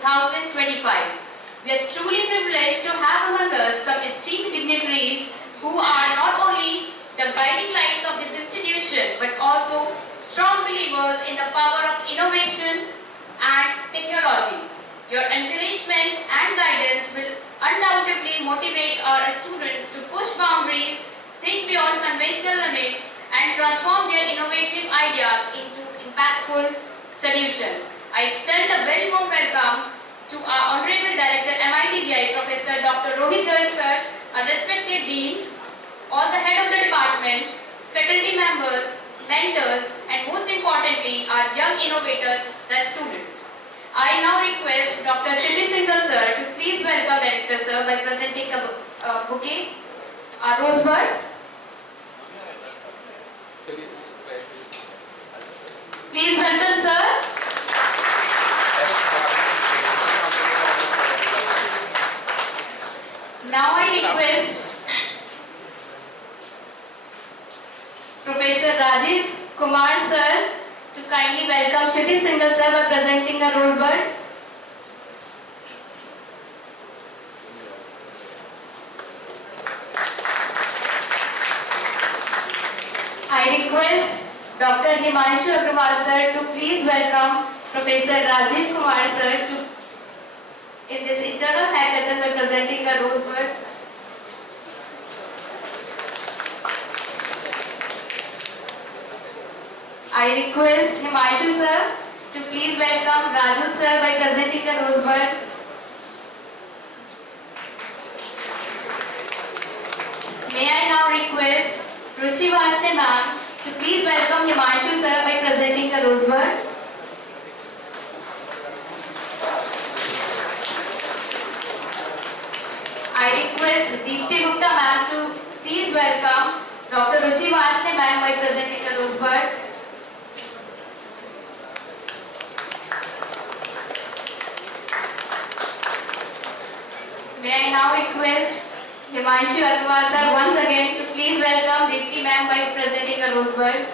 2025. We are truly privileged to have among us some esteemed dignitaries who are not only the guiding lights of this institution but also strong believers in the power of innovation and technology. Your encouragement and guidance will undoubtedly motivate our students to push boundaries, think beyond conventional limits, and transform their innovative ideas into impactful solutions. I extend a very warm welcome to our Honorable Director MITGI, Professor Dr. Rohit Garg sir, our respected deans, all the head of the departments, faculty members, mentors, and most importantly, our young innovators, the students. I now request Dr. Shruti Singhal sir to please welcome Director sir by presenting a bouquet, a rosebud. Please welcome sir. Now I request Professor Rajiv Kumar sir to kindly welcome Shruti Singhal sir by presenting a rosebud. I request Dr. Himanshu Agrawal sir to please welcome Professor Rajiv Kumar sir to in this internal hackathon by presenting a rosebud. I request Himanshu sir to please welcome Raju sir by presenting a rosebud. May I now request Ruchi Vashne ma'am to please welcome Himanshu sir by presenting a rosebud. I request Deepti Gupta ma'am to please welcome Dr. Ruchi Vashne ma'am by presenting a rosebud. May I now request Himanshu Agrawal sir once again to please welcome Deepti ma'am by presenting a rosebud.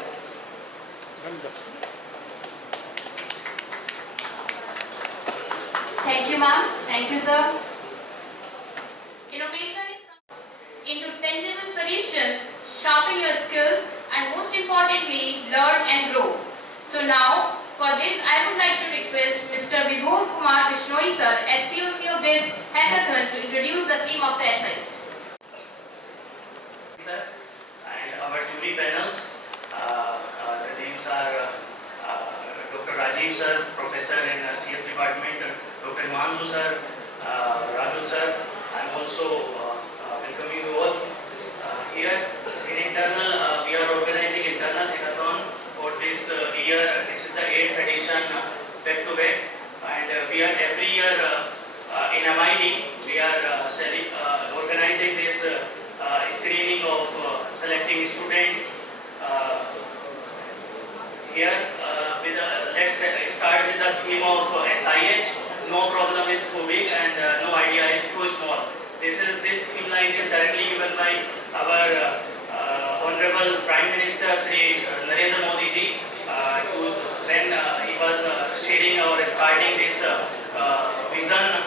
Thank you ma'am. Thank you sir. Innovation is into tangible solutions, sharpen your skills, and most importantly, learn and grow. So now, for this, I would like to request Mr. Vibhor Kumar Vishnoi sir, SPOC of this hackathon, to introduce the theme of the assignment. Sir, and our jury panels, the names are Dr. Rajiv sir, Professor in CS Department, Dr. Himanshu sir, Raju sir. I am also welcoming you all here. In internal, we are organizing internal hackathon for this year. This is the 8th edition back to back, and we are every year in MIT. We are organizing this screening of selecting students. Here, let's start with the theme of SIH. No problem is too big and no idea is too small. This theme line is directly given by our Honorable Prime Minister Sri Narendra Modi ji when he was sharing or starting this vision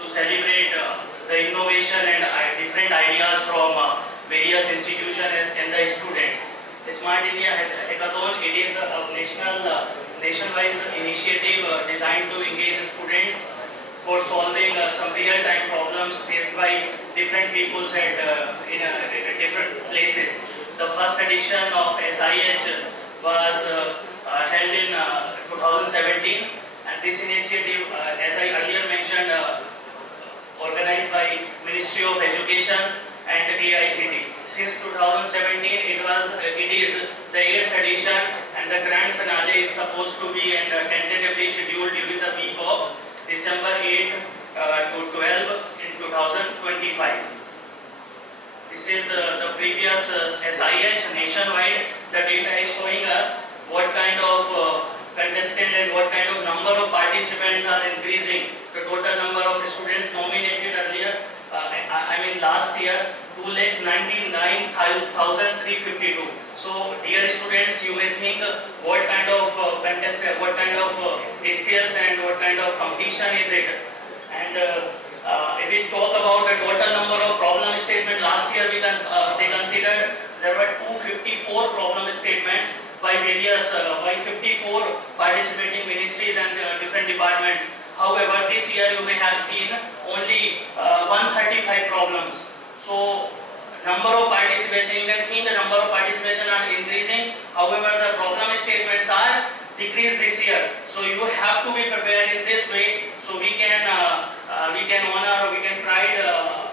to celebrate the innovation and different ideas from various institutions and the students. Smart India Hackathon, it is a nationwide initiative designed to engage students for solving some real-time problems faced by different peoples in different places. The first edition of SIH was held in 2017, and this initiative, as I earlier mentioned, organized by Ministry of Education and KICT. Since 2017, it is the 8th edition, and the grand finale is supposed to be and tentatively scheduled during the week of December 8 to 12 in 2025. This is the previous SIH nationwide. The data is showing us what kind of contestant and what kind of number of participants are increasing. The total number of students nominated earlier, last year, 2,99,352. 2022. So dear students, you may think what kind of fantasy, what kind of skills and what kind of competition is it? And if we talk about the total number of problem statement last year, they considered there were 254 problem statements by various by 54 participating ministries and different departments. However, this year you may have seen only 135 problems. So number of participation, you can think the number of participation are increasing. However, the problem statements are decreased this year. So you have to be prepared in this way. So we can honor, we can pride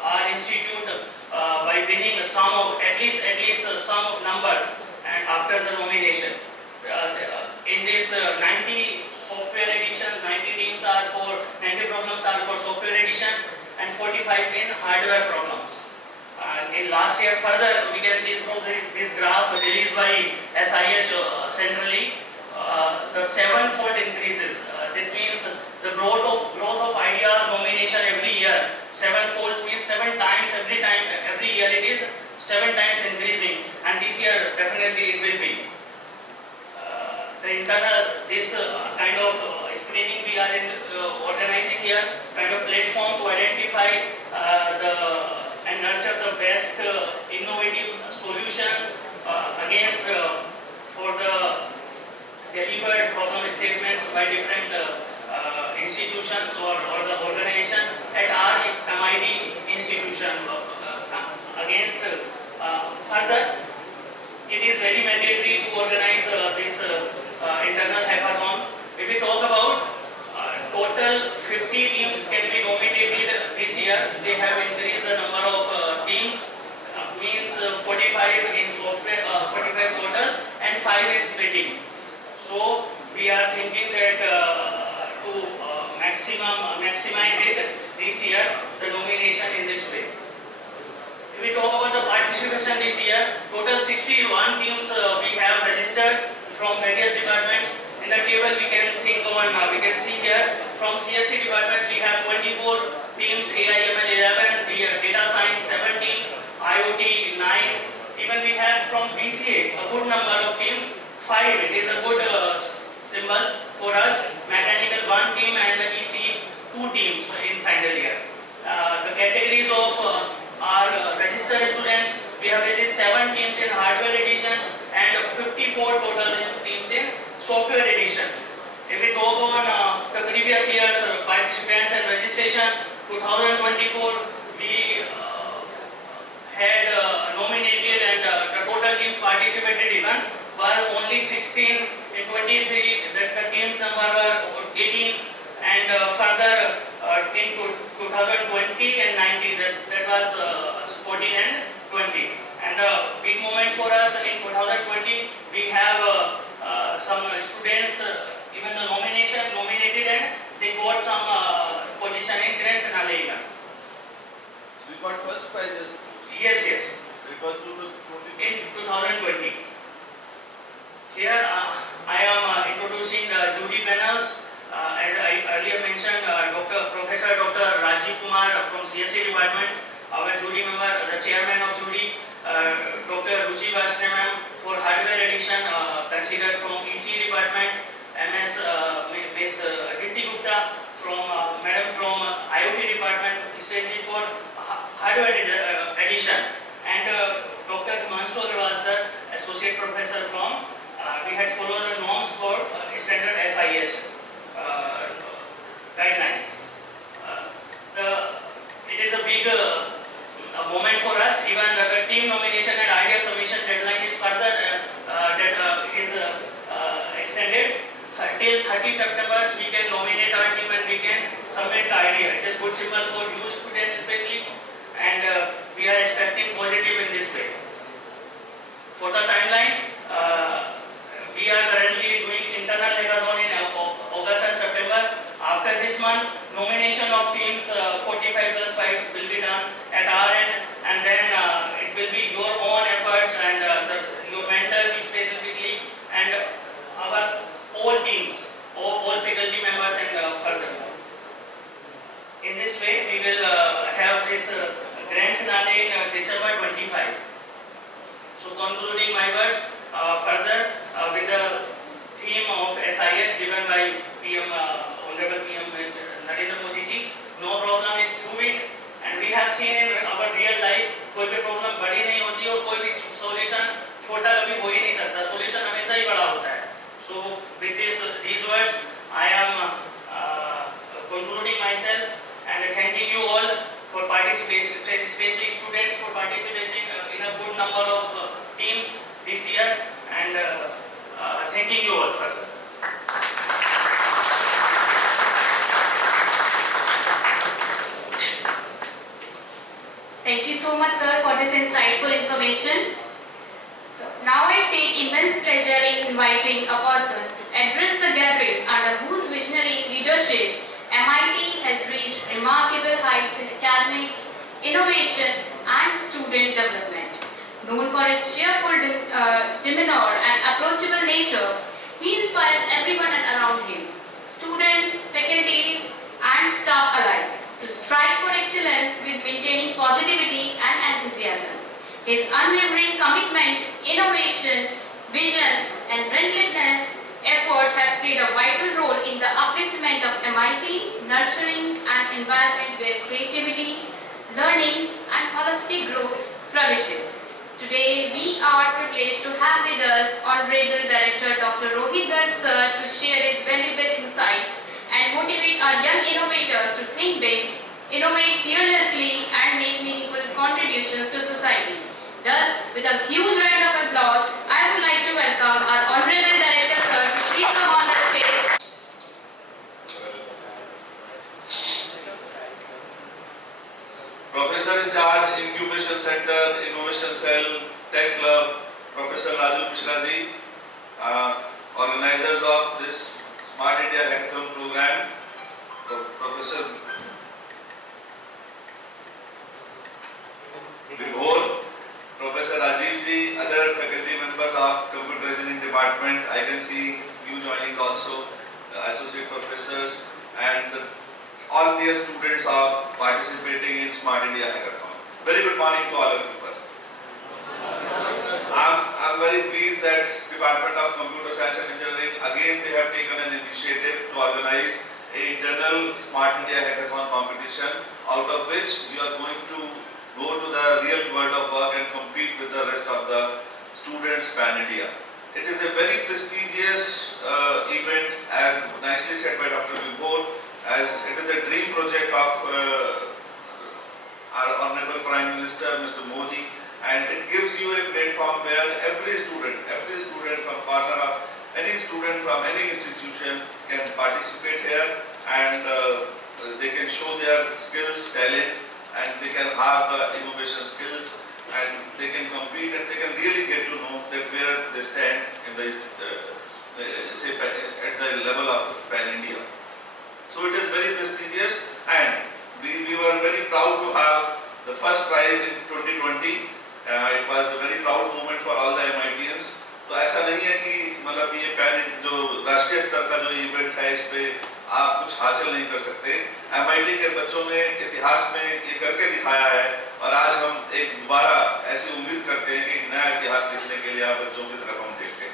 our institute by winning some of at least some of numbers and after the nomination. In this 90 software edition, 90 teams are for 90 problems are for software edition and 45 in hardware problems. In last year, further we can see from this graph released by SIH centrally, the sevenfold increases. That means the growth of ideas nomination every year. Sevenfold means 7 times every year it is 7 times increasing, and this year definitely it will be. The internal kind of screening we are organizing here, kind of platform to identify and nurture the best innovative solutions against for the delivered problem statements by different institutions or the organization at our MIT institution against further. It is very mandatory to organize this internal hackathon. If we talk about total 50 teams can be nominated this year, they have increased the number of teams, means 45 in software, 45 total and 5 in splitting. So we are thinking that to maximize it this year, the nomination in this way. If we talk about the participation this year, total 61 teams we have registered from various departments. In the table we can think on, we can see here from CSC department we have 24 teams, AI/ML 11, data science 7 teams, IoT 9. Even we have from BCA a good number of teams, 5. It is a good symbol for us. Mechanical 1 team and EC 2 teams in final year. The categories of our registered students, we have registered 7 teams in hardware edition and 54 total teams in software edition. If we talk on the previous year's participants and registration, 2024 we had nominated and the total teams participated even were only 16. In 23 the teams number were 18, and further in 2020 and 19 that was 14 and 20. And the big moment for us in 2020 we have some students even the nominated and they got some position in grand finale even. We got first prizes. Yes. It was in 2020. Here I am introducing the jury panels. As I earlier mentioned, Professor Dr. Rajiv Kumar from CSC department, our jury member, the chairman of jury, Dr. Ruchi Varsne ma'am for hardware edition, considered from EC department, MS Ms. Ritti Gupta from madam from IoT department, especially for hardware edition, and Dr. Himanshu Agarwal sir, associate professor from we had followed the norms for standard SIS guidelines. It is a big moment for us. Even the team nomination and idea submission deadline is further extended till 30 September. We can nominate our team and we can submit the idea. It is good symbol for you students especially, and we are expecting positive in this way. For the timeline, we are currently doing internal hackathon in August and September. After this month, nomination of teams 45 plus 5 will be done at our end, and then it will be your own efforts and your mentors specifically and our all teams, all faculty members and further. In this way, we will have this grand finale in December 25. So concluding my thanking you all further. Thank you so much, sir, for this insightful information. So now I take immense pleasure in inviting a person to address the gathering under whose visionary leadership MIT has reached remarkable heights in academics, innovation and student development. Known for his cheerful demeanor and approachable nature, he inspires everyone around him, students, faculties and staff alike, to strive for excellence with maintaining positivity and enthusiasm. His unwavering commitment, innovation, vision and relentless effort have played a vital role in the upliftment of MIT, nurturing an environment where creativity, learning and holistic growth flourishes. Today, we are privileged to have with us Honorable Director Dr. Rohit Garg sir to share his valuable insights and motivate our young innovators to think big, innovate fearlessly and make meaningful contributions to society. Thus, with a huge round of applause, I would like to welcome our Honorable Director sir to please come on the stage. Professor in charge, Incubation Center, Innovation Cell, Tech Club, Professor Raju Mishra ji, organizers of this Smart India Hackathon program, Professor Vibhor, Professor Rajiv ji, other faculty members of Computer Engineering Department, I can see few joining also, associate professors and all dear students of participating in Smart India Hackathon. Very good morning to all of you first. I'm very pleased that Department of Computer Science and Engineering again they have taken an initiative to organize an internal Smart India Hackathon competition, out of which you are going to go to the real world of work and compete with the rest of the students pan India. It is a very prestigious event, as nicely said by Dr. Vibhor, as it is a dream project of our Honorable Prime Minister Mr. Modi, and it gives you a platform where every student from corner of any student from any institution can participate here, and they can show their skills, talent, and they can have the innovation skills, and they can compete, and they can really get to know that where they stand in the say at the level of pan India. So it is very prestigious, and we were very proud to have the first prize in 2020. It was a very proud moment for all the MITians. तो ऐसा नहीं है कि मतलब ये pan जो राष्ट्रीय स्तर का जो इवेंट है इस पे आप कुछ हासिल नहीं कर सकते. MIT के बच्चों ने इतिहास में ये करके दिखाया है, और आज हम एक दोबारा ऐसी उम्मीद करते हैं कि नया इतिहास लिखने के लिए आप बच्चों की तरफ हम देखते हैं.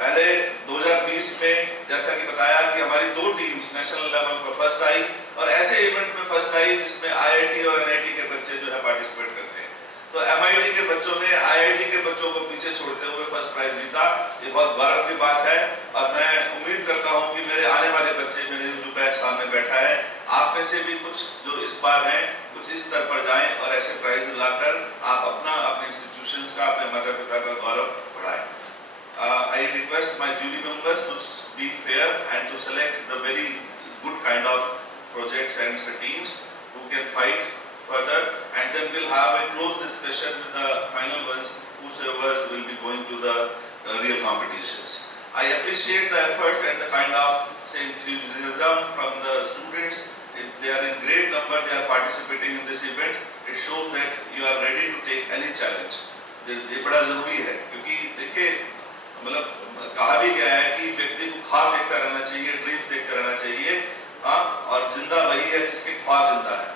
पहले 2020 में जैसा कि बताया कि हमारी दो टीम्स नेशनल लेवल पर फर्स्ट आई, और ऐसे इवेंट में फर्स्ट आई जिसमें IIT और NIT के बच्चे जो है पार्टिसिपेट करते हैं. तो MIT के बच्चों ने IIT के बच्चों को पीछे छोड़ते हुए फर्स्ट प्राइज जीता. ये बहुत गौरव की बात है, और मैं उम्मीद करता हूँ कि मेरे आने वाले बच्चे, मेरे जो बैच सामने बैठा है, आप में से भी कुछ जो इस बार हैं कुछ इस स्तर पर जाएं और ऐसे प्राइज लाकर आप अपने इंस्टीट्यूशंस का, अपने माता पिता का गौरव बढ़ाएं. I request my jury members to be fair and to select the very good kind of projects and teams who can fight further, and then we'll have a close discussion with the final ones, whosoever will be going to the real competitions. I appreciate the efforts and the kind of enthusiasm from the students. They are in great number, they are participating in this event. It shows that you are ready to take any challenge. ये बड़ा जरूरी है, क्योंकि देखिए मतलब कहा भी गया है कि व्यक्ति को ख्वाब देखता रहना चाहिए, ड्रीम्स देखता रहना चाहिए, हाँ, और जिंदा वही है जिसके ख्वाब जिंदा है.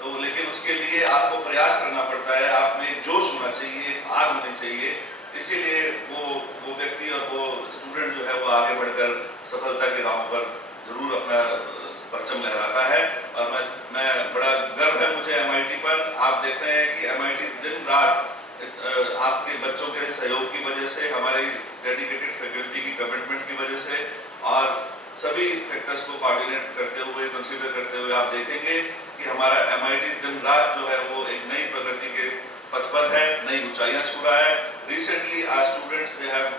तो लेकिन उसके लिए आपको प्रयास करना पड़ता है, आप में जोश होना चाहिए, आग होनी चाहिए. इसीलिए वो व्यक्ति और वो स्टूडेंट जो है वो आगे बढ़कर सफलता की राहों पर जरूर अपना परचम लहराता है. और मैं बड़ा गर्व है मुझे MIT पर. आप देख रहे हैं कि MIT दिन रात आपके बच्चों के सहयोग की वजह से, हमारी डेडिकेटेड फैकल्टी की कमिटमेंट की वजह से, और सभी फैक्टर्स को कोऑर्डिनेट करते हुए, कंसीडर करते हुए आप देखेंगे कि हमारा MIT दिन रात जो है वो एक नई प्रगति के पथ पर है, नई ऊंचाइयां छू रहा है. Recently our students they have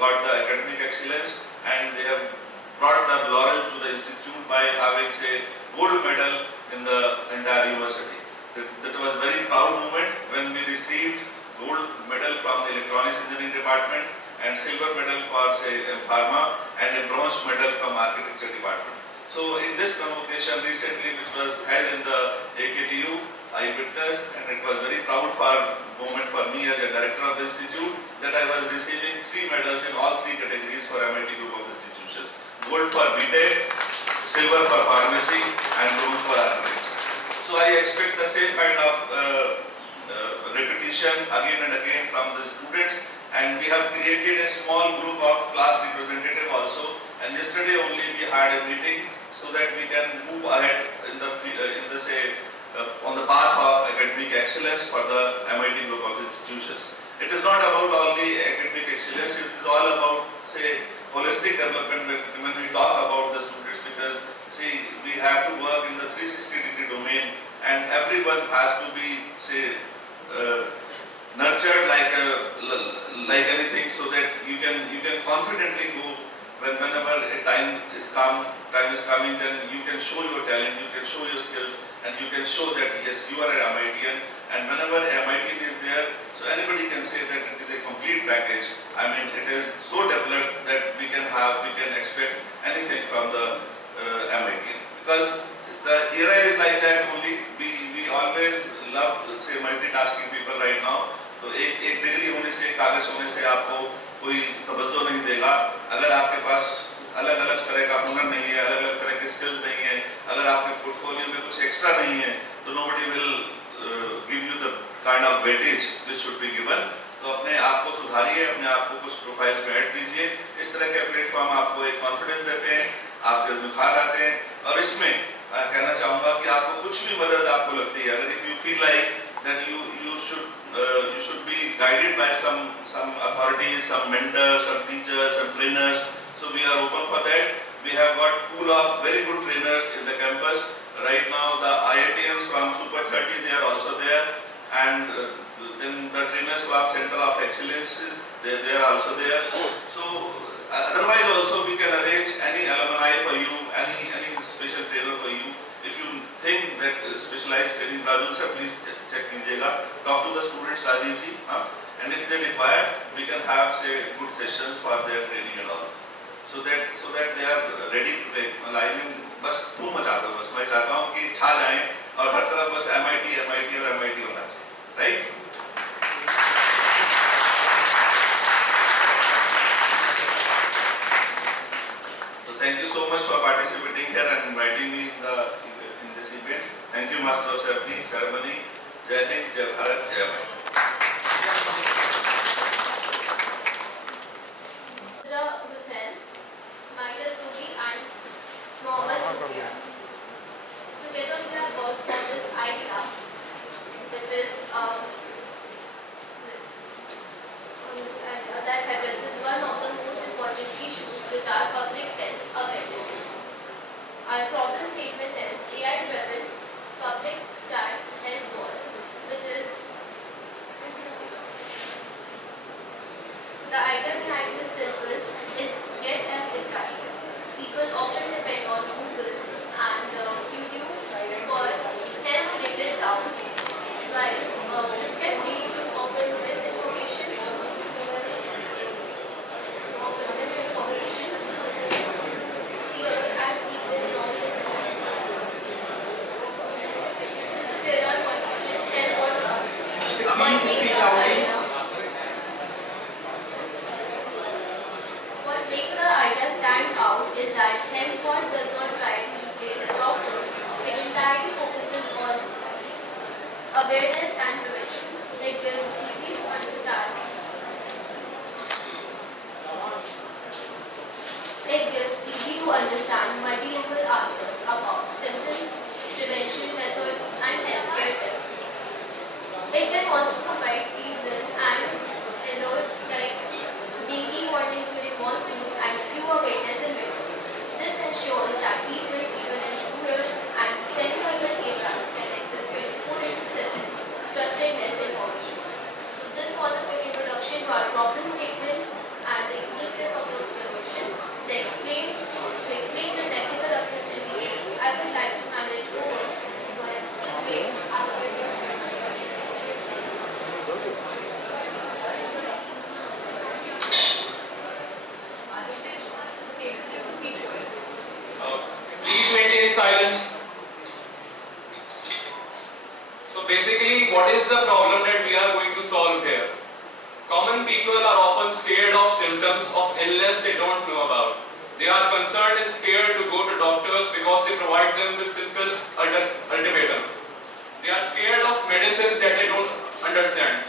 got the academic excellence and they have brought the laurel to the institute by having say gold medal in the entire university. That was very proud moment when we received gold medal from the electronics engineering department and silver medal for say pharma and a bronze medal from architecture department. So in this convocation recently which was held in the AKTU, I witnessed and it was very proud moment for me as a director of the institute that I was receiving 3 medals in all 3 categories for MIT group of institutions. Gold for BTech, silver for pharmacy and bronze for architecture. So I expect the same kind of repetition again and again from the students, and we have created a small group of class representative also, and yesterday only we had a meeting so that we can move ahead in the say on the path of academic excellence for the MIT group of institutions. It is not about only academic excellence, it is all about say holistic development when we talk about the students, because see we have to work in the 360-degree domain and everyone has to be say nurtured like anything, so that you can confidently go whenever a time is coming, then you can show your talent, you can show your skills, and you can show that yes you are an MITian, and whenever MIT is there, so anybody can say that it is a complete package. I mean it is so developed that we can expect anything from the MITian, because the era is like that only. We always love say multitasking people right now. तो एक degree होने से, कागज होने से आपको कोई तवज्जो नहीं देगा. अगर आपके पास अलग अलग तरह का हुनर नहीं है, अलग अलग तरह के स्किल्स नहीं है, अगर आपके पोर्टफोलियो में कुछ एक्स्ट्रा नहीं है, तो nobody will give you the kind of weightage which should be given. तो अपने आप को सुधारिए, अपने आप को कुछ प्रोफाइल्स में ऐड कीजिए. इस तरह के प्लेटफॉर्म आपको एक कॉन्फिडेंस देते हैं, आपके निखार आते हैं. और इसमें कहना चाहूँगा कि आपको कुछ भी मदद आपको लगती है, अगर if you feel like that you should be guided by some authorities, some mentors, some teachers, some trainers. So we are open for that. We have got pool of very good trainers in the campus. Right now the IITians from Super 30 they are also there, and then the trainers from Center of Excellences they are also there. So otherwise also we can arrange any alumni for you, any special trainer for you. If you think that specialized training, Raju sir, please check कीजिएगा. Talk to the students, Rajiv ji, and if they require, we can have say good sessions for their training and all, so that they are ready to take. I mean, बस तुम मचा दो, बस मैं चाहता हूँ कि छा जाएं और हर तरफ बस MIT और MIT होना चाहिए, right? So thank you so much for participating here and inviting me in this event. Thank you, Master of Ceremony. Jai Hind, Jai Bharat, Jai Bharat. Hussain, Maida Sugi and Mohammed Sufia. Together we have worked on this idea, which is that addresses one of the most important issues, which are public health awareness. Our problem statement is AI-driven public chat HealthBot, which is the idea behind this simple is get an impact. People often depend on Google and YouTube for health-related doubts, while this can lead to often misinformation, fear, and even non-resistance. This is where our solution HealthBot comes. What makes our idea stand out is that HealthBot does not try to replace doctors. It entirely focuses on awareness and prevention. It gives easy to understand. Multilingual answers about symptoms, prevention methods, and healthcare tips. It can also provide seasonal and alert like daily warnings during monsoon and flu awareness in winters. This ensures that people even in rural and semi-urban areas can access 24/7 trusted health information. illness they don't know about. They are concerned and scared to go to doctors because they provide them with simple ultimatum. They are scared of medicines that they don't understand.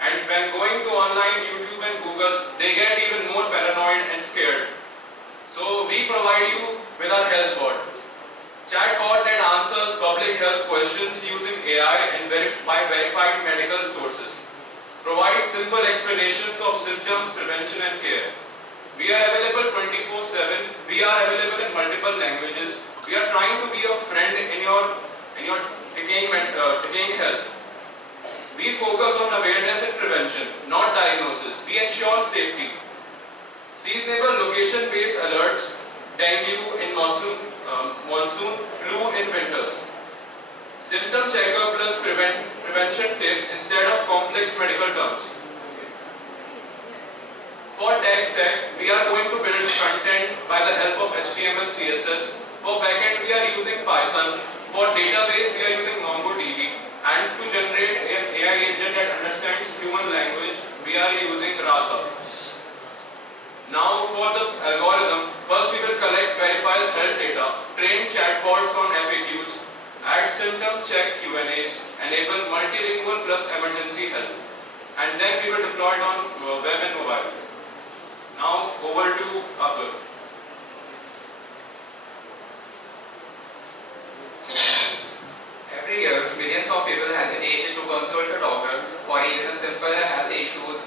And when going to online, YouTube and Google, they get even more paranoid and scared. So we provide you with our HealthBot. Chatbot that answers public health questions using AI and by verified medical sources. Provide simple explanations of symptoms, prevention and care. We are available 24/7. We are available in multiple languages. We are trying to be a friend in your decaying health. We focus on awareness and prevention, not diagnosis. We ensure safety. Seasonable location-based alerts, dengue in monsoon, flu in winters. Symptom checker plus prevention tips instead of complex medical terms. For tech stack, we are going to build front-end by the help of HTML, CSS. For backend, we are using Python. For database, we are using MongoDB. And to generate an AI agent that understands human language, we are using Rasa. Now for the algorithm, first we will collect verified health data, train chatbots on FAQs, add symptom check Q&As, enable multilingual plus emergency help. And then we will deploy it on web and mobile. Now over to Abdul. Every year, millions of people hesitate to consult a doctor for even simple health issues,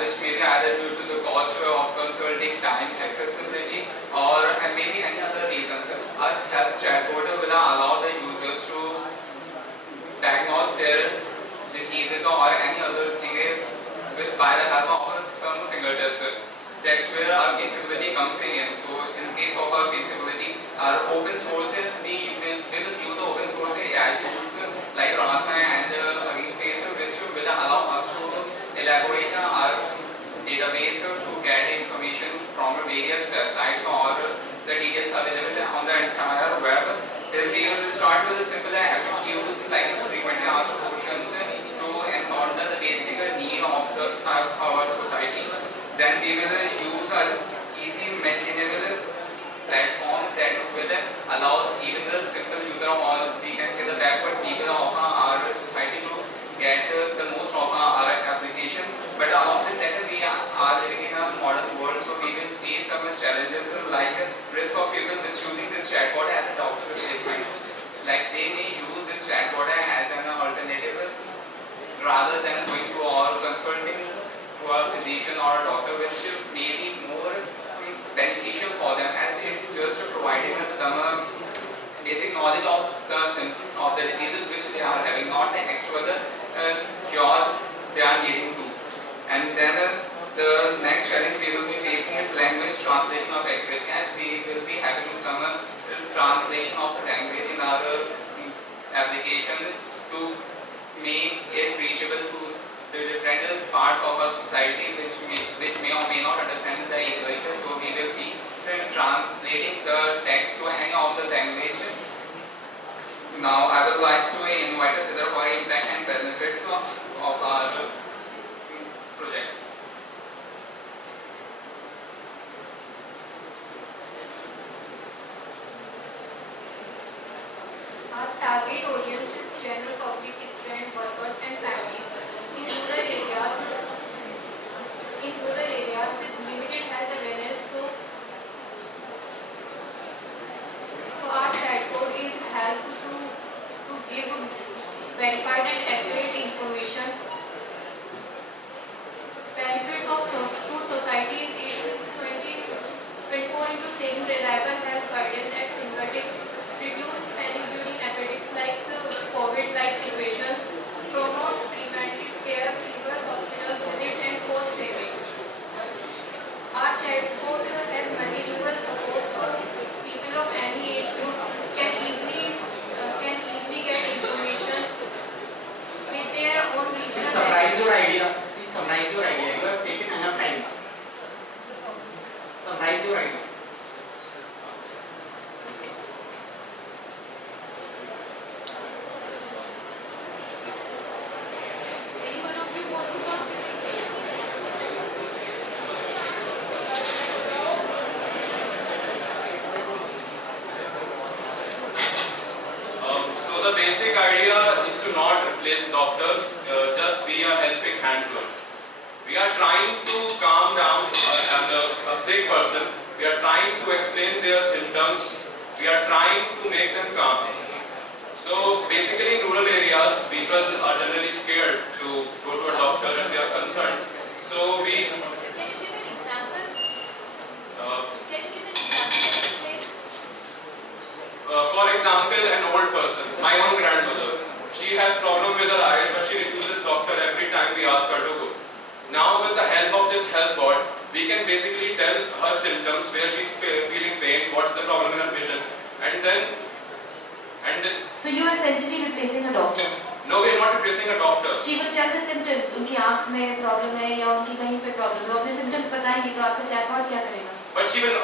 which may be either due to the cost of consulting, time, accessibility, or maybe any other reasons. Our health chatbot will allow the users to diagnose their diseases or any other thing by the help of some fingertips. That's where our feasibility comes in. So in case of our feasibility, our open source, we will use the open source AI tools like Rasa and Invoice, which will allow us to elaborate our database to get information from various websites or the details available on the entire web. We will start with a simple FAQs like frequently asked questions to encounter the basic need of our society. Then we will use a easy maintainable platform that will allow even the simple user or we can say the backward people of our society to get the most of our application. But along with that, we are living in a modern world, so we will face some challenges like risk of people misusing this chatbot as a doctor replacement. Like they may use this chatbot as an alternative rather than going to or consulting to a physician or a doctor, which may be more beneficial for them as it's just providing us some basic knowledge of the diseases which they are having, not the actual cure they are getting to. And then the next challenge we will be facing is language translation of accuracy, as we will be having some translation of the language in our application to make it reachable to the different parts of our society which may or may not understand the English. So we will be translating the text to any of the language. Now I would like to invite us for impact and benefits of our project. Our target audience is general public, student workers and families in rural areas with limited health awareness. So our chatbot is helpful to give verified and accurate information. Benefits of to society is 24/7 reliable health guidance at fingertips, reduce panic during epidemics like COVID-like situations, promotes preventive care, fewer hospitals visit and cost saving. Our chatbot has multilingual support, so people of any age group can easily get information with their own regional. Please summarize your idea. Please summarize your idea. You have taken enough time. Summarize your idea. sick person, we are trying to explain their symptoms, we are trying to make them calm. So basically in rural areas, people are generally scared to go to a doctor if they are concerned. So we... Can you give an example? Can you give an example? For example, an old person, my own grandmother, she has problem with her eyes, but she refuses doctor every time we ask her to go. Now with the help of this HealthBot, we can basically tell her symptoms, where she's feeling pain, what's the problem in her vision, and then So you are essentially replacing a doctor. no, we are not replacing a doctor. She will tell the symptoms. उनकी आँख में problem है या उनकी कहीं पे problem है. वो अपने symptoms बताएंगी तो आपका chatbot क्या करेगा? But she will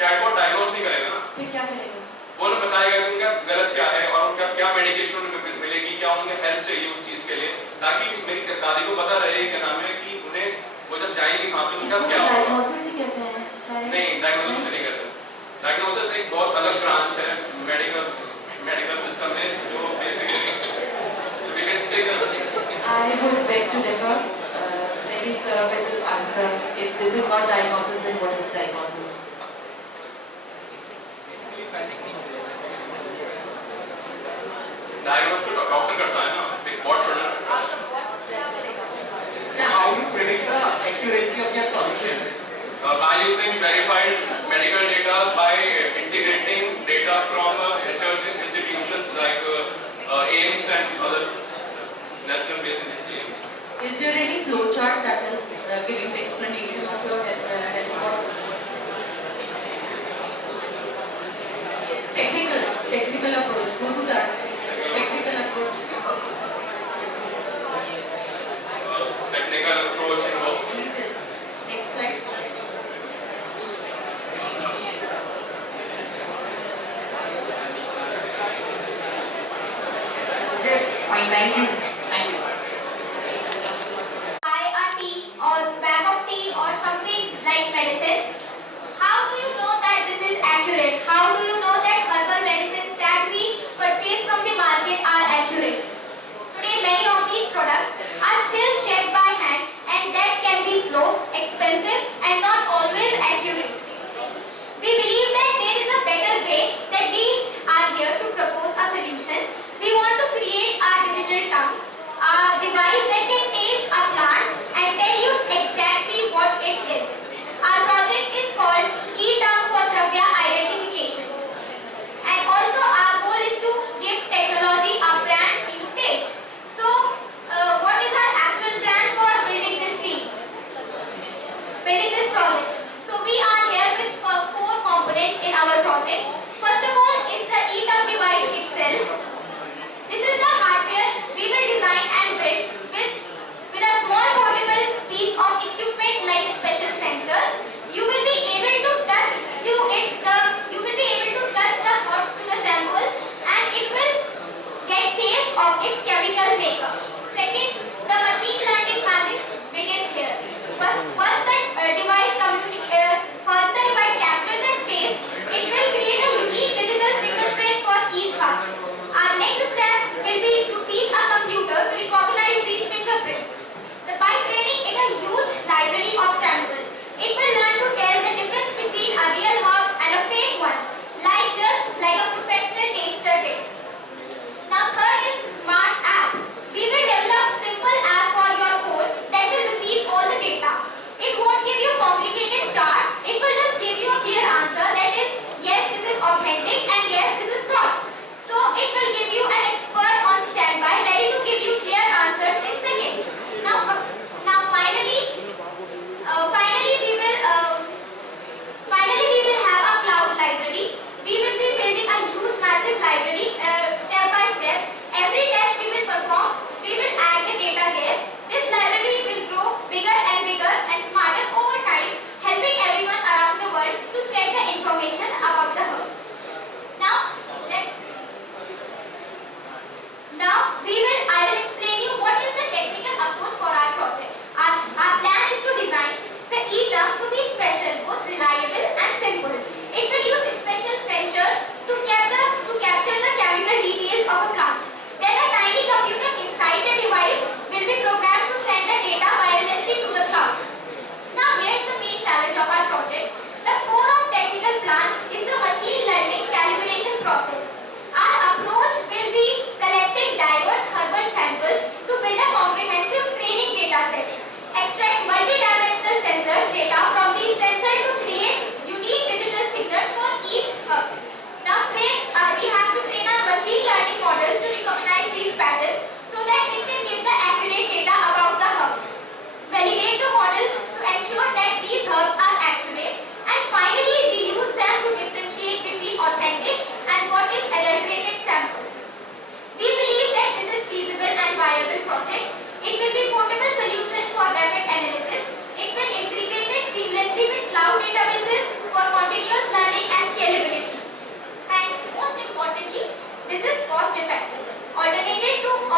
chatbot diagnose नहीं करेगा ना. फिर क्या करेगा? वो उन्हें बताएगा कि उनका गलत क्या है और उनका क्या मेडिकेशन उन्हें मिलेगी, क्या उन्हें हेल्प चाहिए उस चीज के लिए, ताकि मेरी दादी को पता रहे कि नाम है कि उन्हें वो जब जाएंगी वहाँ पे उनका क्या होगा. डायग्नोसिस ही कहते हैं शायद. नहीं, डायग्नोसिस नहीं कहते. डायग्नोसिस एक बहुत अलग ब्रांच है मेडिकल सिस्टम में, जो basically we can say I would beg to differ. Maybe sir will answer. If this is not diagnosis, then what is diagnosis? Diagnose तो डॉक्टर करता है ना. What should How do you predict the accuracy of your solution? by using verified medical data, by integrating data from research institutions like AIMS and other national-based institutions. Is there any flow chart that is giving the explanation of your HealthBot? Technical approach. Go to that. Technical approach. Technical approach involved. Yes. Next slide. Okay, fine, thank you. Thank you. Buy a tea or bag of tea or something like medicines. How do you know that this is accurate? How do you know that herbal medicines that we purchase from the market are accurate? Today many of these products are still checked by hand, and that can be slow, expensive and not always accurate. We believe that there is a better way, that we are here to propose a solution. We want to create a digital tongue, a device that can taste a plant and tell you exactly what it is. Our project is called E-Tongue for Dravya Identification. And also our goal is to give technology a brand new taste. So, what is our actual plan for building this team? Building this project. So we are here with 4 components in our project. First of all is the E-Tongue device itself. This is the hardware we will design and build with a small portable piece of equipment like special sensors. You will be able to touch the herbs to the sample, and it will get taste of its chemical makeup. Second, the machine learning magic begins here. Once the device captures the taste, it will create a unique digital fingerprint for each herb. Our next step will be to teach a computer to recognize these fingerprints. By training it a huge library of samples.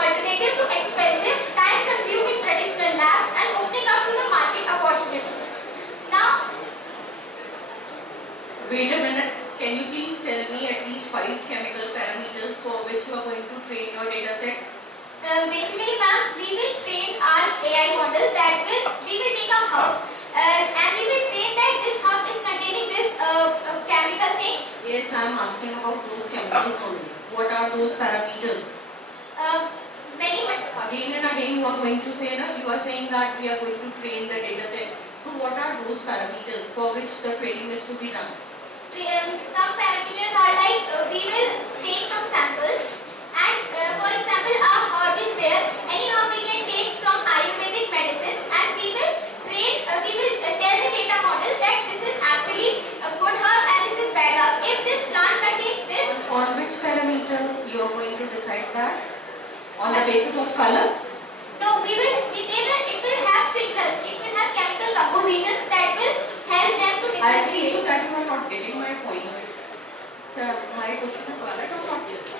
alternative to expensive, time-consuming traditional labs and opening up to the market opportunities. Now, wait a minute. Can you please tell me at least 5 chemical parameters for which you are going to train your data set? basically, ma'am, we will train our AI model that we will take a hub and we will train that this hub is containing this chemical thing. Yes, I am asking about those chemicals only. What are those parameters? Again and again you are going to say, you are saying that we are going to train the data set. So what are those parameters for which the training is to be done? Some parameters are like we will take some samples and for example our herb is there. Any herb we can take from Ayurvedic medicines and we will tell the data model that this is actually a good herb and this is bad herb. If this plant contains this. On which parameter you are going to decide that? On the basis of color? No, it will have signals, it will have chemical compositions that will help them to I think differentiate. so that you are not getting my point. Sir, my question is valid or not? Yes.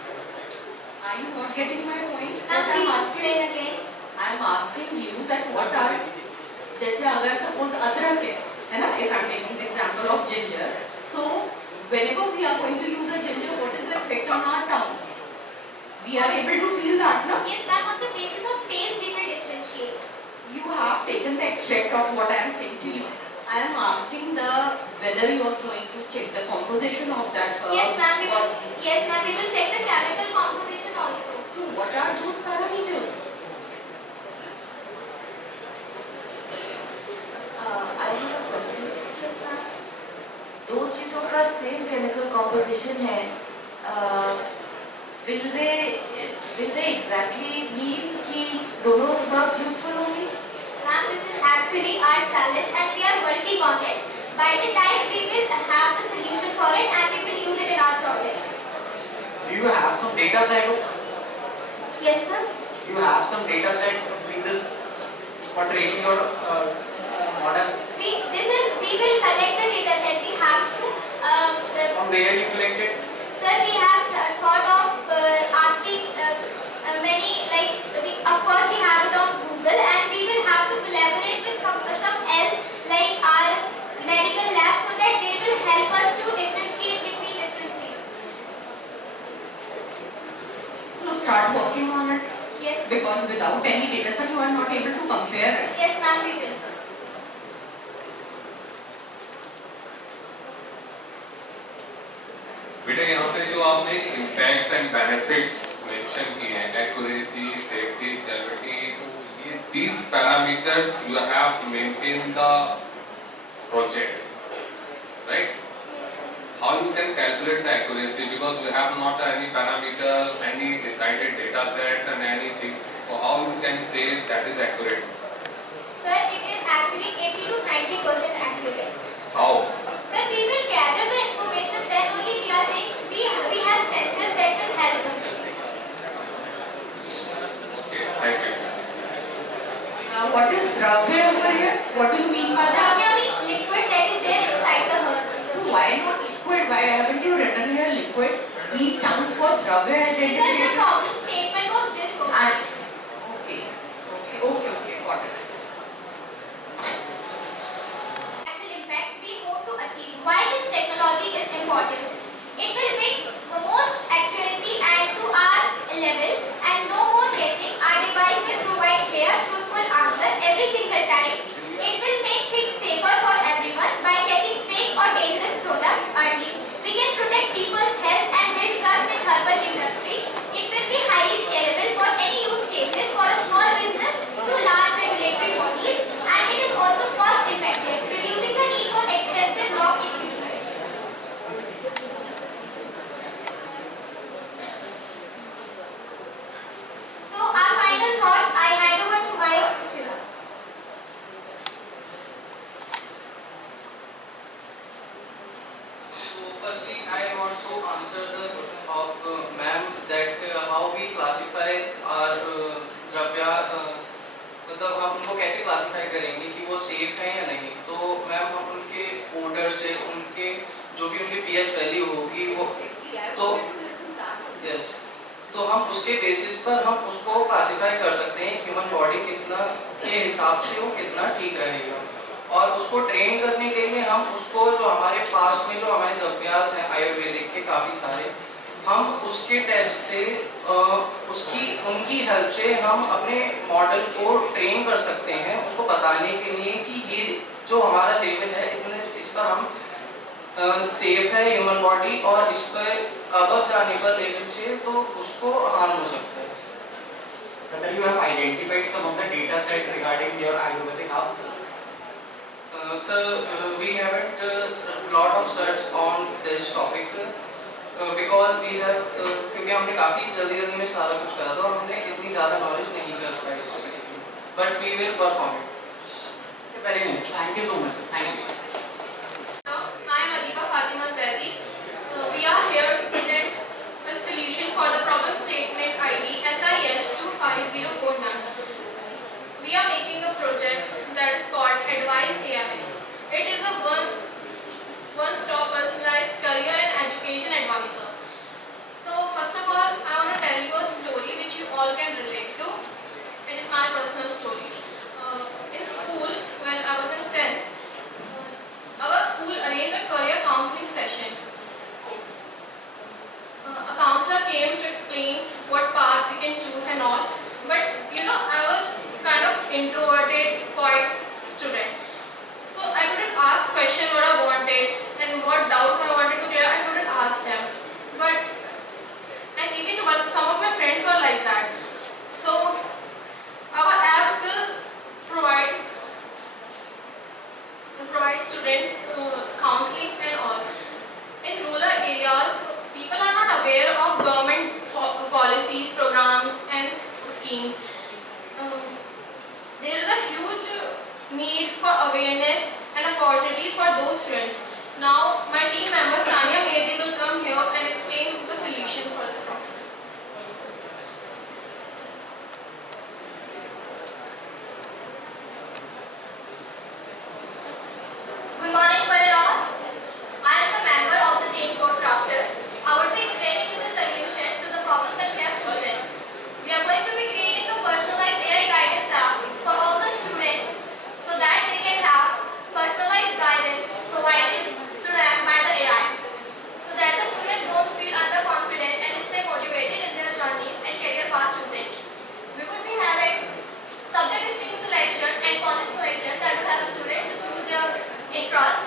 Are you not getting my point? Please explain again. I am asking you that what are, जैसे अगर suppose अदरक है ना? If I am taking the example of ginger, so whenever we are going to use a ginger, what is the effect on our tongue? We are able to feel that, no? Yes, ma'am. On the basis of taste, we will differentiate. You have taken the extract of what I am saying to you. I am asking whether you are going to check the composition of that herb. Yes, ma'am. We will check the chemical composition also. So what are those parameters? I have a question. Yes, ma'am. दो चीजों का same chemical composition है. Will they exactly mean कि दोनों herbs useful होंगे? Ma'am, this is actually our challenge and we are working on it. By the time we will have the solution for it and we will use it in our project. Do you have some data set? Yes, sir. You have some data set with this for training your model? We will collect the data set. We have to. From where you collect it? Sir, we have thought of asking many, of course we have it on Google and we will have to collaborate with some else like our medical lab so that they will help us to differentiate between different things. So start working on it. Yes. Because without any data set you are not able to compare it. Yes, ma'am, we will. बेटा यहाँ पे जो आपने impacts and benefits mention किए हैं, accuracy, safety, stability, तो ये these parameters you have to maintain the project, right? How you can calculate the accuracy because you have not any parameter, any decided data sets and anything. So how you can say that is accurate? Sir, it is actually 80 to 90% accurate. How? Sir, we will gather the information, then only we are saying we have sensors that will help us. Okay, thank you. What is dravya over here? What do you mean by that? Dravya means liquid that is there inside the herb. So why not liquid? Why haven't you written here liquid? E tongue for dravya identification. Because the problem statement was this only. Okay, got it. Actual impacts we hope to achieve. Why this technology is important? It will bring the most accuracy and to our level and no more guessing. Our device will provide clear, truthful answer every single time. It will make things safer for everyone by catching fake or dangerous products early. We can protect people's health and build trust in herbal industry. It will be highly scalable for any use cases for a small business to large regulatory bodies, and it is also cost effective, reducing the need for expensive raw equipment. So our final thoughts, I hand over to my Sheila. So firstly, I want to answer the question of ma'am that how we classify our द्रव्य मतलब हम उनको कैसे classify करेंगे कि वो safe है या नहीं. तो मैम हम उनके ओडर से उनके जो भी उनकी पीएच वैल्यू होगी वो तो यस तो हम उसके बेसिस पर हम उसको क्लासिफाई कर सकते हैं ह्यूमन बॉडी कितना के हिसाब से वो कितना ठीक रहेगा। और उसको ट्रेन करने के लिए हम उसको जो हमारे पास्ट में जो हमारे अभ्यास हैं आयुर्वेदिक के काफ़ी सारे, हम उसके टेस्ट से उनकी हेल्प से हम अपने मॉडल को ट्रेन कर सकते हैं, उसको बताने के लिए कि ये जो हमारा लेवल है इतने इस पर हम सेफ है ह्यूमन बॉडी, और इस पर अब जाने पर लेवल से तो उसको हार्म हो सकता है। Whether you have identified some of the data set regarding your Ayurvedic herbs? Sir, we haven't lot of search on this topic because we have क्योंकि हमने काफ़ी जल्दी में सारा कुछ करा था और हमने इतनी ज़्यादा नॉलेज नहीं कर पाई इसमें, but we will work on it. Very nice. Thank you so much. Thank you. I am Adiba Fatima Zaidi. We are here to present a solution for the problem statement ID SIS 25049. We are making a project that is called Advice AI. It is a one-stop personalized career and education advisor. So first of all, I want to tell you a story which you all can relate to. It is my personal story. In school, when I was in 10th, our school arranged a career counseling session. A counselor came to explain what path we can choose and all. But you know, I was kind of introverted, quiet student. So I couldn't ask questions what I wanted and what doubts I wanted to clear. I couldn't ask them. And even some of my friends were like that. So our app will provide students counseling and all. In rural areas, people are not aware of government policies, programs and schemes. There is a huge need for awareness and opportunities for those students. Now, my team member Sania Mehdi will come here and explain the solution for this problem. Good morning, Moradabad. I am the member of the team co-drafters. I will be explaining you the solution to the problem that we have chosen. We are going to be creating a personalized AI guidance app for all the students so that they can have personalized guidance provided to them by the AI, so that the students don't feel underconfident and stay motivated in their journeys and career path choosing. We will be having subject stream selection and college selection that will help students to choose their interest.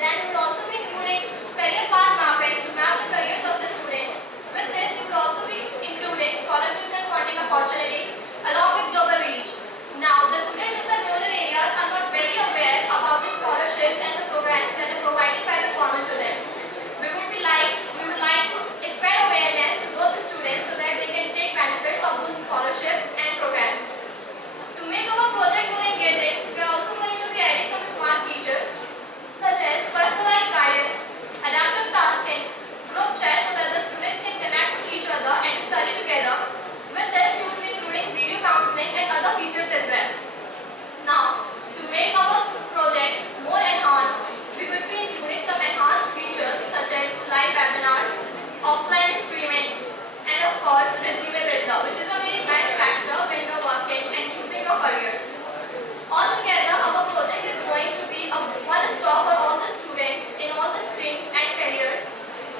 Then we will also be including career path mapping to map the careers of the students. With this, we will also be including scholarships and funding opportunities along with global reach. Now, the students in the rural areas are not very aware about the scholarships and the programs that are provided by the government to them. We would like to spread awareness to both the students so that they can take benefits of those scholarships and programs. To make our project more engaging, we are also going to be adding some smart features such as personalized guidance, adaptive tasking, group chat so that the students can connect with each other and study together. With this, we will be including video counseling and other features as well. Now, to make our project more enhanced, we will be including some enhanced features such as live webinars, offline streaming, and of course, resume builder, which is a very nice factor when you're working and choosing your careers. Altogether, our project is going to be a one-stop for all the students in all the streams and careers,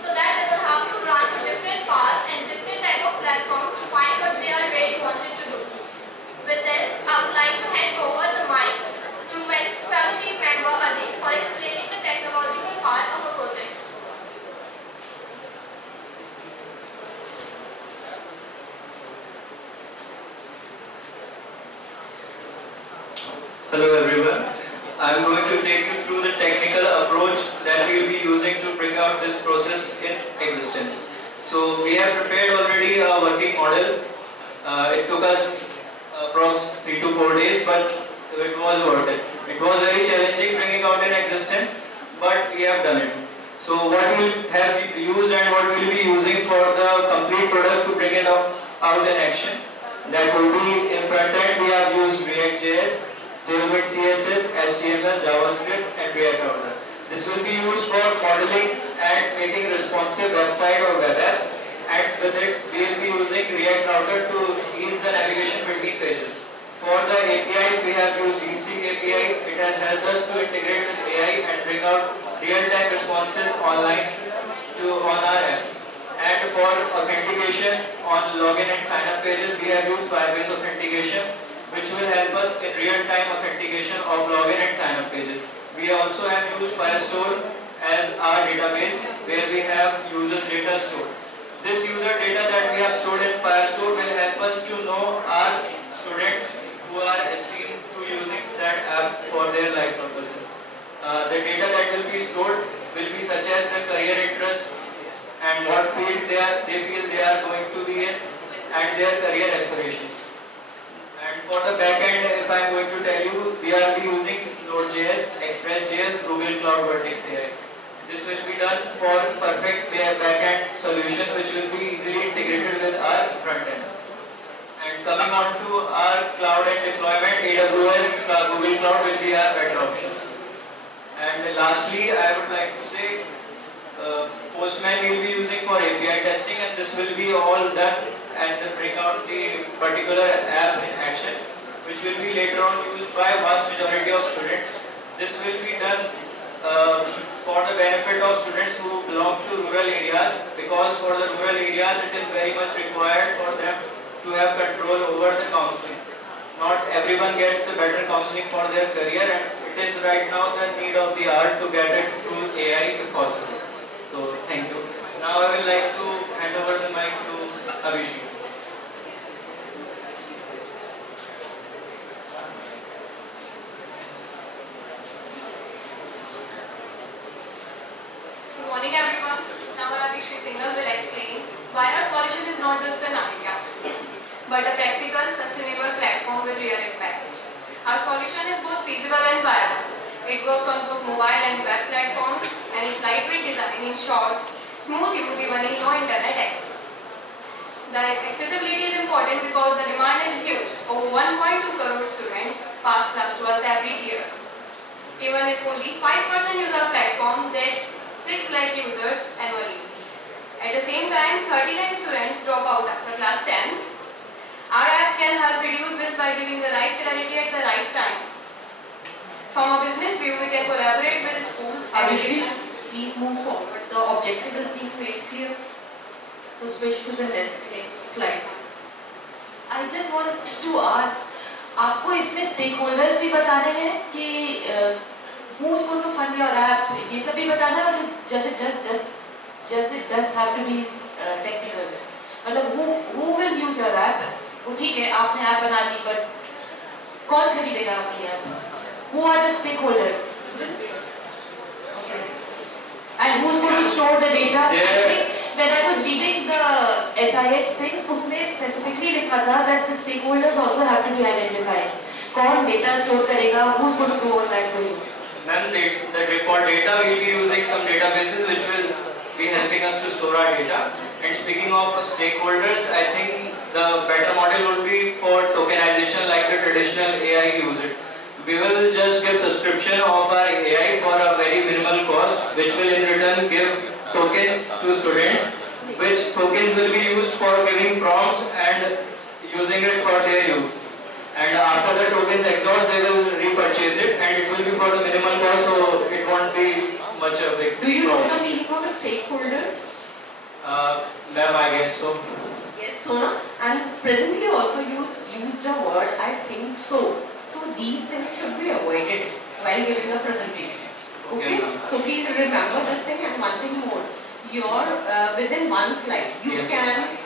so that they will have to run to different paths and different type of platforms to find what they are really wanted to do. With this, I would like to hand over the mic to my fellow team member Adi for explaining the technological part of our project. Hello everyone. I am going to take you through the technical approach that we will be using to bring out this process in existence. So we have prepared already a working model. It took us approx 3 to 4 days, but it was worth it. It was very challenging bringing out in existence, but we have done it. So what we will have used and what we will be using for the complete product to bring it out in action. That will be in front end we have used React.js, Tailwind CSS, HTML, JavaScript and React Router. This will be used for modeling and making responsive website or web apps, and with it we will be using React Router to ease the navigation between pages. For the APIs, we have used DeepSeek API. It has helped us to integrate with AI and bring out real-time responses online on our app. And for authentication on login and sign-up pages, we have used Firebase authentication, which will help us in real-time authentication of login and sign-up pages. We also have used Firestore as our database, where we have users' data stored. This user data that we have stored in Firestore will help us to know our students who are esteemed to using that app for their life purposes. The data that will be stored will be such as the career interest and what field they feel they are going to be in and their career aspirations. And for the backend, if I am going to tell you, we are using Node.js, Express.js, Google Cloud Vertex AI. This will be done for perfect backend solution which will be easily integrated with our frontend. And coming on to our cloud and deployment, AWS, Google Cloud will be our better options. And lastly, I would like to say Postman we will be using for API testing, and this will be all done and bring out the particular app in action, which will be later on used by vast majority of students. This will be done for the benefit of students who belong to rural areas, because for the rural areas it is very much required for them to have control over the counseling. Not everyone gets the better counseling for their career, and it is right now the need of the hour to get it through AI if possible. So thank you. Now I would like to hand over the mic to Abhishek. Good morning everyone. Now Abhishek Singhal will explain why our solution is not just an idea, but a practical, sustainable platform with real impact. Our solution is both feasible and viable. It works on both mobile and web platforms, and its lightweight design ensures smooth use even in low internet access. The accessibility is important because the demand is huge. Over 1.2 crore students pass class 12th every year. Even if only 5% use our platform, that's 6 lakh users annually. At the same time, 30 lakh students drop out after class 10. Our app can help reduce this by giving the right clarity at the right time. From a business view, we can collaborate with schools, education. Please move forward. The objective is being made clear. So switch to the next slide. I just want to ask, आपको इसमें stakeholders भी बताने हैं कि who's going to fund your app, ये सब भी बताना है, और just it does have to be technical. मतलब who will use your app? वो ठीक है, आपने app बना दी, but कौन खरीदेगा आपकी app? Who are the stakeholders? Okay. And who's going to store the data? I think when I was reading the SIH thing, उसमें specifically लिखा था that the stakeholders also have to be identified. कौन data store करेगा? Who's going to do all that for you? Then for data we will be using some databases which will be helping us to store our data. And speaking of stakeholders, I think the better model would be for tokenization like the traditional AI use it. We will just give subscription of our AI for a very minimal cost, which will in return give tokens to students, which tokens will be used for giving prompts and using it for their use. And after the tokens exhaust, they will repurchase it, and it will be for the minimal cost, so it won't be much a big problem. Do you know the meaning of a stakeholder? Ma'am, I guess so. Yes, Sona. And presently also used a word, I think so. So these things should be avoided while giving the presentation. Okay? So please remember this thing, and one thing more. Within one slide, you can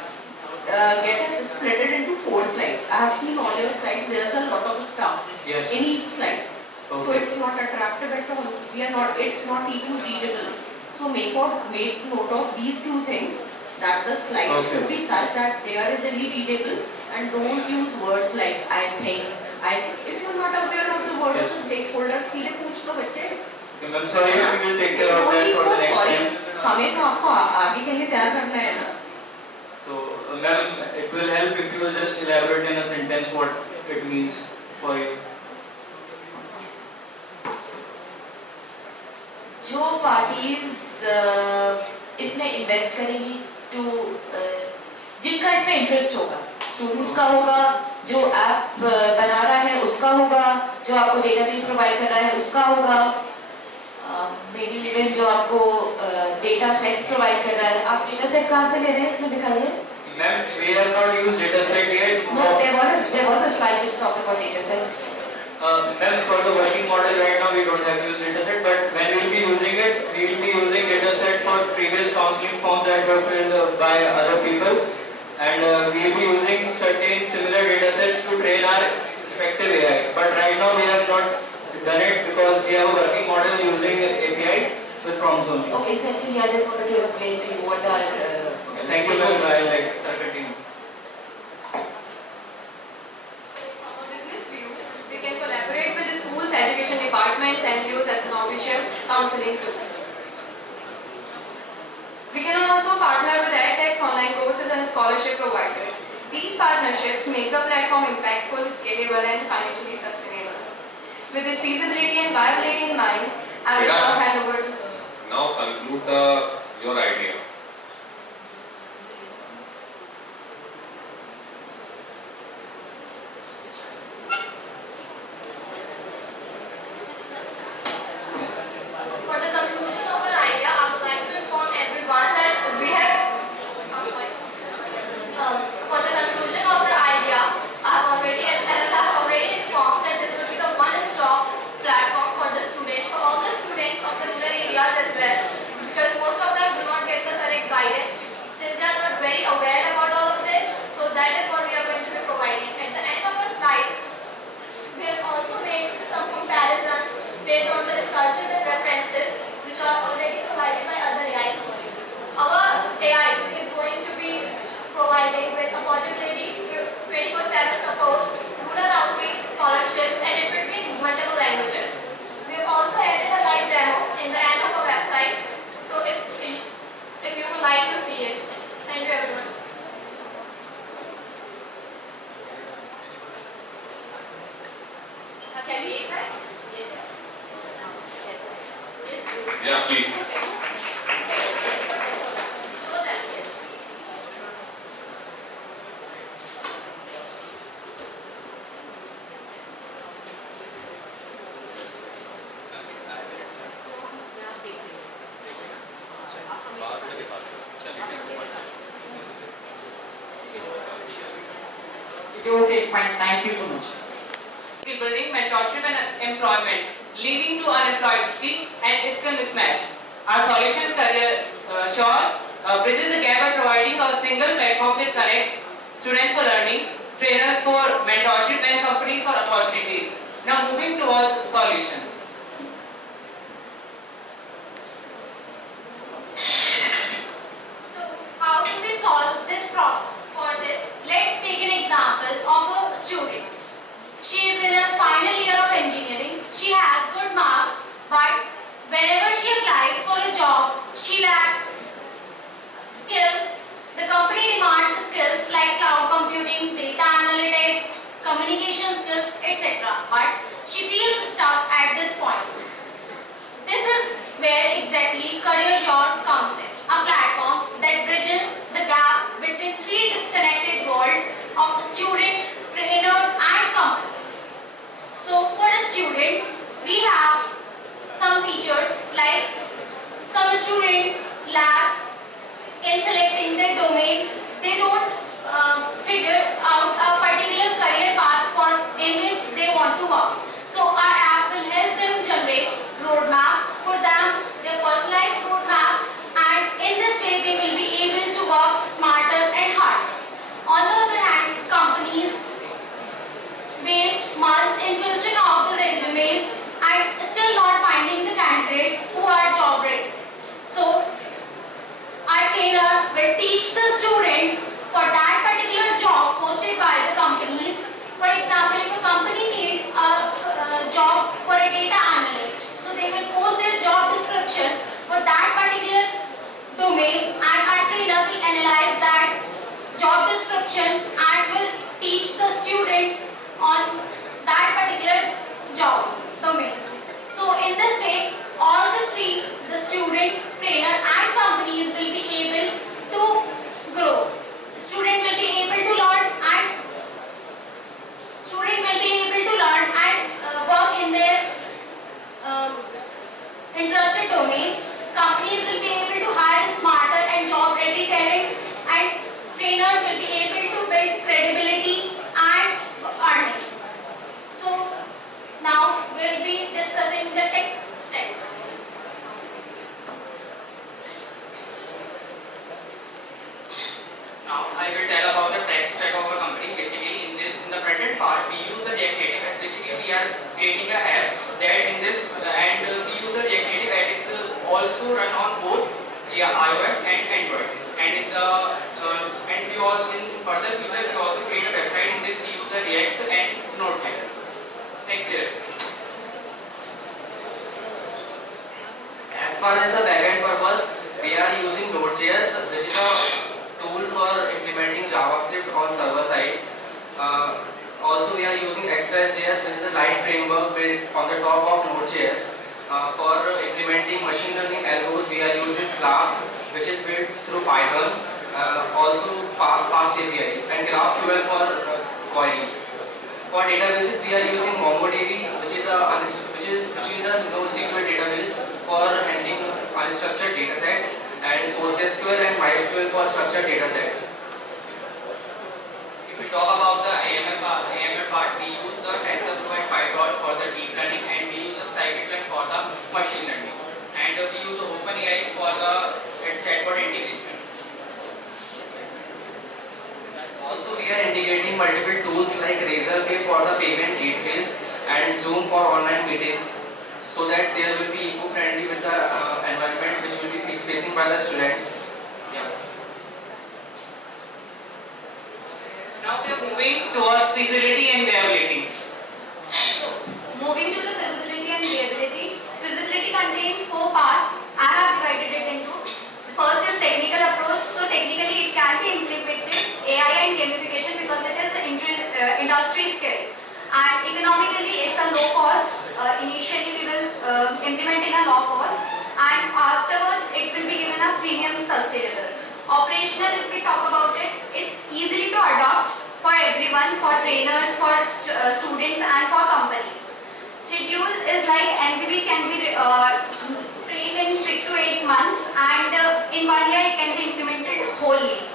get it split it into 4 slides. I have seen all your slides, there's a lot of stuff in each slide. So it's not attractive at all. It's not even readable. So make note of these 2 things, that the slides should be such that they are easily readable, and don't use words like I think, if you are not aware of the word of the stakeholder, सीधे पूछ लो बच्चे. I'm sorry, we will take care of that for the next time. हमें तो आपको आगे के लिए तैयार करना है ना. So, ma'am, it will help if you will just elaborate in a sentence what it means for you. जो parties इसमें invest करेंगी टू जिनका इसमें इंटरेस्ट होगा, स्टूडेंट्स का होगा, जो ऐप बना रहा है उसका होगा, जो आपको डेटाबेस प्रोवाइड कर रहा है उसका होगा, मे बी इवन जो आपको डेटा सेट्स प्रोवाइड कर रहा है। आप डेटा सेट कहाँ से ले रहे हैं, दिखाइए। Ma'am, we have not used data set yet. No, there was a slide which talked about data set. Ma'am, for the working model right now we don't have used data set, but when we will be using it, we will be using data set for previous counseling forms that were filled by other people, and we will be using certain similar data sets to train our respective AI. But right now we have not done it because we have a working model using API with prompts only. Okay, so actually I just wanted to explain to you what are Thank you, ma'am. I like continue. From a business view, we can collaborate with the schools, education departments, and use as an official counseling tool. We can also partner with edtechs, online courses, and scholarship providers. These partnerships make the platform impactful, scalable, and financially sustainable. With this feasibility and viability in mind, I will now hand over to you. Now conclude your idea. For the conclusion of our idea, I would like to inform everyone that we have. For the conclusion of the idea, I have already informed that this will be the one-stop platform for the students, for all the students of the rural areas as well, because most of them do not get the correct guidance since they are not very aware about all of this. So that is what we are going to be providing. At the end of our slide, we have also made some comparisons based on the researches and references which are already provided by other AIs. Our AI is going to be providing with affordability, 24/7 support, rural outreach, scholarships, and it will be in multiple languages. We have also added a live demo in the end of our website, so if you would like to see it. Thank you everyone. Can we try? Yes. Yeah, please. So that yes. Okay, fine. Thank you so much. Skill building, mentorship and employment, leading to unemployability and skill mismatch. Our solution career bridges the gap by providing a single platform that connects students for learning, trainers for mentorship and companies for opportunities. Now moving towards solution. So how do we solve this problem? For this, let's take an example of a student. She is in her final year of engineering. She has good marks, but whenever she applies for a job, she lacks skills. The company demands skills like cloud computing, data analytics, communication skills, etc. But she feels stuck at this point. This is where exactly CareerJob comes in, a platform that bridges the gap between three disconnected worlds of student, trainer, and companies. So for the students, we have some features like some students lack in selecting their domain. They don't figure out a particular career path in which they want to work. So our app will help them generate roadmap for them, their personalized roadmap, and in this way they will be able to work smarter and harder. On the other hand, companies waste months in filtering out the resumes and still not finding the candidates who are job ready. So our trainer will teach the students for entrepreneurship domain, companies will be able to hire smarter and job-ready talent, and trainers will be able to build credibility and earning. So now we'll be discussing the tech stack. Now I will tell about the tech stack of a company. Basically, in the front end part, we use the React Native, and basically we are creating a app that we use the React Native app is also run on both iOS and Android. And we also in further future we also create a website in this we use the React and Node.js. Next year. As far as the backend purpose, we are using Node.js, which is a tool for implementing JavaScript on server side. Also, we are using Express.js, which is a light framework built on the top of Node.js. For implementing machine learning algos, we are using Flask, which is built through Python. Also, Fast API and GraphQL for queries. For databases, we are using MongoDB, which is a NoSQL database for handling unstructured dataset, and PostgreSQL and MySQL for structured dataset. If we talk about the AML part, we use the TensorFlow and PyTorch for the deep learning, and we use the scikit-learn for the machine learning, and we use the OpenAI for the chatbot integration. Also, we are integrating multiple tools like Razorpay for the payment gateways and Zoom for online meetings, so that they will be eco-friendly with the environment which will be facing by the students. Yeah. Now we are moving towards feasibility and viability. So, moving to the feasibility and viability. Feasibility contains 4 parts. I have divided it into. First is technical approach. So technically it can be implemented AI and gamification because it is an industry skill. And economically it's a low cost. Initially we will implement in a low cost, and afterwards it will be given a premium sustainable. Operational, if we talk about it, it's easily to adopt for everyone, for trainers, for students and for companies. Schedule is like MVP can be trained in 6 to 8 months, and in 1 year it can be implemented wholly.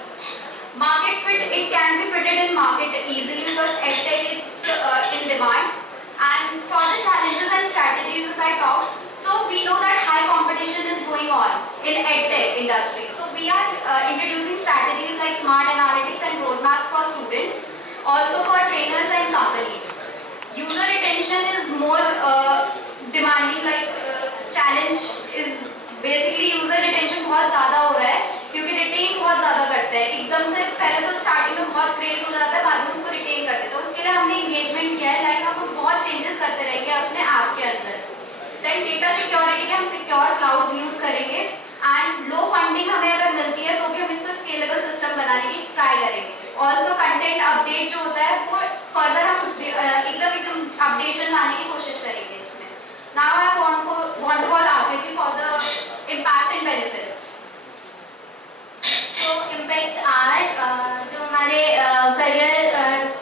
Market fit, it can be fitted in market easily because EdTech is in demand. And for the challenges and strategies if I talk, so we know that high competition is going on in EdTech industry. So we are introducing strategies like smart analytics and roadmaps for students, also for trainers and companies. User retention is more demanding, like challenge is basically user retention बहुत ज़्यादा हो रहा है क्योंकि retain बहुत ज़्यादा करते हैं. एकदम से पहले तो स्टार्टिंग में बहुत क्रेज हो जाता है, बाद में उसको retain करते हैं. तो उसके लिए हमने engagement किया है, लाइक हम बहुत changes करते रहेंगे अपने ऐप के अंदर. Then data security के हम secure clouds use करेंगे, and low funding हमें अगर मिलती है तो भी हम इसको scalable system बनाने की try करेंगे. Also content update जो होता है वो further हम एकदम updation लाने की कोशिश करेंगे इसमें. Now I want to call Akriti for the impact and benefits. So impacts are जो हमारे career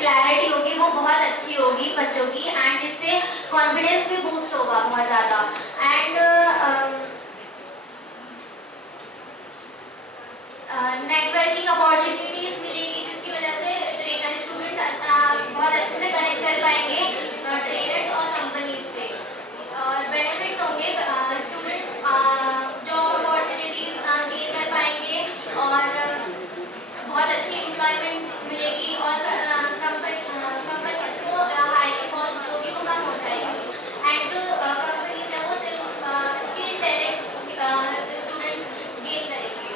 clarity होगी वो बहुत अच्छी होगी बच्चों की, and इससे confidence भी boost होगा बहुत ज़्यादा, and networking opportunities मिलेगी जिसकी वजह से trainer students बहुत अच्छे से connect कर पाएंगे trainers और companies से. और benefits होंगे students job opportunities gain कर पाएंगे और बहुत अच्छी employment मिलेगी और companies को hiring costs होगी वो कम हो जाएगी, and जो companies है वो सिर्फ skilled talent students gain करेंगे.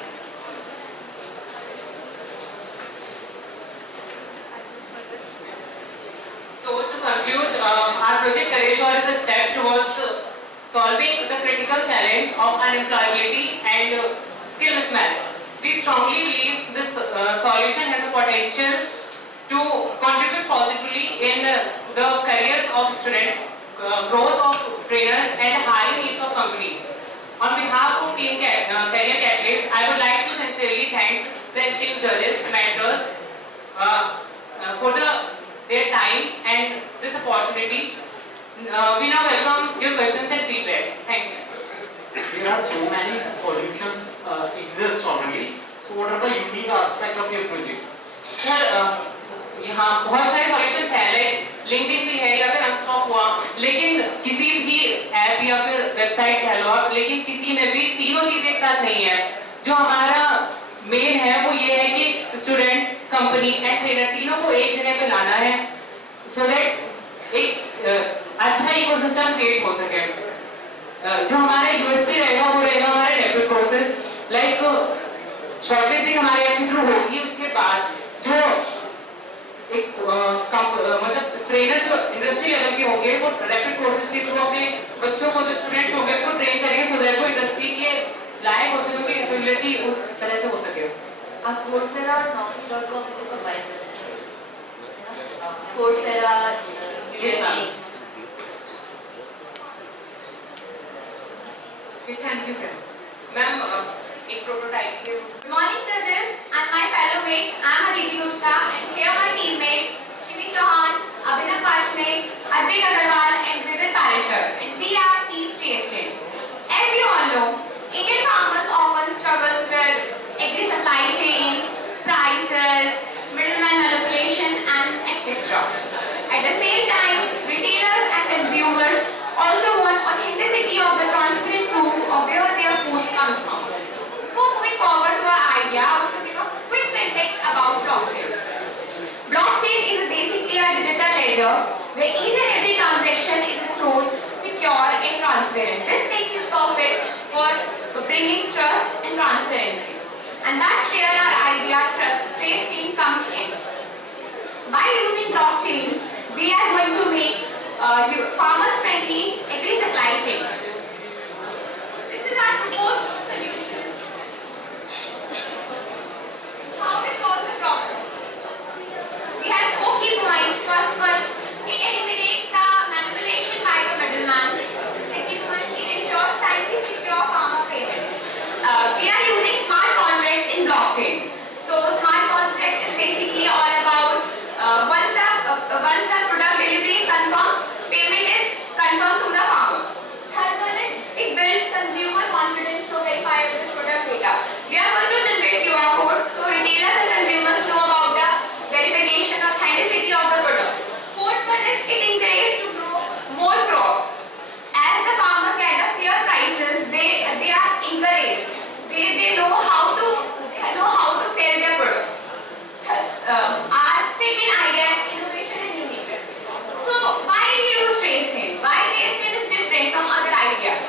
So to conclude, our project Kareshwar is a step towards solving the critical challenge of unemployability and skill mismatch. We strongly believe this solution has a potential to contribute positively in the careers of students, growth of trainers and hiring needs of companies. On behalf of Team Career Catalyst, I would like to sincerely thank the esteemed judges, mentors for their time and this opportunity. We now welcome your questions and feedback. Thank you. are so many solutions exist already. So what are the unique aspect of your project? Sir यहाँ बहुत सारे solutions हैं, like LinkedIn भी है या फिर Unstop हुआ, लेकिन किसी भी ऐप या फिर वेबसाइट कह लो आप, लेकिन किसी में भी तीनों चीजें एक साथ नहीं है। जो हमारा मेन है वो ये है कि स्टूडेंट, कंपनी एंड ट्रेनर तीनों को एक जगह पे लाना है, सो दैट एक अच्छा इकोसिस्टम क्रिएट हो सके। जो हमारा यूएसपी रहेगा वो रहेगा हमारे नेटवर्क प्रोसेस, लाइक शॉर्टलिस्टिंग हमारे ऐप के थ्रू होगी, उसके बाद जो एक मतलब ट्रेनर जो इंडस्ट्री लेवल के होंगे वो रैपिड कोर्सेज के थ्रू अपने बच्चों को, जो स्टूडेंट होंगे उनको ट्रेन करेंगे सो दैट वो इंडस्ट्री के लायक हो सके, उनकी एबिलिटी उस तरह से हो सके। आप कोर्सेरा और naukri.com को कंबाइन करते हैं, कोर्सेरा थैंक यू मैम। एक प्रोटोटाइप के Good morning, judges and my fellow mates. I am Aditi Gupta and here my teammates Civic, Abhinav Pashne, Advik Agarwal and Vivek Parishar, and we are Team Creation. As you all know, Indian farmers often struggles with agri supply chain, prices, middleman manipulation and etc. At the same time, retailers and consumers also want authenticity of the transparent proof of where their food comes from. Before moving forward to our idea, I want to give a quick syntax about blockchain. Blockchain is basically a digital ledger where each and every transaction is stored, secure and transparent. This makes it perfect for bringing trust and transparency. And that's where our idea trace chain comes in. By using blockchain, we are going to make farmers friendly agri supply chain. This is our proposed solution. How it solves the problem? We have 4 key points. First one, it eliminates the manipulation by the middleman. Second one, it ensures timely secure farmer payments. We are using smart contracts in blockchain. So smart contracts is basically all about once the product delivery is confirmed, payment is confirmed to the farmer. Third one is it builds consumer confidence to verify the product data. We are going to generate QR codes so retailers and consumers know about the verification authenticity of the product. Fourth one is it encourages to grow more crops. As the farmers get the fair prices, they are encouraged. They know how to sell their product. Our second idea is innovation and uniqueness. So why do you use tracing? Why tracing is different from other ideas?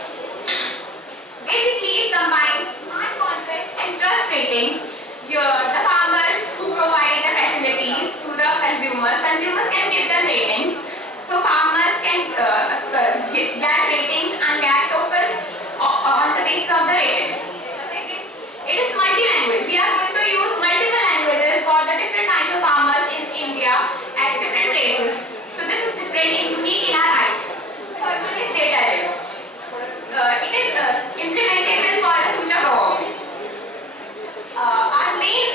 Basically, it combines smart contracts and trust ratings. The farmers who provide the facilities to the consumers can give them ratings. So farmers can get ratings and get tokens on the basis of the rating. Second, it is multi-language. We are going to use multiple languages for the different kinds of farmers in India at different places. So this is different and unique in our idea. Third one is data layer. It is implementable for the future government. Our main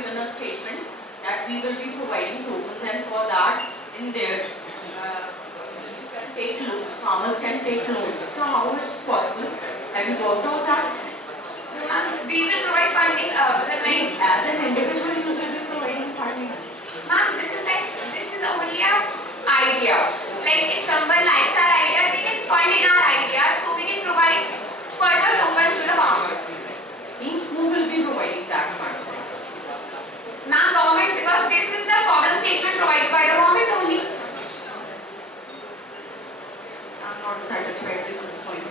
given a statement that we will be providing tokens, and for that, in there, you can take loan, farmers can take loan. So how it's possible? Have you worked out that? We will provide funding, As an individual, you will be providing funding. ma'am, this is only a idea. Like if someone likes our idea, they can fund in our idea, so we can provide further tokens to the farmers. Means who will be providing that fund? Ma'am, government, because this is the problem statement provided by the government only. I'm not satisfied with this point.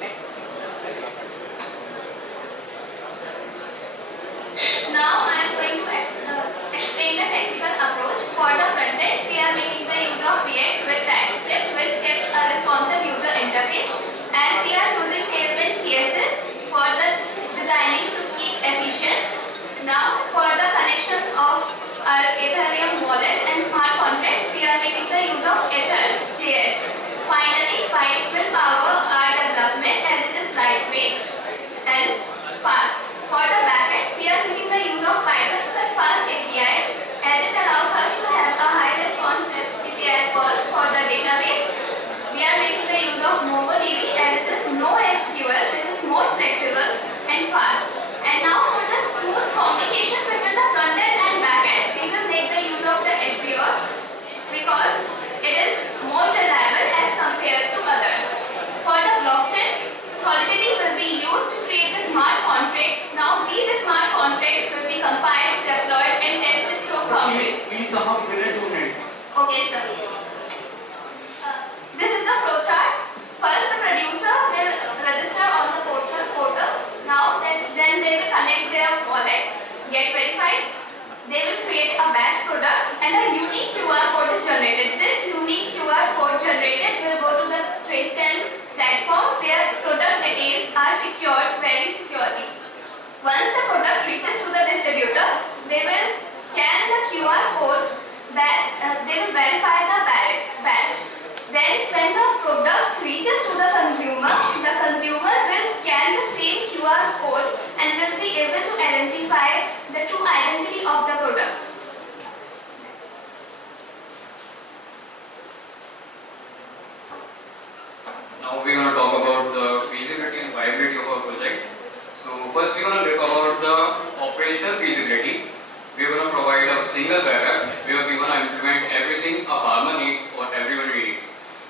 Next. Now I am going to explain the technical approach. For the front end, we are making the use of React with TypeScript, which gives a responsive user interface, and we are using Tailwind CSS for the designing to keep efficient. Now, for the connection of our Ethereum wallets and smart contracts, we are making the use of Ethers.js. Finally, Python will power our development as it is lightweight and fast. For the backend, we are making the use of Python plus Fast API, as it allows us to have a high response API calls. For the database, we are making the use of MongoDB, as it is NoSQL, which is more flexible and fast. And now for the smooth communication between the front end and back end, we will make the use of the Axios, because it is more reliable as compared to others. For the blockchain, Solidity will be used to create the smart contracts. Now these smart contracts will be compiled, deployed and tested through Foundry. Please sum up within 2 minutes. Okay, sir. This is the flowchart. First, the producer will register on the portal. Now, then they will connect their wallet, get verified. They will create a batch product, and a unique QR code is generated. This unique QR code generated will go to the TraceChain platform, where product details are secured very securely. Once the product reaches to the distributor, they will scan the QR code. They will verify the batch. Then when the product reaches to the consumer will scan the same QR code and will be able to identify the true identity of the product. Now we're going to talk about the feasibility and viability of our project. So first we're going to look about the operational feasibility. We're going to provide a single web app where we're going to implement everything a farmer needs or everyone needs.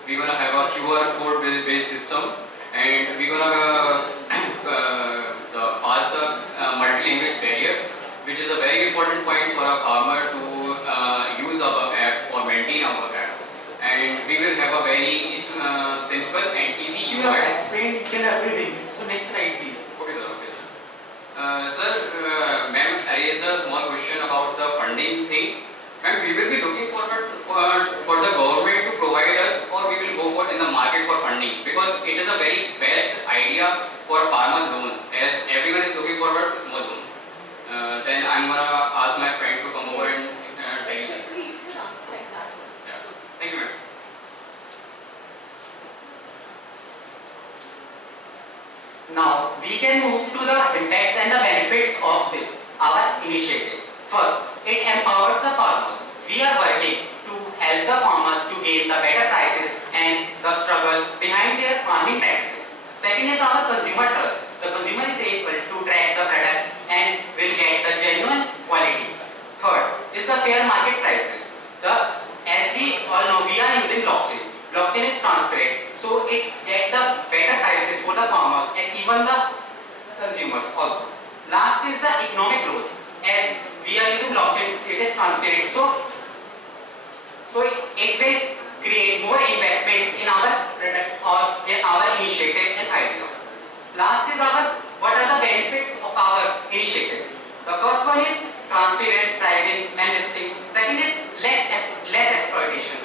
We're going to have a QR code based system, and we're going to pass the multi-language barrier, which is a very important point for a farmer to use our app or maintain our app. And we will have a very simple and easy You UI. have explained each and everything. So next slide, please. Okay, sir. Okay, sir. Sir, ma'am raised a small question about the funding thing. Ma'am, we will be looking forward for the government to provide us, or we will go for in the market for funding, because it is a very best idea for a farmer loan, as everyone is looking forward to small loan. Then I'm gonna ask my friend to come over and tell you that. Yeah. Thank you, ma'am. Now, we can move to the impacts and the benefits of this, our initiative. First, it empowers the farmers. We are working to help the farmers to gain the better prices and the struggle behind their farming practices. Second is our consumer trust. The consumer is able to track the product and will get the genuine quality. Third is the fair market prices. As we all know, we are using blockchain. Blockchain is transparent, so it gets the better prices for the farmers and even the consumers also. Last is the economic growth. As we are using blockchain, it is transparent, so it will create more investments in our product or in our initiative and idea. Last is what are the benefits of our initiative. The first one is transparent pricing and listing. Second is less exploitation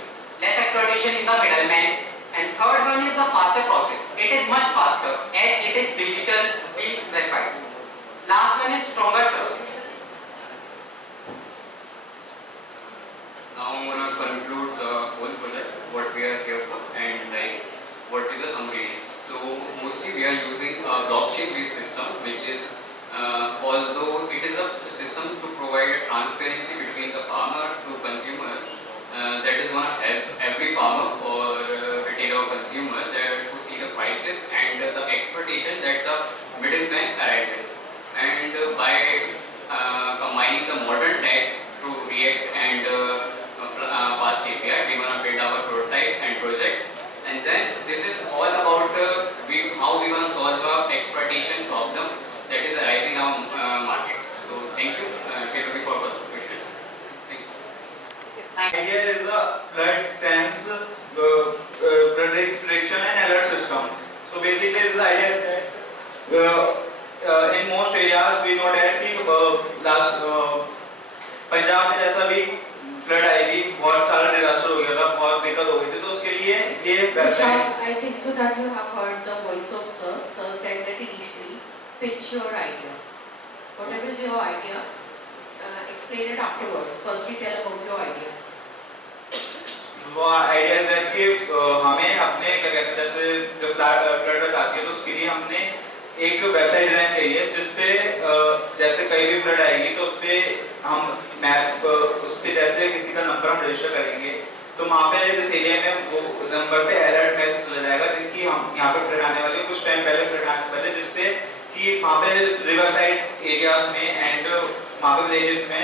in the middleman. And third one is the faster process. It is much faster as it is digitally verified. Last one is stronger trust. Now I'm going to conclude the whole project, what we are here for, and what is the summary is. So mostly we are using a blockchain based system, which is although it is a system to provide transparency between the farmer to consumer, that is going to help every farmer or retailer or consumer there to see the prices and the exploitation that the middleman arises. And by combining the modern tech through React and Fast API, we're going to build our prototype and project. And then this is all about how we're going to solve the exploitation problem that is arising in our market. So thank you. We're looking forward to questions. Thank you. Idea is a flood sense, prediction and alert system. So basically this is the idea that in most areas we know that last Punjab में जैसा भी flood आई थी, बहुत सारा disaster हो गया था, बहुत दिक्कत हो गई थी, तो उसके लिए ये website I think so that you have heard the voice of sir. Sir said that initially pitch your idea. Whatever is your idea, explain it afterwards. Firstly tell about your idea. वो idea है कि हमें अपने क्या कहते हैं जैसे जब फ्लड आती है तो उसके लिए हमने एक वेबसाइट डिजाइन करी है जिसपे जैसे कहीं भी फ्लड आएगी तो उसपे हम मैप उसपे जैसे किसी का नंबर हम रजिस्टर करेंगे तो वहाँ पे जिस एरिया में वो नंबर पे अलर्ट मैसेज चला जाएगा कि हम यहाँ पे फ्लड आने वाली है कुछ टाइम पहले फ्लड आने पहले, जिससे कि वहाँ पे रिवर साइड एरियाज में एंड वहाँ पे विलेजेस में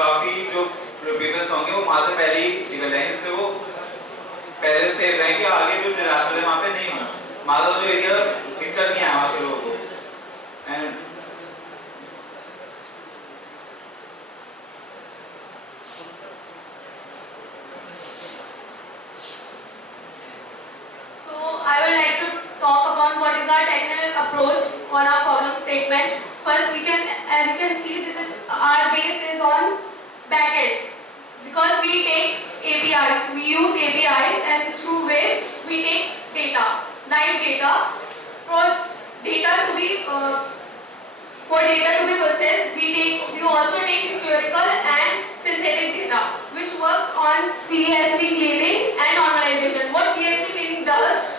काफ़ी जो पीपल्स होंगे वो वहाँ से पहले ही निकल जाएंगे, जिससे वो पहले से रहेंगे आगे जो डिजास्टर है वहाँ पे नहीं होना, वहाँ जो एरिया दिक्कत नहीं आया वहाँ के लोगों को। And I would like to talk about what is our technical approach on our problem statement. First, as you can see, our base is on backend because we take APIs. We use APIs and through which we take data, live data. For data to be processed, we also take historical and synthetic data, which works on CSV cleaning and normalization. What CSV cleaning does,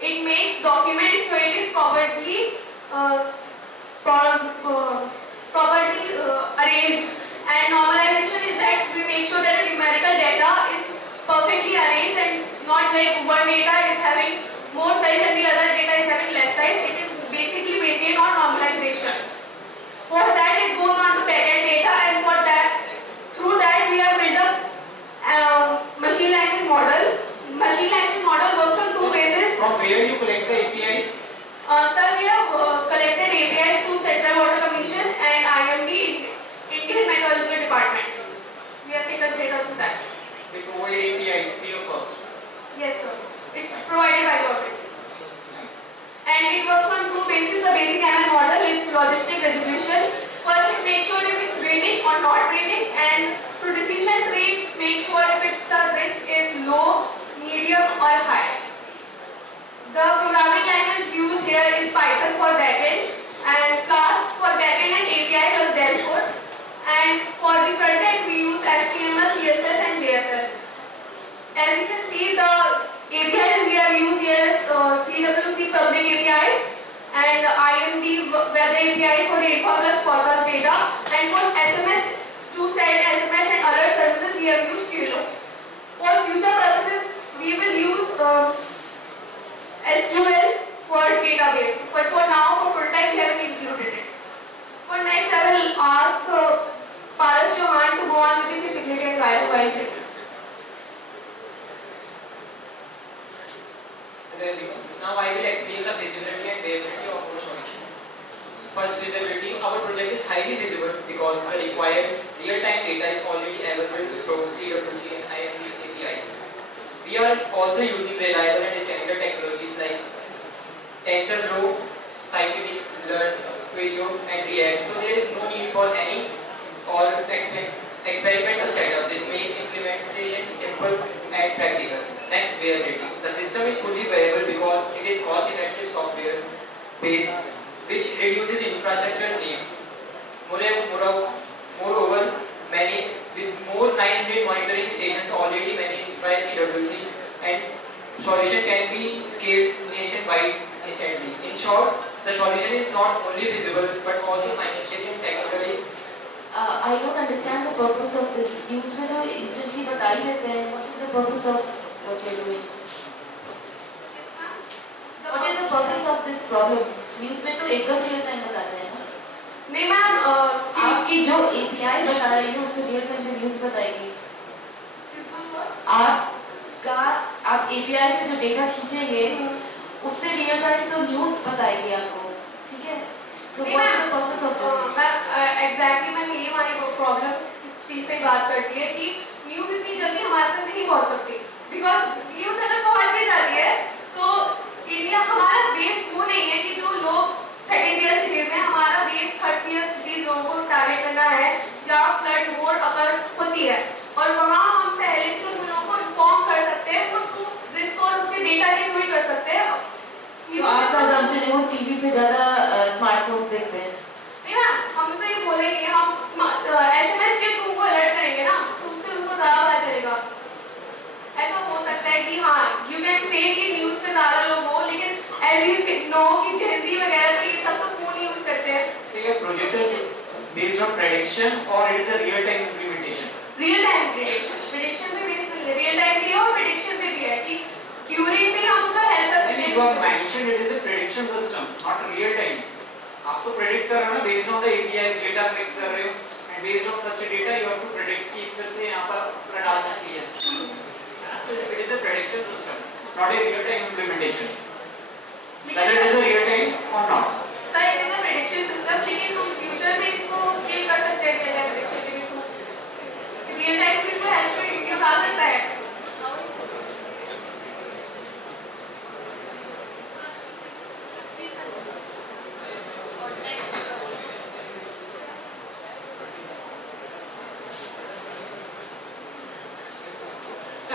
it makes documents so it is properly arranged, and normalization is that we make sure that the numerical data is perfectly arranged and not like one data is having more size and the other data is having less size. It is basically maintained on normalization. For that it goes on to backend data, and for that, through that we have built up machine learning model. Machine learning model works on two bases. From where you collect the APIs? Sir, we have collected APIs through Central Water Commission and IMD, Indian Meteorological Department. We have taken data through that. They provide APIs free of cost. Yes, sir. It's provided by government. And it works on two bases. The basic ML model is logistic resolution. First, it makes sure if it's raining or not raining, and through decision trees, make sure if the risk is low, medium or high. The programming language used here is Python for backend and Flask for backend and API plus Delphi code. And for the front end, we use HTML, CSS and JSS. As you can see, the APIs we have used here is CWC public APIs and IMD weather APIs for rainfall plus forecast data, and for SMS to send SMS and alert services we have used Kilo. For future purposes we will use SQL for database, but for now for prototype we haven't included it. For next I will ask Paras Chauhan to go on with the feasibility and viability. Now I will explain the feasibility and viability of our solution. First, feasibility. Our project is highly feasible because the required real-time data is already available through CWC and IMD APIs. We are also using reliable and standard technologies like TensorFlow, Scikit-learn, Querio and React. So there is no need for any or experimental setup. This makes implementation simple and practical. Next, viability. The system is fully viable because it is cost-effective software based, which reduces infrastructure need. Moreover, with more 900 monitoring stations already managed by CWC, and solution can be scaled nationwide instantly. In short, the solution is not only feasible but also financially and technically. I don't understand the purpose of this. News में तो instantly बता ही देते हैं. What is the purpose of what you're doing? What is the purpose of this problem? News में तो एकदम real time बताते हैं ना. नहीं मैम, आपकी जो API बता रही है उससे real time में news बताएगी. आप API से जो डेटा खींचेंगे उससे रियल टाइम तो न्यूज़ बताएगी आपको, ठीक है? तो what is the purpose of this? Ma'am exactly ma'am यही हमारी प्रॉब्लम इस चीज़ पे बात करती है कि न्यूज़ इतनी जल्दी हमारे तक नहीं पहुंच सकती, बिकॉज न्यूज़ अगर पहुंच भी जाती है तो इंडिया हमारा बेस वो नहीं है कि जो लोग सेकेंड ईयर सिटी में, हमारा बेस थर्ड ईयर सिटी लोगों को टारगेट करना है जहाँ फ्लड वोर अगर होती है और वहाँ हम पहले से उन लोगों को इन्फॉर्म कर सकते हैं, वो थ्रू रिस्क और उसके डेटा के थ्रू ही कर सकते हैं. तो आपका assumption है वो टीवी से ज़्यादा स्मार्टफोन्स देखते हैं? नहीं मैम, हम तो ये बोलेंगे हम SMS के थ्रू को अलर्ट करेंगे ना, तो उससे उनको ज़्यादा पता चलेगा. ऐसा हो सकता है कि हाँ यू कैन से कि न्यूज़ पे ज़्यादा लोग हो, लेकिन एज यू नो कि जेनजी वगैरह तो ये सब तो फोन यूज़ करते हैं. ये project is based on prediction or it is a real time implementation? Real time prediction पे बेस नहीं है, रियल टाइम भी है और प्रेडिक्शन पे भी है कि ड्यूरिंग में हम उनका हेल्प कर सकते हैं. You have mentioned it is a prediction system, not real time. आप तो predict कर रहे हो ना based on the APIs data collect कर रहे हो and based on such a data you have to predict कि फिर से यहाँ पर फ्लड आ सकती है. It is a prediction system, not a real time implementation. Whether it is a real time or not. Sir it is a prediction system, लेकिन हम future में इसको स्केल कर सकते हैं रियल टाइम प्रेडिक्शन के भी थ्रू. रियल टाइम भी को हेल्प करके आ सकता है.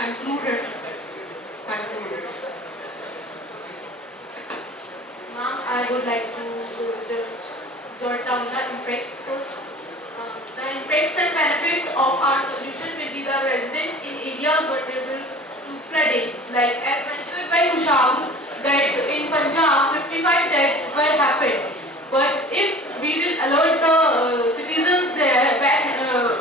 Concluded. Ma'am, I would like to just jot down the impacts first. The impacts and benefits of our solution will be the resident in areas vulnerable to flooding. Like as mentioned by Kushal, that in Punjab 55 deaths were happened. But if we will alert the citizens there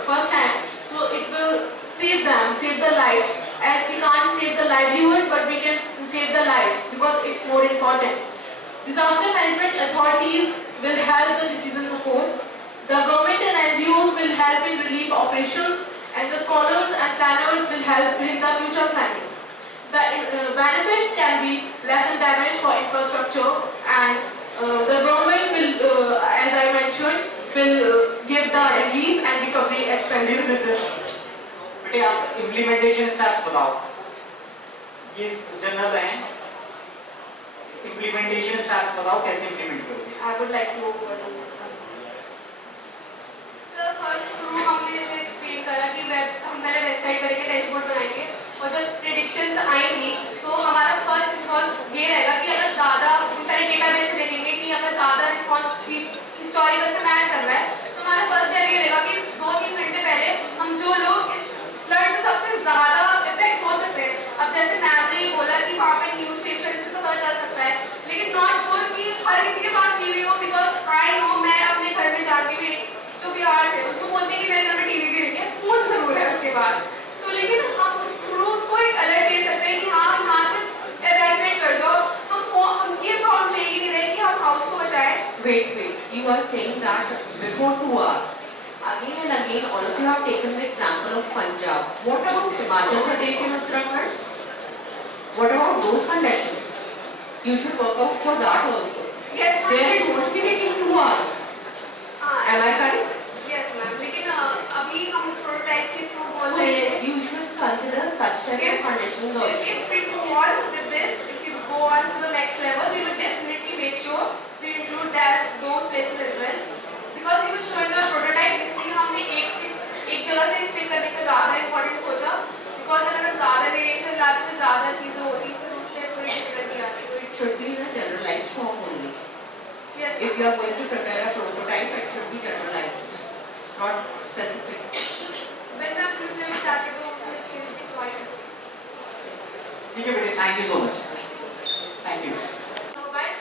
first hand, so it will save them, save the lives. As we can't save the livelihood, but we can save the lives because it's more important. Disaster management authorities will help the decision support. The government and NGOs will help in relief operations, and the scholars and planners will help in the future planning. The benefits can be lesser damage for infrastructure, and the government will, as I mentioned, will give the relief and recovery expenses. बेटे आप implementation steps बताओ. ये general हैं. Implementation steps बताओ कैसे implement करोगे? I would like to go over. Sir first through हमने जैसे एक्सप्लेन करा कि हम पहले वेबसाइट करेंगे, डैशबोर्ड बनाएंगे और जब प्रेडिक्शंस आएंगी तो हमारा फर्स्ट इन्वॉल्व ये रहेगा कि अगर ज़्यादा हम पहले डेटाबेस से देखेंगे कि अगर ज़्यादा रिस्पॉन्स हिस्टोरिकल से मैच कर रहा है तो हमारा फर्स्ट स्टेप ये रहेगा कि 2-3 घंटे पहले हम जो लोग इस फ्लड से सबसे ज़्यादा इफेक्ट हो सकते हैं. अब जैसे मैम ने ये बोला कि वहाँ पे न्यूज़ स्टेशन से तो पता चल सकता है, लेकिन नॉट श्योर कि हर किसी के पास टीवी हो, बिकॉज आई नो मैं अपने घर में जाती हूँ जो बिहार से, उनको बोलते हैं कि मेरे घर में टीवी भी नहीं है, फोन जरूर है उसके पास, तो लेकिन हम उस थ्रू उसको एक अलर्ट दे सकते हैं कि हाँ यहाँ से एवैक्यूएट कर जाओ. हम ये प्रॉब्लम ले ही नहीं रहे कि हम हाउस को बचाएं. Wait, you are saying that before 2 hours. Again and again, all of you have taken the example of Punjab. What about Himachal Pradesh and Uttarakhand? What about those conditions? You should work out for that also. Yes, ma'am. There it won't be taking 2 hours. Am I correct? Yes, ma'am. लेकिन अभी हम prototype के through बोल रहे हैं. Yes, you should consider such type of conditions also. If we move on with this, if you go on to the next level, we will definitely make sure we include those places as well. Because you were showing a prototype, इसलिए हमने एक जगह से stick करने का ज़्यादा important सोचा. Because अगर हम ज़्यादा वेरिएशन लाते हैं, ज़्यादा चीज़ें होती हैं, तो उससे थोड़ी डिफिकल्टी आती है. It should be in a generalized form only. Yes. If you are going to prepare a prototype, it should be generalized, not specific. When मैं फ्यूचर में जाती हूँ तो उसमें स्किल डिप्लॉय सकती हूँ. ठीक है बेटे, thank you so much. Thank you. Mobile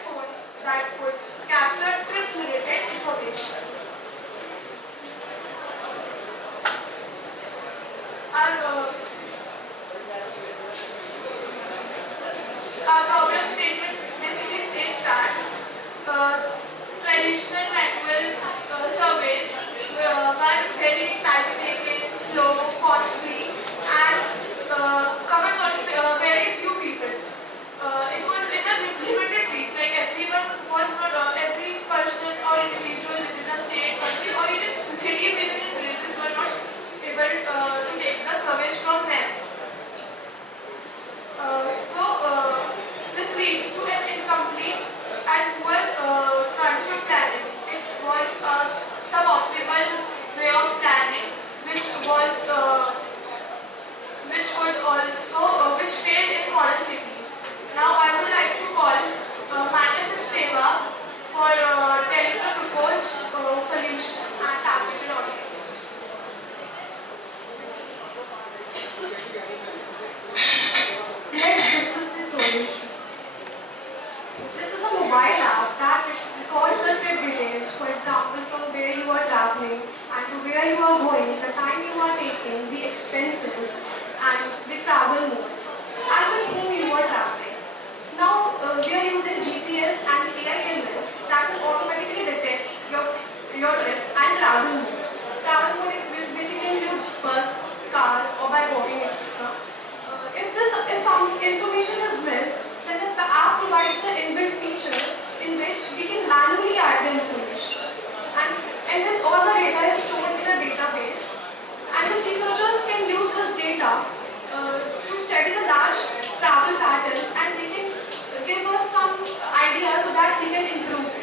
can improve it.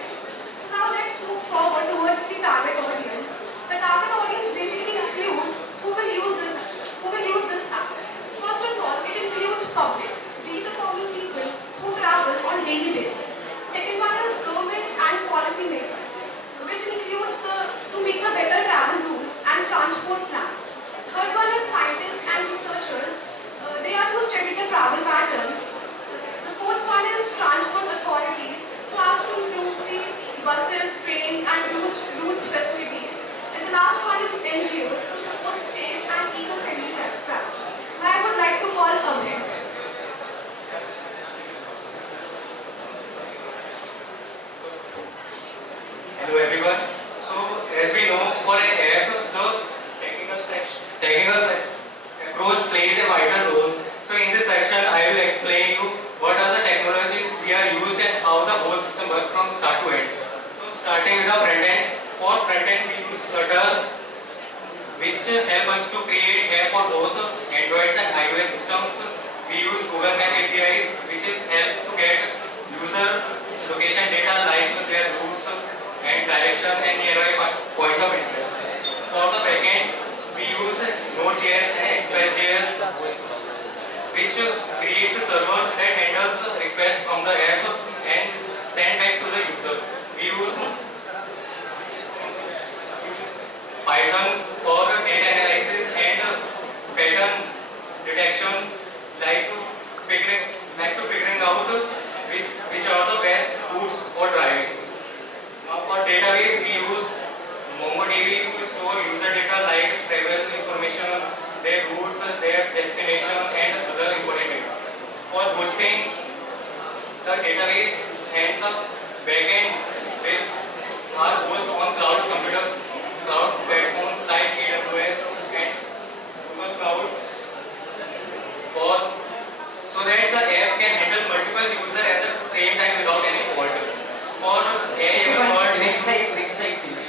So now let's move forward towards the target audience. The target audience basically includes who will use this app. First of all, it includes public, the common people who travel on daily basis. Second one is government and policy makers, which includes to make a better travel rules and transport plans. Third one is scientists and researchers. They are to study the travel patterns. The fourth one is transport authorities, so as to improve the buses, trains and routes facilities. And the last one is NGOs to support safe and eco-friendly travel. Now I would like to call Amir. Hello everyone. So as we know, for an app, the technical approach plays a vital role. So in this section, I will explain you what are the technologies we are used and how the whole system works from start to end. So starting with the front end. For front end, we use Flutter, which help us to create app for both Androids and iOS systems. We use Google Map APIs, which is help to get user location data like their routes and direction and nearby point of interest. For the backend, we use Node.js and Express.js, which creates a server that handles requests from the app and send back to the user. We use Python for data analysis and pattern detection, like figuring out which are the best routes for driving. Now for database, we use MongoDB to store user data like travel information, their routes, their destination and other important data. For hosting the database and the backend are hosted on cloud platforms like AWS and Google Cloud, so that the app can handle multiple users at the same time without any fault. For AI, next slide please.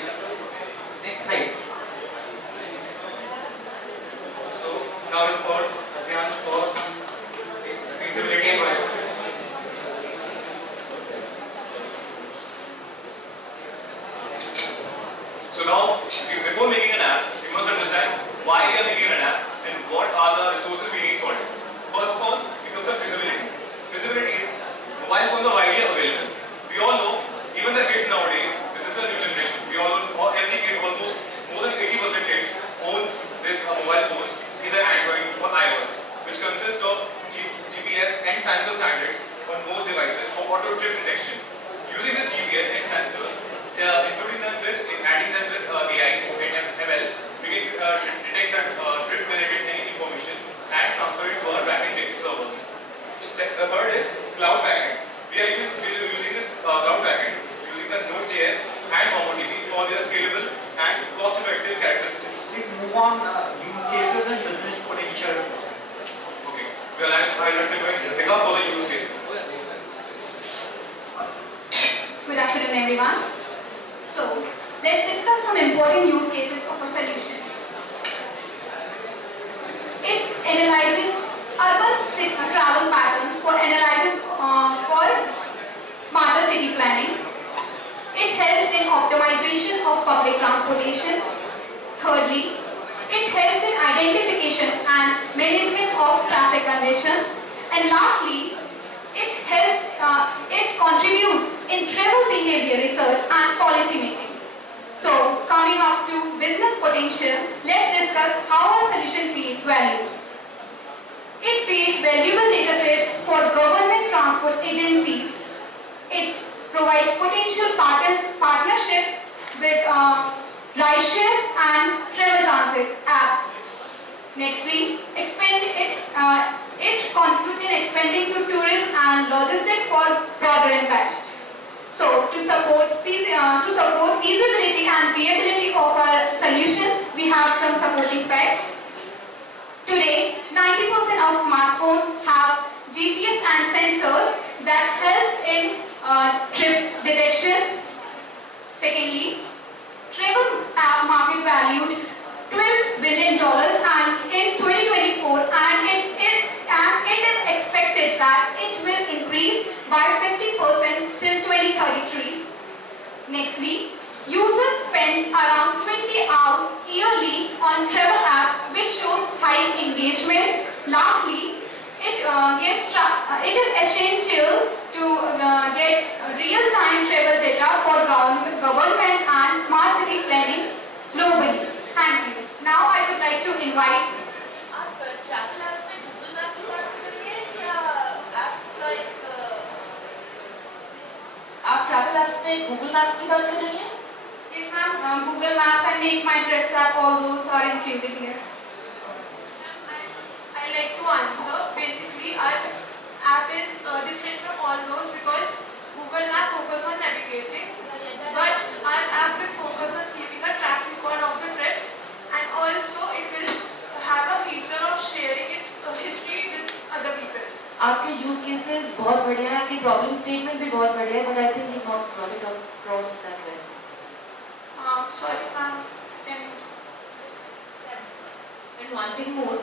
Next slide. So now we'll call Adyansh for feasibility and viability. So now, before making an app, we must understand why we are making an app and what are the resources we need for it. First of all, we come to feasibility. Feasibility is mobile phones are widely available. We all know, even the kids nowadays, this is a new generation. We all know every kid, almost more than 80% kids own this mobile phones, either Android or iOS, which consist of GPS and sensor standards on most devices for auto trip detection. Using this GPS and sensors, including them with, adding them with AI and ML, we can detect that trip related any information and transfer it to our backend servers. The third is cloud backend. We are using this cloud backend using the Node.js and MongoDB for their scalable and cost-effective characteristics. Please move on use cases and business potential. Okay. Well, I'll have to dig up for the use cases. Good afternoon, everyone. So, let's discuss some important use cases of a solution. It analyzes urban travel patterns for smarter city planning. It helps in optimization of public transportation. Thirdly, it helps in identification and management of traffic congestion. And lastly, it contributes in travel behavior research and policy making. So, coming up to business potential, let's discuss how our solution creates value. It creates valuable datasets for government transport agencies. It provides potential partnerships with rideshare and travel transit apps. Nextly, it contributes in expanding to tourism and logistics for broader impact. So, to support feasibility and viability of our solution, we have some supporting facts. Today, 90% of smartphones have GPS and sensors that helps in trip detection. Secondly, travel app market valued $12 billion and in 2024, and it is expected that it will increase by 50% till 2033. Nextly, users spend around 20 hours yearly on travel apps, which shows high engagement. Lastly, it is essential to get real-time travel data for government and smart city planning globally. Thank you. Now I would like to invite. आप travel apps में Google Map की बात कर रही हैं या apps like आप travel apps में Google Maps की बात कर रही हैं? Yes, ma'am. Google Maps and Make My Trips app, all those are included here. I like to answer. Basically, our app is different from all those because Google Map focus on navigating, but our app will focus on keeping a track record of the trips, and also it will have a feature of sharing its history with other people. आपके use cases बहुत बढ़िया हैं, आपकी problem statement भी बहुत बढ़िया है, but I think you've not brought it across that way. Sorry, ma'am. And one thing more,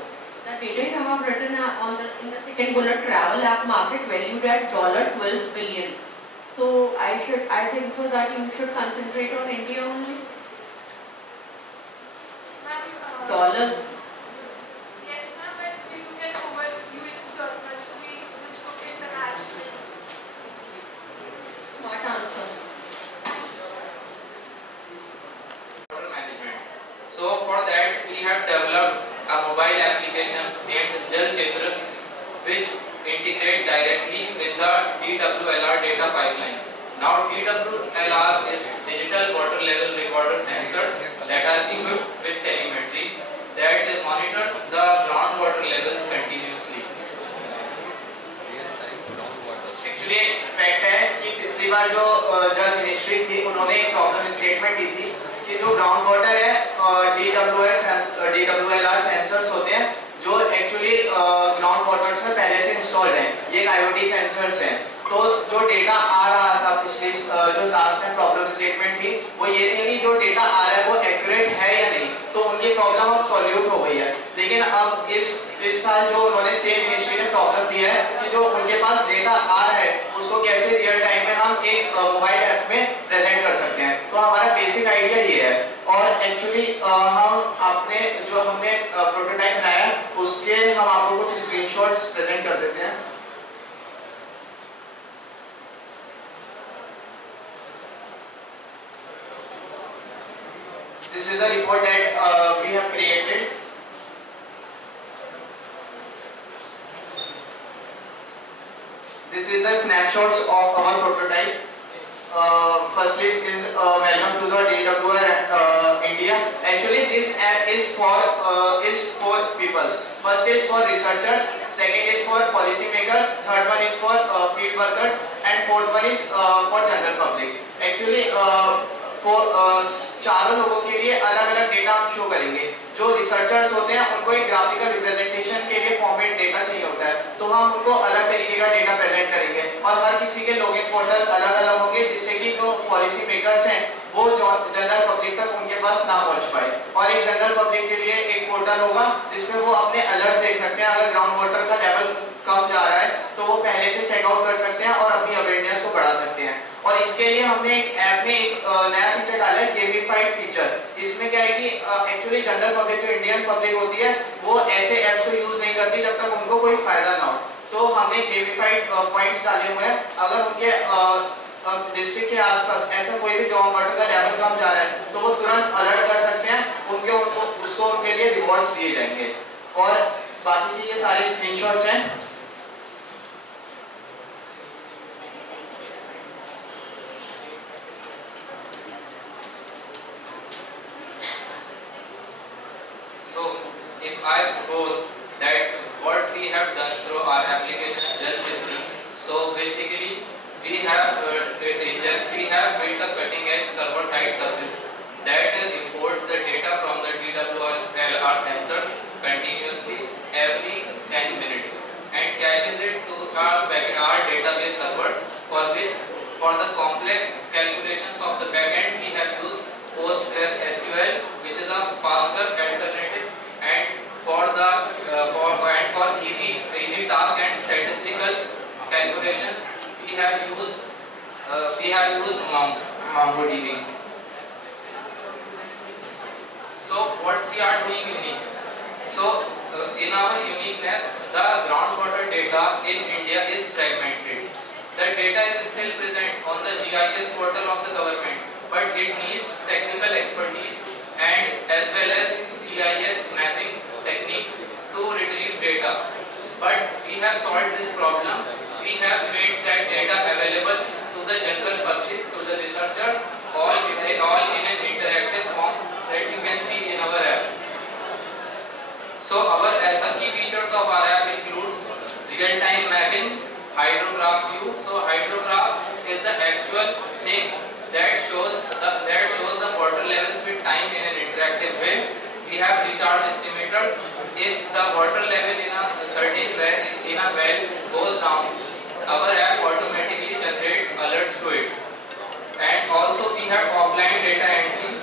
the data you have written in the second bullet, travel app market valued at $12 billion. So I think so that you should concentrate on India only. Dollars. Yes, ma'am, but if you can overview it so much, we just look international. Smart answer. Water management. So for that we have developed a mobile application named Jal Chitra, which integrate directly with the DWLR data pipelines. Now DWLR is digital water level recorder sensors that are equipped with telemetry that monitors the groundwater levels continuously. Actually fact है कि पिछली बार जो जल ministry थी उन्होंने एक problem statement दी थी कि जो ग्राउंड वाटर है DWLR सेंसर्स होते हैं जो एक्चुअली ग्राउंड वाटर्स में पहले से इंस्टॉल्ड हैं, ये IoT सेंसर्स हैं। तो जो डेटा आ रहा था पिछली जो लास्ट में प्रॉब्लम स्टेटमेंट थी वो ये थी कि जो डेटा आ रहा है वो एक्यूरेट है या नहीं, तो उनकी प्रॉब्लम अब सॉल्यूट हो गई है। लेकिन अब इस साल जो उन्होंने सेम मिनिस्ट्री ने प्रॉब्लम दिया है कि जो उनके पास डेटा आ रहा है उसको कैसे रियल टाइम में हम एक मोबाइल ऐप में प्रेजेंट कर सकते हैं। तो हमारा बेसिक आइडिया ये है और एक्चुअली हम अपने जो हमने प्रोटोटाइप बनाया उसके हम आपको कुछ स्क्रीनशॉट्स प्रेजेंट कर देते हैं। This is the report that we have created. This is the snapshots of our prototype. Firstly, is welcome to the DWR India. Actually, this app is for peoples. First is for researchers, second is for policymakers, third one is for field workers, and fourth one is for general public. Actually, चारों लोगों के लिए अलग अलग data हम show करेंगे। जो researchers होते हैं उनको एक ग्राफिकल रिप्रेजेंटेशन के लिए फॉर्मेट डेटा चाहिए होता है, तो हम उनको अलग तरीके का डेटा प्रेजेंट करेंगे और हर किसी के लॉगिन पोर्टल अलग अलग होंगे जिससे कि जो पॉलिसी मेकर्स हैं वो जनरल पब्लिक तक उनके पास ना पहुंच पाए। और एक जनरल पब्लिक के लिए एक पोर्टल होगा जिसमें वो अपने अलर्ट देख सकते हैं, अगर ग्राउंड वाटर का लेवल कम जा रहा है तो वो पहले से चेकआउट कर सकते हैं और अपनी अवेयरनेस को बढ़ा सकते हैं। और इसके लिए हमने एक ऐप में एक नया फीचर डाला है, गेमिफाइड फीचर। इसमें क्या है कि एक्चुअली जनरल पब्लिक जो इंडियन पब्लिक होती है वो ऐसे ऐप्स को यूज नहीं करती जब तक उनको कोई फायदा ना हो, तो हमने गेमिफाइड पॉइंट्स डाले हुए हैं। अगर उनके डिस्ट्रिक्ट के आसपास ऐसा कोई भी ग्राउंड वाटर का लेवल कम जा रहा है तो वो तुरंत अलर्ट कर सकते हैं, उसको उनके लिए रिवॉर्ड्स दिए जाएंगे। और बाकी की ये सारे स्क्रीनशॉट्स हैं। So if I propose that what we have done through our application Jal Chitra, so basically we have built a cutting edge server side service that imports the data from the DWLR sensors continuously every 10 minutes and caches it to our database servers, for the complex calculations of the backend we have used PostgreSQL, which is a faster alternative, and for easy task and statistical calculations we have used MongoDB. So what we are doing unique. So in our uniqueness, the groundwater data in India is fragmented. The data is still present on the GIS portal of the government, but it needs technical expertise and as well as GIS mapping techniques to retrieve data. But we have solved this problem. We have made that data available to the general public, to the researchers, all in an interactive form that you can see in our app. So the key features of our app includes real-time mapping, hydrograph view. So hydrograph is the actual thing that shows the water levels with time in an interactive way. We have recharge estimators. If the water level in a certain well goes down, our app automatically generates alerts to it. And also we have offline data entry.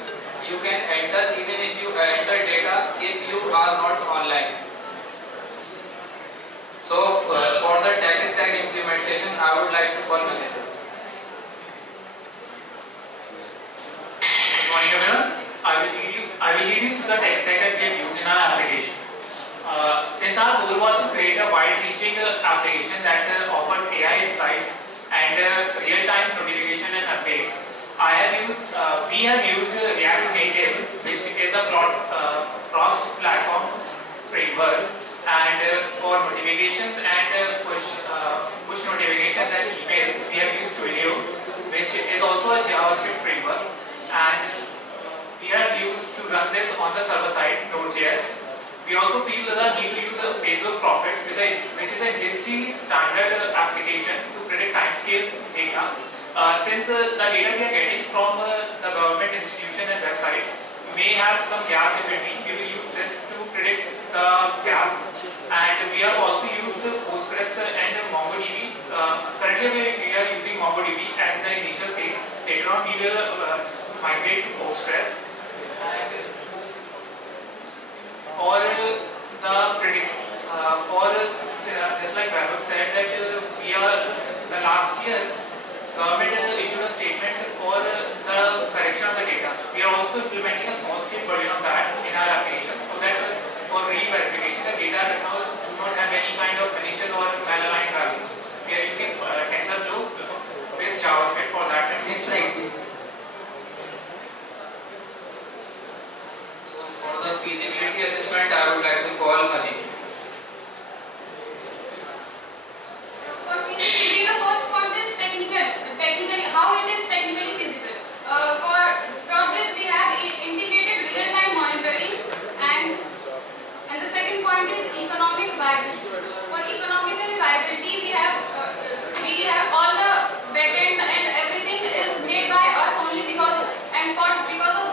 You can enter even if you enter data if you are not online. So for the tech stack implementation, I would like to call Maninder. Good morning everyone. I will lead you through the tech stack that we have used in our application. Since our goal was to create a wide-reaching application that offers AI insights and real-time notification and updates, we have used React Native, which is a cross-platform framework, and for notifications and push notifications and emails, we have used Twilio, which is also a JavaScript framework, and we have used to run this on the server side Node.js. We also feel the need to use a Facebook Prophet, which is an industry standard application to predict timescale data. Since the data we are getting from the government institution and websites may have some gaps in between, we will use this to predict the gaps. And we have also used Postgres and MongoDB. Currently we are using MongoDB at the initial stage. Later on we will migrate to Postgres. And just like Vaibhav said, that the last year government issued a statement for the correction of the data. We are also implementing a small scale version of that in our application, so that for re-verification the data does not have any kind of malicious or malaligned values. We are using TensorFlow with JavaScript for that. Next slide please. So for the feasibility assessment, I would like to call Aditi. For feasibility, the first point is technically how it is technically feasible. For this we have integrated real-time monitoring, and the second point is economic viability. For economical viability, we have all the backend and everything is made by us only because of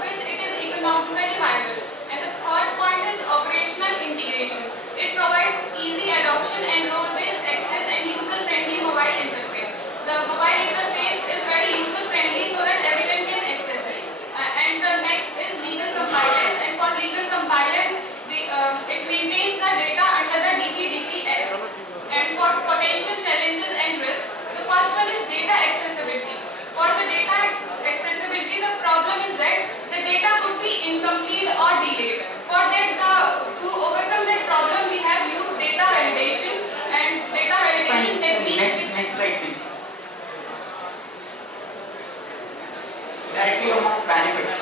which it is economically viable. And the third point is operational integration. It provides easy adoption and role-based access and user-friendly mobile interface. The mobile interface is very user-friendly so that everyone can access it. And the next is legal compliance. And for legal compliance, it maintains the data under the DPDPS. And for potential challenges and risks, the first one is data accessibility. For the data accessibility, the problem is that the data could be incomplete or delayed. For that, to overcome that problem, we have used data validation and data validation techniques. Next slide please. Directly among benefits.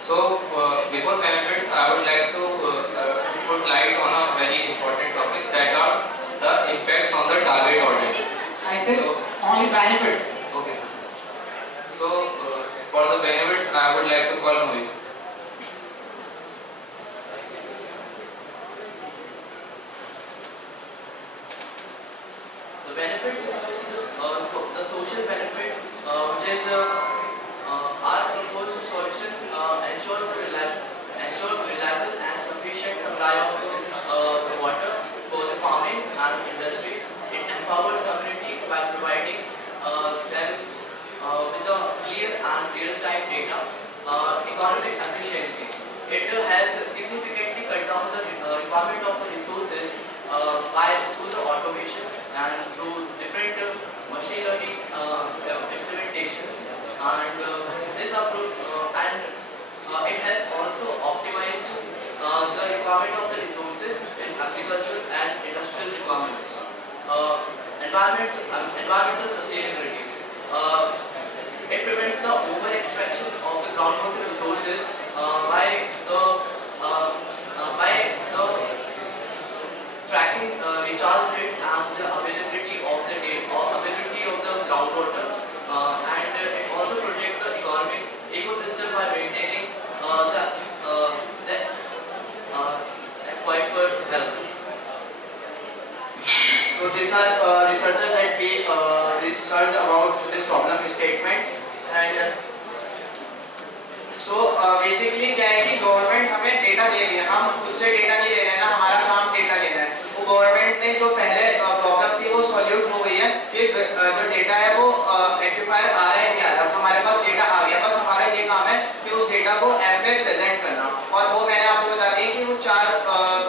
So before benefits, I would like to put light on a very important topic, that are the impacts on the target audience. I said only benefits. Okay. So for the benefits, I would like to call Mohit. The benefits, the social benefits, which is our proposed solution ensures reliable and sufficient supply of the water for the farming and industry. It empowers communities by providing them with a clear and real-time data. Economic basically क्या है कि government हमें data दे रही है, हम खुद से data नहीं ले रहे हैं ना, हमारा काम डेटा लेना है। वो गवर्नमेंट ने जो पहले प्रॉब्लम थी वो सॉल्यूट हो गई है कि जो डेटा है वो एक्टिफायर आ रहा है नहीं आ रहा, हमारे पास डेटा आ गया, बस हमारा ये काम है कि उस डेटा को ऐप में प्रेजेंट करना। और वो मैंने आपको बता दिया कि वो 4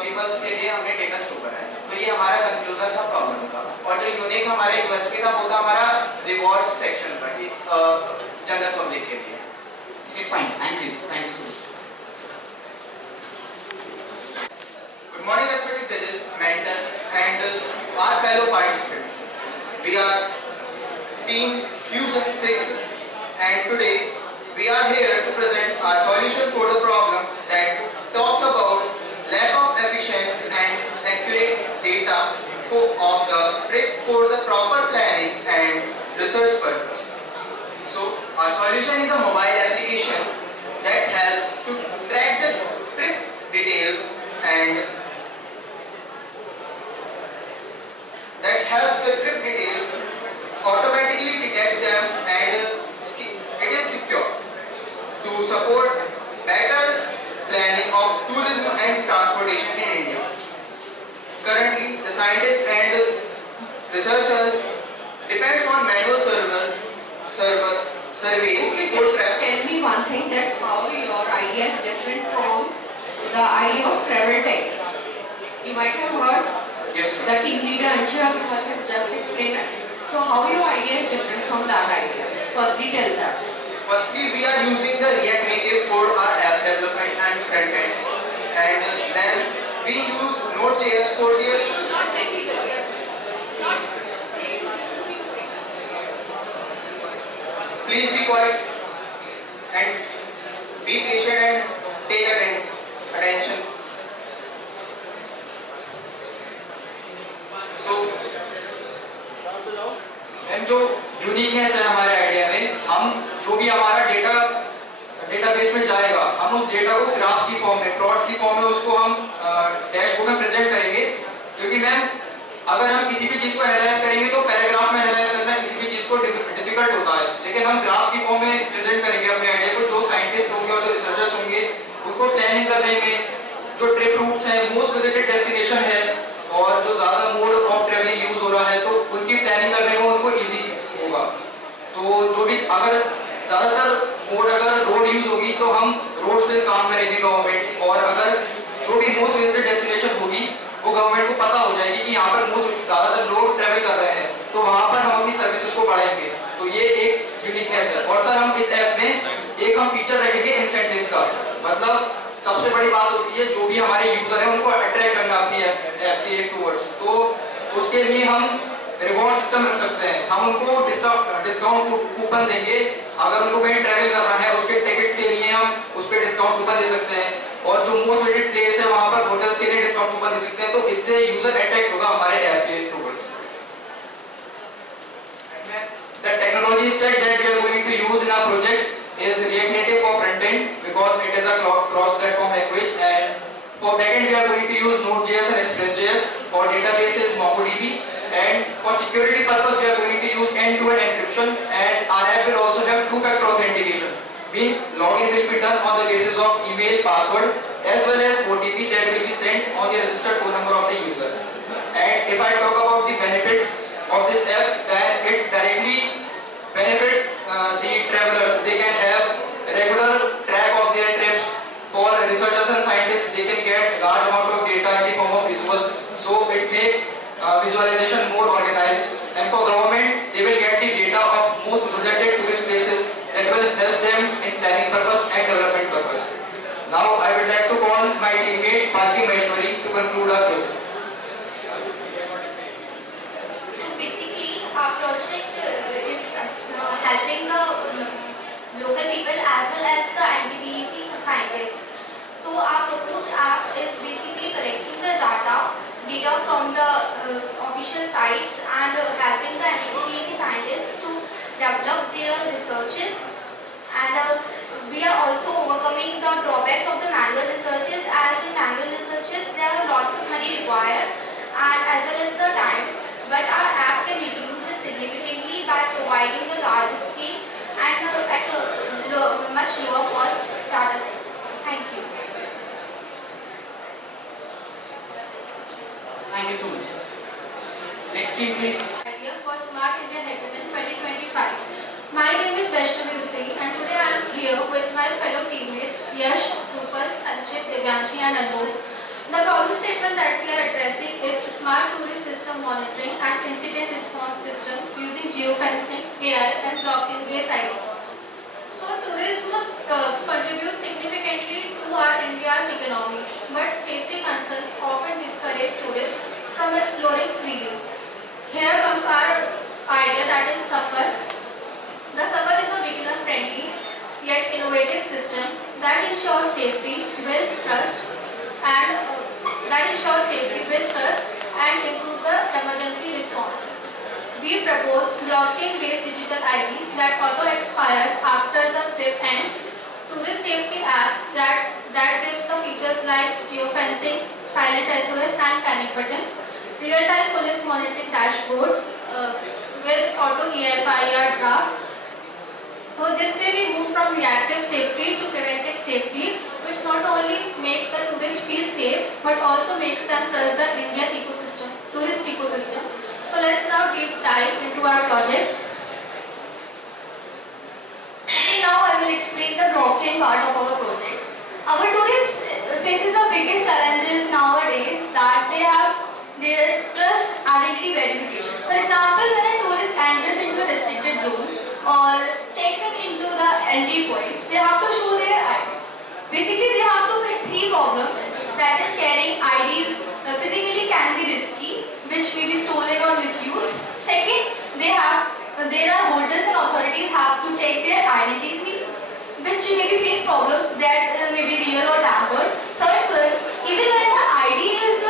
पीपल्स के लिए हमने डेटा शो करा है। तो ये हमारा कंक्लूजन था प्रॉब्लम का। और जो यूनिक हमारे यूएसपी था वो था हमारा रिवॉर्ड्स सेक्शन का कि जनरल पब्लिक के लिए। Okay, fine. Thank you. Thank you. Good morning, respected judges, mentor, and our fellow participants. We are Team Fusion 6, and today we are here to present our solution for the problem that talks about lack of efficient and accurate data of the trip for the proper planning and research purpose. So, our solution is a mobile application that helps to track the trip details and automatically detect them, and it is secure to support better planning of tourism and transportation in India. Currently, the scientists and researchers depends on manual surveys Okay, for travel. tell me one thing, that how your idea is different from the idea of travel tech. You might have heard the team leader Anshira has just explained it. So how your idea is different from that idea? Firstly, tell that. Firstly, we are using the React Native for our app development and front end, and then we use Node.js for the Please be quiet and be patient and take attention. So, ma'am जो uniqueness है हमारे idea में, हम जो भी हमारा database में जाएगा, हम उस डेटा को ग्राफ्स की फॉर्म में, प्लॉट्स की फॉर्म में उसको हम डैशबोर्ड में प्रेजेंट करेंगे। क्योंकि मैम अगर हम किसी भी चीज़ को एनालाइज करेंगे तो पैराग्राफ में एनालाइज करना किसी भी चीज़ को डिफिकल्ट होता है, लेकिन हम ग्राफ्स की फॉर्म में प्रेजेंट करेंगे अपने आइडिया को। जो साइंटिस्ट होंगे और जो रिसर्चर्स होंगे उनको प्लानिंग करने में जो ट्रिप रूट्स हैं, मोस्ट विजिटेड डेस्टिनेशन है और जो ज़्यादा मोड ऑफ ट्रेवलिंग यूज़ हो रहा है, तो उनकी प्लानिंग करने में उनको ईजी होगा। तो जो भी अगर ज़्यादातर मोड अगर रोड यूज़ होगी तो हम रोड्स पे काम करेंगे गवर्नमेंट, और अगर जो भी मोस्ट विजिटेड डेस्टिनेशन होगी वो गवर्नमेंट को पता हो जाएगी कि यहाँ पर मोस्ट ज़्यादातर लोग ट्रैवल कर रहे हैं, तो वहाँ पर हम अपनी सर्विसेज को बढ़ाएंगे। तो ये एक यूनिकनेस है। और सर हम इस ऐप में एक हम फीचर रखेंगे इंसेंटिव्स का। मतलब सबसे बड़ी बात होती है जो भी हमारे यूजर हैं उनको अट्रैक्ट करना अपनी ऐप के टूवर्ड्स, तो उसके लिए हम रिवॉर्ड सिस्टम रख सकते हैं। हम उनको डिस्काउंट कूपन देंगे, अगर उनको कहीं ट्रैवल करना है उसके टिकट्स के लिए हम उस पर डिस्काउंट कूपन दे सकते हैं, और जो मोस्ट विजिटेड प्लेस है वहाँ पर होटल्स के लिए डिस्काउंट कूपन दे सकते हैं। तो इससे यूजर अट्रैक्ट होगा हमारे ऐप के towards. The technology stack that we are going to use in our project is React Native for front end because it is a cross-platform language, and for backend we are going to use Node.js and Express.js. For databases MongoDB, and for security purpose we are going to use end-to-end encryption, and our app will also have two-factor authentication. Means login will be done on the basis of email, password, as well as OTP that will be sent on the registered phone number of the user. And if I talk about the benefits of this app, then it directly benefit the travelers. They can have regular track of their trips. For researchers and scientists, they can get large amount of data in the form of visuals, so it makes visualization more organized. And for government, they will get the data of most visited tourist places that will help them in planning purpose and development purpose. Now I would like to call my teammate Palki Maheshwari to conclude our project. So basically, our project is helping the local people as well as the NTPC scientists. So our proposed app is basically stream, please. Idea for Smart India Hackathon 2025. My name is Vaishnavi Usai and today I am here with my fellow teammates Yash, Rupal, Sanchit, Devyanshi and Anmol. The problem statement that we are addressing is smart tourist system monitoring and incident response system using geofencing, AI and blockchain based ID. So tourism contributes significantly to our India's economy, but safety concerns often discourage tourists from exploring freely. Here comes our idea, that is Safar. The Safar is a beginner-friendly yet innovative system that ensures safety, builds trust, and improve the emergency response. We propose blockchain-based digital ID that auto-expires after the trip ends, tourist safety app that gives the features like geofencing, silent SOS and panic button, real-time police monitoring dashboards with auto EFIR draft. So this way we move from reactive safety to preventive safety, which not only make the tourist feel safe, but also makes them trust the Indian ecosystem, tourist ecosystem. So let's now deep dive into our project. Okay, now I will explain the blockchain part of our project. Our tourist faces the biggest challenges nowadays that they have their trust identity verification. For example, when a tourist enters into a restricted zone or checks into the entry points, they have to show their IDs. Basically, they have to face three problems. That is, carrying IDs physically can be risky, which may be stolen or misused. Second, there are holders and authorities have to check their identities, which may be face problems that may be real or tampered. Third, even when the ID is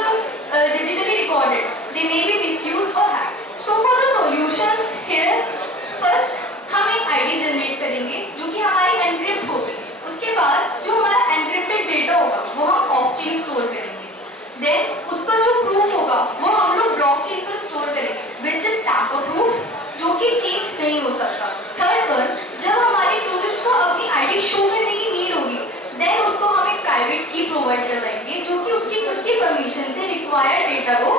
digitally recorded, they may be misused or hacked. So for the solutions here, first हम एक ID generate करेंगे जो कि हमारी encrypt होगी. उसके बाद जो हमारा एनक्रिप्टेड डेटा होगा वो हम ऑफ चेन स्टोर करेंगे. देन उसका जो प्रूफ होगा वो हम लोग ब्लॉकचेन पर स्टोर करेंगे, विच इज टैम्पर प्रूफ, जो कि चेंज नहीं हो सकता. थर्ड वन, जब हमारे टूरिस्ट को अपनी आईडी शो करने की नीड होगी, देन उसको हम एक प्राइवेट की प्रोवाइड करवाएंगे जो कि उसकी खुद की परमिशन से रिक्वायर्ड डेटा को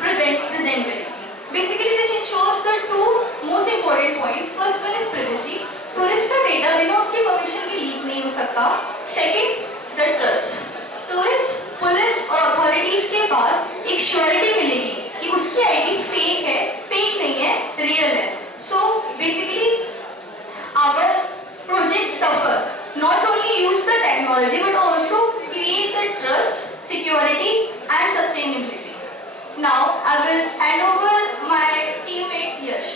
प्रेजेंट करेगी. Basically, this ensures the two most important points. First one is privacy. Tourist का डेटा बिना उसकी परमिशन के लीक नहीं हो सकता. Second, the trust. Tourist, police और अथॉरिटीज के पास एक श्योरिटी मिलेगी कि उसकी आईडी फेक है, फेक नहीं है, रियल है. So basically, our project Safar not only use the technology but also create the trust, security and sustainability. Now I will hand over my teammate Yash.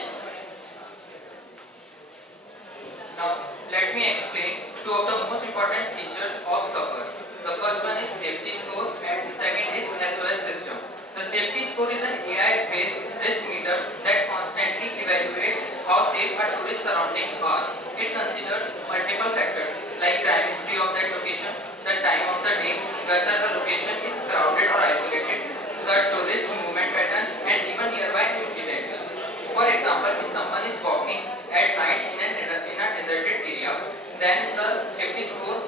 Now let me explain two of the most important features of Safar. The first one is safety score and the second is SOS system. The safety score is an AI-based risk meter that constantly evaluates how safe a tourist surroundings are. It considers multiple factors like time history of that location, the time of the day, whether the location is crowded or isolated, the tourist movement patterns and even nearby incidents. For example, if someone is walking at night in a deserted area, then the safety score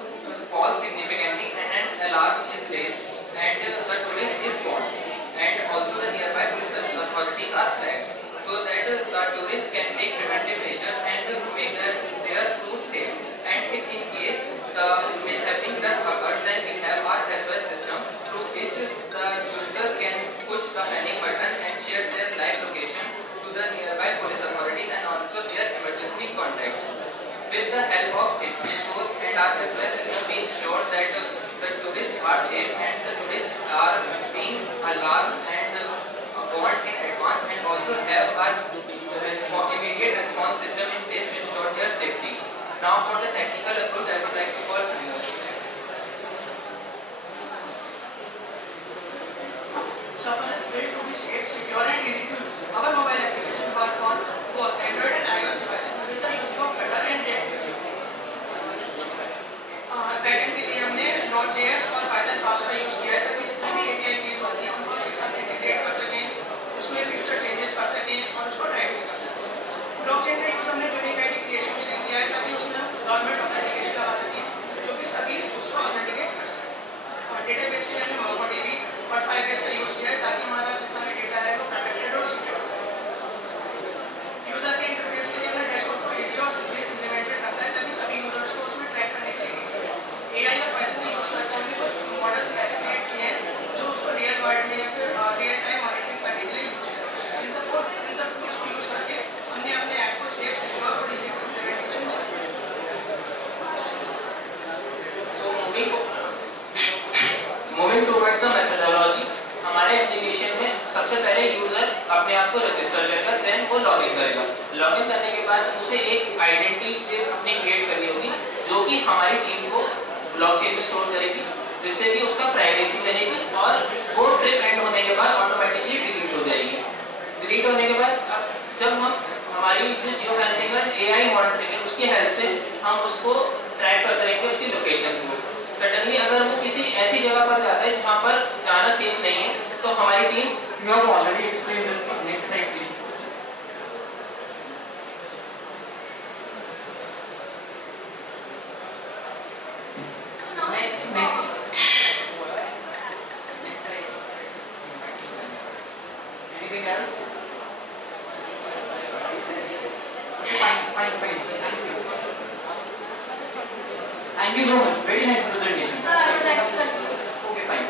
falls significantly and an alarm is raised and the tourist is warned. And also the nearby police authorities are flagged so that the tourists can take preventive measures and make their route safe. And if in case the mishappening does occur, then we have our SOS system through which the user can push the panic button and share their live location to the nearby police authorities and also their emergency contacts. With the help of safety score and our SOS system, we ensure that the tourists are safe and the tourists are being alarmed and warned in advance, and also have our immediate response system in place to ensure their safety. Now for the technical approach, I would like to call Invoice. Safar is built to be safe, secure and easy to use. Our mobile application works on both Android and iOS devices with the use of Flutter and React. Backend के लिए हमने Node.js और Python class का use किया है ताकि जितनी भी API कीज होती हैं उनको एक साथ इंटीग्रेट कर सकें, उसमें फ्यूचर चेंजेस कर सकें और उसको ड्राइव भी कर सकें. ब्लॉकचेन का यूज हमने यूनिक आईडी क्रिएशन के लिए किया है ताकि उसमें गवर्नमेंट ऑथेंटिकेशन लगा सकें जो कि सभी उसको ऑथेंटिकेट कर सकें. डेटाबेस के लिए हमने MongoDB और Firebase का यूज किया है ताकि हमारा जितना भी डेटा है वो प्रोटेक्टेड और सिक्योर हो. लॉगिन करने के बाद उसे एक आइडेंटिटी अपनी क्रिएट करनी होगी जो कि हमारी टीम को ब्लॉकचेन में स्टोर करेगी, जिससे कि उसका प्राइवेसी रहेगी और वो ट्रिप एंड होने के बाद ऑटोमेटिकली डिलीट हो जाएगी। डिलीट होने के बाद अब जब हम हमारी जो जियो फेंसिंग और एआई मॉनिटरिंग है उसकी हेल्प से हम उसको ट्रैक करते रहेंगे उसकी लोकेशन को। सडनली अगर वो किसी ऐसी जगह पर जाता है जहाँ पर जाना सेफ नहीं है तो हमारी team You have already explained this. Next slide, please. next Anything else? Fine. Thank you so much. Very nice presentation. Sir, I would like to conclude. Okay, fine.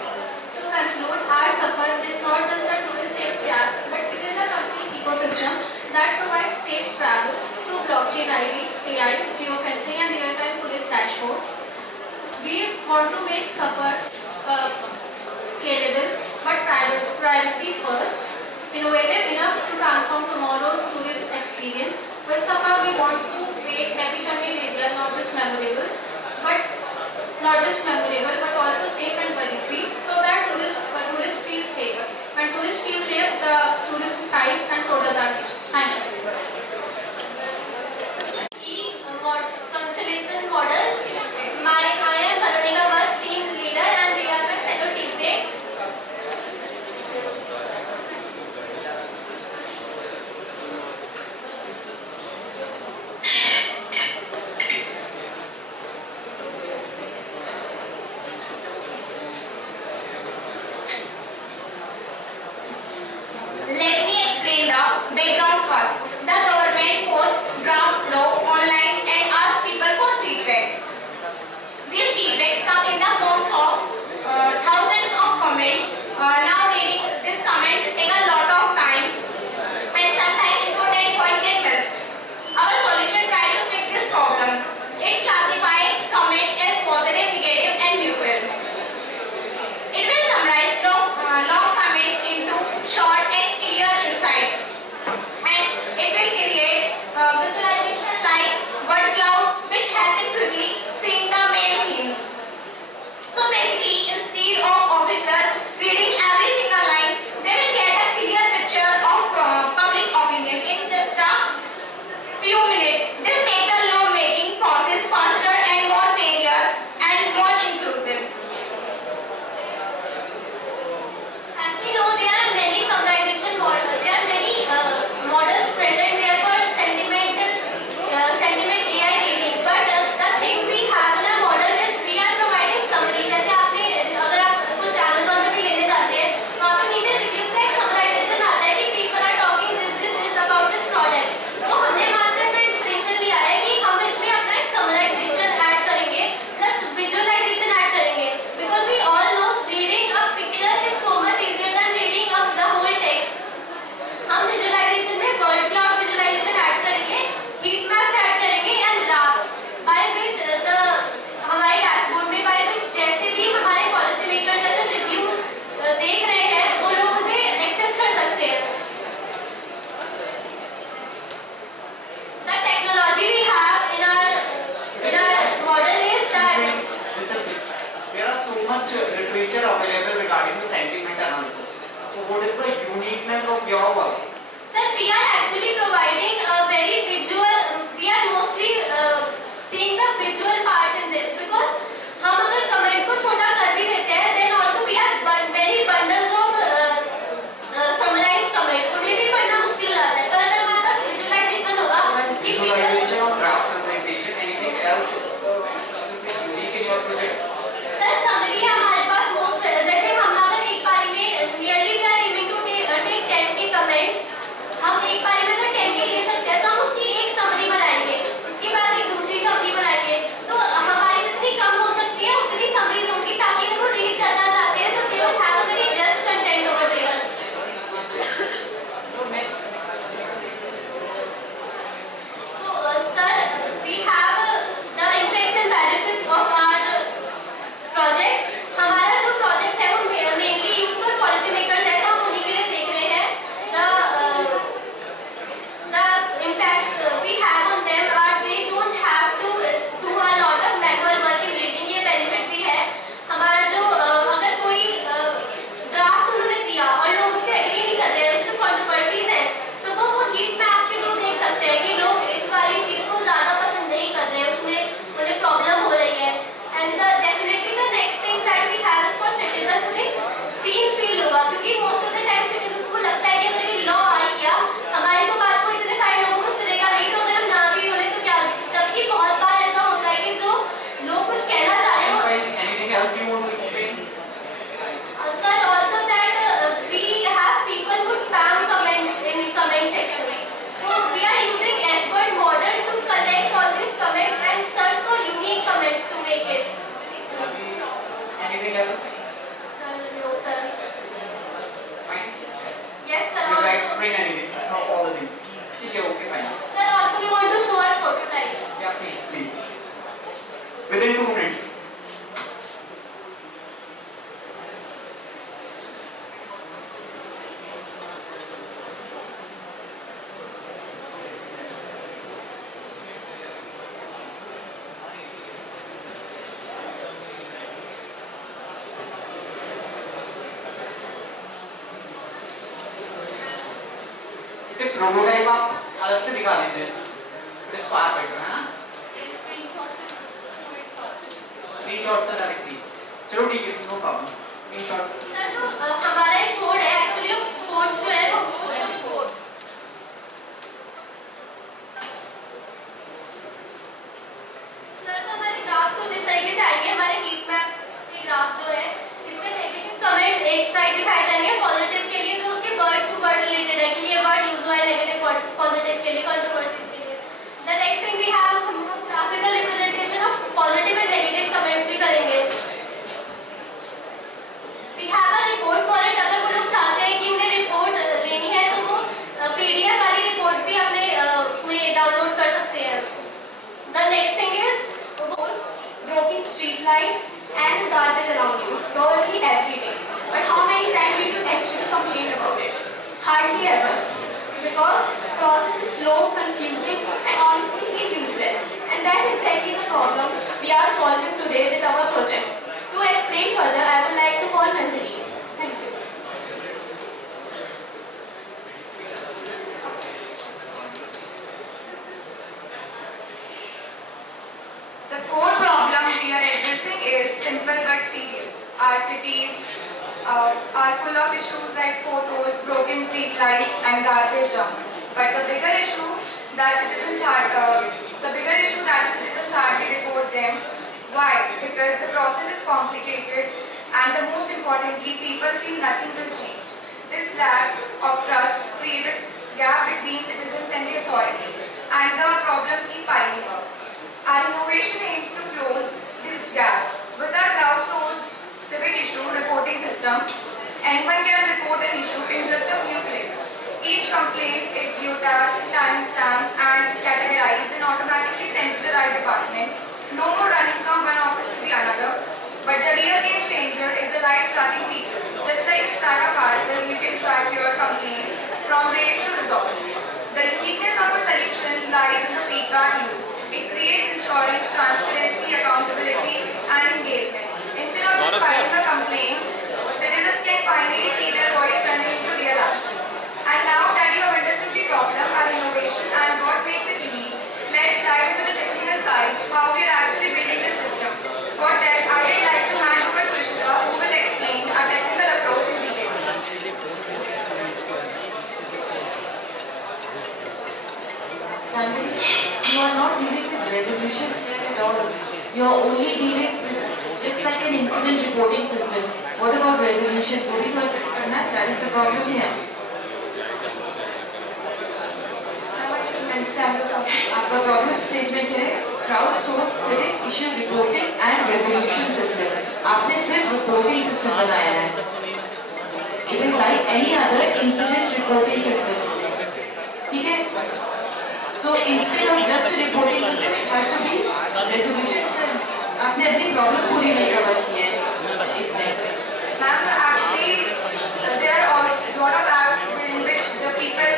To conclude, our Safar is not just a tourist safety app, but it is a complete ecosystem that provides safe travel through blockchain ID, AI, geofencing, and real-time tourist dashboards. We want to make Safar scalable, but privacy first, innovative enough to transform tomorrow's tourist experience. With Safar, we want to make every journey in India not just memorable, but also safe and worry-free, so that tourists feel safe. When tourists feel safe, the tourist thrives, and so does our nation. Thank you. Constellation model. I am Moradabad team leader and we are my fellow teammates. Let me explain the background first. The government put draft law online and asked people for feedback. These feedbacks come in the form of thousands of comments. Now reading this comment take a lot of time and sometimes important point get missed. Our solution tries to fix this problem. It classifies comment as positive, negative and neutral. It will summarize long comment into short and clear insights. And it will create visualization like word cloud which help in quickly seeing the main themes. So basically, instead of officers reading every single line, they will get a clear picture of public opinion in just a few minutes. This makes the law making process faster and more fair and more inclusive. As we know, there are many summarization models. There are many models present there for sentiment AI reading. But the thing we have in our model is we are providing summary. जैसे आपने अगर आप कुछ Amazon में भी लेने जाते हैं, वहाँ पे नीचे reviews का एक summarization आता है कि people are talking this about this product. तो हमने वहाँ से अपना inspiration लिया है कि हम इसमें अपना एक summarization add करेंगे plus visualization add करेंगे. Because we all know reading a picture is so much easier than reading of the whole text. हम visualization में word cloud visualization add करेंगे, heat maps add करेंगे and graphs by which हमारे dashboard में by which जैसे भी हमारे policy maker जो रिव्यू देख रहे हैं वो लोग उसे एक्सेस कर सकते हैं. The technology we have in our model is that There are so much literature available regarding the sentiment analysis. So what is the uniqueness of your work? Sir, we are actually providing a very visual, we are mostly seeing the visual part in this because हम अगर comments को छोटा कर भी देते हैं then also we have many bundles of summarized comment. उन्हें भी पढ़ना मुश्किल हो जाता है पर अगर हमारे पास visualization होगा कि Visualization of graph presentation, anything else which is unique in your project? Sir summary हमारे पास most जैसे हम अगर एक बारी में nearly we are aiming to take 10 comments हम एक बारी में अगर 10 ले सकते हैं तो हम उसकी Anything else? Sir, no, sir. Fine. Yes, sir. You can Also, explain anything, not all the things. Okay, okay, fine. sir, also we want to show our prototype. Yeah, please, please. Within 2 minutes. Prototype आप अलग से दिखा दीजिए इसको आप बैठो है ना स्क्रीनशॉट से डायरेक्टली चलो ठीक है नो प्रॉब्लम स्क्रीनशॉट सर तो हमारा एक कोड है एक्चुअली कोड जो है वो कोड सर तो हमारे ग्राफ को जिस तरीके से आएंगे हमारे हीट मैप्स के ग्राफ जो है इसमें नेगेटिव कमेंट्स एक साइड दिखाए जाएंगे पॉजिटिव के लिए जो उसके वर्ड से वर्ड रिलेटेड है कि ये वर्ड यूज हुआ है नेगेटिव पॉजिटिव के लिए कंट्रोवर्सीज के लिए the next thing we have graphical representation of positive and negative comments भी करेंगे we have a report for it अगर वो लोग चाहते हैं कि उन्हें रिपोर्ट लेनी है तो वो पीडीएफ वाली रिपोर्ट भी अपने उसमें डाउनलोड कर सकते हैं the next thing is broken street light and garbage around you probably every day but how many times did you actually complain about it hardly ever because process is slow confusing and honestly useless and that's exactly the problem we are solving today with our project to explain further I would like to call Nandini thank you The core problem we are addressing is simple but serious. Our cities are full of issues like potholes, broken street lights and garbage dumps. But the bigger issue that citizens hardly report them. Why? Because the process is complicated and the most importantly, people feel nothing will change. This lack of trust created a gap between citizens and the authorities and the problem keeps piling up. Our innovation aims to close this gap. With our crowdsourced Civic issue reporting system, anyone can report an issue in just a few clicks. Each complaint is geotagged, timestamped, and categorized and automatically sent to the right department. No more running from one office to the another. But the real game changer is the live tracking feature. Just like you track a parcel, you can track your complaint from raised to resolved. The uniqueness of our solution lies in the feedback loop. It creates ensuring transparency, accountability, and engagement. Instead of just filing a complaint, citizens can finally see their voice turning into real action. And now that you have understood the problem, our innovation, and what makes it unique, let's dive into the technical side, how we are actually building this system. For that, I would like to hand over to Ishita, who will explain our technical approach in detail. You are not dealing with resolution at all. You are only dealing with just like an incident reporting system. What about resolution? What is that is the problem here. Understand the problem. आपका problem statement है crowdsourced civic issue reporting and resolution system. आपने सिर्फ reporting system बनाया है. It is like any other incident reporting system. ठीक है? So instead of just reporting system, it has to be resolution system. आपने अपनी problem पूरी नहीं cover की है इसमें. Ma'am, actually, there are a lot of apps in which the people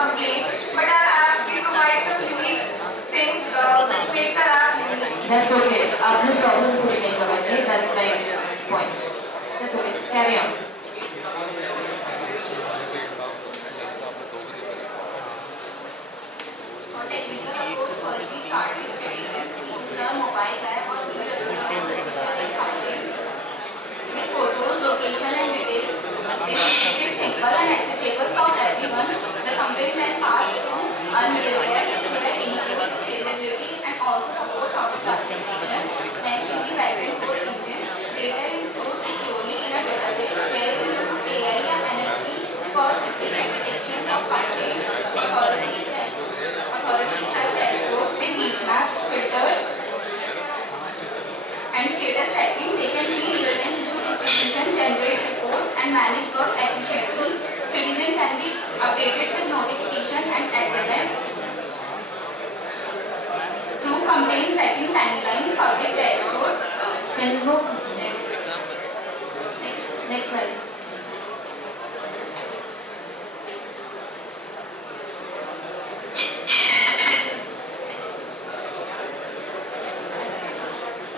complain, but our app we provide some unique things which makes our app unique. That's okay. आपने problem पूरी नहीं cover की. That's my point. That's okay. Carry on. Technical approach first we start with cities and schools, the mobile app or we complaints with photos, location and details. It is simple and accessible from everyone. The complaint then passed through our middleware where ensures scalability and also supports auto classification. Next is the backend code engine. Data is stored securely in a database where we use AI and NLP for quick detections of complaints. Authorities have dashboards with heat maps, filters, and status tracking. They can see real-time manage work efficiently. Citizens can be updated with notification and SMS through complaint tracking timelines, public dashboard. Can you go next? Next slide.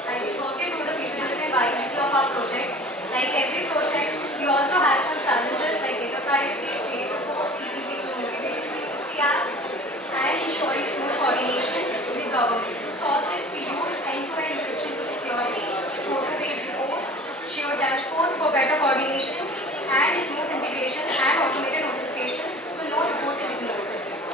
I will walk you through the feasibility and viability of our project. Like every project, we also have some challenges like data privacy, data force, keeping people motivated to use the app, and ensuring smooth coordination with government. To solve this, we use end-to-end encryption for security, photo-based reports, shared dashboards for better coordination, and smooth integration and automated notification, so no report is ignored.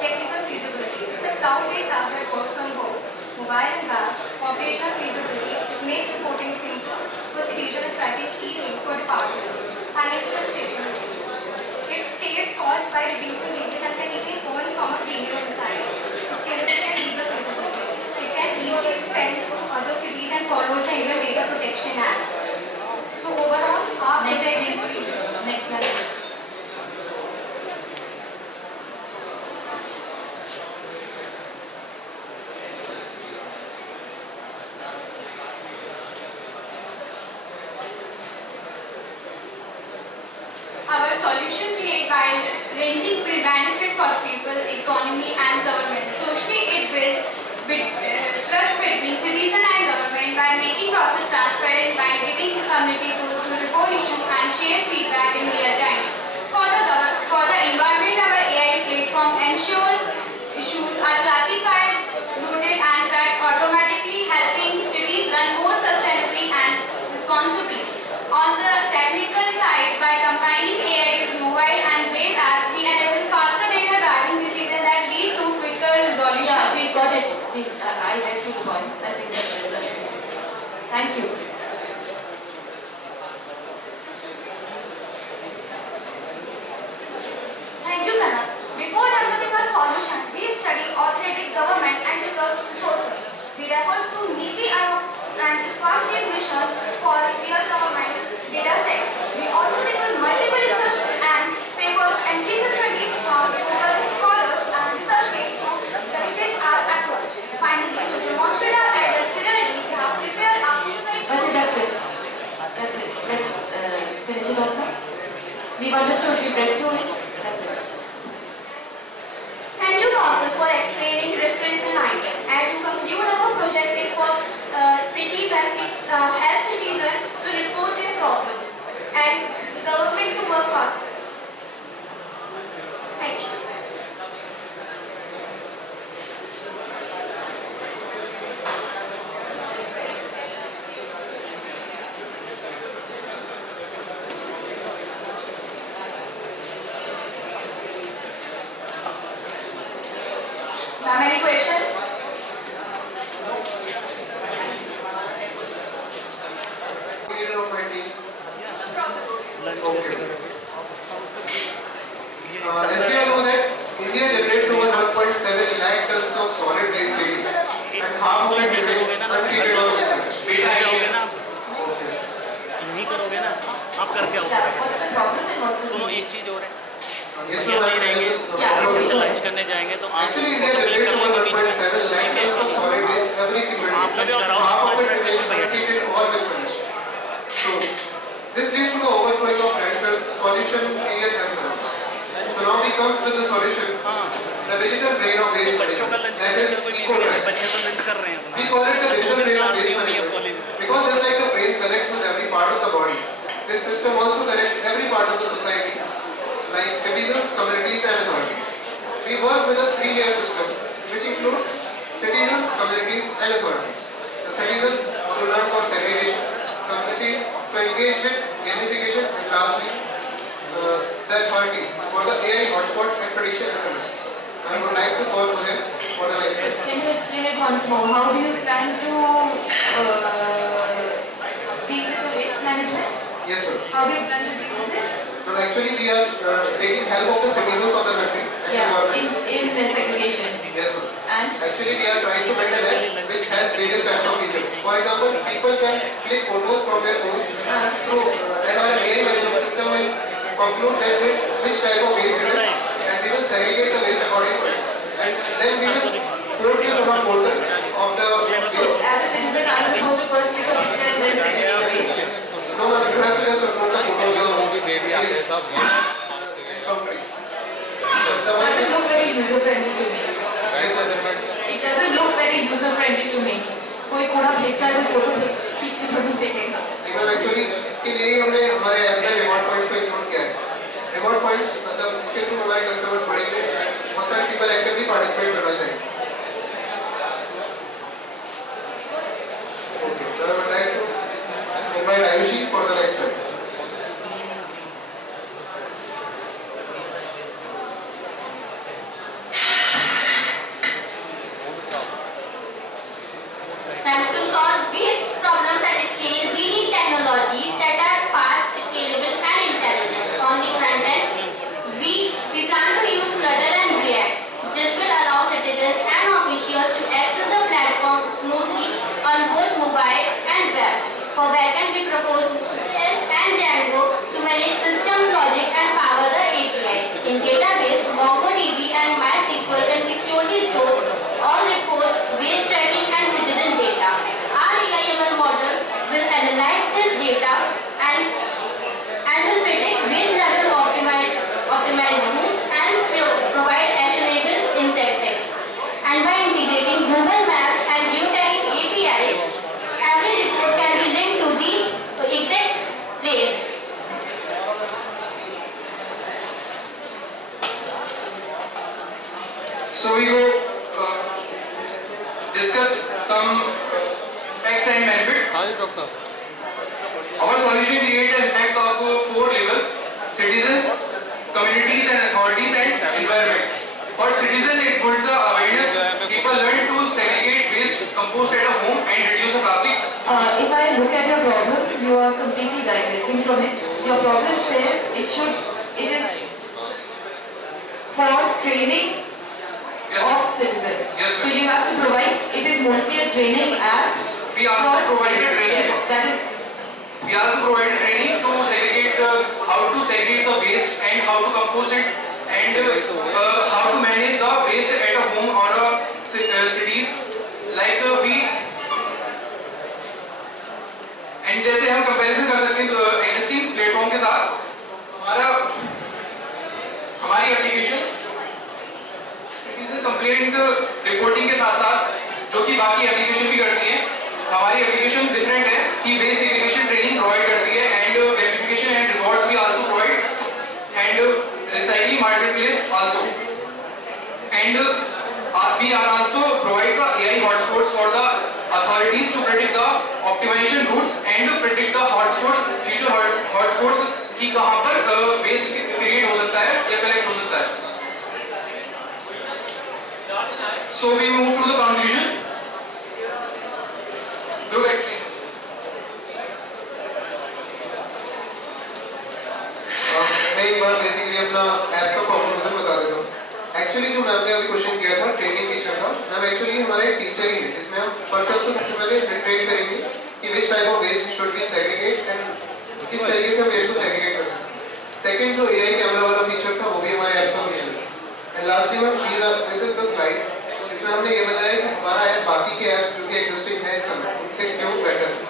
Technical feasibility. It's a cloud-based app that works on both mobile and web. Operational feasibility makes reporting simple for citizens and tracking easy for departments. Financial stability. It saves cost by reducing legal and can even earn from a premium insights. Scalability and legal feasibility. It can easily expand to other cities and follows the Indian Data Protection Act. So overall, our project is feasible. Next slide. Our solution create while ranging benefit for people, economy and government. Socially, it builds trust between citizen and government by making process transparent, by giving the community tools to report issues and share feedback in real time. For the environment, our AI platform ensures issues are classified, routed and tracked automatically, helping cities run more sustainably and responsibly. On the technical side, by combining AI with mobile and web apps, we enable faster data driving decisions that lead to quicker resolution. Yeah, we got it. I read through the points. I think that's it. Thank you. Thank you, Kanak. Before developing our solution, we study authentic government and resources. We refer to neatly and sparsely missions for real government data sets. We also record multiple research and papers and case studies from global scholars and researchers to validate our approach. Finally, to demonstrate our credibility, we have prepared our That's it. That's it. Let's finish it off now. We've understood, we've read through it. That's it. Thank you, Council, for explaining reference and idea. And to conclude, our project is for citizens. It helps citizens to report their problem and government to work faster. Thank you. Ma'am, any questions? As we all know that India generates over 1.7 lakh tons of solid waste daily, and half of it remains untreated or mismanaged. यही करोगे ना आप करके आओ सुनो एक चीज और है भैया नहीं रहेंगे जैसे लंच करने जाएंगे तो आप कंप्लीट कर लोगे बीच में आप लंच कराओ 10-5 मिनट में भैया So this leads to the overflowing of landfills, pollution, serious health hazards. So now we come with the solution, the digital brain of waste management, that is eco-drive. We call it the digital brain of waste management because just like the brain connects with every part of the body, this system also connects every part of the society, like citizens, communities and authorities. We work with a 3-layer system which includes citizens, communities and authorities. The citizens to learn about segregation, communities to engage with gamification, and lastly, the authorities for the AI hotspot and prediction analysis. I would like to call for them for the next slide. Can you explain it once more? How do you plan to deal with the waste management? Yes, sir. How do you plan to deal with it? No, actually, we are taking help of the citizens of the country and the government. In the segregation. Yes, sir. And actually, we are trying to build an app which has various types of features. For example, people can click photos from their phones and our AI management system will conclude that which type of waste it is, and we will segregate the waste according to it. And then we will put this on our portal of the waste. So as a citizen, I'm supposed to first take a picture and then segregate the waste? No, ma'am, you have to just upload the photo of your waste. Doesn't look very user friendly to me. It doesn't look very user friendly to me. कोई कूड़ा फेंकता है तो photo खींच के थोड़ी फेंकेगा। Ma'am actually इसके लिए ही हमने हमारे ऐप में रिवॉर्ड पॉइंट्स को इंक्लूड किया है। रिवॉर्ड पॉइंट्स मतलब इसके थ्रू हमारे कस्टमर्स बढ़ेंगे, बहुत सारे पीपल एक्टिवली पार्टिसिपेट करना चाहिए। Okay, so I would like to invite Ayushi for the next slide. And to solve waste problems at scale, we need technologies that are fast, scalable and intelligent. On the front end, we plan to use Flutter and React. This will allow citizens and officials to access the platform smoothly on both mobile and web. For backend, we propose Node.js and Django to manage systems logic and power the APIs. In database, MongoDB and MySQL can securely store all reports, waste tracking and citizen data. Our AI/ML model will analyze this data and will predict waste level, optimize routes and provide actionable incentives. And by integrating Google Maps and geotagging APIs, every report can be linked to the exact place. So we go discuss some impacts and benefits. Our solution creates the impacts of 4 levels: citizens, communities and authorities and environment. For citizens, it builds awareness. People learn to segregate waste, compost at a home and reduce the plastics. If I look at your problem, you are completely digressing from it. Your problem says it is for training of citizens. Yes, so you have to provide, it is mostly a training app. We also provide training. Yes, that is. We also provide training to segregate how to segregate the waste and how to compost it and how to manage the waste at a home or cities. Like we and जैसे हम comparison कर सकते हैं existing platform के साथ, हमारी application citizen complaint reporting के साथ साथ जो कि बाकी एप्लीकेशन भी करती है, हमारी एप्लीकेशन डिफरेंट है कि वेस्ट सेग्रीगेशन ट्रेनिंग प्रोवाइड करती है एंड वेरिफिकेशन एंड रिवॉर्ड्स भी also provides and recycling marketplace also and we are also provides AI hotspots for the authorities to predict the optimization routes and predict the hotspots, future hotspots कि कहाँ पर waste create हो सकता है या collect हो सकता है. So we move to the conclusion. Group explain. मैं एक बार बेसिकली अपना ऐप का कंक्लूजन बता देता हूँ. एक्चुअली जो मैम ने अभी क्वेश्चन किया था ट्रेनिंग टीचर का, मैम एक्चुअली हमारे एक टीचर ही है जिसमें हम पर्सन को सबसे पहले ट्रेन करेंगे कि which type of waste should be segregate and किस तरीके से हम वेस्ट को सेग्रीगेट कर सकते हैं. सेकंड जो एआई कैमरा वाला फीचर था वो भी हमारे ऐप का फीचर है. And lastly ma'am this is the slide जिसमें हमने ये बताया कि हमारा ऐप बाकी के ऐप जो कि एग्जिस्टिंग है इस समय उनसे क्यों बेटर है.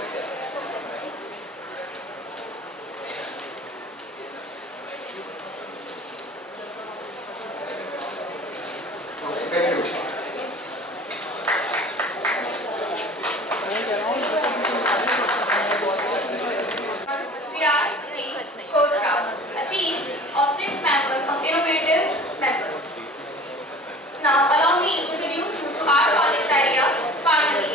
Now, allow me to introduce you to our project idea, finally.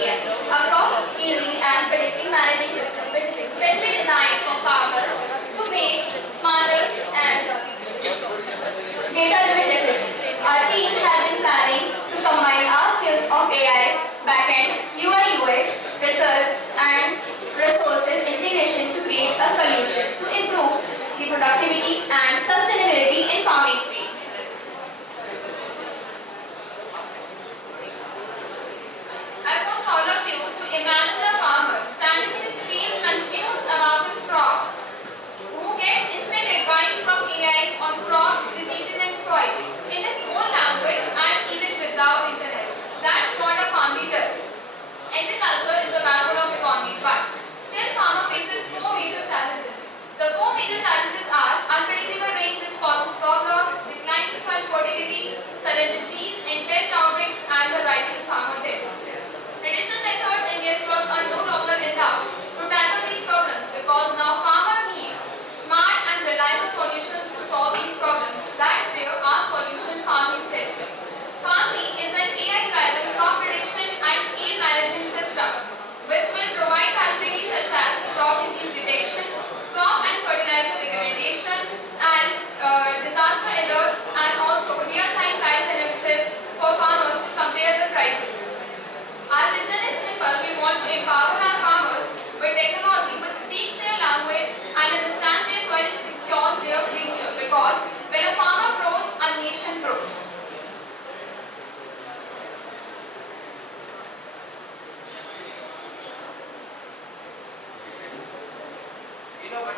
In our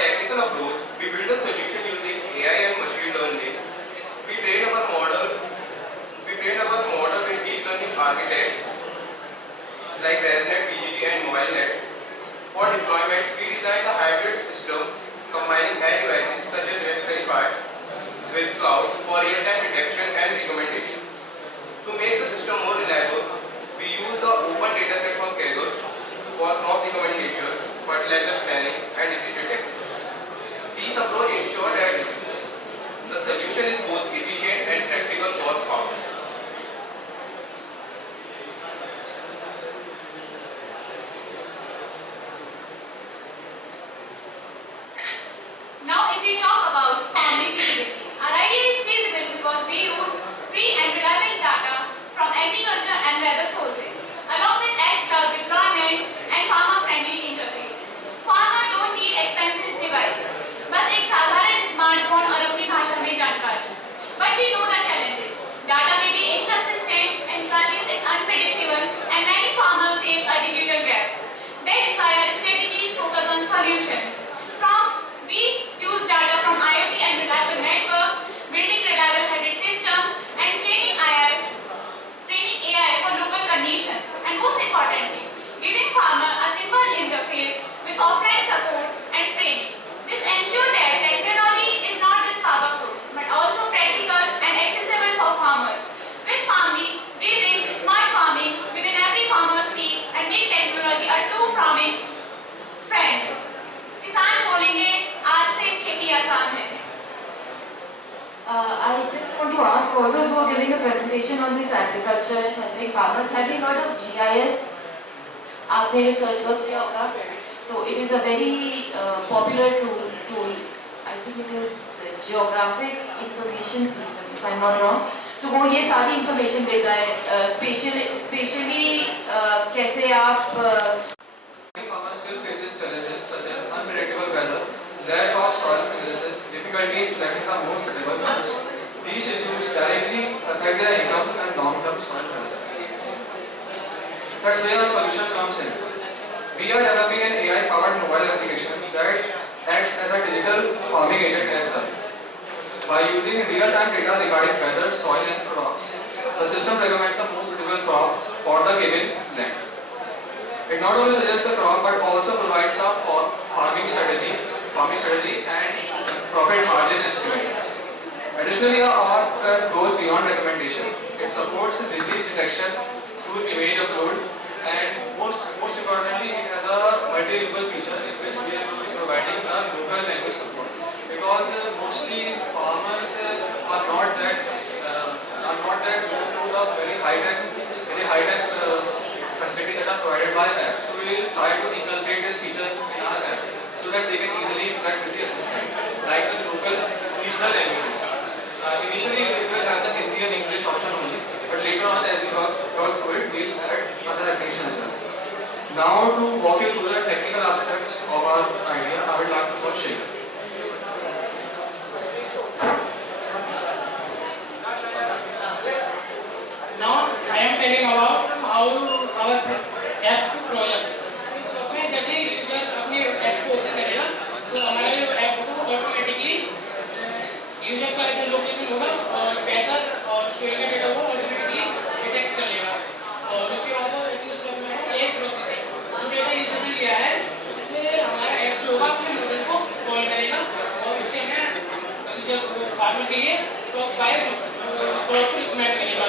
technical approach, we build a solution using AI and machine learning. We train our model with deep learning architect like ResNet, BGP and MobileNet. For deployment, we designed a hybrid system combining edge devices such as Raspberry Pi with cloud for real-time detection and recommendation. To make the system more reliable, we use the open dataset from Kaggle for crop recommendation, fertilizer planning and disease detection. These approach ensure that the solution is both efficient and practical for farmers. Now if we talk about farming feasibility, our idea is feasible because we use free and reliable data from agriculture and weather sources, along with edge cloud deployment and farmer-friendly interface. Farmer don't need expensive device, बस एक साधारण smartphone और अपनी भाषा में जानकारी. But we know the challenges. Data may be inconsistent and quantities is unpredictable, and many farmers face a digital gap. They inspire strategies focus on solutions. We use data from IoT and reliable networks, building reliable hybrid systems, and training AI for local conditions. And most importantly, giving farmers a simple interface with offline support and training. This ensures that technology is not just powerful, but also practical and accessible for farmers. With Farmly, we bring smart farming within every farmer's reach and make technology a true farming friend. किसान बोलेंगे आज से खेती आसान है. I just want to ask all those who are giving a presentation on this agriculture and helping farmers, have you heard of GIS? आपने research work किया होगा. So it is a very popular tool. I think it is geographic information system, if I'm not wrong. तो वो ये सारी information देता है. Spatially कैसे आप Farmers still faces challenges such as unpredictable weather, lack of soil analysis, difficulty in selecting the most suitable crops. These issues directly affect their income and long-term soil health. That's where our solution comes in. We are developing an AI-powered mobile application that acts as a digital farming agent as well. By using real-time data regarding weather, soil and crops, the system recommends the most suitable crop for the given land. It not only suggests the crop but also provides a farming strategy and profit margin estimate. Additionally, our app goes beyond recommendation. It supports disease detection through image upload, and most importantly, it has a multilingual feature in which we will be providing the local language support. Because mostly farmers are not that used to the very high tech facilities that are provided by app. So we will try to inculcate this feature in our app so that they can easily interact with the assistant, like the local regional languages. Initially it will have the Hindi and English option only, but later on as we work through it, we will add other applications as well. Now to walk you through the technical aspects of our idea, I would like to first share. Now I am telling about how our app project. उसमें जब भी user अपने app को open करेगा तो हमारा जो app को ऑटोमेटिकली यूजर का जो लोकेशन होगा और वेदर और सोइल का डेटा होगा ऑटोमेटिकली डिटेक्ट कर लेगा. और उसके बाद एक प्रोसेस है जो डेटा यूजर ने लिया है उससे हमारा ऐप जो होगा अपने मॉडल को कॉल करेगा और उससे हमें यूजर फार्मर के लिए टॉप 5 क्रॉप को रिकमेंड करेगा.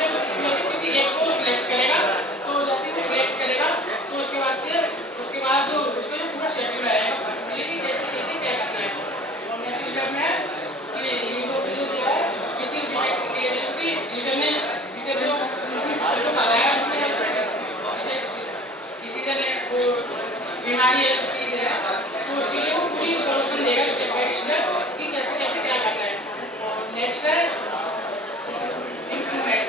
किसी एक को सिलेक्ट करेगा तो जैसे ही वो सिलेक्ट करेगा तो उसके बाद जो उसका जो पूरा शेड्यूल आएगा कि कैसे क्या करना है. और नेक्स्ट स्टेप में है कि यूजर को जो दिया है किसी डिटेक्ट के लिए कि यूजर जो फसल को खाता है उसमें किसी तरह वो बीमारी है किसी है तो उसके लिए वो पूरी सॉल्यूशन देगा स्टेप बाय स्टेप कि कैसे क्या करना है. और नेक्स्ट है improvement.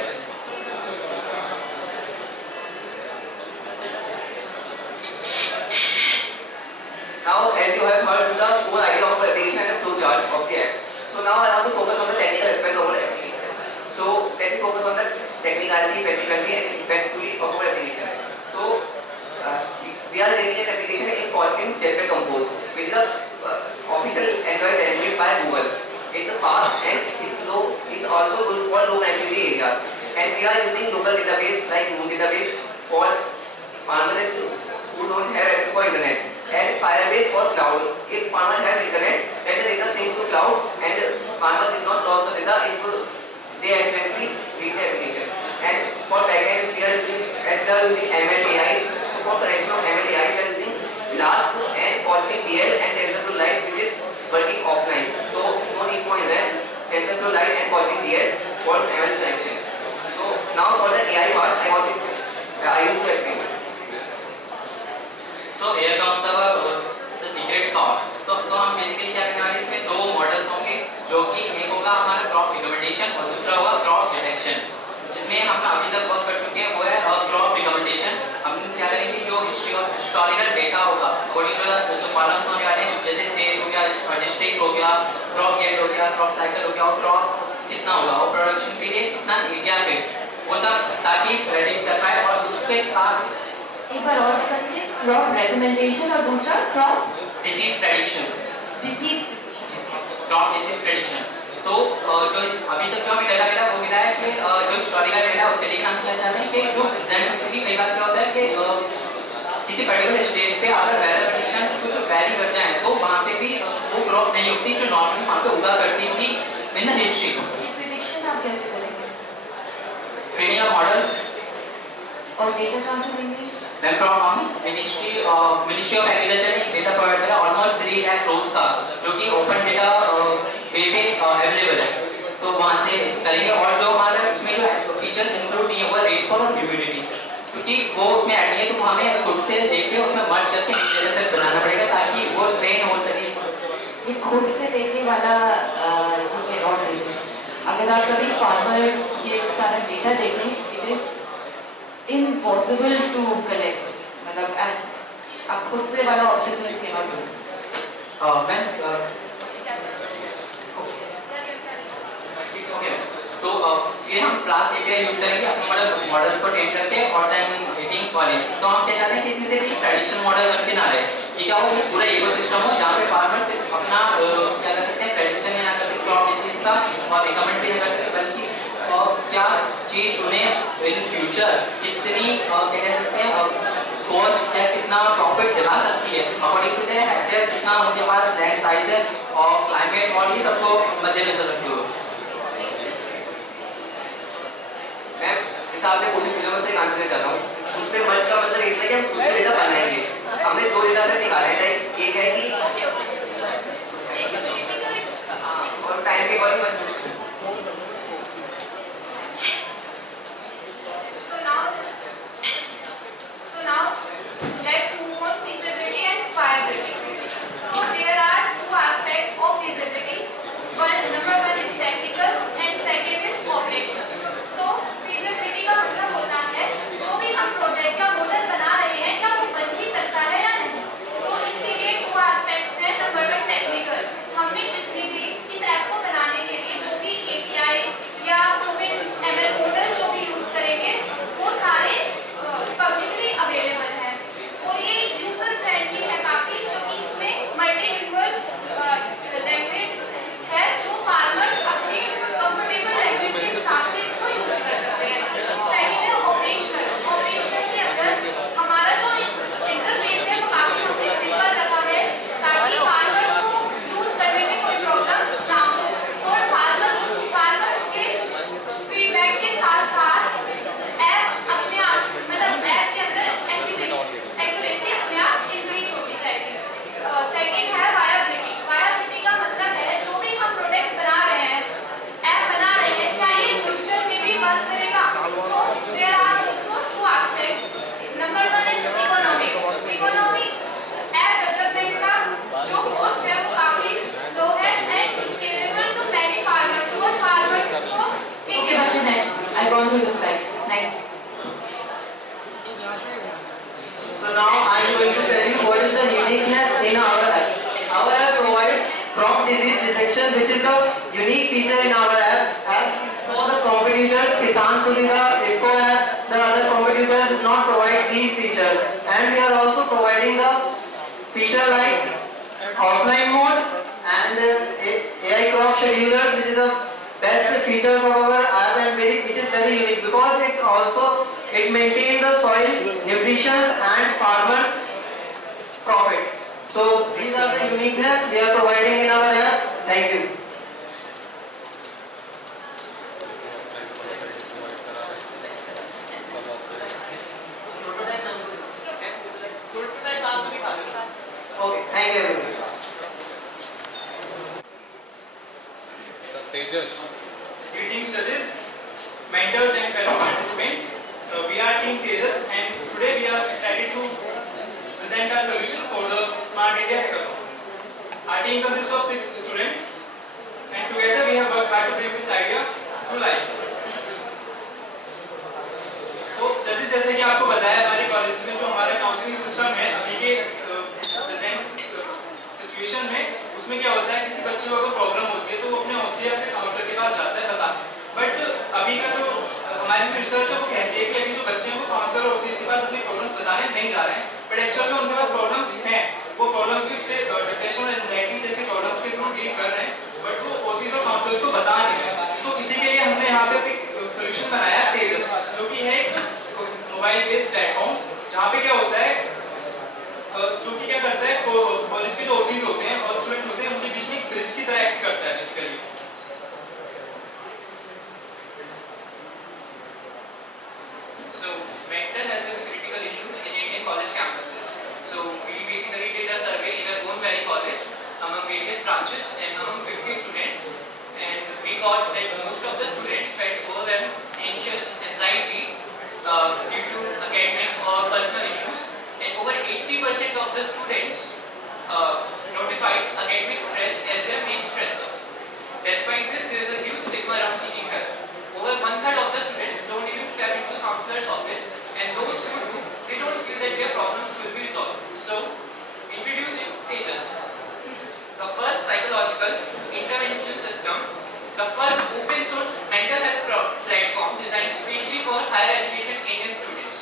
Now, as you have heard the core idea of application and the flow chart of the app. So now I want to focus on the technical aspect of our application. So let me focus on the technicality, practicality and effectively of our application. So we are making an application in Jetpack Compose, which is a official Android language by Google. It's a fast and it's also good for low connectivity areas. And we are using local database like Moon database for farmers who don't have access for internet, and Firebase for cloud. If farmers have internet, then the data sync to cloud, and farmers did not lose the data if they accidentally read the application. And for backend, we are using ML AI. So for connection of ML AI, we are using Flask and Cosmic DL and TensorFlow Lite, which is working offline. So no need for internet. TensorFlow Lite and Cosmic DL for ML connection. So now for the AI part, I used to explain. So here comes the secret sauce. तो हम basically क्या करने वाले हैं, इसमें दो models होंगे, जो कि एक होगा हमारा क्रॉप रिकमेंडेशन और दूसरा होगा क्रॉप डिटेक्शन. जिसमें हम अभी तक वर्क कर चुके हैं वो है क्रॉप रिकमेंडेशन. हम क्या करेंगे, जो हिस्टोरिकल डेटा होगा अकॉर्डिंग टू द जो कॉलम्स होने वाले हैं, जैसे स्टेट हो गया, डिस्ट्रिक्ट हो गया, क्रॉप गेट हो गया, क्रॉप साइकिल हो गया, और क्रॉप कितना होगा और प्रोडक्शन के लिए कितना एरिया पे, वो सब ताकि प्रेडिक्ट कर पाए. और उसके साथ एक बार और बताइए, क्रॉप रिकमेंडेशन और दूसरा crop disease prediction. Crop disease prediction. तो जो अभी तक जो हमें डाटा मिला वो मिला है कि जो हिस्टोरिकल डेटा उसके लिए हम क्या चाहते हैं कि जो प्रेजेंट में भी कई बार क्या होता है कि किसी पर्टिकुलर स्टेट पे अगर वेदर कंडीशंस कुछ वेरी कर जाए तो वहाँ पे भी वो क्रॉप नहीं उगती जो नॉर्मली वहाँ पे उगा करती थी इन द हिस्ट्री. प्रेडिक्शन आप कैसे करेंगे? Training a model. और डेटा कहाँ से लेंगे? Ma'am from ministry of agriculture ने डेटा प्रोवाइड करा ऑलमोस्ट 3 लाख रोज का, जो कि ओपन डेटा वे पे अवेलेबल है. तो वहाँ से करेंगे. और जो हमारा इसमें जो फीचर्स इंक्लूड नहीं हुआ रेनफॉल और ह्यूमिडिटी, क्योंकि वो उसमें ऐड नहीं है, तो हमें खुद से देख के उसमें मर्ज करके से बनाना पड़ेगा ताकि वो ट्रेन हो सके. ये खुद से देखने वाला अगर आप कभी फार्मर्स ये सारा डेटा देखें, it is impossible to collect. मतलब आप खुद से वाला ऑप्शन नहीं थे तो ये हम क्लास एपीआई यूज करेंगे अपने मॉडल्स को ट्रेन करके और देन मीटिंग वाले. तो हम क्या चाहते हैं कि इसमें से भी ट्रेडिशनल मॉडल बन के ना रहे. ये क्या हो, ये पूरा इकोसिस्टम हो जहाँ पे फार्मर सिर्फ अपना क्या कर सकते हैं, प्रेडिक्शन ही ना कर सकते क्रॉप डिसीज का और रिकमेंड भी ना कर सकते, बल्कि क्या चीज उन्हें इन फ्यूचर कितनी क्या कह सकते हैं कॉस्ट या कितना प्रॉफिट दिला सकती है अकॉर्डिंग टू देयर हेक्टेयर, कितना उनके पास लैंड साइज है और क्लाइमेट और ये सबको मद्देनजर रखते हुए. मैं इस आपने क्वेश्चन पूछा, मैं उसका एक आंसर देना चाहता हूँ. खुद से मर्ज का मतलब ये है कि हम खुद से डेटा बनाएंगे. हमने 2 डेटा सेट निकाले हैं. एक है कि और टाइम के according merge. So now let's move on feasibility and viability. So there are 2 aspects of feasibility. Number 1 is technical and second is operational. So feasibility का मतलब होता है जो भी हम प्रोजेक्ट का मॉडल बना रहे हैं क्या वो बन ही सकता है या नहीं. तो इसके लिए 2 aspects हैं. Number 1 technical. हमने जितनी भी इस ऐप को बनाने के लिए जो भी APIs या ML मॉडल जो भी यूज करेंगे वो सारे पब्लिकली अवेलेबल है और ये यूजर फ्रेंडली है काफी, क्योंकि इसमें मल्टीलिंगुअल लैंग्वेज है जो फार्मर्स अपने कंफर्टेबल लैंग्वेज के हिसाब से इसको यूज कर सकते हैं. सेकंड है ऑपरेशनल. ऑपरेशनल के अंदर हमारा जो इंटरफेस है वो काफी हमने सिंपल रखा है ताकि फार्मर्स को यूज करने में कोई प्रॉब्लम ना हो और फार्मर्स के फीडबैक के साथ साथ ऐप अपने आप मतलब ऐप के अंदर एक्यूरेसी अपने आप इंक्रीज होती जाएगी. सेकंड है वायबिलिटी. वायबिलिटी का मतलब है जो भी हम प्रोडक्ट बना रहे हैं, ऐप बना रहे हैं, क्या ये फ्यूचर में भी वर्क करेगा. So there are also 2 aspects. Number 1 is economic. Economic app development का जो कॉस्ट है वो काफी लो है and scalable to many farmers. और फार्मर्स को Okay, बच्चे next. I gone through the slide. Next. So now I am going to tell you what is the uniqueness in our app. Our app provides crop disease detection, which is the unique feature in our app. And for the competitors, Kisan Suvidha, IFCO app, the other competitors do not provide these features. and we are also providing the feature like offline mode and AI crop schedulers, which is the best features of our app, and it is very unique because it maintains the soil nutrition and farmers profit. So these are the uniqueness we are providing in our app. Thank you. Okay, thank you everyone. Tejas. Greetings judges, mentors and fellow participants. We are Team Tejas and today we are excited to present our solution for the Smart India Hackathon. Our team consists of 6 students and together we have worked hard to bring this idea to life. So जैसे जैसे कि आपको बताया हमारे college में जो हमारा counselling system है अभी के प्रेजेंट सिचुएशन में, उसमें क्या होता है किसी बच्चे को अगर प्रॉब्लम होती है तो वो अपने OC या फिर काउंसलर के पास जाता है बताने। बट अभी का जो हमारी जो रिसर्च है वो कहती है कि अभी जो बच्चे हैं वो काउंसलर और OC के पास अपनी प्रॉब्लम्स बताने नहीं जा रहे हैं, बट एक्चुअल में उनके पास प्रॉब्लम्स हैं। वो प्रॉब्लम्स डिप्रेशन और एंजाइटी जैसी प्रॉब्लम्स के थ्रू डील कर रहे हैं, बट वो OC और काउंसलर्स को बता नहीं रहे। तो इसी के लिए हमने यहाँ पे एक सोल्यूशन बनाया तेजस, जो कि है एक मोबाइल बेस्ड प्लेटफॉर्म जहाँ पे क्या होता है जो कि क्या करता है कॉलेज के जो OCs होते हैं और स्टूडेंट होते हैं उनके बीच में एक ब्रिज की तरह एक्ट करता है basically. So mental health is a critical issue in Indian college campuses. So we basically did a survey in our own very college among various branches and among 50 students, and we got that most of the students felt overwhelmed, anxious, anxiety due to academic or personal issues, and over 80% of the students notified academic stress as their main stressor. Despite this, there is a huge stigma around seeking help. Over 1/3 of the students don't even step into the counselor's office, and those who do, they don't feel that their problems will be resolved. So, introducing Tejas, the first psychological intervention system, the first open source mental health platform designed specially for higher education Indian students.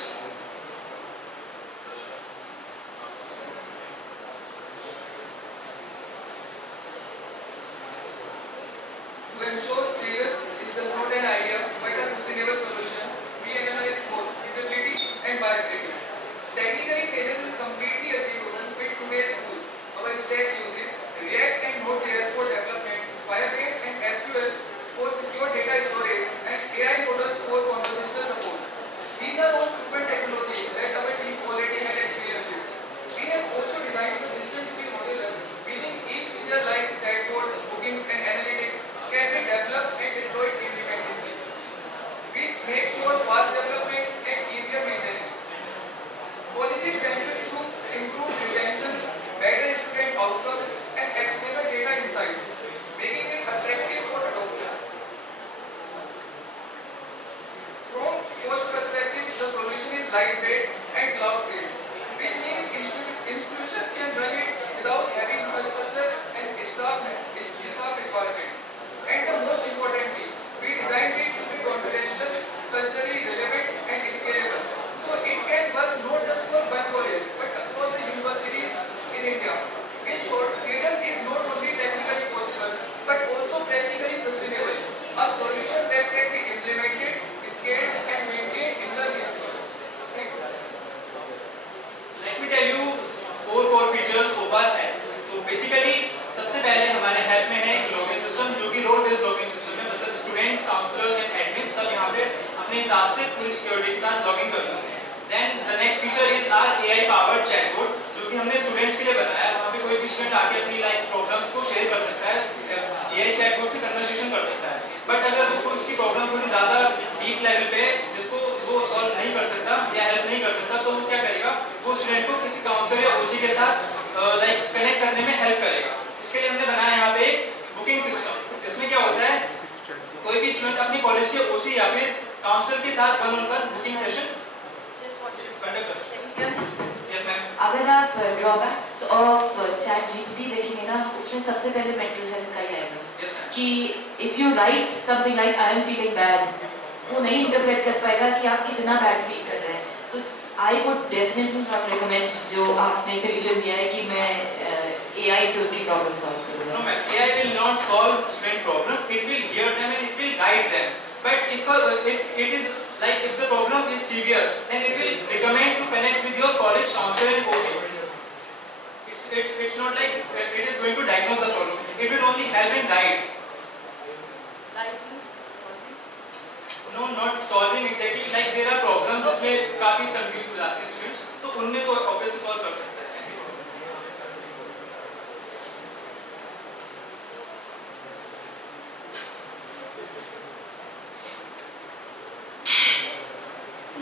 To ensure Tejas is just not an idea but a sustainable solution, we analyze both feasibility and viability. Technically, Tejas is completely achievable with today's tools. Our stack uses React and Node.js for development, Firebase and SQL for secure data storage, and AI models for conversational support. These are all proven technologies that our team already had experience with. We have also designed the system to be modular, meaning each feature like chatbot, bookings and analytics can be developed and deployed independently, which makes sure fast development and easier maintenance. Colleges benefit through improved retention, better student outcomes, and actionable data insights, making it attractive for adoption. From cost perspective, the solution is lightweight and cloud-based, which means institutions can run it without heavy infrastructure and staff requirement. And the most importantly, we designed it to be confidential, culturally relevant, and scalable. So it can work not just for one college, but across the universities in India. In short, Tejas is not only technically possible, but also practically sustainable. A solution that can be implemented, scaled, and maintained in the real world. Thank you. Let me tell you 4 core features OPAR है। तो basically सबसे पहले हमारे help में है login system, जो कि role based login system है, मतलब स्टूडेंट्स, काउंसलर्स एंड एडमिन सब यहाँ पे अपने हिसाब से पूरी सिक्योरिटी के साथ लॉगिन कर सकते हैं। Then the next feature is our AI powered chatbot, जो कि हमने स्टूडेंट्स के लिए बनाया है। वहाँ पे कोई भी स्टूडेंट आके अपनी प्रॉब्लम्स को शेयर कर सकता है, AI चैटबॉट से कन्वर्सेशन कर सकता है। बट अगर वो उसकी प्रॉब्लम थोड़ी ज़्यादा डीप लेवल पे जिसको वो सॉल्व नहीं कर सकता या हेल्प नहीं कर सकता, तो वो क्या करेगा, वो स्टूडेंट को किसी काउंसलर या OC के साथ कनेक्ट करने में हेल्प करेगा। इसके लिए हमने बनाया यहाँ पे बुकिंग सिस्टम। इसमें क्या होता है, कोई भी स्टूडेंट अपने कॉलेज के OC या फिर काउंसलर के साथ 1-on-1 बुकिंग सेशन कंडक्ट कर सकते हैं। Yes ma'am. अगर आप ड्रॉबैक्स ऑफ चैट GPT देखेंगे ना, उसमें सबसे पहले मेंटल हेल्थ का ही आएगा कि if you right something like I am feeling bad, वो नहीं इंटरप्रेट कर पाएगा कि आप कितना बैड फील कर रहे हैं। तो I would definitely not recommend जो आपने solution दिया है कि मैं AI से उसकी problem solve करूँगा. No ma'am, AI will not solve student problem. It will hear them and it will guide them. But if it is like if the problem is severe, then it will recommend to connect with your college counselor and OC. It's not like it is going to diagnose the problem. It will only help and guide. No, not solving exactly. Like there are problems जिसमें काफी confused हो जाते हैं students. तो उनमें तो obviously solve कर सकते हैं ऐसी problem.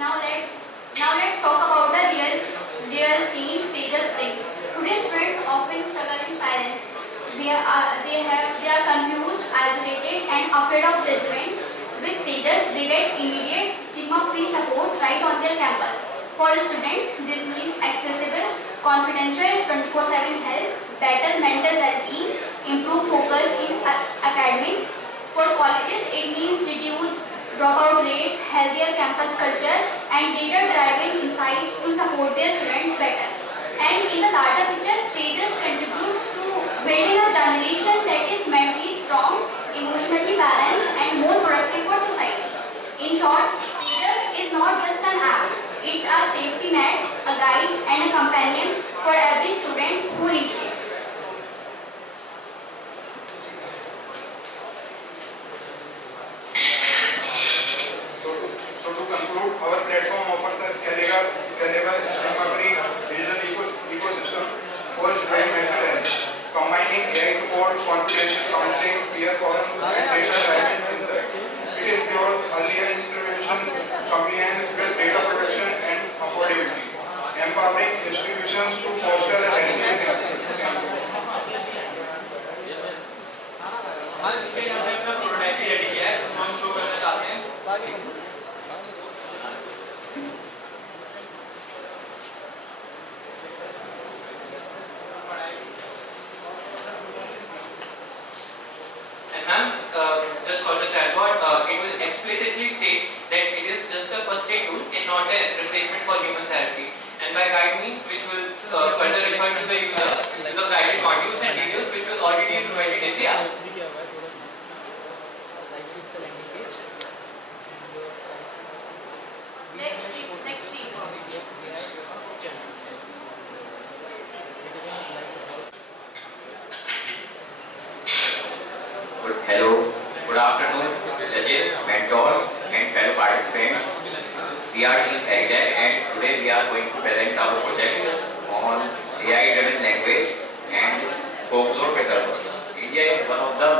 Now let's talk about the real change Tejas brings. Today's students often struggle in silence. They are confused, isolated, and afraid of judgment. With Tejas, they get immediate, stigma-free support right on their campus. For students, this means accessible, confidential, 24/7 help, better mental well-being, improved focus in academics. For colleges, it means reduced dropout rates, healthier campus culture, and data-driven insights to support their students better. And in the larger picture, Tejas contributes to building a generation that is mentally strong, emotionally balanced, and more productive for society. In short, Tejas is not just an app. It's a safety net, a guide, and a companion for every student who needs it. So to conclude, our platform offers a scalable, stigma-free digital ecosystem for student mental health, combining AI support, confidential counseling, peer forums, and data-driven insights. It ensures earlier intervention, compliance with data protection, and affordability, empowering institutions to foster a healthy and inclusive system. इसके यहाँ पे अपना prototype भी ready किया है, इसको हम show करना चाहते हैं. And ma'am, just for the chatbot, it will explicitly state that it is just a first aid tool and not a replacement for human therapy. And by guide means which will further refer to the user, the guided modules and videos which will already be provided in the app. Hello, good afternoon, judges, mentors, and fellow participants. We are Team Herbal, and today we are going to present our project on AI-driven language and folklore with Herbal. India is one of the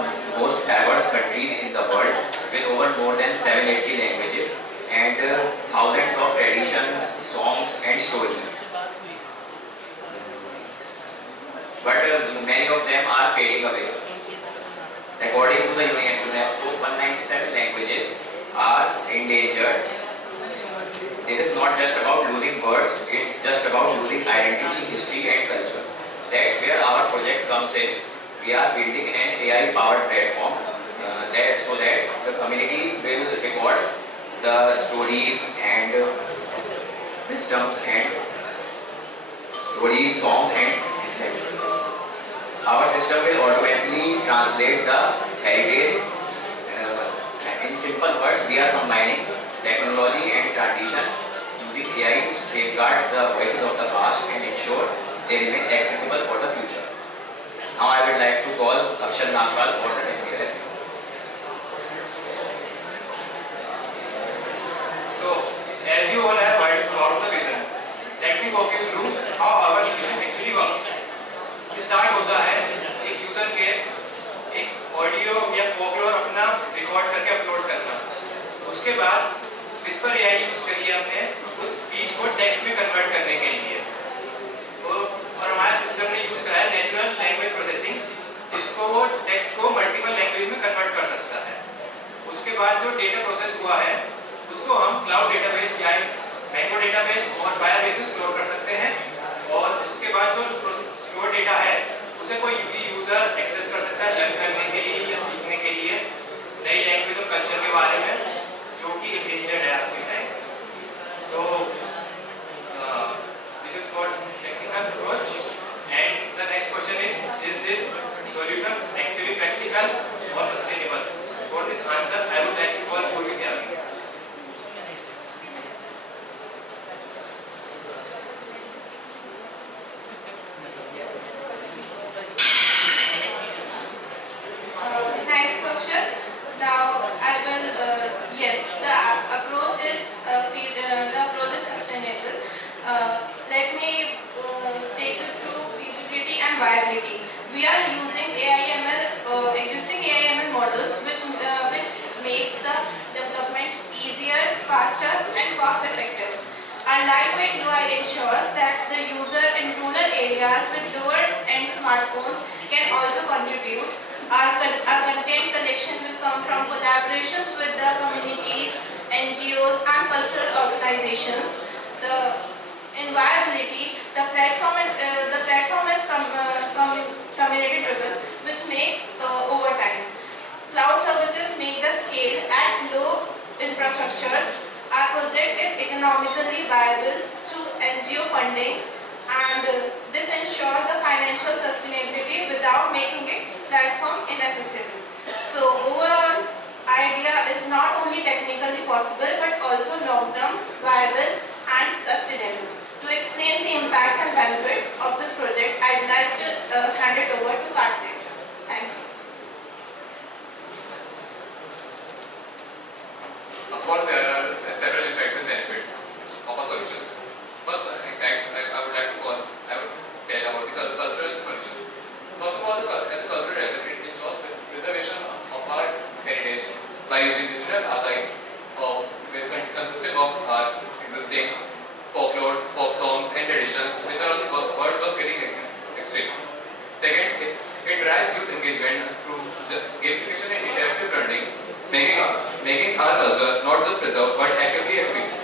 most diverse countries in the world, with over more than 780 languages and thousands of traditions, songs, and stories. But many of them are fading away. According to the UNESCO, 197 languages are endangered. It is not just about losing words, it's just about losing identity, history, and culture. That's where our project comes in. We are building an AI-powered platform so that the communities will record the stories and wisdoms and stories, songs, and our system will automatically translate the heritage. In simple words, we are combining technology and tradition using AI to safeguard the voices of the past and ensure they remain accessible for the future. Now I would like to call Akshay Nagpal for the technical review. So, as you all have heard about the vision, let me walk you through how our solution actually works. Start होता है एक user के एक audio या folklore अपना record करके upload करना. उसके बाद विस्पर एआई यूज करिए हमने उस स्पीच को टेक्स्ट में कन्वर्ट करने के लिए. तो और हमारे सिस्टम ने यूज करा है नेचुरल लैंग्वेज प्रोसेसिंग, जिसको वो टेक्स्ट को मल्टीपल लैंग्वेज में कन्वर्ट कर सकता है. उसके बाद जो डेटा प्रोसेस हुआ है उसको हम क्लाउड डेटाबेस या मैंगो डेटाबेस और फायरबेस में स्टोर कर सकते हैं. और उसके बाद जो स्टोर डेटा है उसे कोई यूजर एक्सेस कर सकता है लर्न करने के लिए या सीखने के लिए नई लैंग्वेज और कल्चर के बारे में जो कि इंडेंजर्ड है आज के टाइम. तो viability. We are using existing AIML models which makes the development easier, faster and cost effective. Our lightweight UI ensures that the user in rural areas with lower-end smartphones can also contribute. Our content collection will come from collaborations with the communities, NGOs and cultural organizations. In viability, the platform is community driven, which makes over time. Cloud services make the scale at low infrastructures. Our project is economically viable through NGO funding, and this ensures the financial sustainability without making it platform inaccessible. So overall, idea is not only technically possible but also long-term, viable and sustainable. To explain the impacts and benefits of this project, I'd like to hand it over to Karthik. Thank you. Of course, there are several impacts and benefits of a solution. First impacts I would tell about the cultural solutions. First of all, at the cultural level, it ensures preservation of our heritage by using digital archives consisting of our existing folklores, folk songs and traditions which are on the verge of getting extinct. Second, it drives youth engagement through gamification and interactive learning, making our culture not just preserved but actively experienced.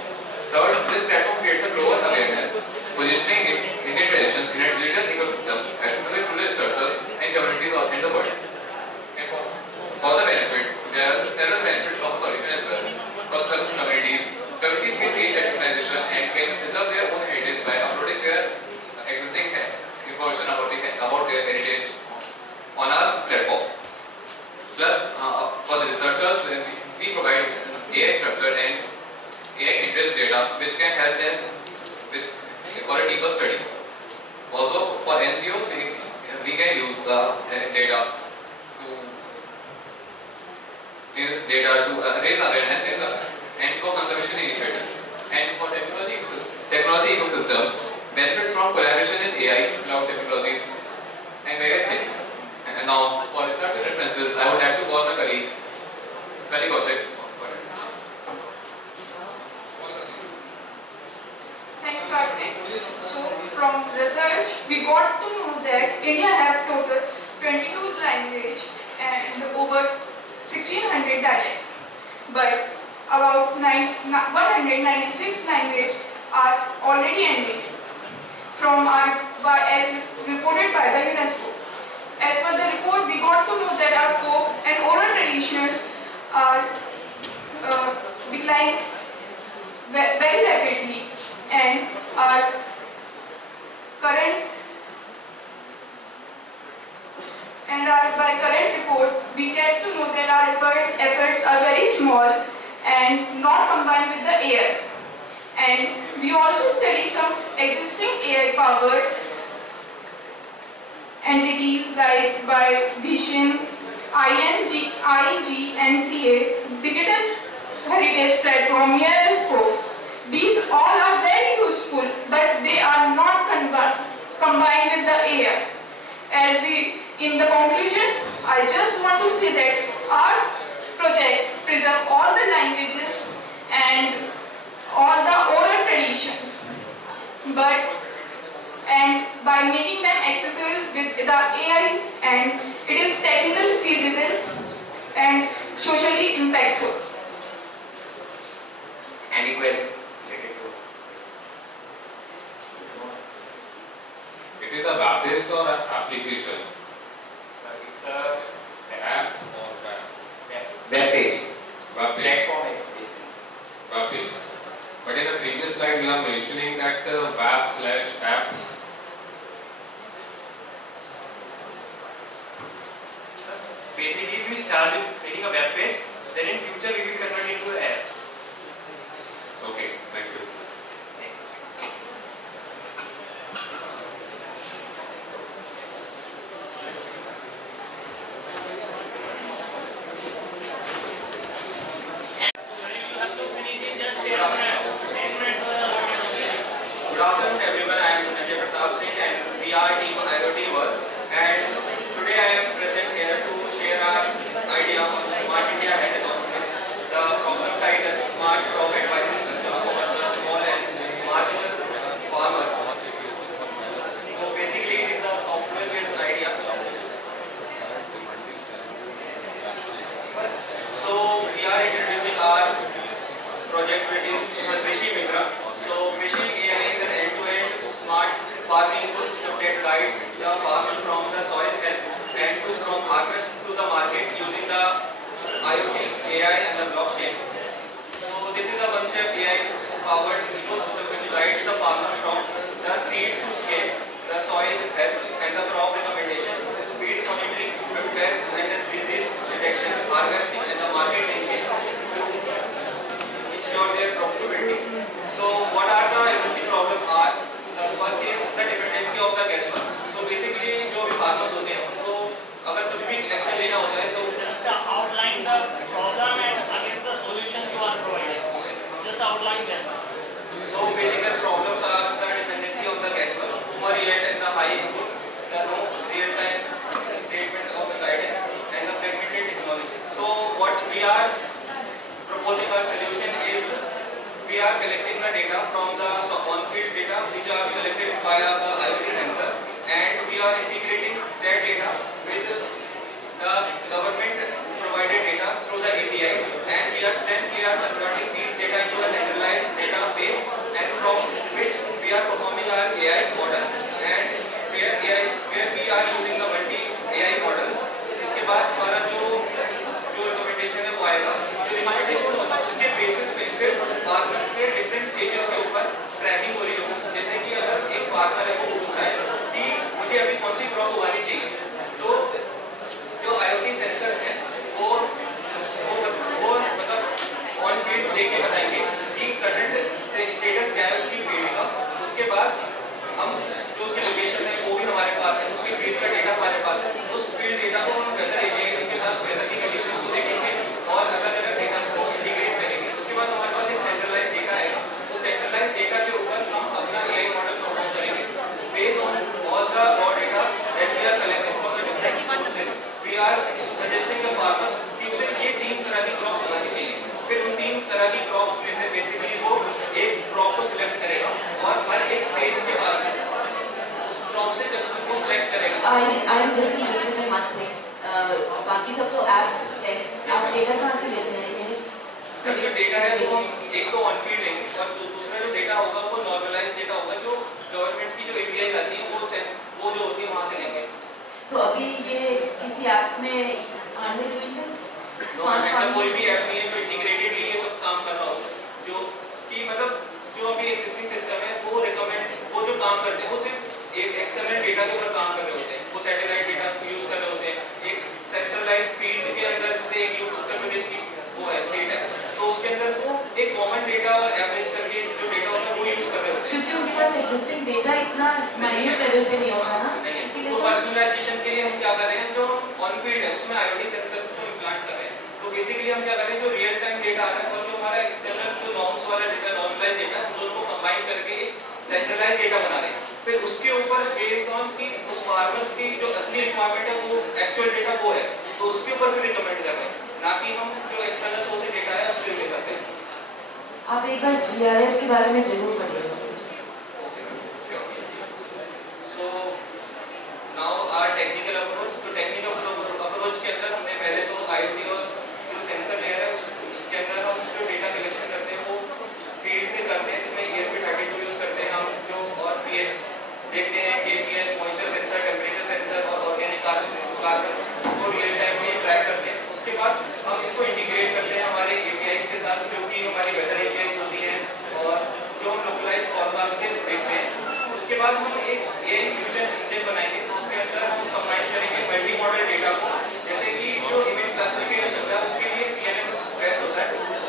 Third, this platform creates a global awareness, positioning Indian traditions in a digital ecosystem accessible to the researchers and communities all in the world. And for the benefits, there are several benefits of a solution as well. For the communities can gain recognition and can preserve their own heritage by uploading their existing information about their heritage on our platform. Plus, for the researchers, we provide AI structured and AI interest data which can help them for a deeper study. Also, for NGOs, we can use the data to raise awareness and for conservation initiatives. And for technology ecosystems, benefits from collaboration in AI, cloud technologies, and various things. And now, for research references, I would have to call my colleague, Kaushik. Thanks, Karthik. So, from research, we got to know that India have total 22 languages and over 1600 dialects. But about 196 languages are already endangered as reported by the UNESCO. As per the report, we got to know that our folk and oral traditions are declining very rapidly, and our by current report, we get to know that our efforts are very small and not combined with the AI. And we also study some existing AI-powered entities like by Vision, INGNCA, Digital Heritage Platform, UNESCO. These all are very useful, but they are not combined with the AI. In the conclusion, I just want to say that our project preserves all the languages and all the oral traditions, and by making them accessible with the AI, and it is technically feasible and socially impactful. Any query? It is a web-based or an application? It's an app or web page. Web page. Web page. But in the previous slide, you are mentioning that the web/app. Basically, we start with making a web page, then in future we will convert it to an app. Okay, thank you. Good afternoon everyone, I am Sanjay Pratap Singh and we are team IoT World. inputs that guide the farmer from the soil health and from harvest to the market using the IoT, AI and the blockchain. So this is a one-step AI-powered ecosystem which guides the farmer from the seed to scale, the soil health and the crop recommendation, weed monitoring, pest and disease detection, harvesting and the market linking to ensure their profitability. So what are the existing problems are? First is the dependency of the guesswork. So basically जो भी farmers होते हैं उनको अगर कुछ भी action लेना होता है तो just outline the problem and against the solution you are providing. Just outline them. So basic problems are the dependency of the guesswork, poor yield and the high input, the no real-time statement of the guidance and the fragmented technology. So what we are proposing our solution is we are collecting the data from the on-field data which are collected via the IoT sensor and we are integrating that data with the government provided data through the APIs and we are converting these data into a centralized database and from which we are performing our AI model and where we are using the multi AI models. इसके बाद हमारा जो recommendation है वो आएगा जो recommendation होगा उसके बेसिस पे फिर फार्मर के डिफरेंट स्टेजेस के ऊपर ट्रैकिंग हो रही होगी जैसे कि अगर एक फार्मर है वो पूछता है कि मुझे अभी कौन सी क्रॉप उगानी चाहिए तो जो IoT सेंसर हैं वो मतलब ऑन फील्ड देख के बताएंगे कि करंट स्टेटस क्या है उसकी फील्ड का उसके बाद हम जो उसकी लोकेशन है वो भी हमारे पास है उसकी फील्ड का डेटा हमारे पास है उस फील्ड डेटा को हम वेदर एपीआई के साथ वेदर की कंडीशन को देखेंगे और अलग-अलग डेटा को इंटीग्रेट करेंगे उसके बाद हमारे पास एक सेंट्रलाइज्ड डेटा है उस सेंट्रलाइज्ड डेटा के ऊपर हम अपना एआई मॉडल परफॉर्म करेंगे based on all the raw data that we are collecting from the different sources we are suggesting the farmer कि उसे ये 3 तरह की क्रॉप लगानी चाहिए फिर उन 3 तरह की क्रॉप्स में से बेसिकली वो एक क्रॉप को सिलेक्ट करेगा और हर एक स्टेज के बाद उस क्रॉप से जब उसको सिलेक्ट करेगा I am just interested in one thing. बाकी सब तो ऐप है आप डेटा कहाँ से लेते हैं ये जो डेटा है वो हम एक तो ऑन फील्ड लेंगे और दूसरा जो डेटा होगा वो नॉर्मलाइज्ड डेटा होगा जो गवर्नमेंट की जो एपीआई आती है वो जो होती है वहाँ से लेंगे तो अभी ये किसी ऐप में आने के लिए ऐसा कोई भी ऐप नहीं है जो इंटीग्रेटेडली ये सब काम कर रहा हो जो कि मतलब जो अभी एक्सिस्टिंग सिस्टम है वो रिकमेंड वो जो काम करते हैं वो सिर्फ एक एक्सटर्नल डेटा के ऊपर काम कर रहे होते हैं वो सैटेलाइट डेटा यूज कर रहे होते हैं एक सेंट्रलाइज्ड फील्ड के अंदर जैसे एक उत्तर प्रदेश की वो है स्टेट है तो उसके अंदर वो एक कॉमन डेटा एवरेज करके जो डेटा होता है वो यूज कर रहे होते हैं क्योंकि उनके पास एक्जिस्टिंग डेटा इतना माइन्यूट लेवल पे नहीं होता ना तो पर्सनलाइजेशन के लिए हम क्या कर रहे हैं जो ऑन फील्ड है उसमें आईओटी सेंसर को इम्प्लांट कर रहे हैं तो बेसिकली हम क्या कर रहे हैं जो रियल टाइम डेटा आ रहा है और जो हमारा एक्सटर्नल जो नॉर्म्स वाला डेटा नॉर्मलाइज्ड डेटा उन दोनों को कंबाइन करके एक सेंट्रलाइज्ड डेटा बना रहे हैं फिर उसके ऊपर बेस्ड ऑन कि उस फार्मर की जो असली रिक्वायरमेंट है वो एक्चुअल डेटा वो है तो उसके ऊपर फिर रिकमेंड कर रहे हैं ना कि हम जो एक्सटर्नल सोर्स डेटा है उससे ले करते हैं आप एक बार जीआरएस के बारे में जरूर पढ़िएगा so now our technical approach तो टेक्निकल अप्रोच के अंदर हमने पहले तो आईओटी और जो सेंसर लेयर है उसके अंदर हम जो डेटा कलेक्शन करते हैं वो फील्ड से करते हैं जिसमें ESP32 यूज करते हैं हम जो और पीएच देखते हैं KPH moisture sensor temperature sensor और ऑर्गेनिक कार्बन को रियल टाइम में ट्रैक करते हैं उसके बाद हम इसको इंटीग्रेट करते हैं हमारे एपीआई के साथ जो कि हमारी वेदर एपीआई होती है और जो हम लोकलाइज्ड फॉरकास्ट के देखते हैं उसके बाद हम एक एआई फ्यूजन इंजन बनाएंगे उसके अंदर हम कंबाइन करेंगे मल्टी मॉडल डेटा को जैसे कि जो इमेज क्लासिफिकेशन होता है उसके लिए CNN बेस्ट होता है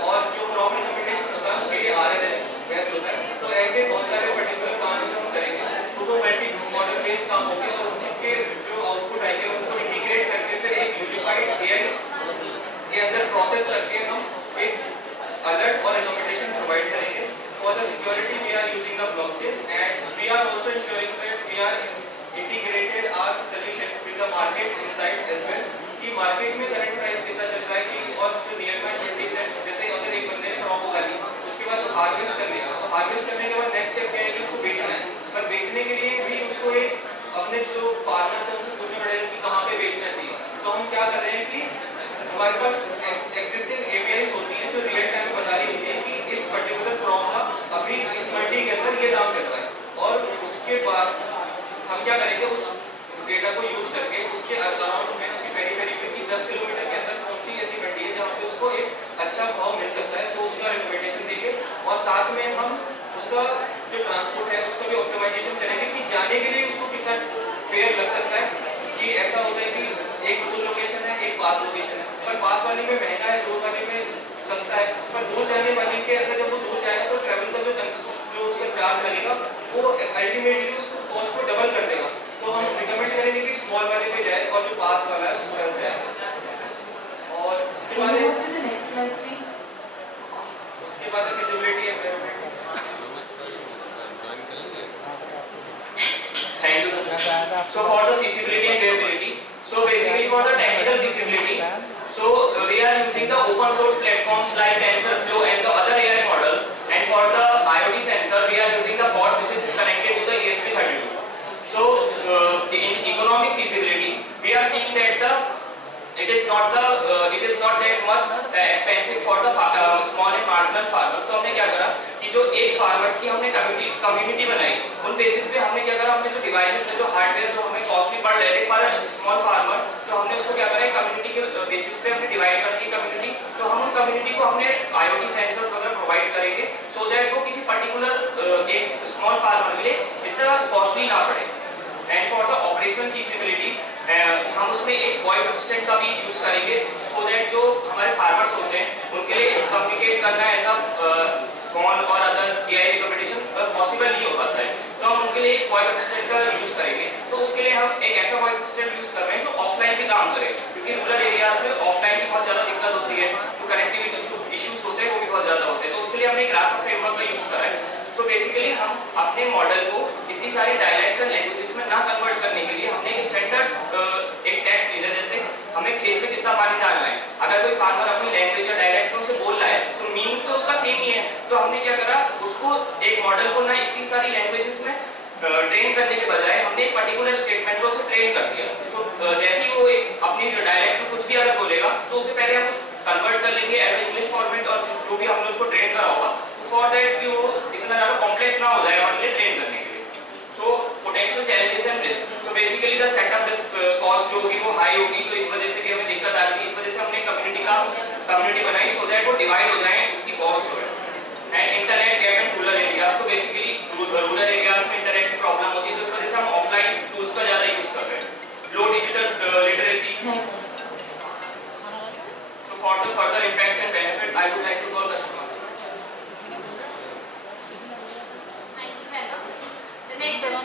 और जो क्रॉप रिकमेंडेशन होता है उसके लिए RNN बेस्ट होता है तो ऐसे बहुत सारे पर्टिकुलर काम हम करेंगे तो वो मल्टी मॉडल बेस्ड काम होंगे और उनके जो आउटपुट आएंगे उनको इंटीग्रेट करके फिर एक यूनिफाइड एआई के अंदर प्रोसेस करके हम एक अलर्ट और रिकमेंडेशन प्रोवाइड करेंगे for the security we are using the blockchain and we are also insuring that we are integrated our solution with the market insight as well कि market में current price कितना चल रहा है कि और जो नियर बाय मंडीज है जैसे अगर एक बंदे ने क्रॉप उगा ली उसके बाद हार्वेस्ट कर लिया तो हार्वेस्ट करने के बाद नेक्स्ट स्टेप क्या है कि उसको बेचना है पर बेचने के लिए भी उसको एक अपने जो फार्मर्स हैं उनसे पूछना पड़ेगा कि कहाँ पे बेचना चाहिए तो हम क्या कर रहे हैं कि हमारे पास एक्सिस्टिंग एपीआईज होती हैं जो रियल टाइम बता रही होती है कि इस पर्टिकुलर क्रॉप का अभी इस मंडी के अंदर ये दाम चल रहा है और उसके बाद So for the feasibility and viability, so basically for the technical feasibility, so we are using the open source platforms like TensorFlow and the other AI models, and for the IoT sensor we are using the bots which is connected to the ESP32. So in economic feasibility, we are seeing that it is not that much expensive for the small and marginal farmers. तो हमने क्या करा कि जो एक farmers की हमने community बनाई, उन basis पे हमने क्या करा, हमने जो devices है, जो hardware जो हमें costly पड़ रहे थे पर small farmer, तो हमने उसको क्या करा, community के basis पे हमने divide कर दी community, तो हम उन community को हमने IoT sensors वगैरह provide करेंगे, so that वो किसी particular एक small farmer के लिए इतना costly ना पड़े. And for the operational feasibility, हम उसमें एक वॉइस असिस्टेंट का भी यूज करेंगे, so that जो हमारे फार्मर्स होते हैं उनके लिए कम्युनिकेट करना एज अ फोन और अदर AI रिकमेंडेशन पॉसिबल नहीं हो पाता है, तो हम उनके लिए एक वॉइस असिस्टेंट का यूज करेंगे. तो उसके लिए हम एक ऐसा वॉइस असिस्टेंट यूज कर रहे हैं जो ऑफलाइन भी काम करे, क्योंकि रूरल एरियाज में ऑफलाइन भी बहुत ज़्यादा दिक्कत होती है, जो कनेक्टिविटी इश्यूज होते हैं वो भी बहुत ज़्यादा होते हैं. तो उसके लिए हमने एक रास्ता फ्रेमवर्क का यूज करा है. तो बेसिकली हम अपने मॉडल को इतनी सारी डायलेक्ट्स एंड लैंग्वेजेस में ना कन्वर्ट करने के लिए हमने एक स्टैंडर्ड एक टेक्स्ट लीडर, जैसे हमें खेत में कितना पानी डालना है, अगर कोई फार्मर अपनी लैंग्वेज या डायलेक्ट में उसे बोल रहा है तो मीनिंग तो उसका सेम ही है. तो हमने क्या करा, उसको एक मॉडल को ना इतनी सारी लैंग्वेजेस में ट्रेन करने के बजाय हमने एक पर्टिकुलर स्टेटमेंट को उसे ट्रेन कर दिया. तो जैसे ही वो अपनी डायलेक्ट में कुछ भी अगर बोलेगा तो उससे पहले हम कन्वर्ट कर लेंगे एज इंग्लिश फॉर्मेट, और जो भी हमने उसको ट्रेन करा होगा फॉर दैट कि वो इतना ज़्यादा कॉम्प्लेक्स ना हो जाए हमारे लिए ट्रेन करने के लिए. So potential challenges and risk, तो basically the setup risk cost जो होगी वो हाई होगी, तो इस वजह से कि हमें दिक्कत आ रही है, इस वजह से हमने कम्युनिटी बनाई सो दैट वो डिवाइड हो जाए उसकी कॉस्ट जो है. And internet gap in rural areas, तो बेसिकली रूरल एरियाज में इंटरनेट की प्रॉब्लम होती है, तो इस वजह से हम ऑफलाइन टूल्स का ज़्यादा यूज कर रहे हैं. Low digital literacy. So for the further impacts and benefit, I would like to call Customer. The next is,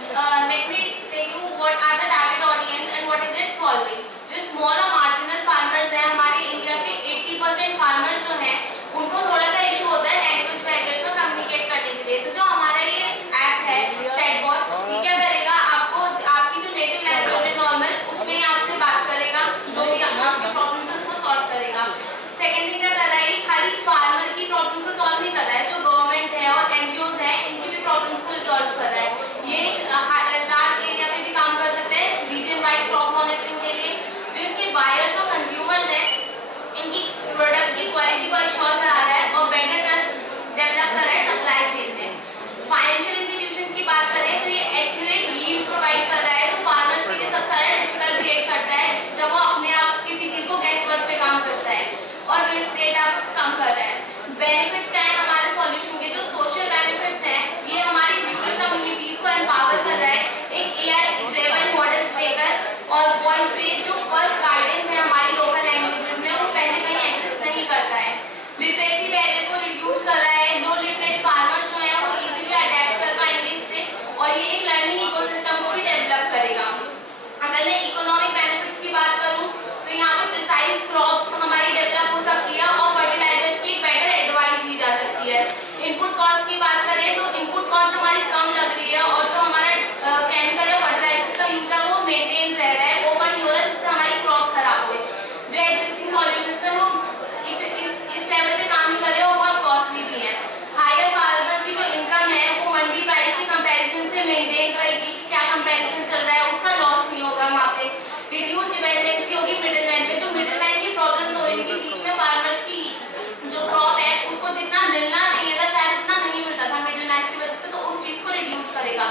let me tell you what are the target audience and what is it solving. जो small और marginal farmers हैं, हमारे India के 80% farmers जो हैं, उनको थोड़ा सा इशू होता है लैंग्वेज बैरियर्स को कम्युनिकेट करने के लिए. तो जो हमारा ये ऐप है chatbot, ये क्या करेगा, आपको आपकी जो नेटिव लैंग्वेज है नॉर्मल, उसमें ही आपसे बात करेगा, जो भी आपके प्रॉब्लम्स है उसको सॉल्व करेगा. सेकेंड थिंग क्या कर रहा है, खाली फार्मर की प्रॉब्लम को सॉल्व नहीं कर रहा है, जो गवर्नमेंट है और NGOs है इनकी भी प्रॉब्लम्स को रिजॉल्व कर रहा है. ये लार्ज एरिया में भी काम कर सकते हैं रीजन वाइड क्रॉप मॉनिटरिंग के लिए. जो इसके बायर्स और कंज्यूमर्स हैं इनकी प्रोडक्ट की क्वालिटी को अश्योर करा रहा है और बेटर ट्रस्ट डेवलप कर रहा है सप्लाई चेन में. फाइनेंशियल इंस्टीट्यूशंस की बात करें तो ये एक्यूरेट लीड प्रोवाइड कर रहा है, जो फार्मर्स के लिए सबसे सारा डिफिकल्ट क्रिएट करता है जब वो अपने आप किसी चीज़ को गैस वर्क पे काम करता है, और रिस्क डेटा को कम कर रहा है. बेनिफिट्स क्या है हमारे सॉल्यूशन के, जो सोशल बेनिफिट्स हैं ये हमारी रूरल कम्युनिटीज को एम्पावर कर रहा है एक AI ड्रिवन मॉडल्स देकर, और वॉइस बेस्ड जो फर्स्ट गाइडेंस है हमारी लोकल लैंग्वेजेस में वो पहले कहीं एग्जिस्ट नहीं करता है. लिटरेसी बैरियर को रिड्यूस कर रहा है, नो लिटरेट फार्मर्स जो है वो इजीली अडेप्ट कर पाएंगे इससे, और ये एक लर्निंग इकोसिस्टम को भी डेवलप करेगा. अगर मैं इकोनॉमिक बेनिफिट्स की बात करूं तो यहाँ पे प्रिसाइज क्रॉप हमारी डेवलप हो सकती है और फर्टिलाइजर्स की बेटर एडवाइस दी जा सकती है. इनपुट कॉस्ट की बात करें तो इनपुट कॉस्ट हमारी कम लग रही है, और जो हमारा केमिकल या फर्टिलाइजर्स का यूज है वो मेंटेन रह रहा है, ओवर नहीं हो रहा है जिससे हमारी क्रॉप खराब हो. जो एग्जिस्टिंग सॉल्यूशंस है वो इस लेवल पे काम नहीं कर रहे और बहुत कॉस्टली भी है. हायर फार्मर की जो इनकम है वो मंडी प्राइस के कंपैरिजन से मेंटेन रहेगी, क्या कंपैरिजन चल रहा है उसका लॉस नहीं होगा वहाँ पे. रिड्यूस डिपेंडेंसी होगी मिडिलमैन पे, जो मिडिलमैन की प्रॉब्लम्स हो रही थी बीच में फार्मर्स की जो क्रॉप है उसको जितना मिलना चाहिए था शायद उतना नहीं मिलता था मिडिलमैन की वजह से, तो उस चीज़ को रिड्यूस करेगा.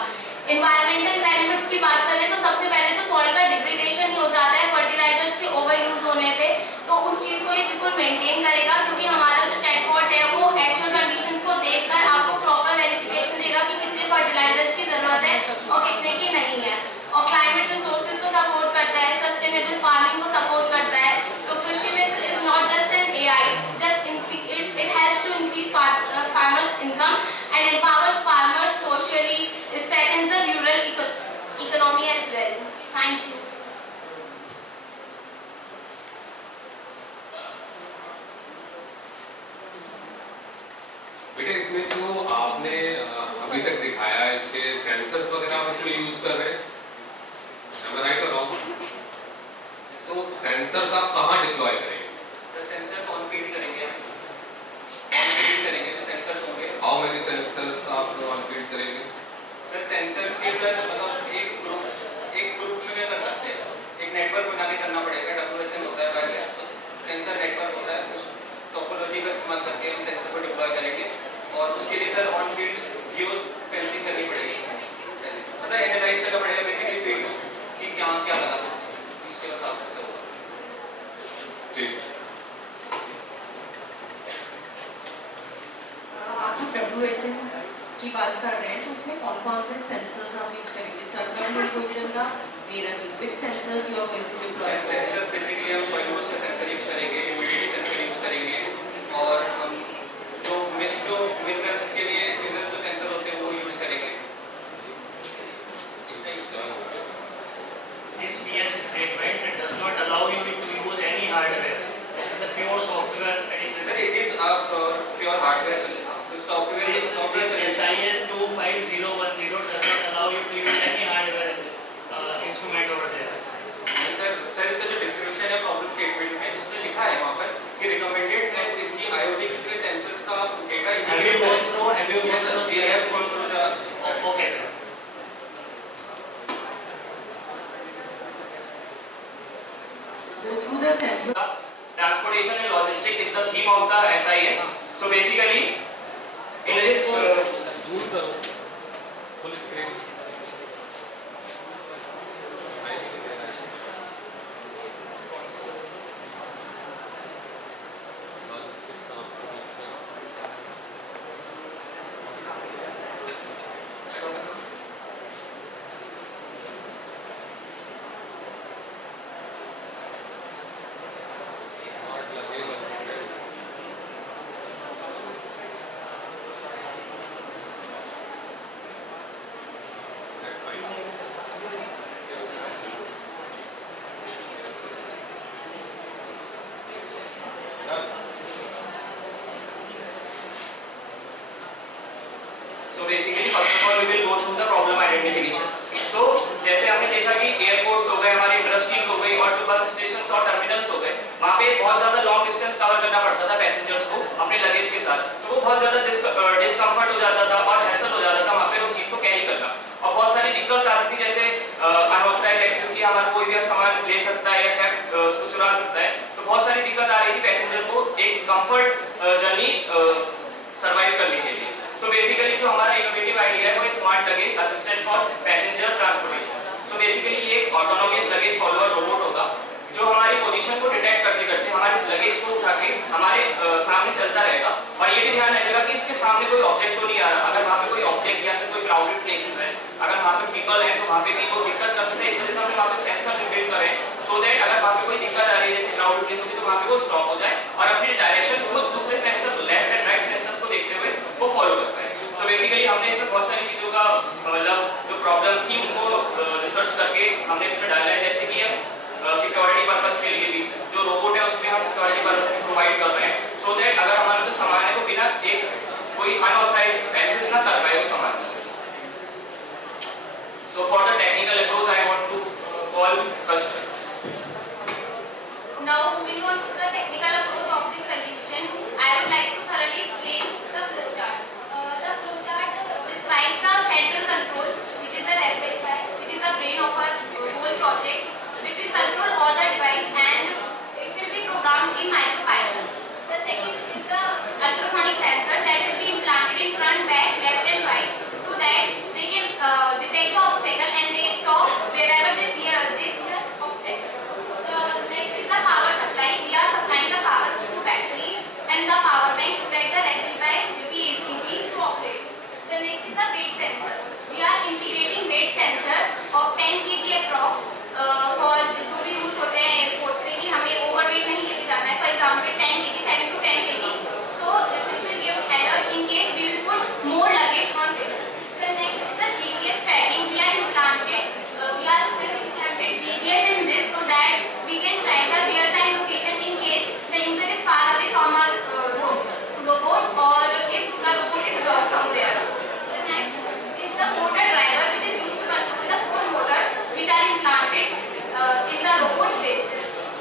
एनवायरमेंटल बेनिफिट्स की बात करें तो सबसे पहले तो सॉइल का डिग्रेडेशन ही हो जाता है फर्टिलाइजर्स के ओवर यूज होने पे, तो उस चीज़ को ये बिल्कुल मेंटेन करेगा, क्योंकि हमारा जो चैटबॉट है वो एक्चुअल कंडीशंस को देखकर आपको प्रॉपर वेरिफिकेशन देगा कि कितने फर्टिलाइजर्स की जरूरत है और कितने की नहीं है. और क्लाइमेट रिसोर्सेज को सपोर्ट करता है, सस्टेनेबल फार्मिंग को सपोर्ट करता है. तो Krishi Mitra is not just an AI, just it helps to increase farmers income and empowers farmers socially, strengthens the rural economy as well. Thank you. बेटा इसमें जो आपने अभी तक दिखाया है इसके सेंसर्स वगैरह आप इसमें यूज कर रहे हैं? Am I right or wrong? So sensors आप कहाँ deploy करेंगे? The sensors on field करेंगे, on field करेंगे तो sensors होंगे. How many sensors आप on field करेंगे? सर sensors के सर मतलब एक group में क्या कर सकते हैं? एक network बना के करना पड़ेगा. WSN होता है wireless sensor network होता है. उस topology का इस्तेमाल करके हम sensor को deploy करेंगे और उसके लिए sir on field geo fencing करनी पड़ेगी. मतलब analyze करना पड़ेगा basically field कि क्या क्या लगा सकते हैं. इसके हिसाब से ठीक. आप WSN की बात कर रहे हैं तो उसमें कौन-कौन से सेंसर्स आप यूज करेंगे? सर्कुलर क्वेश्चन का मेरा which sensors you are going to deploy? Sensors basically हम सॉइल सेंसर यूज करेंगे, ह्यूमिडिटी सेंसर यूज करेंगे और हम जो मिनरल्स के लिए मिनरल जो सेंसर होते हैं वो यूज करेंगे. This PS statement does not allow you to use any hardware. It is a pure software addition. Sir, it is a pure hardware. The software is SIS 25010 does not allow you to use any hardware instrument over there. Sir इसका जो description है problem statement में उसमें लिखा है वहाँ पर कि रिकमेंडेड है कि IoT के सेंसर्स का data Have you gone through yes, gone through the okay. Go through the sensor. Transportation and logistics is the theme of the SIS. So basically, in this zoom करो. Full screen. So basically, first of all, we will go through the problem identification. So जैसे हमने देखा कि airports हो गए, हमारी industries हो गई और जो बस स्टेशन और टर्मिनल्स हो गए, वहाँ पे बहुत ज़्यादा लॉन्ग डिस्टेंस कवर करना पड़ता था पैसेंजर्स को अपने लगेज के साथ. तो वो बहुत ज़्यादा डिस्कम्फर्ट हो जाता था और हैसल हो जाता था वहाँ पे वो चीज़ को कैरी करना. और बहुत सारी दिक्कत आती थी, जैसे अनऑथराइज्ड एक्सेस या हमारा कोई भी सामान ले सकता है या थेफ्ट उसको चुरा सकता है. तो बहुत सारी दिक्कत आ रही थी पैसेंजर को एक कंफर्ट जर्नी सर्वाइव करने के लिए. So basically जो हमारा इनोवेटिव आइडिया है वो smart luggage assistant for passenger transportation. So basically ये एक ऑटोनोमस लगेज फॉलोअर रोबोट होगा जो हमारी पोजीशन को डिटेक्ट करते करते हमारे लगेज को उठा के हमारे सामने चलता रहेगा. और ये भी ध्यान रखेगा कि इसके सामने कोई ऑब्जेक्ट तो नहीं आ रहा. अगर वहाँ पे कोई ऑब्जेक्ट या फिर कोई क्राउडेड प्लेसेस है, अगर वहाँ पे पीपल है तो वहाँ पे भी वो दिक्कत कर सकते हैं. इस वजह से हमने वहाँ पे सेंसर बिल्ड करें सो दैट अगर वहाँ पे कोई दिक्कत आ रही है जैसे क्राउडेड प्लेस होगी तो वहाँ पे वो स्टॉप हो जाए और अपनी डायरेक्शन खुद दूसरे sensor left and right sensors को देखते हुए वो फॉलो कर पाए. तो बेसिकली हमने इसमें बहुत सारी चीज़ों का मतलब जो प्रॉब्लम्स थी उसको रिसर्च करके हमने इसमें डाला है. जैसे कि सिक्योरिटी पर्पस के लिए भी जो रोबोट है उसमें हम सिक्योरिटी पर्पस प्रोवाइड कर रहे हैं सो दैट अगर हमारा जो सामान है वो बिना एक कोई अनऑथराइज्ड एक्सेस ना कर पाए उस सामान से. So for the technical approach, I want to call question. Now moving on to the technical approach of this solution, I would like to thoroughly explain the flowchart. The flowchart describes the central control, which is the Raspberry Pi, which is the brain of our whole project, which will control all the device and it will be programmed in MicroPython. The second is the ultrasonic sensor that will be implanted in front, back, left and right so that they can detect the obstacle and they stop wherever they see in the robot phase.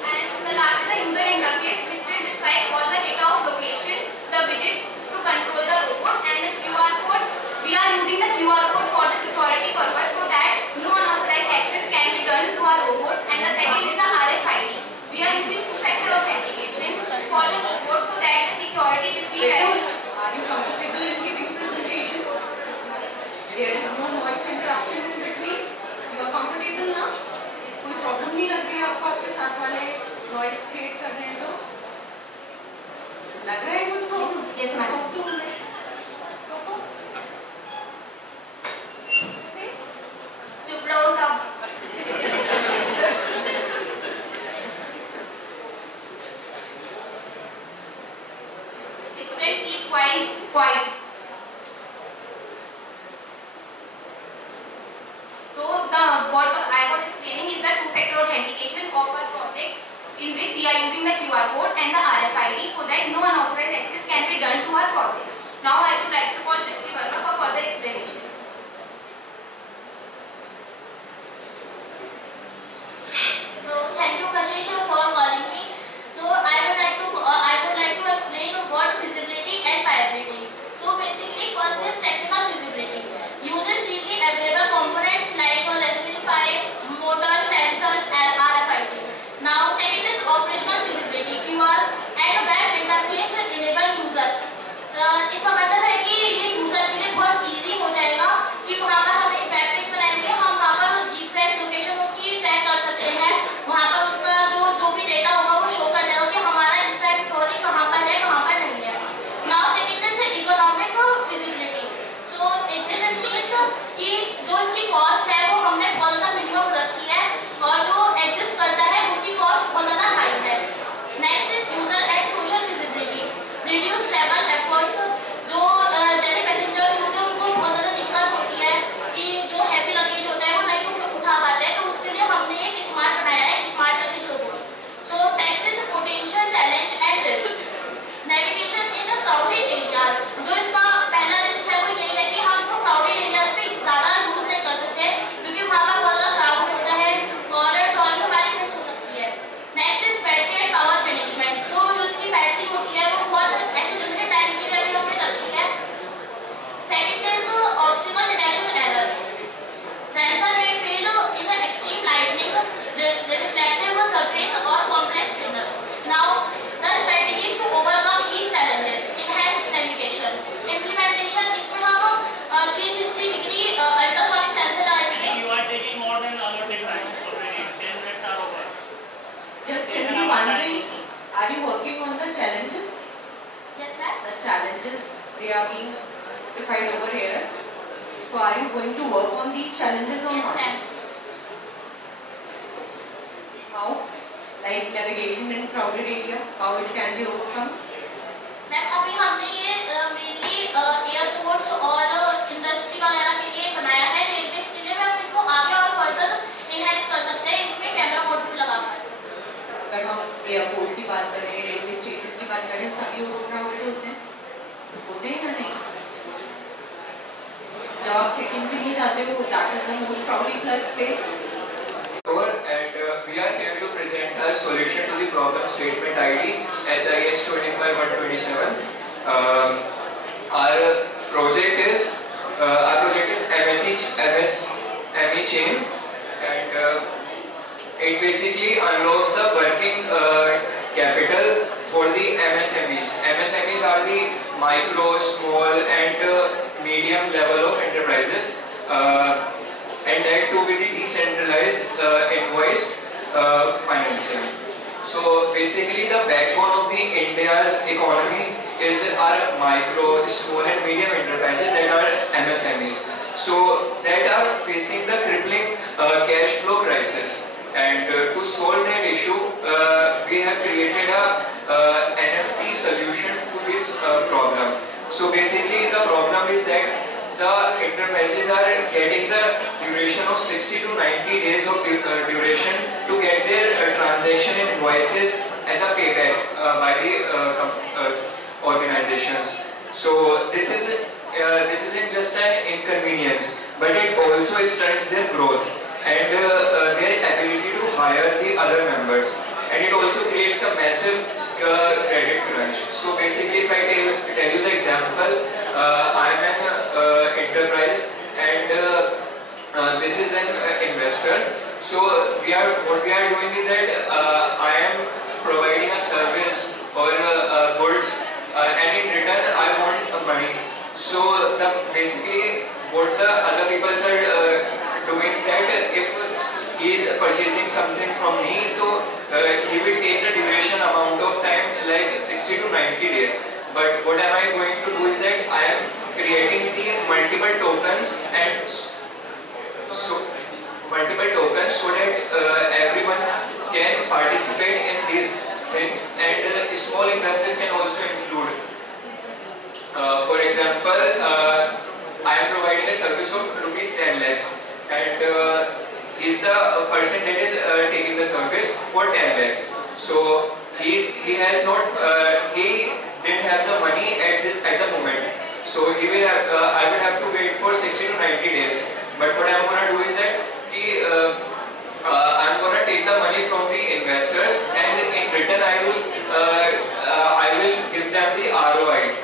And the last is the user interface, which will describe all the data of location, the widgets to control the robot, and the QR code. We are using the QR code for the security purpose so that no unauthorized access can be done to our robot. And the second is the RFID. We are using two-factor authentication for the robot so that the security will be very. Are you comfortable in giving presentation? There is no noise interruption in between. You are comfortable now? कोई problem नहीं लग रही आपको आपके साथ वाले noise create कर रहे हैं तो? लग रहा है कुछ प्रॉब्लम? Yes, madam. चुप रहो सब. Students keep quiet. So what I was explaining is the two-factor authentication of our project, in which we are using the QR code and the RFID so that no unauthorized access can be done to our project. Now I would like to call Drishti Verma for further explanation. So thank you Kashish for calling me. So I would like to explain what feasibility and viability. So basically first is technical feasibility. Uses readily available components like a Raspberry Pi, motors, sensors and RFID. Now second is operational feasibility. QR and web interface enable user. इसका मतलब है कि ये user के लिए बहुत easy हो जाएगा कि वहाँ पर हम एक वेब पेज बनाएंगे, हम वहाँ पर जीपीएस लोकेशन उसकी ट्रैक कर सकते हैं, वहाँ पर उसका जो भी डेटा होगा वो शो कर देगा कि हमारा इस टाइम ट्रॉली कहाँ पर है, कहाँ पर नहीं है. Now second is economic feasibility. So it means कि जो इसकी कॉस्ट है वो हमने बहुत ज़्यादा मिनिमम रखी है और जो एग्जिस्ट करता है उसकी कॉस्ट बहुत ज़्यादा हाई है. Next is user and social feasibility. Reduce travel efforts. जो जैसे पैसेंजर्स होते हैं उनको बहुत ज़्यादा दिक्कत होती है कि जो हैवी लगेज होता है वो नहीं उठा पाते हैं, तो उसके लिए हमने एक स्मार्ट बनाया है, smart luggage robot. So next is potential challenge and risk. Navigation in crowded areas. जो इसका पहला रिस्क है वो यही है कि हम इसको क्राउडेड एरियाज पे ज़्यादा यूज नहीं कर सकते क्योंकि वहाँ पर बहुत ज़्यादा क्राउड होता है और ट्रॉली हमारी मिस हो सकती है. Next is battery and power management. तो जो इसकी बैटरी होती है वो बहुत ऐसे लिमिटेड टाइम के लिए अभी हमने रखी है. Second is obstacle detection error. Sensor may fail in the extreme lightning, reflective surface or complex terrains. Now the strategies to overcome these challenges. Enhanced navigation. Implementation इसमें हम 360 degree ultrasonic sensor लगाएंगे. You are taking more than allotted time already. 10 minutes are over. Just tell me one thing. Are you working on the challenges? Yes, ma'am. The challenges, they are being defined over here. So are you going to work on these challenges or Yes, not? ma'am. How? Like navigation in crowded area, how it can be overcome? Ma'am अभी हमने ये mainly airports और industry वगैरह के लिए बनाया है. Railway के लिए हम इसको आगे और फर्दर इनहैंस कर सकते हैं इसमें कैमरा मॉड्यूल लगाकर. अगर हम एयरपोर्ट की बात करें, रेलवे स्टेशन की बात करें, सभी ओवरक्राउडेड होते हैं या नहीं? जब आप चेकिंग के लिए जाते हो, that is the most crowded place. And we are here to present a solution to the problem statement ID SIS 25127. Our project is MSME chain, and it basically unlocks the working capital for the MSMEs. MSMEs are the micro, small and medium level of enterprises. And that too with the decentralized invoice financing. So basically the backbone of the India's economy is our micro, small and medium enterprises, that are MSMEs. So that are facing the crippling cash flow crisis. And to solve that issue, we have created a NFT solution to this problem. So basically the problem is that the enterprises are getting the duration of 60 to 90 days of duration to get their transaction and invoices as a payback by the organizations. So this isn't just an inconvenience, but it also stunts their growth and their ability to hire numbers, and it also creates a massive credit crunch. So basically, if I tell you the example, I am an enterprise, and this is an investor. So what we are doing is that I am providing a service or goods, and in return I want money. So basically what the other people are doing, that if he is purchasing something from me, so he will take the duration amount of time like 60 to 90 days. But what am I going to do is that I am creating the multiple tokens, and so that everyone can participate in these things, and small investors can also include. For example, I am providing a service of rupees 10 lakhs, and is the person that is taking the service for 10 lakhs. So he didn't have the money at the moment. So he will have, I will have to wait for 60 to 90 days. But what I'm going to do is that I'm going to take the money from the investors, and in return I will give them the ROI.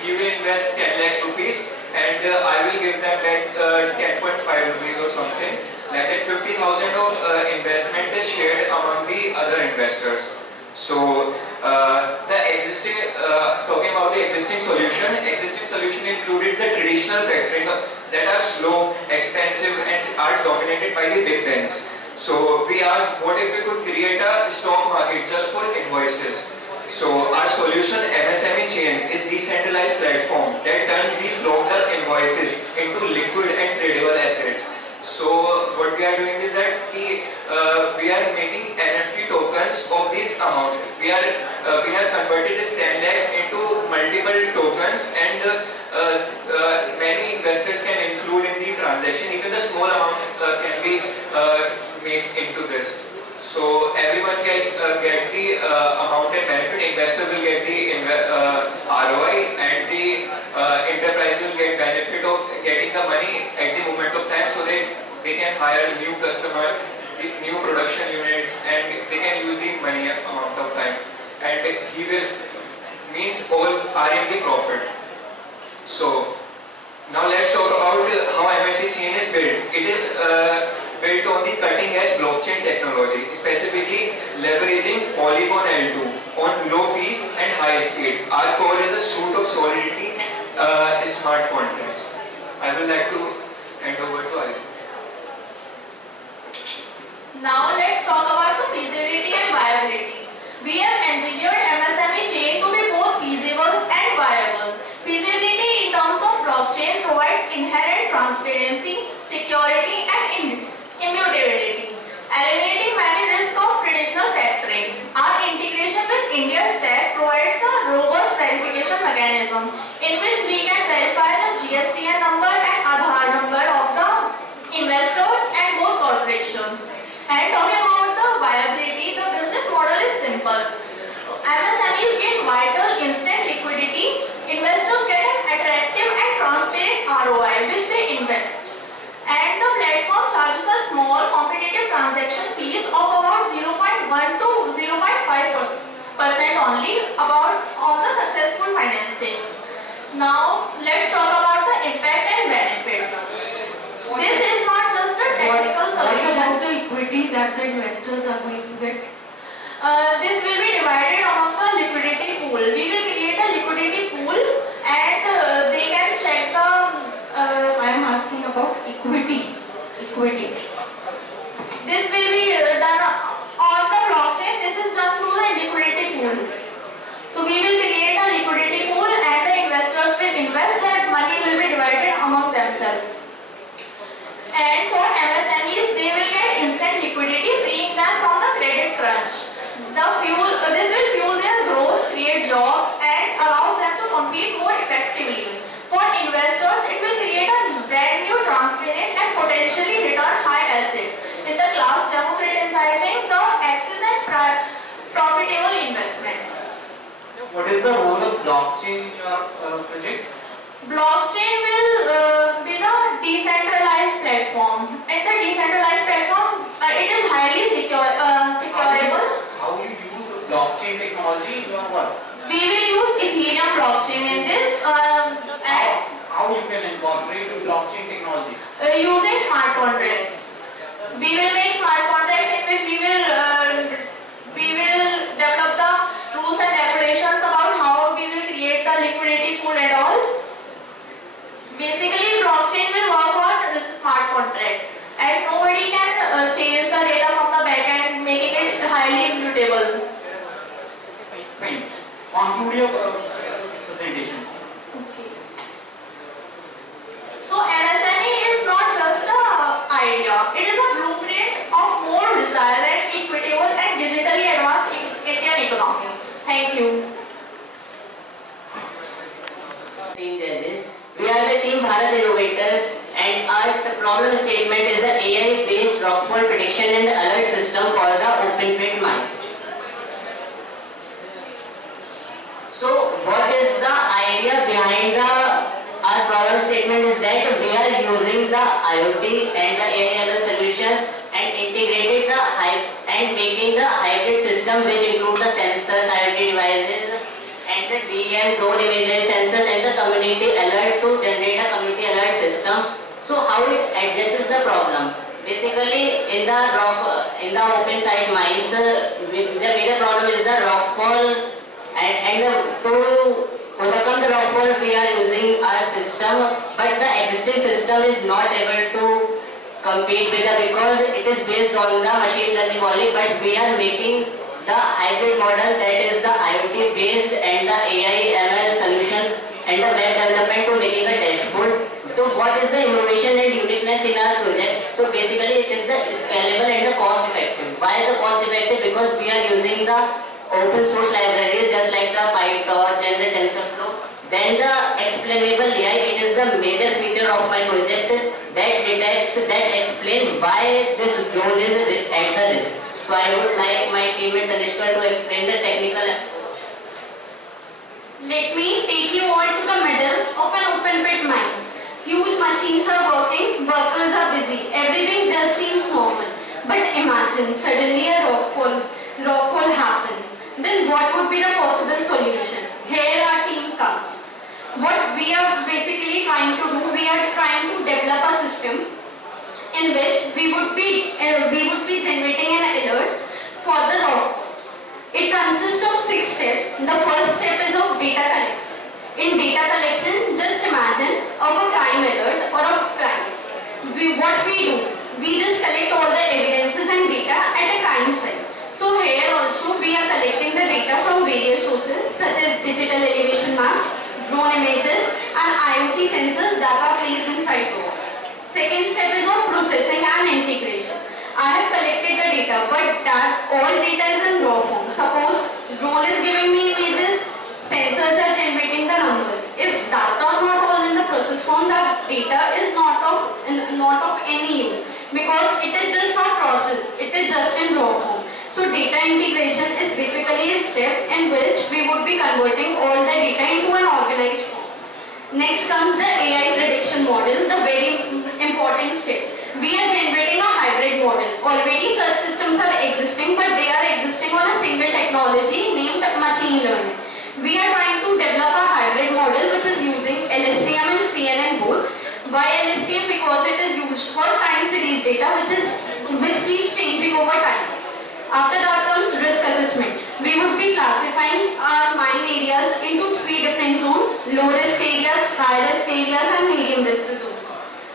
He will invest 10 lakhs rupees, and I will give them like 10.5 rupees or something. Like that 50,000 of investment is shared among the other investors. So talking about the existing solution included the traditional factoring that are slow, expensive, and are dominated by the big banks. So what if we could create a stock market just for invoices? So our solution, MSME Chain, is decentralized platform that turns these locked up invoices into liquid and tradable assets. So what we are doing is that we are making NFT tokens of this amount. We have converted this 10 lakhs into multiple tokens, and many investors can include in the transaction. Even the small amount can be made into this. So everyone can get the amount and benefit. Investor will get the ROI, and the enterprise will get benefit of getting the money at the moment of time, so that they can hire new customer, new production units, and they can use the money amount of time. And he will means all are in the profit. So now let's talk about how MSC Chain is built. It is built on the cutting edge blockchain technology, specifically leveraging Polygon L2 on low fees and high speed. Our core is a suite of Solidity smart contracts. I would like to hand over to Ali. Now let's talk about the feasibility and viability. We have engineered MSME Chain to be both feasible and viable. Feasibility in terms of blockchain provides inherent transparency, security, and immutability, eliminating many risks of traditional factoring. Our integration with India Stack provides a robust verification mechanism in which we can verify the GSTN number and Aadhaar number of the investors and both corporations. And talking about the viability, the business model is simple. MSMEs gain vital instant liquidity. Investors get an attractive and transparent ROI which they invest. And the platform charges a small competitive transaction fees of about 0.1 to 0.5% only on the successful financing. Now let's talk about the impact and benefits. This is not just a technical solution. What about the equity that the investors are going to get? This will be divided among the liquidity pool. We will create a liquidity pool, and they can check the. I am asking about equity. This will be done on the blockchain. This is done through the liquidity pool. So we will create a liquidity pool, and the investors will invest. That money will be divided among themselves. And for MSMEs, they will get instant liquidity, freeing them from the credit crunch. This will fuel their growth, create jobs, and allows them to compete more effectively. For investors, it will create a brand new, transparent, and potentially return high assets in the class, democratizing the access and profitable investments. What is the role of blockchain in your project? Blockchain will be the decentralized platform. In the decentralized platform, it is highly blockchain technology in your work? We will use Ethereum blockchain in this How you can incorporate blockchain technology? Using smart contracts. We will make smart contracts in which we will develop the rules and regulations about how we will create the liquidity pool and all. Basically, blockchain will work on smart contract, and nobody can change the data from the backend, making it highly immutable. Fine. Conclude your presentation. Okay. So MSME is not just an idea; it is a blueprint of more resilient, equitable, and digitally advanced Indian economy. Thank you. Team judges. We are the team Bharat Innovators, and our problem statement is the AI-based rockfall prediction and alert system for the open pit mines. So, what is the idea behind our problem statement is that we are using the IoT and the AI/ML solutions and integrated and making the hybrid system which include the sensors, IoT devices, and the DM, drone imagery sensors, and the community alert to generate a community alert system. So how it addresses the problem? Basically, in the open site mines, the major problem is the rockfall, and to overcome the rockfall, we are using our system, but the existing system is not able to compete with it because it is based on the machine learning only. But we are making the hybrid model, that is the IoT based and the AI/ML solution and the web development to making a dashboard. So what is the innovation and uniqueness in our project? So basically it is the scalable and the cost effective. Why the cost effective? Because we are using the open source libraries just like the PyTorch and the TensorFlow. Then the explainable AI, it is the major feature of my project that explains why this drone is at the risk. So I would like my teammate Tanishka to explain the technical approach. Let me take you all to the middle of an open pit mine. Huge machines are working, workers are busy, everything just seems normal. But imagine suddenly a rockfall happens. Then what would be the possible solution? Here our team comes. What we are basically trying to do, we are trying to develop a system in which we would be generating an alert for the rockfalls. It consists of 6 steps. The first step is of data collection. In data collection, just imagine of a crime alert or of crime. What we do, we just collect all the evidences and data at a crime site. So here also we are collecting the data from various sources such as digital elevation maps, drone images, and IoT sensors that are placed inside roads. Second step is of processing and integration. I have collected the data, but that all data is in raw form. Suppose drone is giving me images, sensors are generating the numbers. If data are not all in the process form, that data is not of any use because it is just not processed. It is just in raw form. So data integration is basically a step in which we would be converting all the data into an organized form. Next comes the AI prediction model, the very important step. We are generating a hybrid model. Already such systems are existing, but they are existing on a single technology named machine learning. We are trying to develop a hybrid model which is using LSTM and CNN both. Why LSTM? Because it is used for time series data which keeps changing over time. After that comes risk assessment. We would be classifying our mine areas into 3 different zones: low risk areas, high risk areas, and medium risk zones.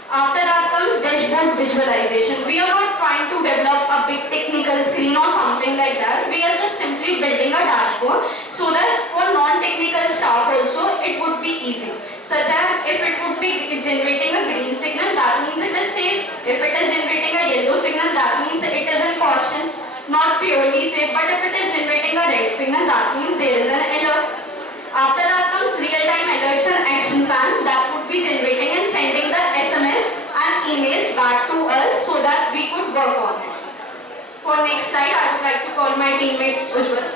After that comes dashboard visualization. We are not trying to develop a big technical screen or something like that. We are just simply building a dashboard so that for non-technical staff also it would be easy. Such as if it would be generating a green signal, that means it is safe. If it is generating a yellow signal, that means it is in caution, not purely safe. But if it is generating a red signal, that means there is an alert. After that comes real-time alerts and action plan that would be generating and sending the SMS and emails back to us so that we could work on it. For next slide, I would like to call my teammate Ujjwal.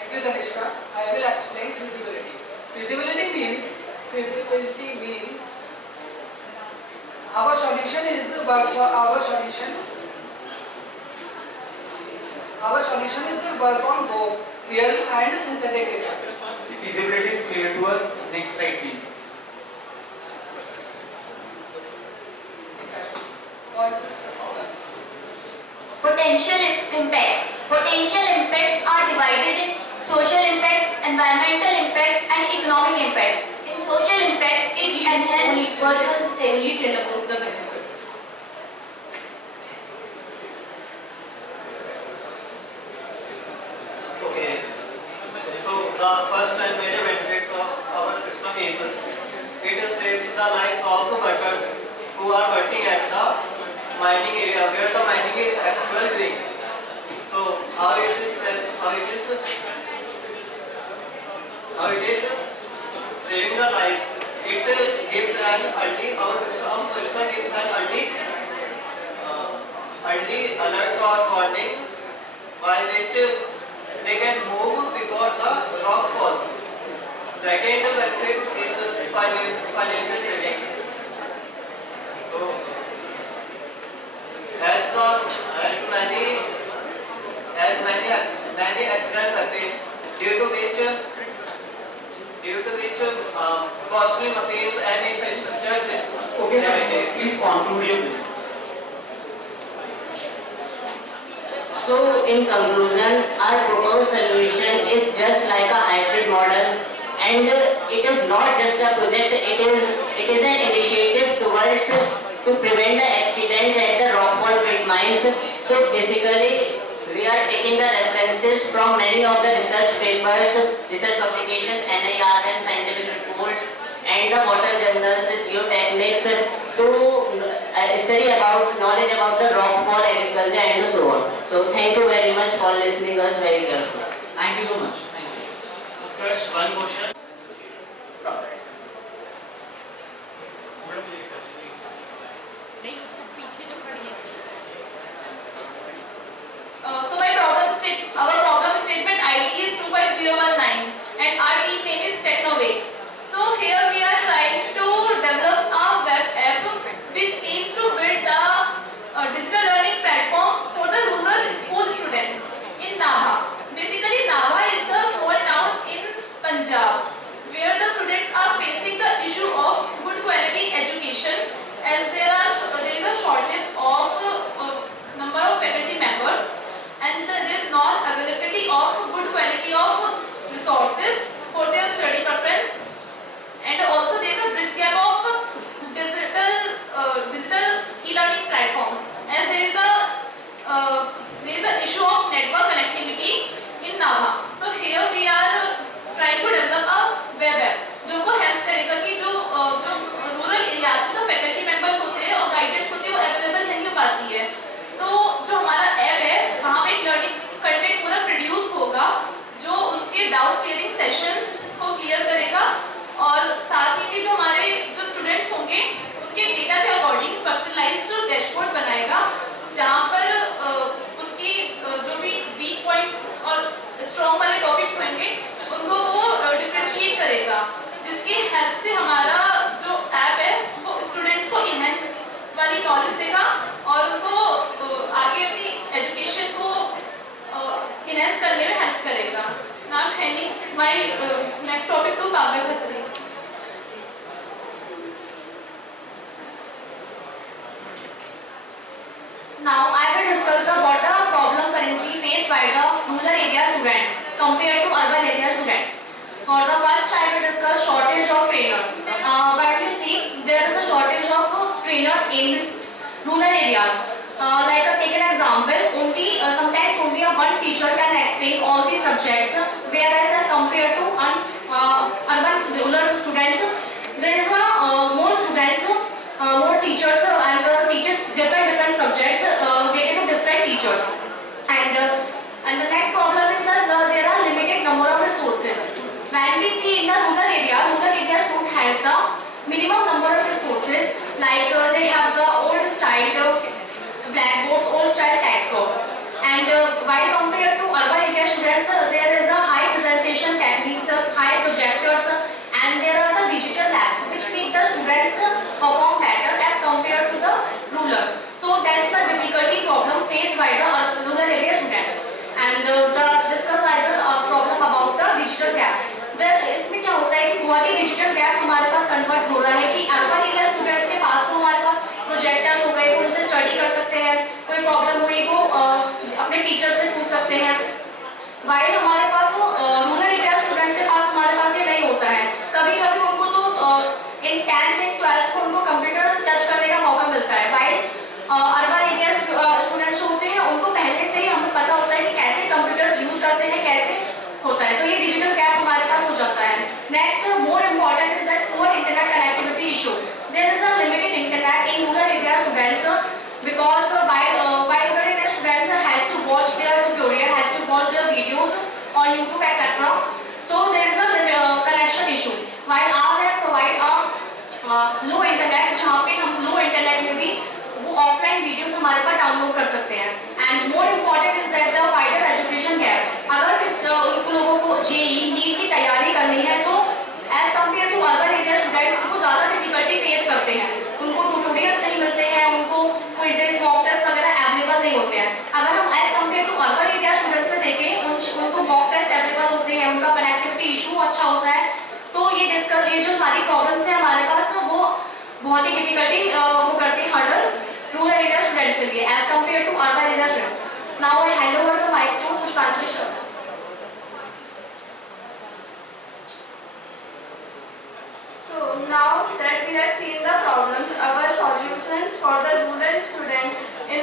Thank you, Tanishka. I will explain feasibility. Feasibility means our solution is work for our solution. Our solution is to work on both real and synthetic data. Feasibility is clear to us. Next slide, please. Potential impact. Potential impacts are divided in social impact, environmental impact, and economic impact. In social impact, it enhances what you say. Only tell about the benefits. Okay. So the first and major benefit of our system is it saves the lives of the workers who are working at the mining area where the mining is actually doing. So how it is saving the lives. It gives an early our system gives an early alert or warning by which they can move before the rock falls. Second benefit is financial saving. So, as many accidents happen due to which costly machines and infrastructure damages. Please conclude your business. So, in conclusion, our proposed solution is just like a hybrid model, and it is not just a project, it is an initiative towards to prevent the accidents at the Rockfall pit mines. So basically, we are taking the references from many of the research papers, research publications, NIRM, scientific reports, and the water journals, geotechnics to study about knowledge about the rockfall, agriculture, and so on. So thank you very much for listening us very carefully. Thank you so much. Thank you. First, one question. Our problem statement ID is 25019 and our team name is Technovate. So here we are trying to develop a web app which aims to build a digital learning platform for the rural school students in Nabha. Basically, Nabha is a small town in Punjab where the students are facing the issue of good quality education as there is a shortage of number of faculty members. And there is non-availability of good quality of resources for their study preference, and also there is a bridge gap of digital e-learning platforms, and there is a issue of network connectivity in Nabha. So here we are trying to develop a web app जो को help करेगा कि जो rural areas में जो faculty members होते हैं और guidance होती है वो available नहीं हो पाती है, तो जो हमारा ऐप है वहाँ पे एक लर्निंग कंटेंट पूरा प्रोड्यूस होगा जो उनके डाउट क्लियरिंग सेशंस को क्लियर करेगा और साथ ही भी जो हमारे जो स्टूडेंट्स होंगे उनके डेटा के अकॉर्डिंग पर्सनलाइज्ड जो डैशबोर्ड बनाएगा जहाँ पर उनकी जो भी वीक पॉइंट्स और स्ट्रॉन्ग वाले टॉपिक्स होंगे उनको वो डिफरेंशिएट करेगा, जिसकी हेल्प से हमारा जो ऐप है वो स्टूडेंट्स को इनहेंस वाली नॉलेज देगा और उनको आगे अपनी एजुकेशन को इनहेंस करने में हेल्प करेगा. Now I'm handing my next topic to Kavya Khasri. Now I will discuss the water problem currently faced by the rural area students compared to urban area students. For the first, I will discuss shortage of trainers. But you see, there is a shortage of trainers in rural areas. Take an example, sometimes only one teacher can explain all these subjects, whereas as compared to urban rural students, there is more students, more teachers, and teaches different subjects related to different teachers. And the next problem is that there are limited number of resources. When we see in the rural area student has the minimum number of resources, like they have the old style blackboards, old style textbooks. And while compared to urban area students, there is a high presentation techniques, high projectors, and there are the digital labs which make the students perform better as compared to the rural. So that's the difficulty problem faced by the rural area students. because while the students has to watch their tutorial, has to watch their videos on YouTube, etc. So there is a connection issue. While our app provide a low internet, जहाँ पे हम low internet में भी वो offline videos हमारे पास download कर सकते हैं. And more important is that the wider education gap. अगर उन लोगों को JEE नीट की तैयारी करनी है तो as compared to urban area students को ज़्यादा difficulty face करते हैं. उनको tutorials नहीं मिलते हैं, उनको quizzes, mock tests वगैरह available नहीं होते हैं. अगर हम as compared to urban area students से देखें, उनको mock test available होते हैं, उनका connectivity issue अच्छा होता है, तो ये जो सारी प्रॉब्लम्स हैं हमारे पास वो बहुत ही डिफिकल्टी वो करते हैं हर्डल रूरल एरिया स्टूडेंट्स के लिए as compare to urban area students. Now I hand over the mic to Pushpanjali Sharma. So now that we have seen the problems, our solutions for the rural student in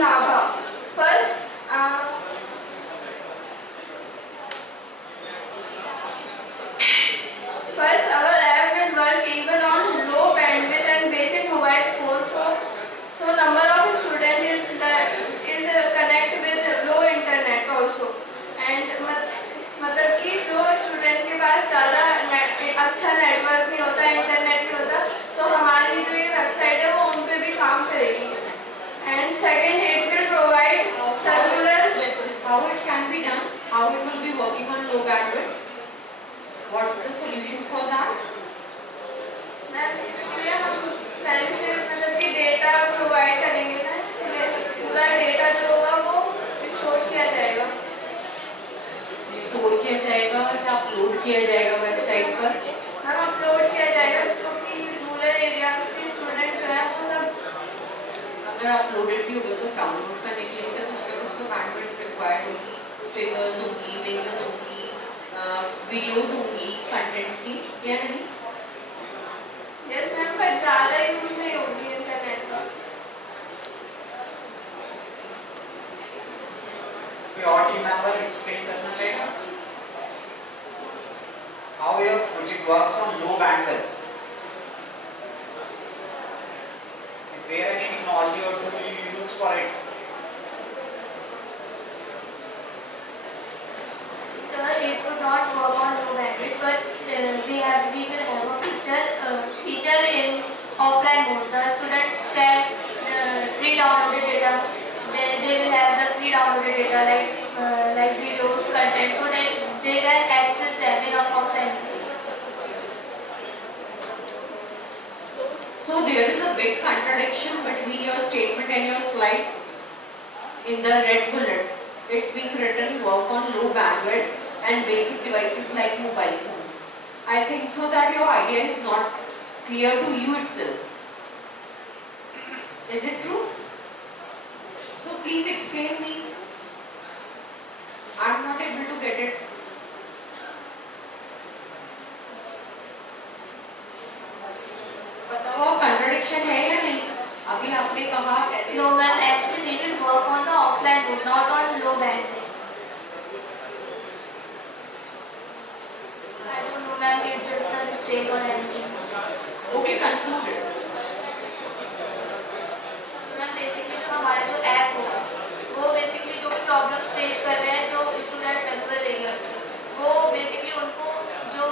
Nabha. First, our app will work even on low bandwidth and basic mobile phones. So number of students is connect with low internet also. And मतलब कि जो student के पास ज़्यादा अच्छा network नहीं होता, internet नहीं होता, तो हमारी जो ये वेबसाइट है वो उन पे भी काम करेगी. And second, it will provide cellular. How it can be done? How it will be working on low bandwidth? What's the solution for that? Ma'am इसलिए हम पहले से मतलब कि डेटा प्रोवाइड करेंगे ना, इसलिए पूरा डेटा जो होगा वो स्टोर किया जाएगा. स्टोर किया जाएगा या अपलोड किया जाएगा वेबसाइट पर? हम अपलोड किया जाएगा क्योंकि रूरल एरियाज के स्टूडेंट जो है वो सब अगर अपलोडेड भी होगा तो डाउनलोड करने के लिए कुछ तो बैंडविड्थ रिक्वायर्ड होगी, फिगर्स होंगी, इमेजेस होंगी, वीडियोस होंगी, कंटेंट की, या नहीं? यस मैम, पर ज़्यादा यूज नहीं होगी इंटरनेट का. कोई और टीम मेंबर एक्सप्लेन करना चाहेगा? How your project works on low bandwidth? Is there any technology or tool you use for it? Sir, it would not work on low bandwidth, but we will have a feature in offline mode. The student can pre-downloaded data. They will have the pre-downloaded data like videos, content, so they can access them in offline. So there is a big contradiction between your statement and your slide. In the red bullet, it's being written work on low bandwidth and basic devices like mobile phones. I think so that your idea is not clear to you itself. Is it true? So please explain me. I am not able to get it. बताओ contradiction है या नहीं? अभी आपने कहा No ma'am, actually we will work on the offline mode, not on low bandwidth. I don't know ma'am, it's just a mistake or anything. Okay, concluded. Ma'am basically जो हमारे जो ऐप होगा वो बेसिकली जो प्रॉब्लम फेस कर रहे हैं जो स्टूडेंट रूरल एरिया से, वो बेसिकली उनको जो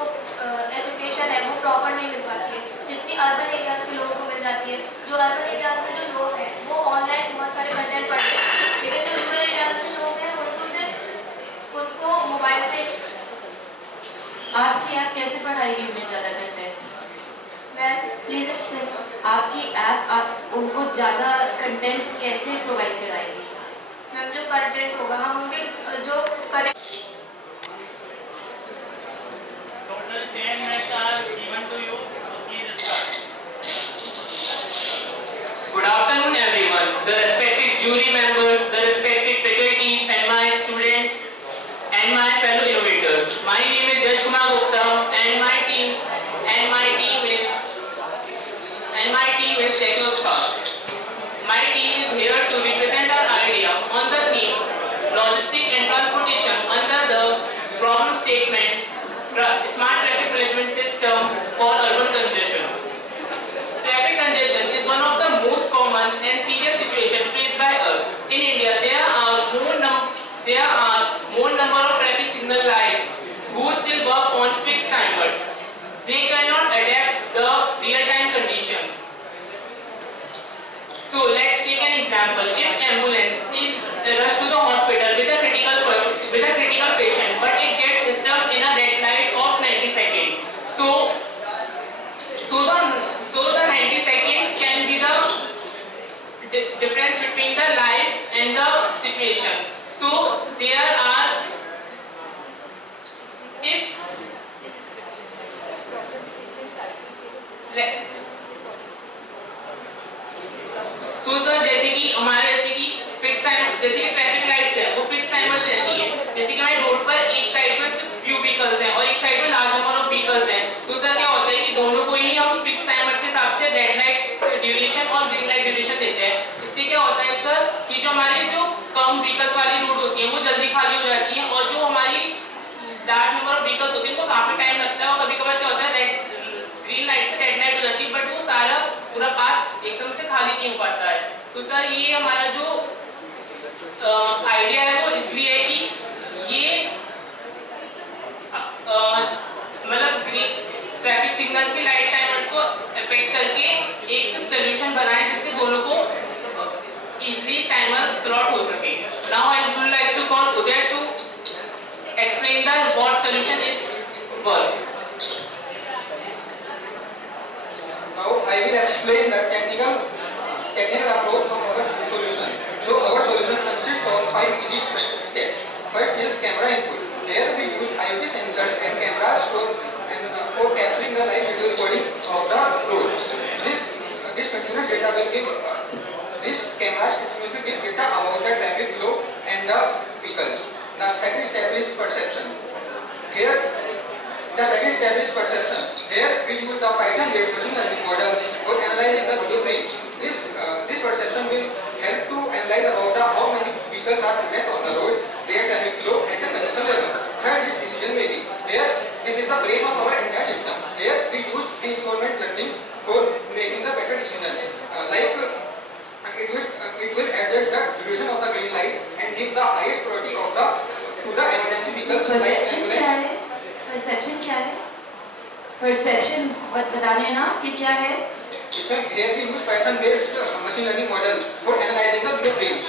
एजुकेशन है वो प्रॉपर नहीं मिल पाती है जितनी अर्बन एरियाज के लोगों को मिल जाती है. जो अर्बन एरियाज में जो लोग हैं वो ऑनलाइन बहुत सारे कंटेंट पढ़ते हैं, लेकिन जो रूरल एरियाज में लोग हैं उनको मोबाइल से. आपकी ऐप कैसे पढ़ाएगी उन्हें ज़्यादा कंटेंट? Ma'am please explain. आपकी ऐप उनको ज़्यादा कंटेंट कैसे प्रोवाइड कराएगी? मैम जो कंटेंट होगा हम उनके जो करें. Total 10 minutes are given to you, so please start. Good afternoon everyone, the respected jury members, the respected faculties and my student and my fellow innovators. My name is Yash Kumar Gupta and my team is Technospark. My team is here to represent our idea on the theme logistics and transportation under the problem statement smart traffic management system for urban congestion. Traffic congestion is one of the most common and serious situations So let's take an example. If ambulance is rushed to the hospital with a critical patient, but it gets stuck in a red light of 90 seconds. So the 90 seconds can be the difference between the life and the situation. So there are, sir जैसे कि हमारे fix time, जैसे कि traffic lights है वो fix timers रहती है। जैसे कि हमारे रोड पर एक साइड में सिर्फ फ्यू व्हीकल्स हैं और एक साइड में लार्ज नंबर ऑफ व्हीकल्स हैं, तो सर क्या होता है कि दोनों को ही हम फिक्स टाइमर्स के हिसाब से रेड लाइट ड्यूरेशन और ग्रीन लाइट ड्यूरेशन देते हैं। इससे क्या होता है सर कि जो हमारे जो कम व्हीकल्स वाली रोड होती है वो जल्दी खाली हो जाती है, और जो हमारी लार्ज नंबर ऑफ व्हीकल्स होती है उनको काफी टाइम लगता है, और कभी कभार क्या होता है ग्रीन लाइट से रेड लाइट हो जाती है, बट वो सारा पूरा पाथ एकदम से खाली नहीं हो पाता है। तो सर ये हमारा जो आइडिया है वो इसलिए है कि ये मतलब ट्रैफिक सिग्नल्स की लाइट टाइमर्स को अफेक्ट करके एक सोल्यूशन बनाए जिससे दोनों को इजीली टाइमर स्लॉट हो सके। Now I would like to call Uday to explain the what solution is work. Now I will explain the technical approach of our solution. So our solution consists of 5 easy steps. First is camera input. Here we use IoT sensors and cameras for capturing the live video recording of the road. This continuous data will give this cameras continuously give data about the traffic flow and the vehicles. The second step is perception. Here we use the Python-based machine learning models for analyzing the video frames. This perception will help to analyze about how many vehicles are present on the road, their traffic flow, and the congestion level. Third is decision making. Here, this is the brain of our entire system. Here we use reinforcement learning for making the better decisions. It will adjust the duration of the green light and give the highest priority to the emergency vehicles like ambulance. Perception क्या है? Perception बताने ना कि क्या है? इसमें here we use Python based machine learning models for analyzing the video frames.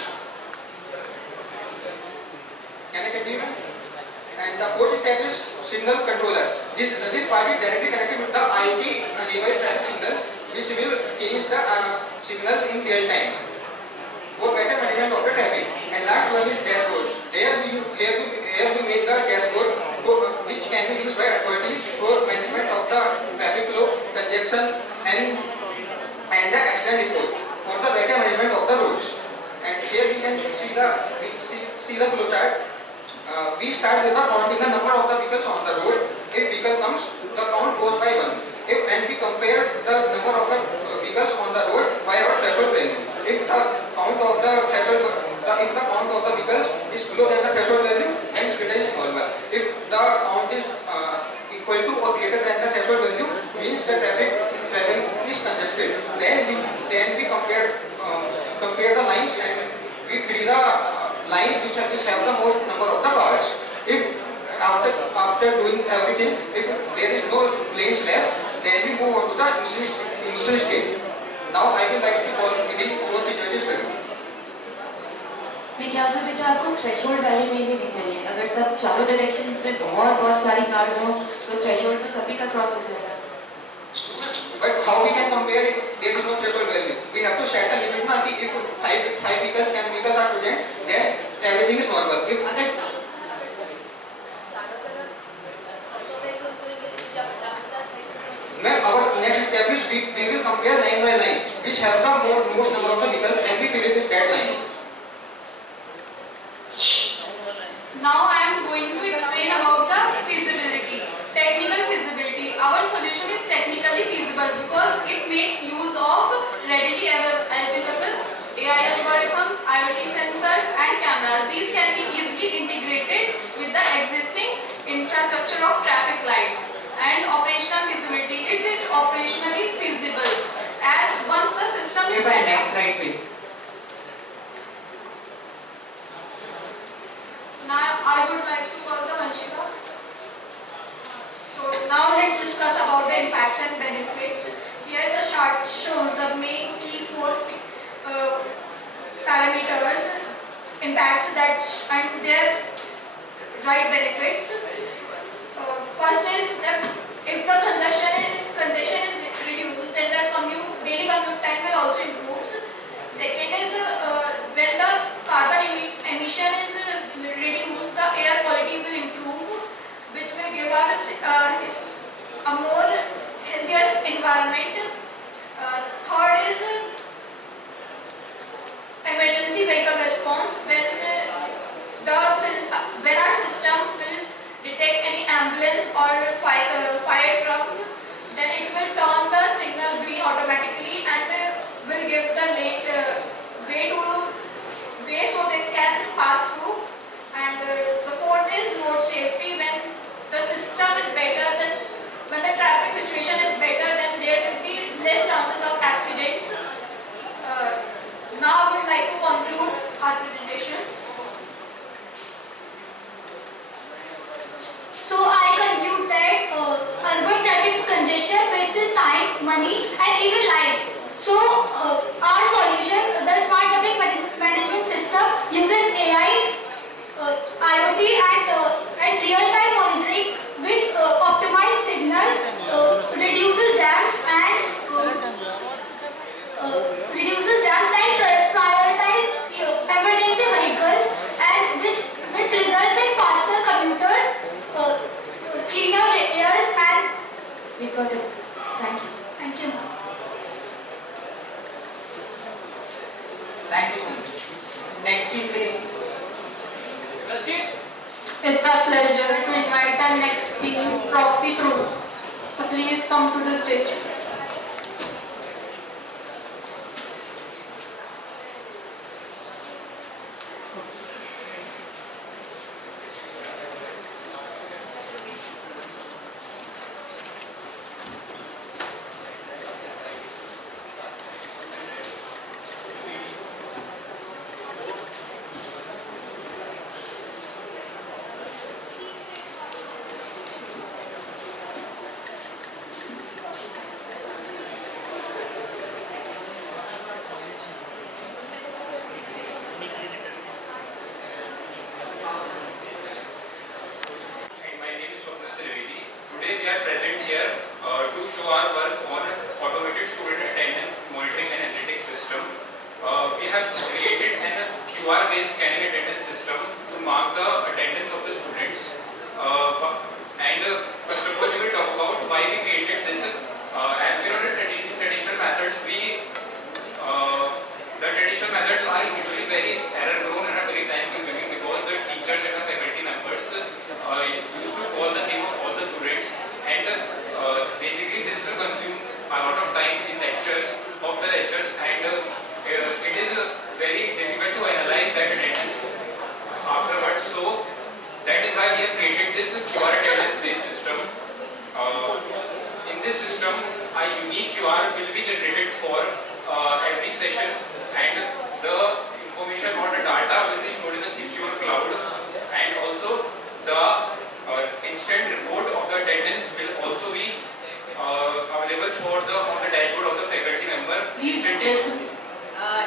Can I continue? And the fourth step is signal controller. This part is directly connected with the IoT enabled traffic signals, which will change the signals in real time for better management of the traffic. And last one is dashboard. Here we make the dashboard which can be used by authorities for management of the traffic flow, congestion, and the accident report for the better management of the roads. And here we can see the flow chart. We start with the counting the number of the vehicles on the road. If vehicle comes, the count goes by 1. And we compare the number of the vehicles on the road by our threshold value. If the count of the vehicles is below than the threshold value, then status is normal. If the count is equal to or greater than the threshold value, means the traffic is congested. Then we compare the lines and we fill the line which have the most number of the cars. If after doing everything, if there is no lanes left, then we move on to the initial stage. Now I will like to call Vidhi for feasibility study. मेरे ख्याल से बेटा आपको threshold value में भी चाहिए। अगर सब चारों डायरेक्शंस में बहुत सारी कार्स हो तो थ्रेशोल्ड तो सभी का क्रॉस हो जाएगा। But how we can compare if there is no threshold value? We have to set a limit now. If 5 vehicles, 10 vehicles are present, then everything is normal. If our next step is we will compare line by line, which have the most number of the vehicles, and we fill it with that line. Now I am going to explain about the feasibility, technical feasibility. Our solution is technically feasible because it makes use of readily available AI algorithms, IoT sensors and cameras. These can be easily integrated with the existing infrastructure of traffic light. And operational feasibility, it is operationally feasible as once the system is set up. Next slide please. facts that and their right benefits. First is that if the congestion is reduced, then the daily commute time will also improve. Second is when the carbon emission is reduced, the air quality will improve, which may give us a more healthier environment. Third is emergency vehicle response. When our system will detect any ambulance or fire truck, then it will turn the signal green automatically and will give the way so they can pass through. And the fourth is road safety. When the system is better, then when the traffic situation is better, then there will be less chances of accidents. Now I would like to conclude our presentation. So I conclude that urban traffic congestion wastes time, money and even lives. So our solution, the smart traffic management system, uses AI, IoT and real-time monitoring, which optimize signals, reduces jams and prioritize emergency vehicles, and which results in faster commuters, cleaner airs and We got it. Thank you. Thank you. Thank you so much. Next team, please. It's our pleasure to invite our next team, Proxy Pro. So please come to the stage.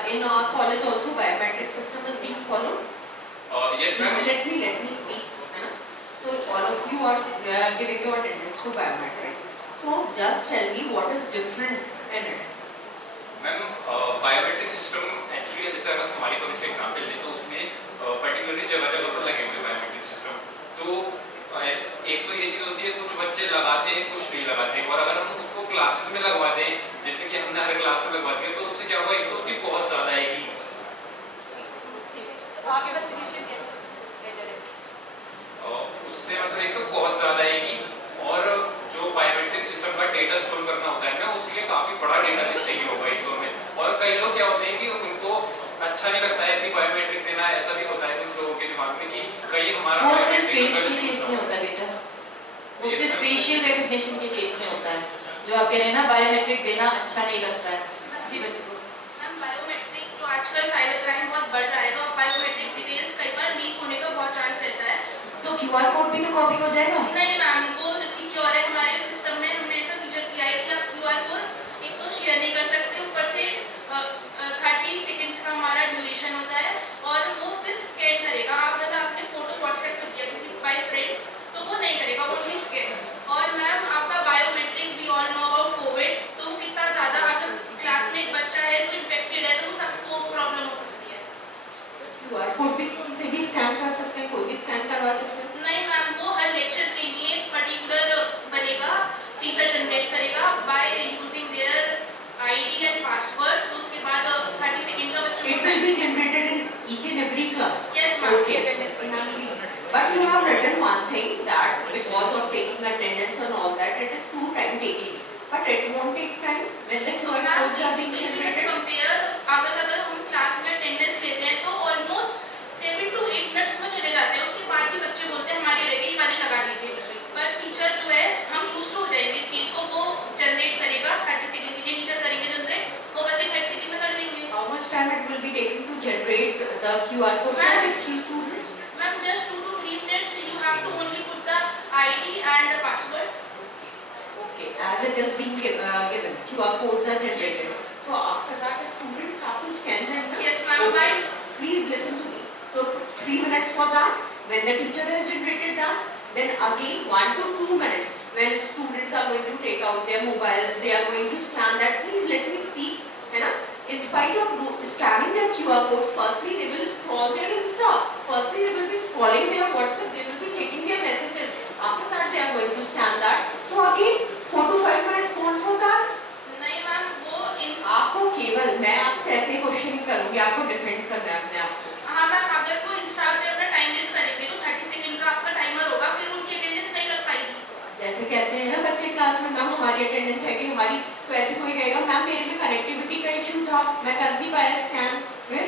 In our college also biometric system is being followed. Yes, ma'am. Let me speak. So all of you are giving your attendance to biometric. So just tell me what is different in it. Ma'am biometric system actually जैसे अगर हमारी college का example लें तो उसमें particularly जगह जगह पर लगे हुए बायोमेट्रिक सिस्टम। तो एक तो ये चीज़ होती है कुछ बच्चे लगाते हैं कुछ नहीं लगाते हैं, और अगर हम उसको क्लासेस में लगवाते हैं जैसे कि हमने हर क्लास में लगवा दिया तो उससे क्या हुआ, एक तो उसकी कॉस्ट ज़्यादा आएगी। उससे मतलब एक तो कॉस्ट ज़्यादा आएगी, और जो बायोमेट्रिक सिस्टम का डेटा स्टोर करना होता है ना उसके लिए काफ़ी बड़ा डेटा चाहिए होगा एक तो हमें। और कई लोग क्या होते हैं कि उनको अच्छा नहीं लगता है कि बायोमेट्रिक देना, ऐसा भी होता है कुछ लोगों के दिमाग में कि कहीं हमारा वो सिर्फ फेस के केस में होता है बेटा, वो सिर्फ फेशियल रिकग्निशन के केस में होता है। जो आप कह रहे हैं ना बायोमेट्रिक देना अच्छा नहीं लगता है। जी बच्चे मैम बायोमेट्रिक तो आजकल साइबर क्राइम बहुत बढ़ रहा है, तो बायोमेट्रिक डिटेल्स कई बार लीक होने का बहुत चांस रहता है। तो क्यूआर कोड भी तो कॉपी हो जाएगा? नहीं मैम, वो सिक्योर है, हमारे सिस्टम में हमने ऐसा फीचर किया है कि आप क्यूआर कोड एक तो शेयर नहीं कर सकते, ऊपर से 30 सेकंड्स का हमारा ड्यूरेशन होता है और वो सिर्फ scan will be generated in each and every class? Yes, ma'am. Okay. But you have written one thing that because of taking attendance and all that, it is too time taking. But it won't take time when the QR codes are being generated. Compare अगर हम class में attendance लेते हैं तो almost 7 to 8 minutes में चले जाते हैं. उसके बाद भी बच्चे बोलते हैं हमारी रह गई, वाले लगा दीजिए. पर टीचर जो है हम यूज टू हो जाएंगे इस चीज को. वो जनरेट करेगा 30 सेकंड के लिए, टीचर करेंगे जनरेट, वो बच्चे 30 सेकंड में कर लेंगे. How much time it will be taken to generate the QR code for 60 students? Ma'am, just 2 to 3 minutes. You have to only put the ID and the password. Okay, as it is being given, QR codes are generated. So after that, the students have to scan them. Yes, ma'am. Okay. Please listen to me. So 3 minutes for that. When the teacher has generated that, then again 1 to 2 minutes. When students are going to take out their mobiles, they are going to scan that. Please let me speak. In spite of scanning their QR codes, firstly they will scroll their Insta. Firstly they will be scrolling their WhatsApp. They will be checking their messages. After that they are going to scan that. So again 4 to 5 minutes gone for that. नहीं ma'am, वो आपको केवल मैं आपसे ऐसे question ही करूँगी, आपको defend करना है अपने आप. हाँ मैम, अगर वो इंस्टा पे अपना टाइम वेस्ट करेंगे तो 30 सेकंड का आपका टाइमर होगा, फिर उनकी अटेंडेंस नहीं लग पाएगी. जैसे कहते हैं ना बच्चे क्लास में, मैम हमारी अटेंडेंस है कि हमारी, तो ऐसे कोई कहेगा मैम मेरे में कनेक्टिविटी का इशू था, मैं कर नहीं पाया स्कैन. फिर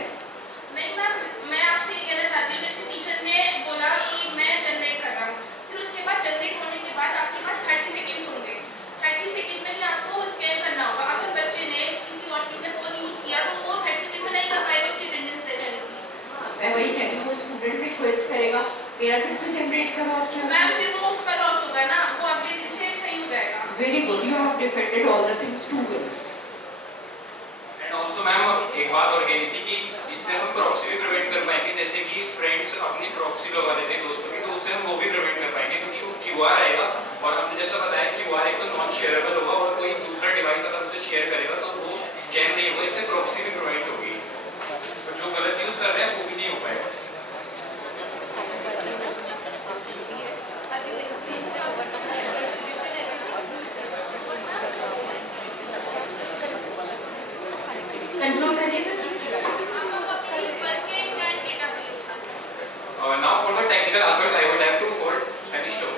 नहीं मैम, मैं आपसे ये कहना चाहती हूँ, जैसे टीचर ने बोला कि मैं जनरेट कर रहा हूँ, फिर उसके बाद जनरेट होने के बाद आपके पास 30 सेकंड्स होंगे. 30 सेकंड में ही आपको स्कैन करना होगा. अगर बच्चे ने किसी और चीज़ में फोन यूज किया तो वो 30 सेकंड में नहीं कर पाएगा, उसकी अटेंडेंस रह जाएगी. मैं वही कह रही हूँ, वो स्टूडेंट रिक्वेस्ट करेगा मेरा फिर से जनरेट करो. आप क्या मैम, फिर वो उसका लॉस होगा ना, वो अगले दिन से सही हो जाएगा. Very good, you have defended all the things too well. And also ma'am एक बात और कहनी थी कि इससे हम प्रॉक्सी भी प्रिवेंट कर पाएंगे. जैसे कि फ्रेंड्स अपनी प्रॉक्सी लगा देते हैं दोस्तों की, तो उससे हम वो भी प्रिवेंट कर पाएंगे, क्योंकि वो QR आएगा और हमने जैसा बताया QR एक तो नॉन शेयरेबल होगा और कोई दूसरा डिवाइस अगर उसे शेयर करेगा तो वो स्कैन नहीं होगा. इससे प्रॉक्सी भी प्रिवेंट होगी. तो जो गलत यूज कर रहे हैं वो भी नहीं हो पाएगा. कंक्लूड करिए. Now for the technical aspects, I would have to hold Anish show.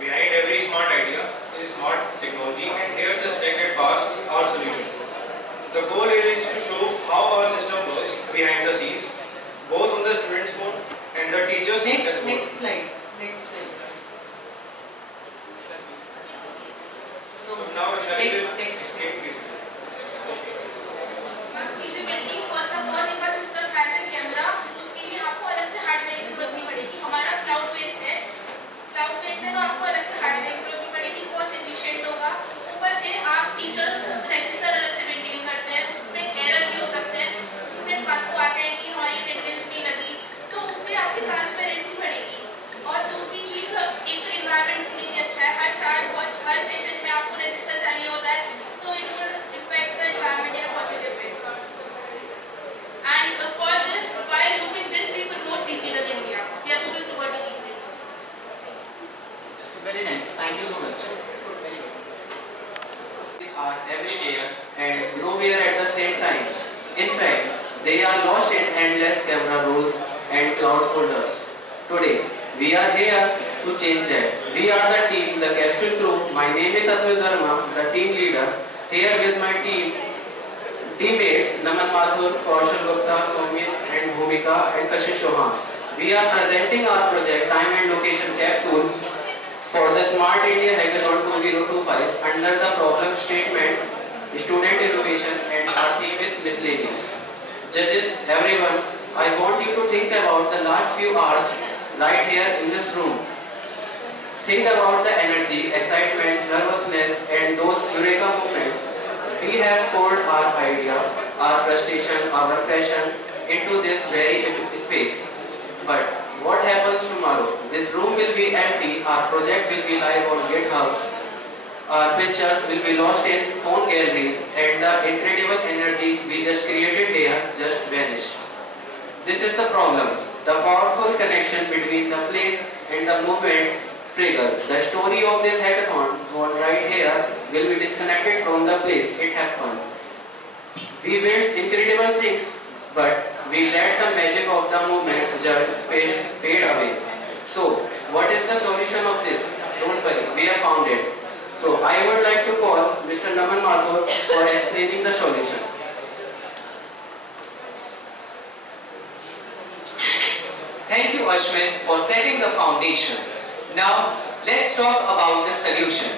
Behind every smart idea is smart technology, and here the stated bars are solution. The goal here is to show how our system works behind the scenes, both on the student's phone and the teacher's Next phone. slide. Next slide. So now shall we Feasibility, first of all, if a system has a camera, उसके लिए आपको अलग से hardware की जरूरत नहीं पड़ेगी. हमारा क्लाउड बेस्ड है, तो आपको अलग से हार्डवेयर की जरूरत नहीं पड़ेगी. कॉस्ट एफिशिएंट होगा. ऊपर से आप टीचर्स रजिस्टर अलग से मेंटेन करते हैं, उसमें एरर भी हो सकते हैं. स्टूडेंट बात को आते हैं कि हमारी अटेंडेंस नहीं लगी, तो उससे आपकी ट्रांसपेरेंसी बढ़ेगी. और दूसरी चीज़, एक एनवायरनमेंट के लिए भी अच्छा है. हर सेशन में आपको रजिस्टर चाहिए होता है, तो it will effect the environment in a positive way. And for this, while using this, we promote digital India. We are moving toward digital India. Very nice. Thank you so much. They are everywhere and nowhere at the same time. In fact, they are lost in endless camera rolls and cloud folders. Today, we are here to change that. We are the team, the capsule crew. My name is Aswin Verma, the team leader. Here with my teammates Naman Mathur, Kaushal Gupta, Soumya and Bhumika and Kashish Chauhan. We are presenting our project Time and Location Capsule for the Smart India Hackathon 2025 under the problem statement Student Innovation, and our theme is miscellaneous. Judges, everyone, I want you to think about the last few hours right here in this room. Think about the energy, excitement, nervousness and those eureka moments. We have poured our idea, our frustration, our passion into this very space. But what happens tomorrow? This room will be empty, our project will be live on GitHub, our pictures will be lost in phone galleries, and the incredible energy we just created here just vanished. This is the problem. The powerful connection between the place and the movement trigger. The story of this hackathon, what right here, will be disconnected from the place it happened. We built incredible things, but we let the magic of the movement fade away. So, what is the solution of this? Don't worry, we have found it. So, I would like to call Mr. Naman Mathur for explaining the solution. Thank you, Ashwin, for setting the foundation. Now, let's talk about the solution.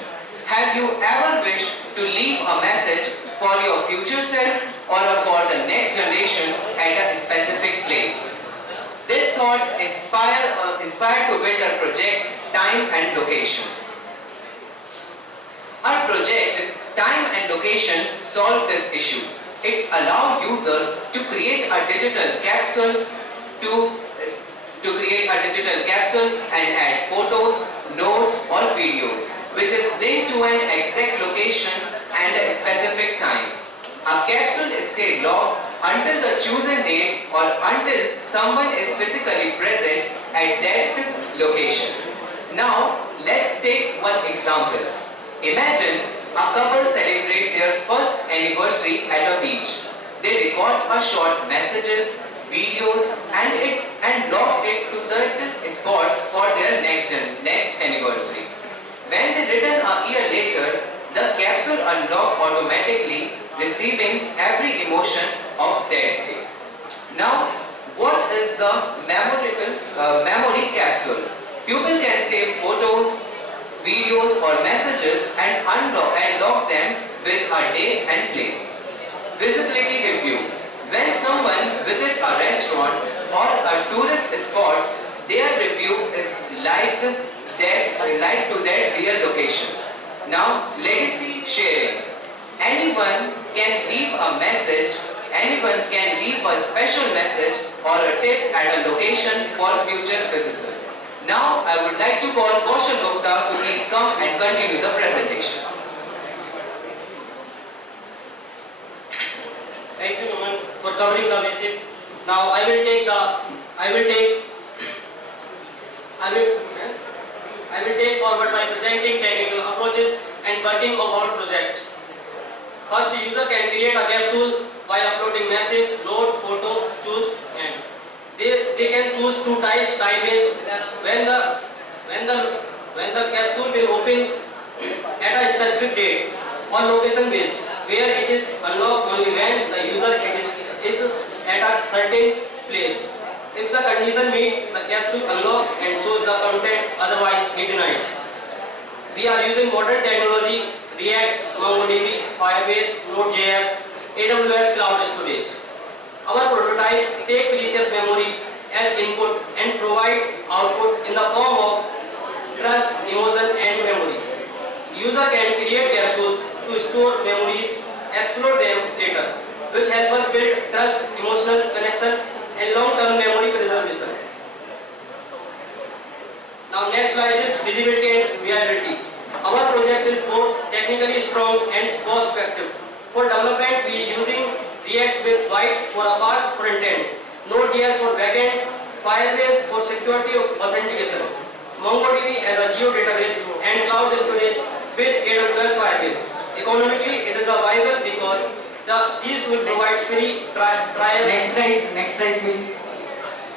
Have you ever wished to leave a message for your future self or for the next generation at a specific place? This thought inspired to build a project, time and location. Our project, time and location, solve this issue. It's allow user to create a digital capsule and add photos, notes or videos, which is linked to an exact location and a specific time. A capsule stays locked until the chosen date or until someone is physically present at that location. Now, let's take one example. Imagine a couple celebrate their first anniversary at a beach. They record a short messages, videos and log it to the spot for their next anniversary. When they return a year later, the capsule unlocks automatically, receiving every emotion of that day. Now, what is the memory capsule? People can save photos, videos or messages and unlock them with a day and place. Visibility review. When someone visits a restaurant or a tourist spot, their review is like to that real location. Now, legacy sharing. Anyone can leave a message, anyone can leave a special message or a tip at a location for future visitor. Now, I would like to call Kaushal Gupta to please come and continue the presentation. Thank you, Naman, for covering the basic. Now, I will take forward by presenting technical approaches and working of our project. First, the user can create a capsule by uploading message, load, photo, choose, and they can choose two types: time-based, when the capsule will open at a specific date, or location-based, where it is unlocked only when the user is at a certain place. If the condition meet, the capsule unlock and shows the content, otherwise it denied. We are using modern technology, React, MongoDB, Firebase, Node.js, AWS Cloud Storage. Our prototype takes precious memory as input and provides output in the form of trust, emotion and memory. User can create capsules to store memories, explore them later, which help us build trust, emotional connection and long-term memory preservation. Now next slide is visibility and viability. Our project is both technically strong and cost-effective. For development, we are using React with White for a fast front-end, Node.js for back-end, Firebase for security authentication, MongoDB as a geo-database, and cloud storage with AWS Firebase. Economically, it is a viable because these will provide free trials. Next slide please.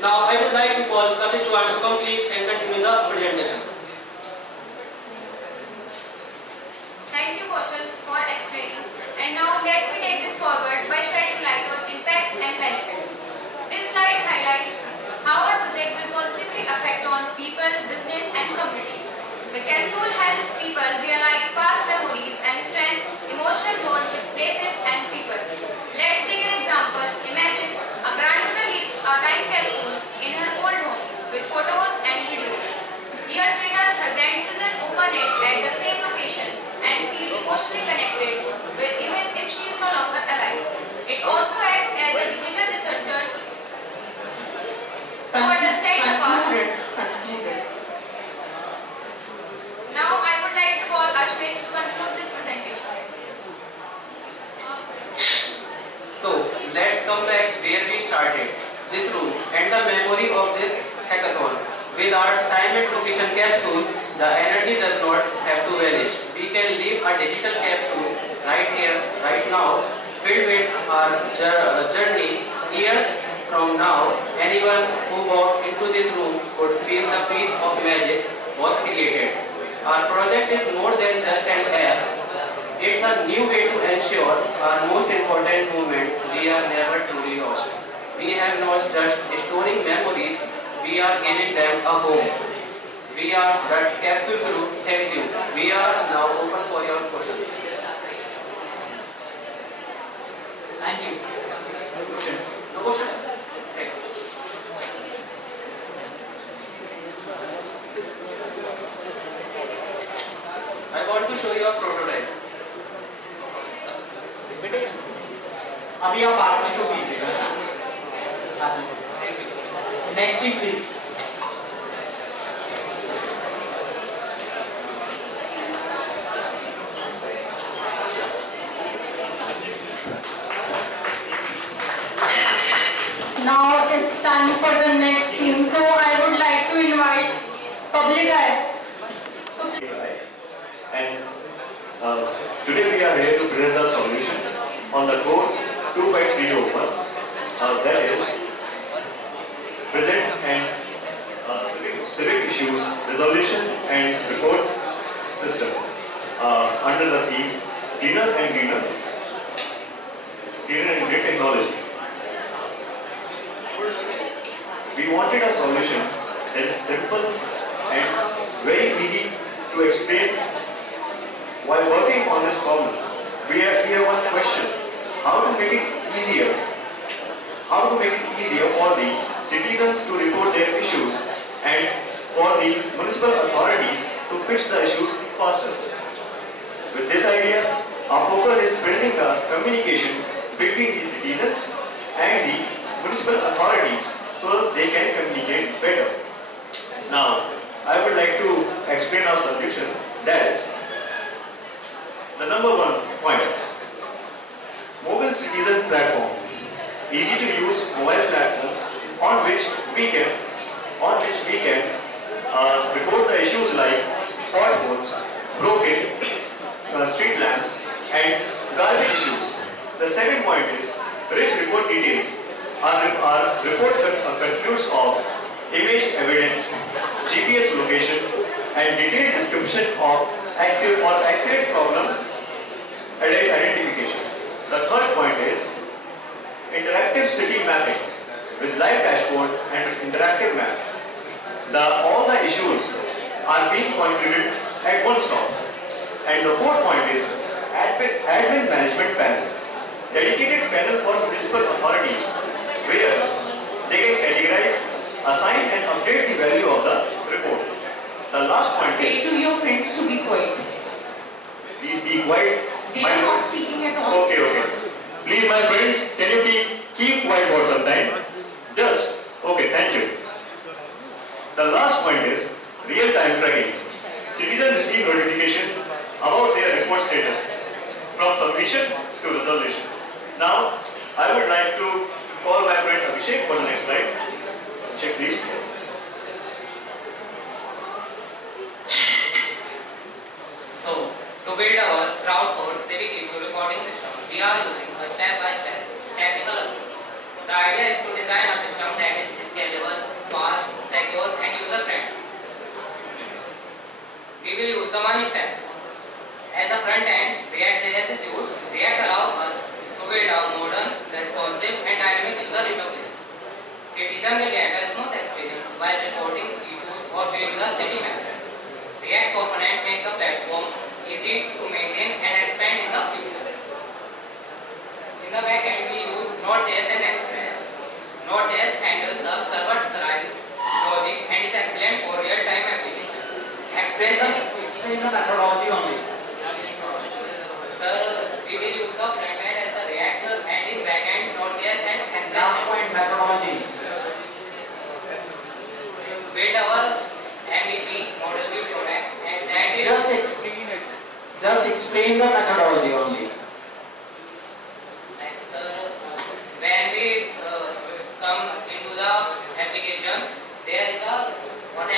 Now I would like to call Kasich Chauhan to come please and continue the presentation. Thank you, Kaushal, for explaining. And now let me take this forward by shedding light on impacts and benefits. This slide highlights how our project will positively affect on people, business and communities. The capsule helps people realize past memories and strengthen emotional bonds with places and people. Let's take an example. Imagine a grandmother leaves a time capsule in her old home with photos and videos. Years later, her grandchildren open it at the same location and feel emotionally connected with even if she is no longer alive. It also acts as a digital researchers to understand the past. Now I would like to call Ashwin to conclude this presentation. So, let's come back where we started, this room and the memory of this hackathon. With our time and location capsule, the energy does not have to vanish. We can leave a digital capsule right here, right now, filled with our journey. Years from now, anyone who walked into this room could feel the piece of magic was created. Our project is more than just an app. It's a new way to ensure our most important moments we are never truly lost. We have not just storing memories, we are giving them a home. We are the capsule group. Thank you. We are now open for your questions. Thank you. No question? Thank you. I want to show you a prototype. अभी आप बाद में show कीजिएगा ना? Next week please. Now it's time for the next team. So I would like to invite Public Eye. And today we are here to present a solution on the code 2.301 that is present and civic issues resolution and report system under the theme cleaner and greener technology. We wanted a solution that is simple and very easy to explain. While working on this problem, we have one question: how to make it easier? How to make it easier for the citizens to report their issues and for the municipal authorities to fix the issues faster. With this idea, our focus is building the communication between the citizens and the municipal authorities so that they can communicate better. Now, I would like to explain our solution. That is the number one point: mobile citizen platform. Easy to use mobile platform on which we can report the issues like potholes, broken street lamps, and garbage issues. The second point is rich report details. Our report concludes of image evidence, GPS location, and detailed description of accurate problem identification. The third point is interactive city mapping with live dashboard and interactive map. All the issues are being concluded at one stop. And the fourth point is admin management panel. Dedicated panel for municipal authorities where they can categorize, assign and update the value of the report. The last point Say to your friends to be quiet. Please be quiet. They are not speaking at all. Okay. Please, my friends, can you keep quiet for some time? Just, okay, thank you. The last point is real-time tracking. Citizens receive notification about their report status from submission to resolution. Now, I would like to call my friend Abhishek for the next slide. Abhishek, please. So, to build our Groundwater Civic issue reporting system, we are using a step-by-step technical approach. The idea is to design a system that is scalable, fast, secure, and user-friendly. We will use the one step. As a front end, React.js is used. React allows us to build a modern, responsive, and dynamic user interface. Citizens will get a smooth experience while reporting issues or building a city map. React component make the platform easy to maintain and expand in the future. In the back end, we use Node.js and Express. Node.js handles the server-side logic and is excellent for real-time application. Explain the methodology only. Sir, we will use the front end as the React and in back end Node.js and Express. Last point, methodology. Build our MVP model view product and that is Just explain it. Just explain the methodology only. Like, sir, when we come into the application, there is one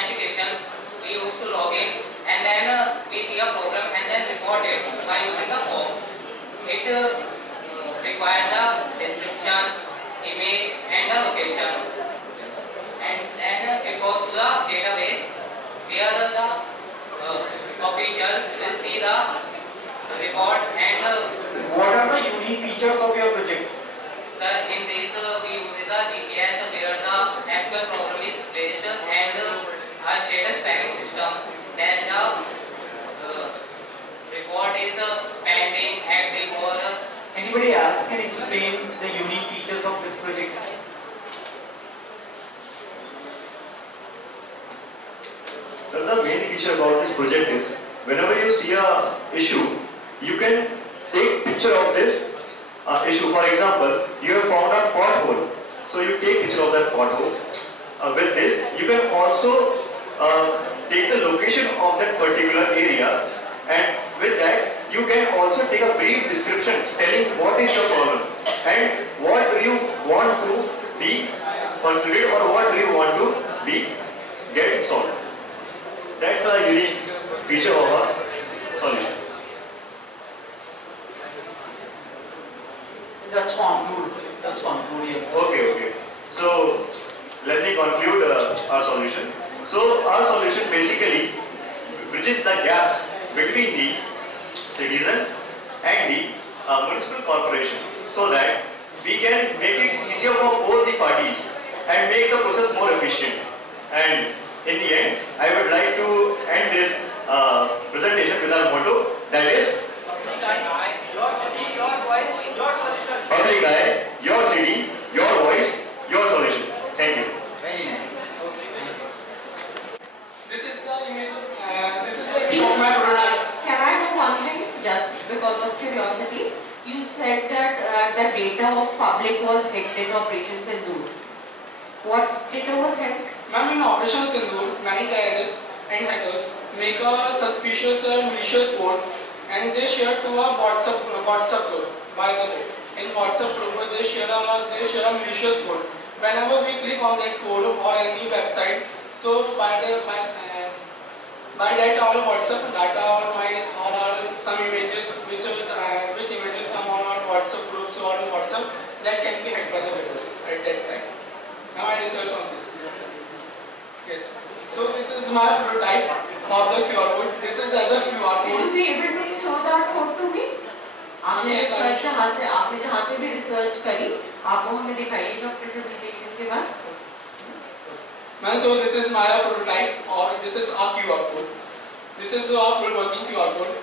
anybody else can explain the unique features of this project? So the main feature about this project is, whenever you see a issue, you can take picture of this issue. For example, you have found a pothole, so you take picture of that pothole. With this, you can also take the location of that particular area, and with that, you can also take a brief description telling what is the problem and what do you want to be concluded or what do you want to be get solved. That's a unique feature of our solution. Just conclude here. Okay. So let me conclude our solution. So our solution basically bridges the gaps between the citizen and the municipal corporation, so that we can make it easier for both the parties and make the process more efficient. And in the end, I would like to end this presentation with our motto, that is Your city, your voice, your solution. Public Eye, your city, your voice, your solution. Thank you. Very nice. This is the image of my product. Can I know one thing, just because of curiosity? You said that the data of public was hacked in Operation Sindoor. What data was hacked? Ma'am, in Operation Sindoor, many terrorists and hackers make a suspicious malicious code and they share to a WhatsApp group. By the way, in WhatsApp group they share a malicious code. Whenever we click on that code or any website, so by that our WhatsApp data or some images which images come on our WhatsApp groups or WhatsApp, that can be hacked by the hackers at that time. Now I research on this. Yes. So this is my prototype of the QR code. This is as a QR code. Will you be able to show that code to me? आपने जहाँ से भी research करी, आप वो हमें दिखाइएगा अपने presentation के बाद. Ma'am, so this is my prototype, or this is our QR code. This is our full working QR code.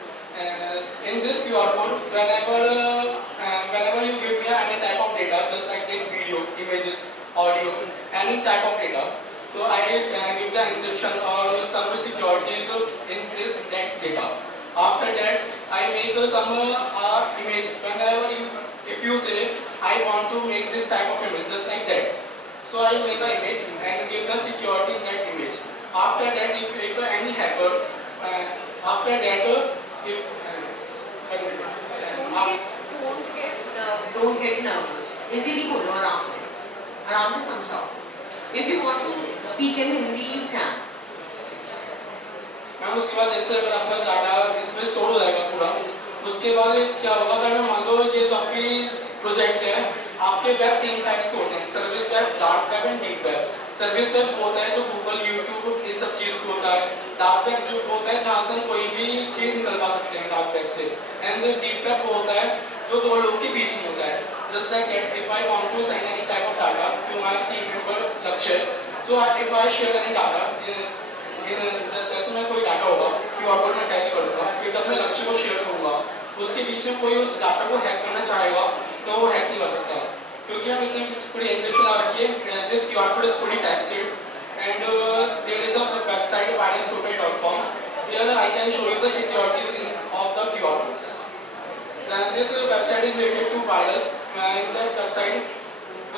In this QR code, whenever you give me any type of data, just like video, images, audio, any type of data, so I give the encryption or some securities in that data. After that, I make some image. If you say I want to make this type of image, just like that. So I make an image and give the security in that image. After that, if any hacker, after that, Don't get nervous. Easily बोलो आराम से समझाओ. If you want to speak in Hindi, you can. Ma'am उसके बाद जैसे अगर आपका data इसमें स्टोर हो जाएगा पूरा, उसके बाद क्या होगा, अगर मैं मान लो ये जो आपकी प्रोजेक्ट है, आपके वेब 3 टाइप्स के होते हैं, service web, dark web and deep web. Service web होता है जो गूगल, यूट्यूब, ये सब चीज़ को होता है. डार्क वेब जो होता है जहाँ से हम कोई भी चीज़ निकलवा सकते हैं डार्क वेब से. एंड डीप वेब वो होता है जो दो लोग के बीच में होता है. Just like that, if I want to send any type of data to my team member Lakshay, so if I share any data जैसे मैं कोई डाटा होगा QR कोड में अटैच कर दूँगा, फिर जब मैं लक्ष्य को शेयर करूँगा, उसके बीच में कोई उस डाटा को हैक करना चाहेगा तो वो हैक नहीं कर सकता, क्योंकि हम इसमें पूरी एन्क्रिप्शन आ रखी है. This QR code is fully tested and there is a website virustotal.com. Here I can show you the securities of the QR codes. This website is related to virus. In that website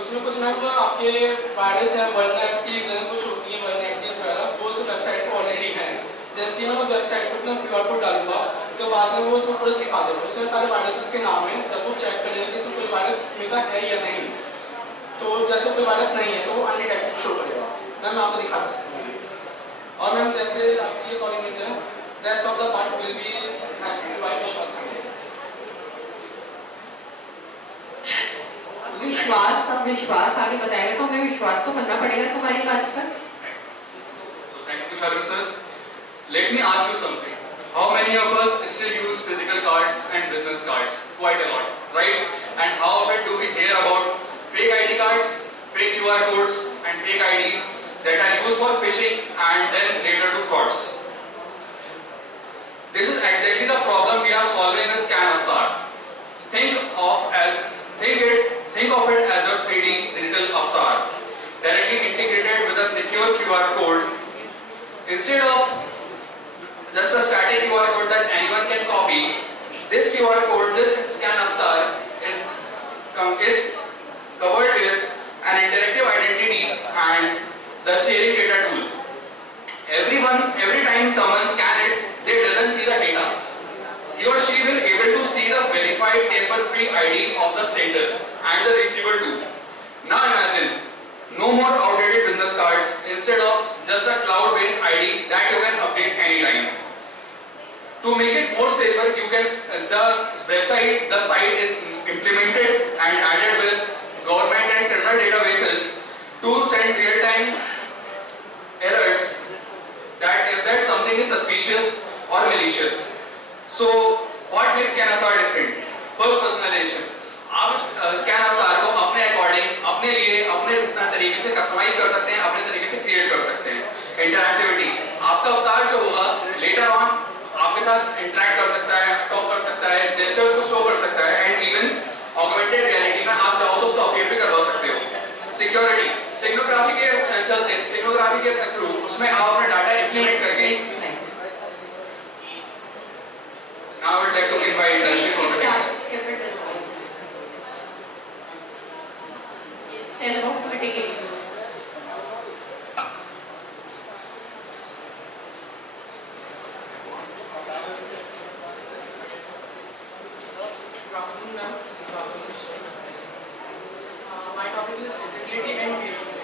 उसमें कुछ ma'am आपके virus हैं, vulnerabilities हैं, कुछ होती हैं vulnerabilities वगैरह, वो उस वेबसाइट पर ऑलरेडी हैं. जैसे ही मैं उस वेबसाइट पर अपना QR कोड डालूंगा तो बाद में वो उसमें पूरा दिखा देगा. उसमें सारे वायरसेस के नाम हैं. जब वो चेक करेगा कि इसमें कोई वायरस इसमें का है या नहीं, तो जैसे कोई वायरस नहीं है तो वो अनडिटेक्टेड शो करेगा. मैम मैं आपको दिखा सकता हूँ. और मैम जैसे आपकी अकॉर्डिंग है, rest of the part will be by Vishwas. Vishwas आगे बताएगा तो हमें विश्वास तो करना पड़ेगा तुम्हारी बात पर. Thank you, Shagar sir. Let me ask you something. How many of us still use physical cards and business cards? Quite a lot, right? And how often do we hear about fake ID cards, fake QR codes and fake IDs that are used for phishing and then later to frauds? This is exactly the problem we are solving with Scan Avatar. Think of Think of it as a 3D digital avatar, directly integrated with a secure QR code. Instead of just a static QR code that anyone can copy, this QR code, this scan avatar is covered with an interactive identity and the sharing data tool. Every time someone scans it, they doesn't see the data. He or she will able to see the verified tamper-free ID of the sender and the receiver too. Now imagine, no more outdated business cards instead of just a cloud-based ID that you can update anytime. To make it more safer, the site is implemented and added with government and criminal databases to send real-time alerts that if that something is suspicious or malicious. So what makes Scan Avatar different? First, personalization. आप scan अवतार को अपने according, अपने लिए, अपने तरीके से customise कर सकते हैं, अपने तरीके से क्रिएट कर सकते हैं. इंटरैक्टिविटी. आपका अवतार जो होगा लेटर ऑन आपके साथ इंटरैक्ट कर सकता है, टॉक कर सकता है, जेस्चर्स को शो कर सकता है एंड इवन ऑगमेंटेड रियलिटी में आप चाहो तो उसको अपडेट भी करवा सकते हो. सिक्योरिटी. स्टेग्नोग्राफी के थ्रू उसमें आप अपना डाटा इंप्लीमेंट करके. Now I would like to invite Tell about mitigation. My topic is visibility and variability.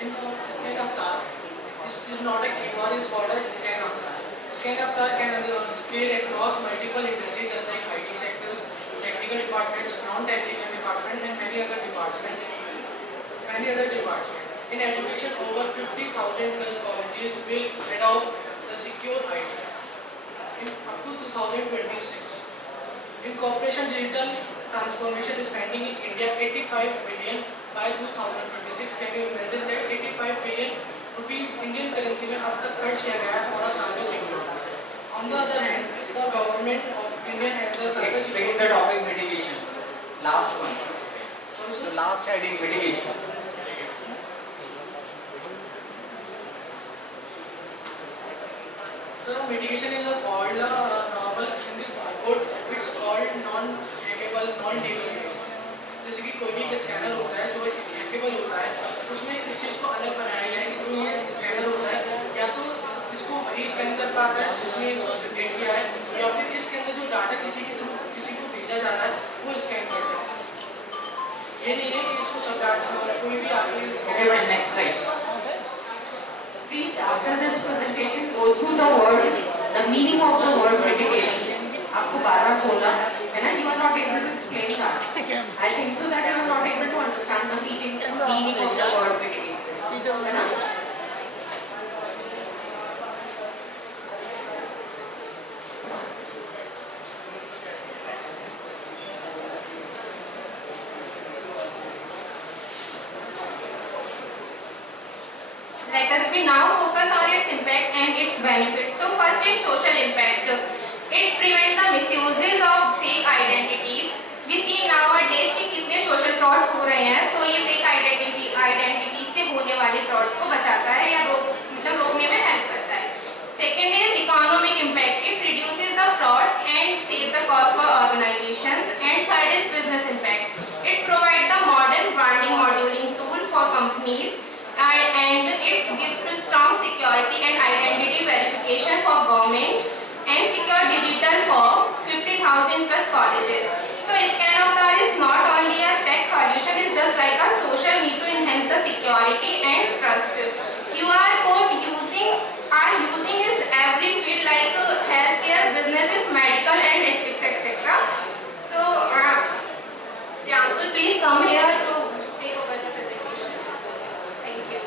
In scan avatar, this is not a keyword, it's called a scan avatar. Scan avatar can scale across multiple industries just like IT sectors, technical departments, non-technical departments, and many other departments. In education, over 50,000 plus colleges will adopt the secure IDs up to 2026. In corporation, digital transformation is pending in India 85 billion by 2026. Can you imagine that 85 billion rupees Indian currency में अब तक खर्च किया गया है for a cyber security. On the other hand, the government of India has a cyber Explain the topic mitigation. Last one. The last heading mitigation. So mitigation is called normal in this barcode. It's called non-hackable, non-deviable. जैसे कि कोई भी scanner होता है जो hackable होता है, उसमें इस चीज़ को अलग बनाया गया है कि जो ये स्कैनर होता है या तो इसको वही स्कैन कर पाता है जिसने इसको जनरेट किया है, या फिर इसके अंदर जो डाटा किसी के थ्रू किसी को भेजा जा रहा है वो स्कैन कर सकता है. ये नहीं है कि इसको सब डाटा कोई भी आगे. Okay, but next slide. Please, after this presentation, go through the word, the meaning of the word mitigation. आपको बार-बार बोलना है ना, you are not able to explain that. I think so that you are not able to understand the meaning of the word mitigation. है ना? Let us be now focus on its impact and its benefits. So first is social impact. It's prevent the misuses of fake identities. We see nowadays कि कितने social frauds हो रहे हैं, तो ये fake identity से होने वाले frauds को बचाता है या रोकने में help करता है. Second is economic impact. It reduces the frauds and save the cost for organizations. And third is business impact. It provides the modern branding modeling tool for companies. And it gives to strong security and identity verification for government and secure digital for 50,000 plus colleges. So Scan Avatar is not only a tech solution, it's just like a social need to enhance the security and trust. QR code using is every field like healthcare, businesses, medical and etc. So Uncle, please come here to take over the presentation. Thank you.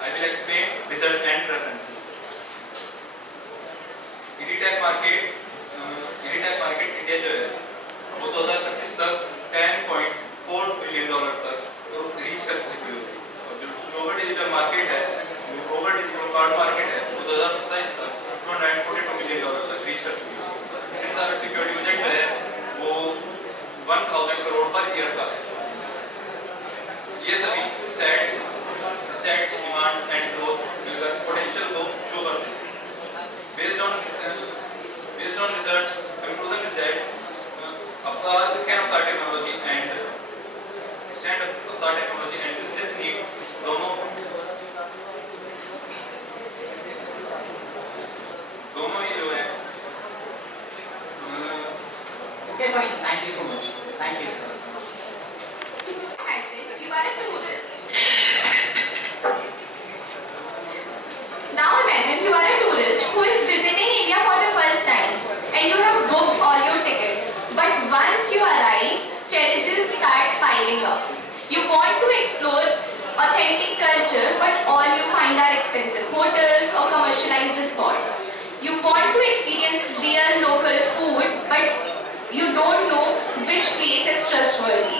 I will explain result and preferences. EdTech market India जो है वो 2025 तक $10.4 billion तक reach कर चुकी होगी. और जो ग्लोबल डिजिटल मार्केट है, ग्लोबल डिजिटल कार्ड मार्केट है, 1000 करोड़ पर ईयर का है। ये सभी स्टैट्स डिमांड्स एंड ग्रोथ मिलकर पोटेंशियल को शो करते हैं। Based on research, conclusion is that scan of car technology and business needs दोनों ही जो है। Okay, fine. Thank you so much. Thank you. Imagine you are a tourist. Now imagine you are a tourist who is visiting India for the first time and you have booked all your tickets. But once you arrive, challenges start piling up. You want to explore authentic culture, but all you find are expensive hotels or commercialized spots. You want to experience real local food, but you don't know which place is trustworthy.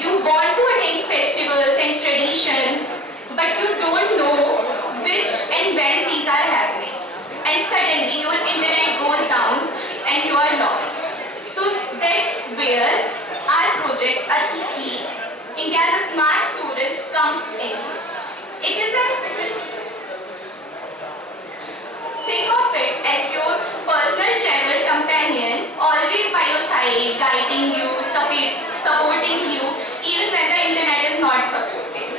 You want to attend festivals and traditions, but you don't know which and when these are happening. And suddenly your internet goes down and you are lost. So that's where our project Atithi, India's Smart Tourist, comes in. It is a think of it as your personal travel companion, always by your side, guiding you, supporting you, even when the internet is not supporting.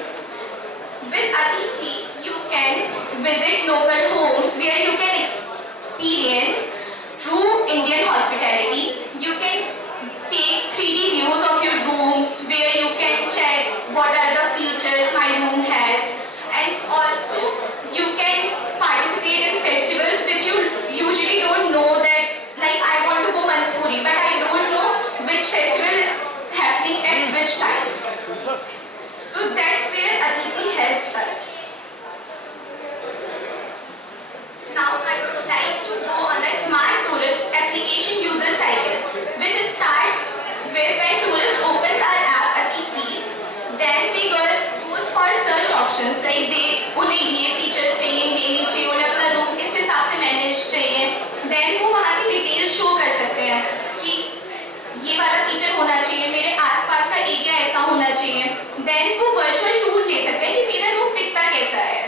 With Atithi, you can visit local homes where you can experience true Indian hospitality. You can take 3D views of your rooms where you can check what are the features my room has, and also you can participate in festivals which you usually don't know that, like I want to go Mansoori, but I don't know which festival is happening at which time. So that's where Atithi helps us. Now I would like to go on the Smart Tourist application user cycle, which starts with when tourist opens our app Atithi, then they goes for search options like उन्हें ये features चाहिए, ये नहीं चाहिए, उन्हें अपना room इस हिसाब से मैनेज चाहिए, then वो वहाँ की डिटेल्स शो कर सकते हैं कि ये वाला फीचर होना चाहिए, मेरे आसपास का एरिया ऐसा होना चाहिए, then वो वर्चुअल टूर ले सकते हैं कि मेरा रूम दिखता कैसा है।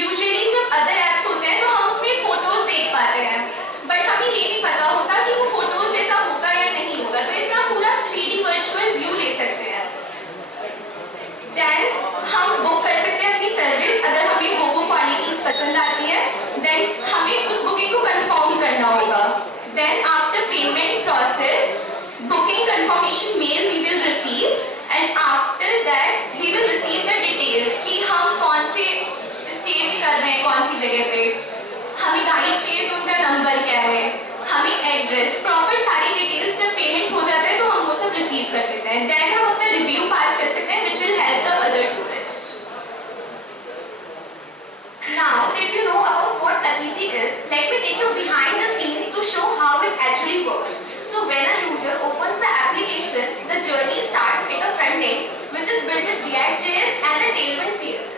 यूजुअली जब अदर एप्स होते हैं तो हम उसमें फोटोज देख पाते हैं, बट हमें ये नहीं पता होता कि वो फोटोज जैसा होगा या नहीं होगा, तो इसमें हम पूरा 3D वर्चुअल व्यू ले सकते हैं। देन हम बुक कर सकते हैं अपनी सर्विस, अगर हमें वो क्वालिटीज पसंद आती है, देन हमें उस बुकिंग को कंफर्म करना होगा। Then after payment process, booking confirmation mail we will receive, and after that we will receive the details कि हम कौन से स्टे कर रहे हैं, कौन सी जगह पे, हमें गाइड चाहिए तो उनका नंबर क्या है, हमें एड्रेस, प्रॉपर सारी डिटेल्स जब पेमेंट हो जाता है तो हम वो सब रिसीव कर देते हैं। देन हम अपना रिव्यू पास कर सकते हैं which will help the other tourists. Now that you know about what Atithi is, let me take you behind the scenes to show how it actually works. So when a user opens the application, the journey starts at the front end, which is built with React.js and the Tailwind CSS.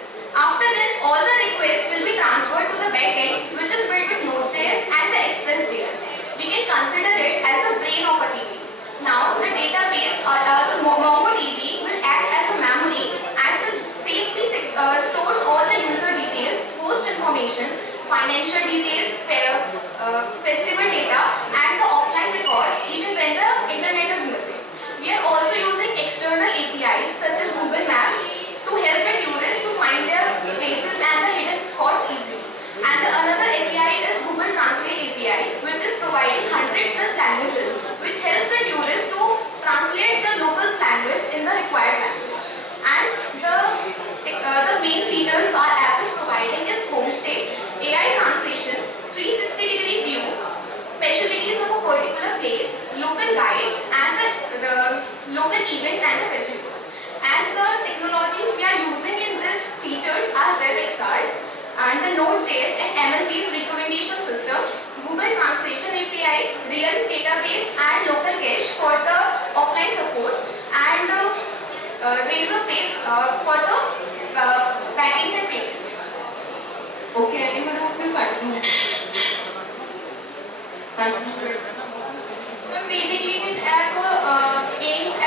After this, all the requests will be transferred to the back end, which is built with Node.js and the Express.js. We can consider it as the brain of Atithi. Now, the database or the MongoDB will act as a memory and will safely stores all the user details, host information, financial details, festival data, and the offline records even when the internet is missing. We are also using external APIs such as Google Maps to help the tourists to find their places and the hidden spots easily. And another API is Google Translate API, which is providing 100+ languages, which help the tourists to translate the local language in the required language. And the main features our app is providing is homestay, AI translation, 360-degree view, specialties of a particular place, local guides, and the local events and the festivals. And the technologies we are using in these features are WebXR and the Node.js and ML-based recommendation systems, Google Translation API, real database and local cache for the offline support, and Razorpay for the backends and payments. Okay, anyone have to continue? So basically this app aims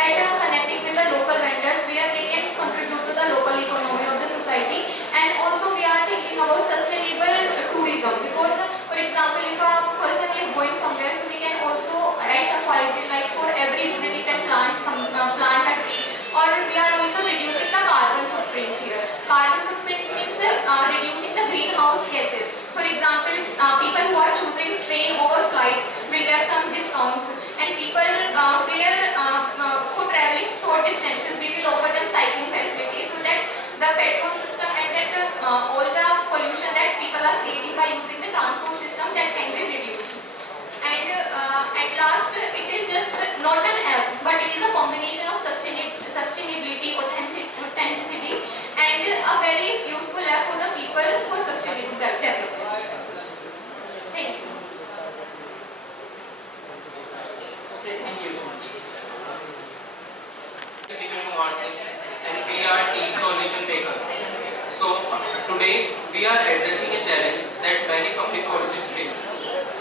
we are addressing a challenge that many public colleges face,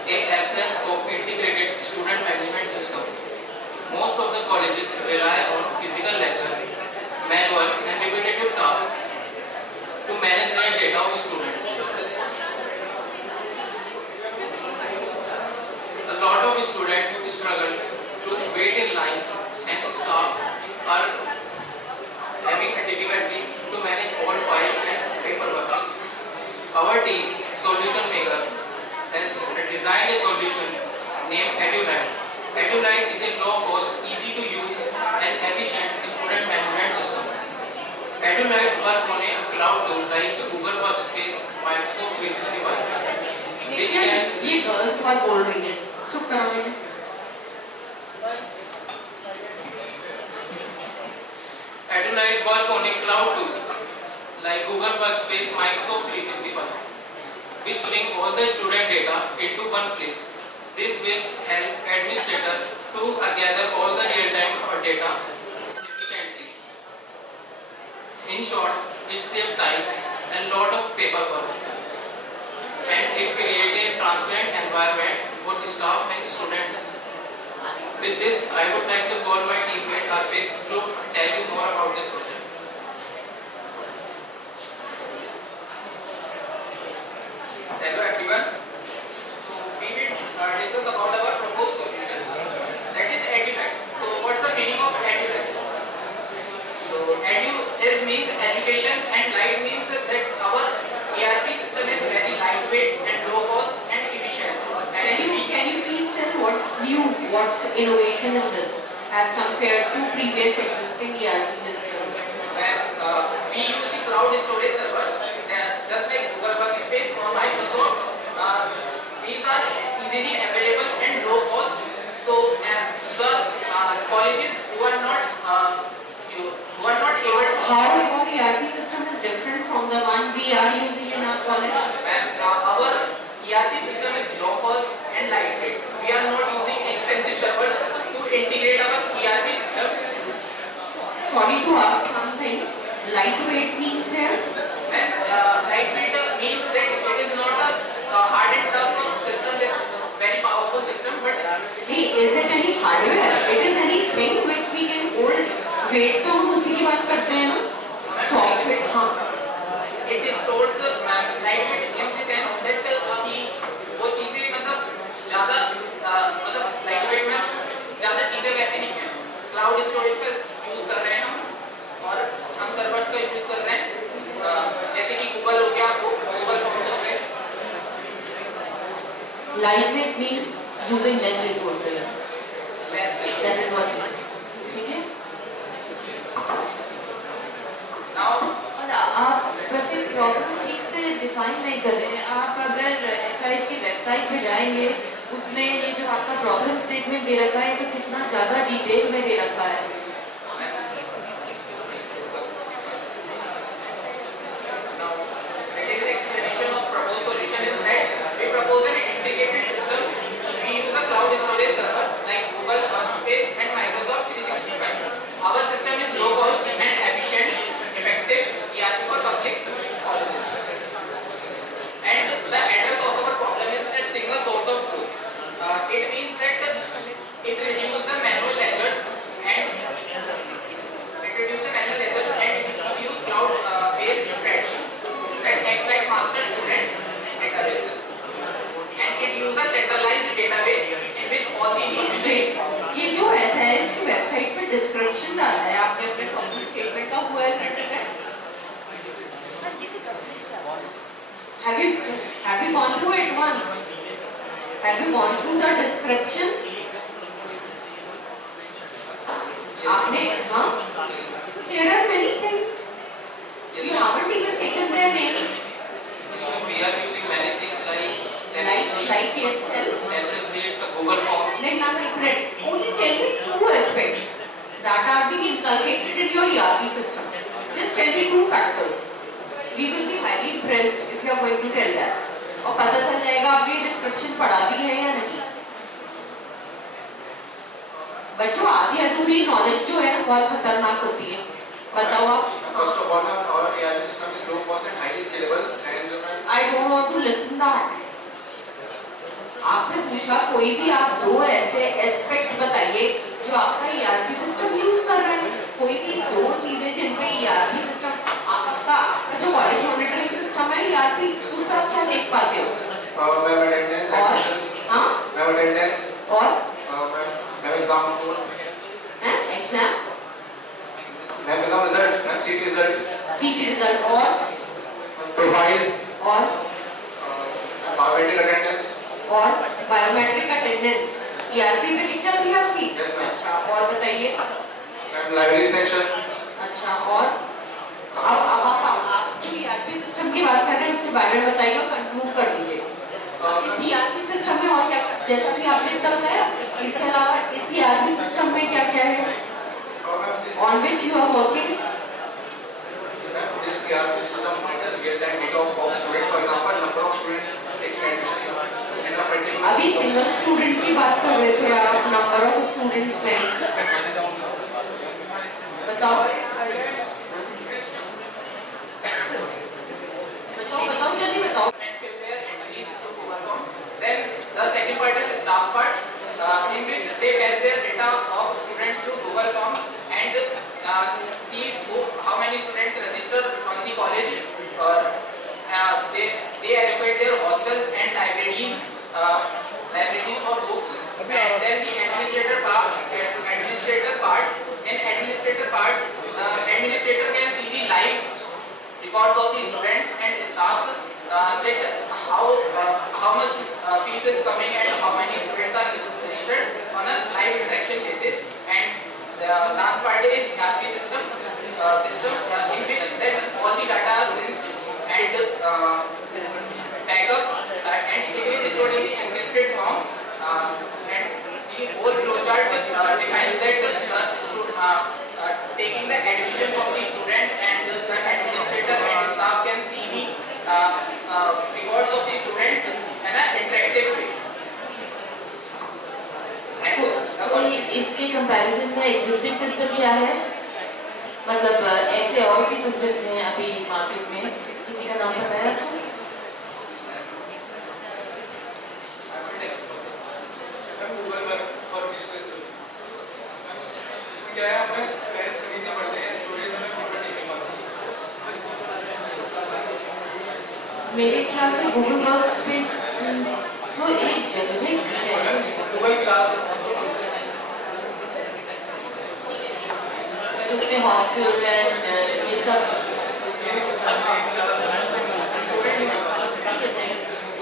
a absence of integrated student management system. Most of the colleges rely on physical lecture, manual and repetitive tasks to manage their data of students. A lot of students struggle to wait in lines and staff are having a difficulty to manage all files and paperwork. Our team, Solution Maker, has designed a solution named EduLite. EduLite is a low-cost, easy-to-use and efficient student management system. EduLite works on a cloud tool like Google Workspace, Microsoft 365, which can... ये girls बहुत बोल रही हैं, चुप करो इन्हें। EduLite works on a cloud tool like Google Workspace, Microsoft 365, which bring all the student data into one place. This will help administrators to gather all the real-time data efficiently. In short, it saves time and lot of paperwork, and it creates a transparent environment for the staff and students. With this, I would like to call my teammate Arpit to tell you more about this project. Hello everyone. So we will discuss about our proposed solution. That is EduLite. So what's the meaning of EduLite? So edu is means education and light means that our ERP system is very lightweight and low cost and efficient. Can you please tell what's new, what's innovation in this as compared to previous existing ERP systems? We use the cloud storage servers, just like Google Workspace or Microsoft. These are easily available and low cost. So the colleges who are not able to... How your ERP system is different from the one we are using in our college? Our ERP system is low cost and lightweight. We are not using expensive servers to integrate our ERP system. Sorry to ask something. Lightweight means here? Lightweight means that it is not a hard and tough system, with very powerful system, but hey, is it any hardware? It is anything which we can hold weight, तो हम उसी की बात करते हैं ना? Software, हाँ. It is stores lightweight in the sense that कि वो चीजें मतलब ज़्यादा मतलब lightweight में ज़्यादा चीजें वैसे नहीं हैं. Cloud storage का यूज कर रहे हैं हम और हम सर्वर्स का यूज कर रहे हैं. जैसे कि गूगल हो गया, गूगल फॉर्म्स हो गए. Lightweight means using less resources. Less resources. That is what it is. ठीक है? Now, और आप प्रोजेक्ट प्रॉब्लम ठीक से डिफाइन नहीं कर रहे हैं. आप अगर SIH की वेबसाइट पे जाएंगे, उसमें ये जो आपका प्रॉब्लम स्टेटमेंट दे रखा है, तो कितना ज़्यादा डिटेल में दे रखा है. propose an integrated system. We use a cloud storage server like Google Workspace and Microsoft 365. Our system is low cost and efficient, effective ERP for public colleges. And the address of our problem is a single source of truth. It means that it reduces the manual ledgers and use cloud-based spreadsheets that act like master student databases. And it uses centralized database in which all the information. ये जो SIH की website पे description डाला है आपने अपने complete statement का, हुआ है certificate? Have you gone through it once? Have you gone through the description? आपने हाँ? There are many things. You haven't even taken their names. We are using many things like SL. Excel sheets, the Google Forms. Like nothing. Only tell me two aspects that are being inculcated in your ERP system. Just tell me two factors. We will be highly impressed if you are going to tell that. और पता चल जाएगा आपने description पढ़ा भी है या नहीं. बच्चों आधी अधूरी नॉलेज जो है ना बहुत खतरनाक होती है. बताओ आप. First of all, our ERP system is low cost and highly scalable, and I don't want to listen that. आपसे पूछा कोई भी आप दो ऐसे एस्पेक्ट बताइए जो आपका ERP सिस्टम यूज कर रहे हैं. कोई भी दो चीजें जिन पे ERP सिस्टम आपका जो कॉलेज मॉनिटरिंग सिस्टम है ERP उस पर आप क्या देख पाते हो? मैम अटेंडेंस, हाँ मैम अटेंडेंस और ma'am exam exam ma'am exam result, ma'am सीटी रिजल्ट और प्रोफाइल और बायोमेट्रिक अटेंडेंस और बायोमेट्रिक अटेंडेंस ERP पे दिख जाती है आपकी? Yes ma'am. अच्छा और बताइए. Ma'am library section. अच्छा और अब आप जो ERP सिस्टम की बात कर रहे हैं उसके बारे में बताइए और कंक्लूड कर दीजिए. इस ERP सिस्टम में और क्या, जैसा कि आपने तब बताया, इसके अलावा इस ERP सिस्टम में क्या क्या है on which you are working? This ERP system monitors real-time data of student, for example, number of students taking admission in a particular. अभी सिंगल स्टूडेंट की बात कर रहे थे आप, नंबर ऑफ स्टूडेंट्स में बताओ. बताओ जल्दी बताओ. Then the second part is the staff part, in which they pair their data of students through Google Form and see how many students register on the college, or they allocate their hostels and libraries for books. And then the administrator part, the administrator can see the live records of the students and staff, that how much fees is coming and how many students are registered on a live interaction basis. And the last part is ERP system, in which then all the data are synced and backup and it is stored in the encrypted form, and the whole flowchart defines that taking the admission from the student and the administrator and staff can see the records of the students in an interactive way. तो इसके comparison में existing system क्या है? मतलब ऐसे और भी systems हैं अभी मार्केट में, किसी का नाम पता है आपको? क्या है, हमें पेरेंट्स खरीदने पड़ते हैं, स्टोरेज हमें प्रिफर नहीं करना. मेरे ख्याल से गूगल वर्कस्पेस तो एक जेनेरिक है. गूगल क्लास उसमें हॉस्टल एंड ये सब.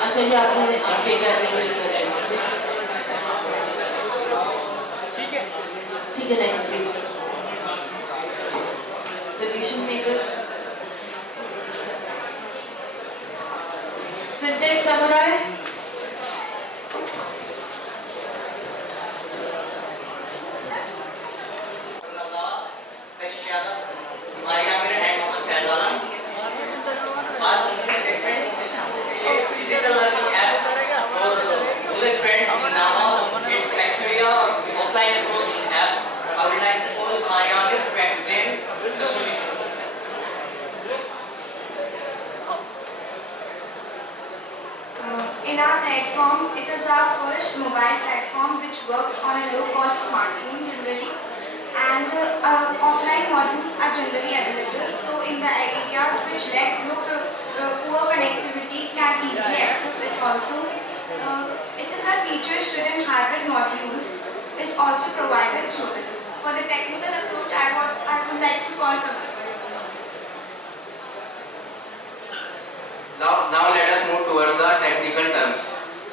अच्छा ये आपके करने की रिसर्च है. ठीक है next please. Solution maker. Syntax summarise. हमारे यहाँ मेरे हैंड मोहम्मद फैजाना. आज digital learning app for rural students in नामा. It's actually a offline approach app. I would like to call Mariana to explain the solution. In our platform, it is our first mobile platform which works on a low-cost smartphone generally, and offline modules are generally available. So in the areas which lack poor connectivity can easily access it also. It is a teacher-student hybrid modules is also provided through it. For the technical approach, I would like to call Kabir. Now let us move towards the technical terms.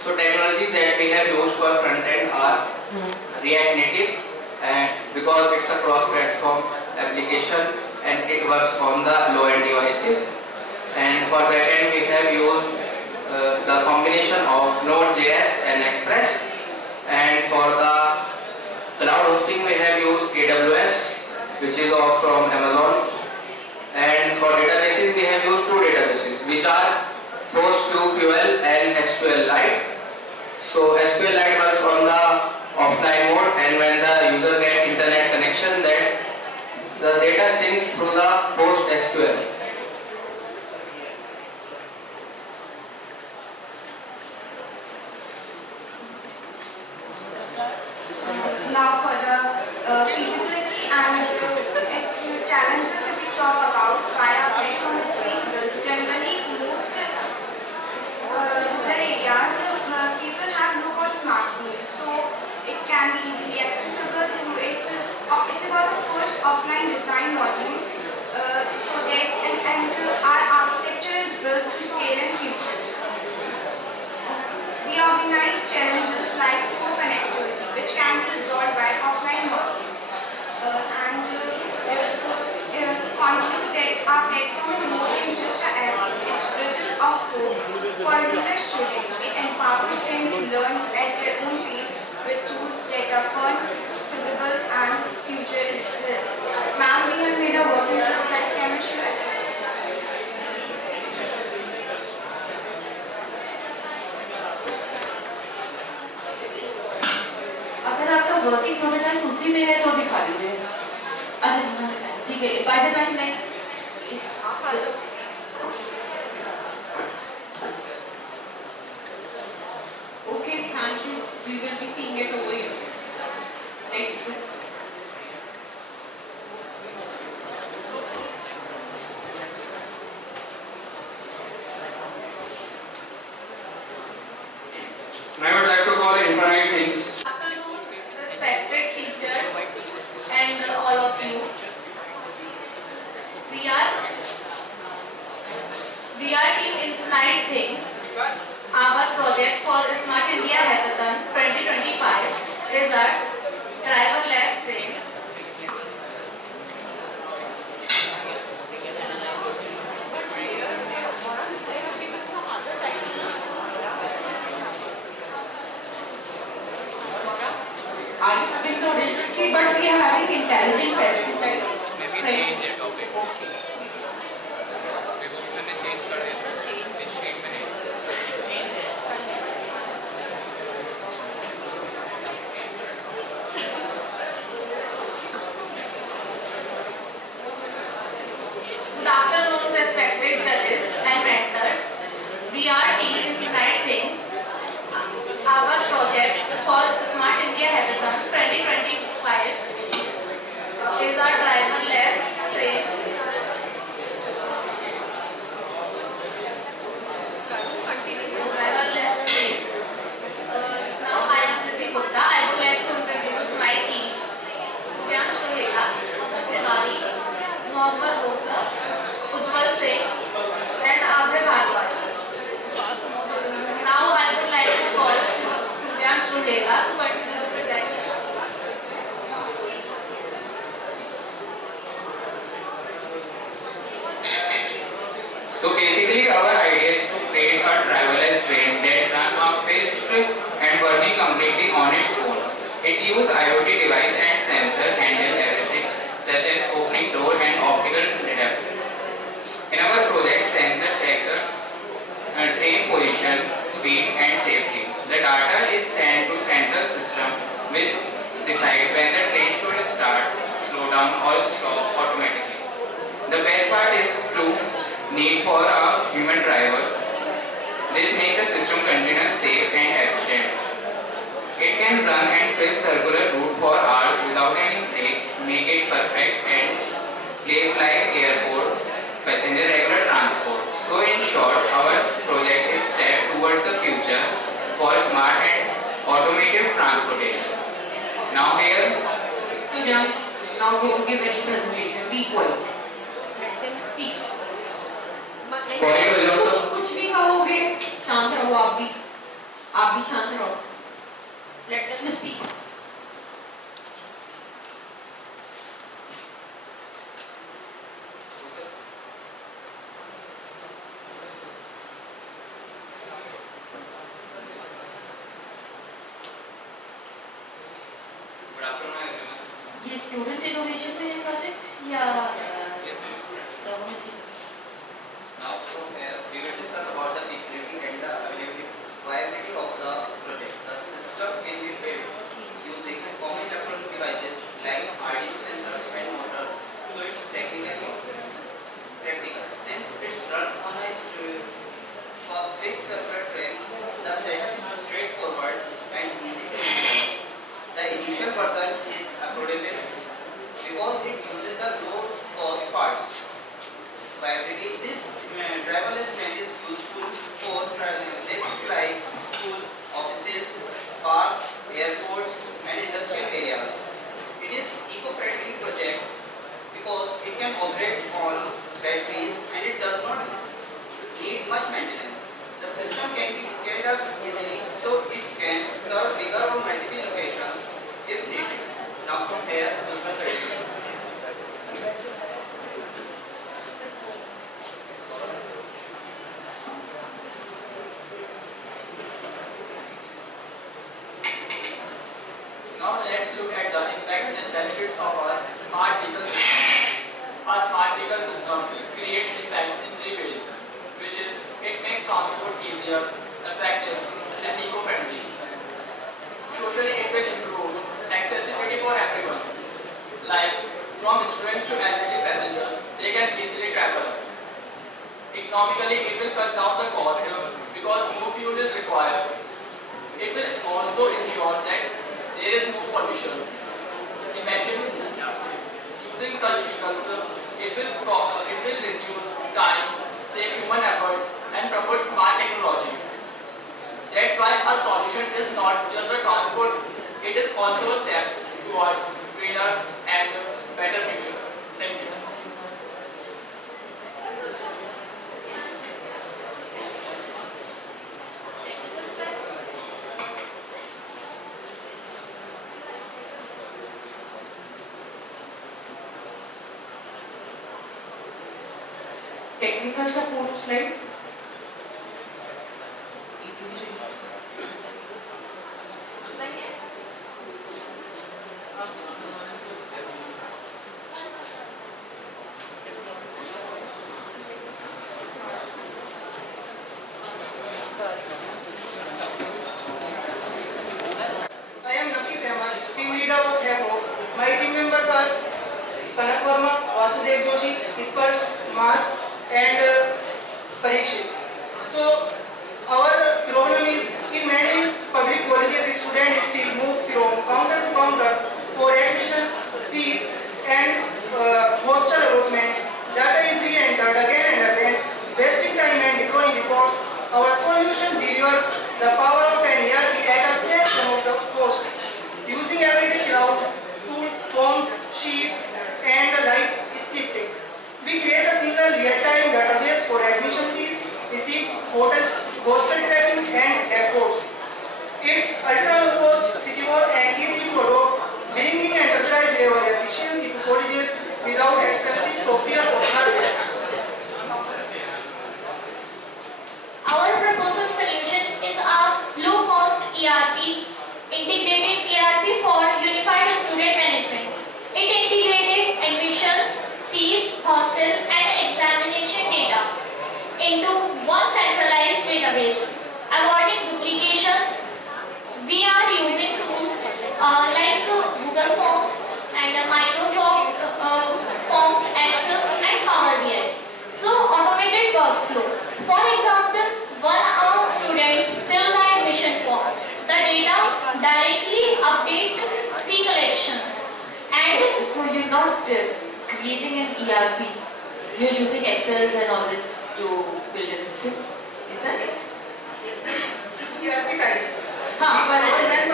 So technologies that we have used for front end are React Native, and because it's a cross-platform application and it works on the low-end devices. And for back end we have used the combination of Node.js and Express. And for the cloud hosting we have used AWS, which is from Amazon. And for databases we have used two databases, which are PostgreSQL and SQLite. So SQLite works on the offline mode, and when the user gets internet connection, that the data syncs through the PostgreSQL. modeling project and our architecture is built to scale and future. We organize challenges like poor connectivity, which can be resolved by offline models. Conclude that our platform is more than just an app, it's bridges of hope for rural students. It empowers them to learn at their own pace with tools that are fun, feasible, and future ready. Ma'am, we have made a working prototype chemistry. अगर आपका working prototype उसी में है तो दिखा दीजिए। अच्छा हाँ दिखाएं, ठीक है। By the time next Okay, thank you. We will be seeing it over here. Next group. I would like to call infinite things. Respected teachers and all of you, we are Team Infinite Things. Our project for Smart India Hackathon 2025 is our driverless train. Are you having the original tree? But we are having intelligent pesticide. Maybe change the topic. Vibhu sir ने change कर दिया sir. इस sheet में नहीं. Good afternoon, respected judges and mentors. We are Team Infinite Things. Our project for Smart India Hackathon 2025 is our driverless train. Driverless train. Now I am Priti Gupta. I would like to introduce my team. Sujyan Shuhela, Asad Tiwari, Mohammad Bosa, Ujjwal Singh, and Abhay Bhardwaj. Now I would like to call Sujyan Shuhela to continue the presentation. So basically our idea is to create a driverless train that runs on fixed and working completely on its own. It uses IoT device and sensor handle everything such as opening door and optical detector. In our project, sensor check the train position, speed and safety. The data is sent to central system which decide when the train should start, slow down or stop automatically. The best part is to need for a human driver. This makes the system continuous, safe and efficient. It can run and fill circular route for hours without any breaks, make it perfect at place like airport, passenger regular transport. So in short, our project is step towards the future for smart and automated transportation. Now here, Sujyan, now don't give any presentation. Be quiet. Let them speak. कुछ भी कहोगे, शांत रहो आप भी शांत रहो. Let them speak. Good afternoon everyone. ये स्टूडेंट इनोवेशन में है प्रोजेक्ट या गवर्नमेंट की? Now from here we will discuss about the feasibility and the viability of the project. The system can be built using common electronic devices like Arduino sensors and motors. So it's technically practical. Since it's run on a fixed circuit train, the setup is straightforward and easy to implement. The initial version is affordable because it uses the low-cost parts. Viability. This driverless train is useful for places like school, offices, parks, airports, and industrial areas. It is eco-friendly project because it It can operate on batteries and it does not need much maintenance. The system can be scaled up easily so it can serve bigger or multiple locations if needed. Now from here, usual question. Now let's look at the impacts and benefits of our smart vehicle system. Our smart vehicle system creates impacts in three ways, which is it makes transport easier, attractive, and eco-friendly. Socially, it will improve accessibility for everyone. Like from students to elderly passengers, they can easily travel. Economically, it will cut down the cost because no fuel is required. It will also ensure that there is no pollution. Imagine using such vehicles, it will reduce time, save human efforts, and promote smart technology. That's why a solution is not just a transport, it is also a step towards greener and better future. Thank you. Technical support slide. I am Lucky Sehman, team leader of Herbal. My team members are Kanak Verma, Vasudev Joshi, Isparsh, Mas, and Parikshit. So, our problem is in many public colleges, students still move from counter to counter for admission fees and hostel allotment. Data is re-entered again and again, wasting time and deploying reports. Our solution delivers the power of an ERP at a fraction of the cost. Using everyday cloud tools, forms, sheets, and live scripting, we create a single real-time database for admission fees, receipts, hostel tracking, and dashboards. It's ultra low-cost, secure, and easy to adopt, bringing enterprise-level efficiency to colleges without expensive software or hardware. Our proposal solution is a low-cost ERP, integrated ERP for unified student management. It integrated admissions, fees, hostel, and examination data into one centralized database, avoiding duplications. We are using tools like Google Forms and Microsoft Forms, Excel, and Power BI. So, automated workflow. For example, when a student fills the admission form, the data directly update fee collections. And so you're not creating an ERP. You're using Excel and all this to build a system. Is that? ERP type. हाँ, पर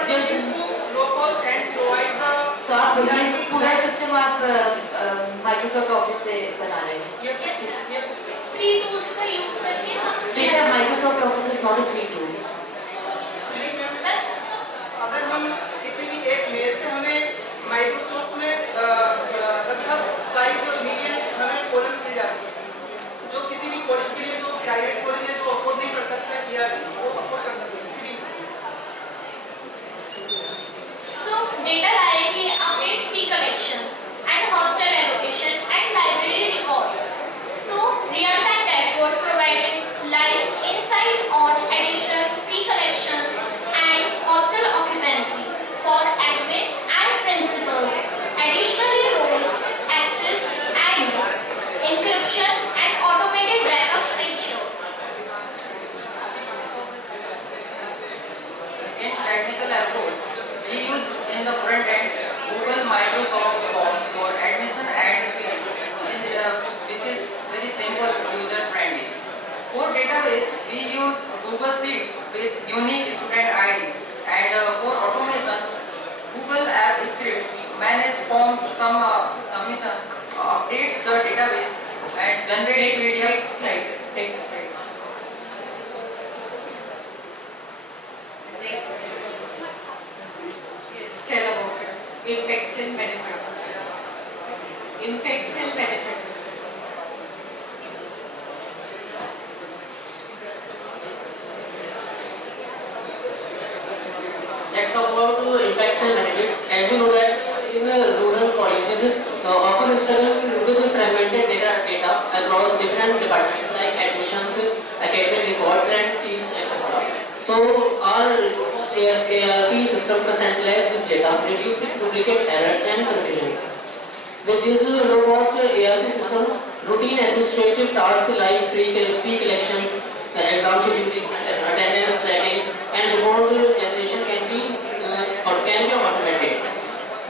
just low cost and provide the. तो आप ये पूरा system आप Microsoft office से बना रहे हैं? Yes. फ्री टूल्स का यूज करके हम लेकिन Microsoft office is not a free tool. अगर हम किसी भी एक मेल से हमें माइक्रोसॉफ्ट में लगभग 5 मिलियन हमें कॉलम्स मिल जाती है, जो किसी भी कॉलेज के लिए, जो प्राइवेट कॉलेज है, जो अफोर्ड नहीं कर सकता है ERP, वो अफोर्ड कर सकते हैं. So, data directly update fee collections and hostel allocation and library records. So, real-time dashboard provided live insight on additional fee collections and hostel occupancy for admin and principals. Additionally, roles, access and encryption and automated backups ensure. In technical approach, we use in the front end Google Microsoft Forms for admission and fees, which is very simple, user friendly. For database, we use Google Sheets with unique student IDs, and for automation, Google App Scripts manage forms submissions, updates the generate video. Next slide. Next slide. Next. Yes, tell about it. Impacts and benefits. Impacts and benefits. Let's talk about impacts and benefits. As we know that in rural colleges, often struggle with the fragmented data across different departments like admissions, academic records, and fees, etc. So our ARP system can centralize this data, reducing duplicate errors and confusions. With this low-cost ARP system, routine administrative tasks like fee collections, exam scheduling, attendance tracking, and report generation can be automated.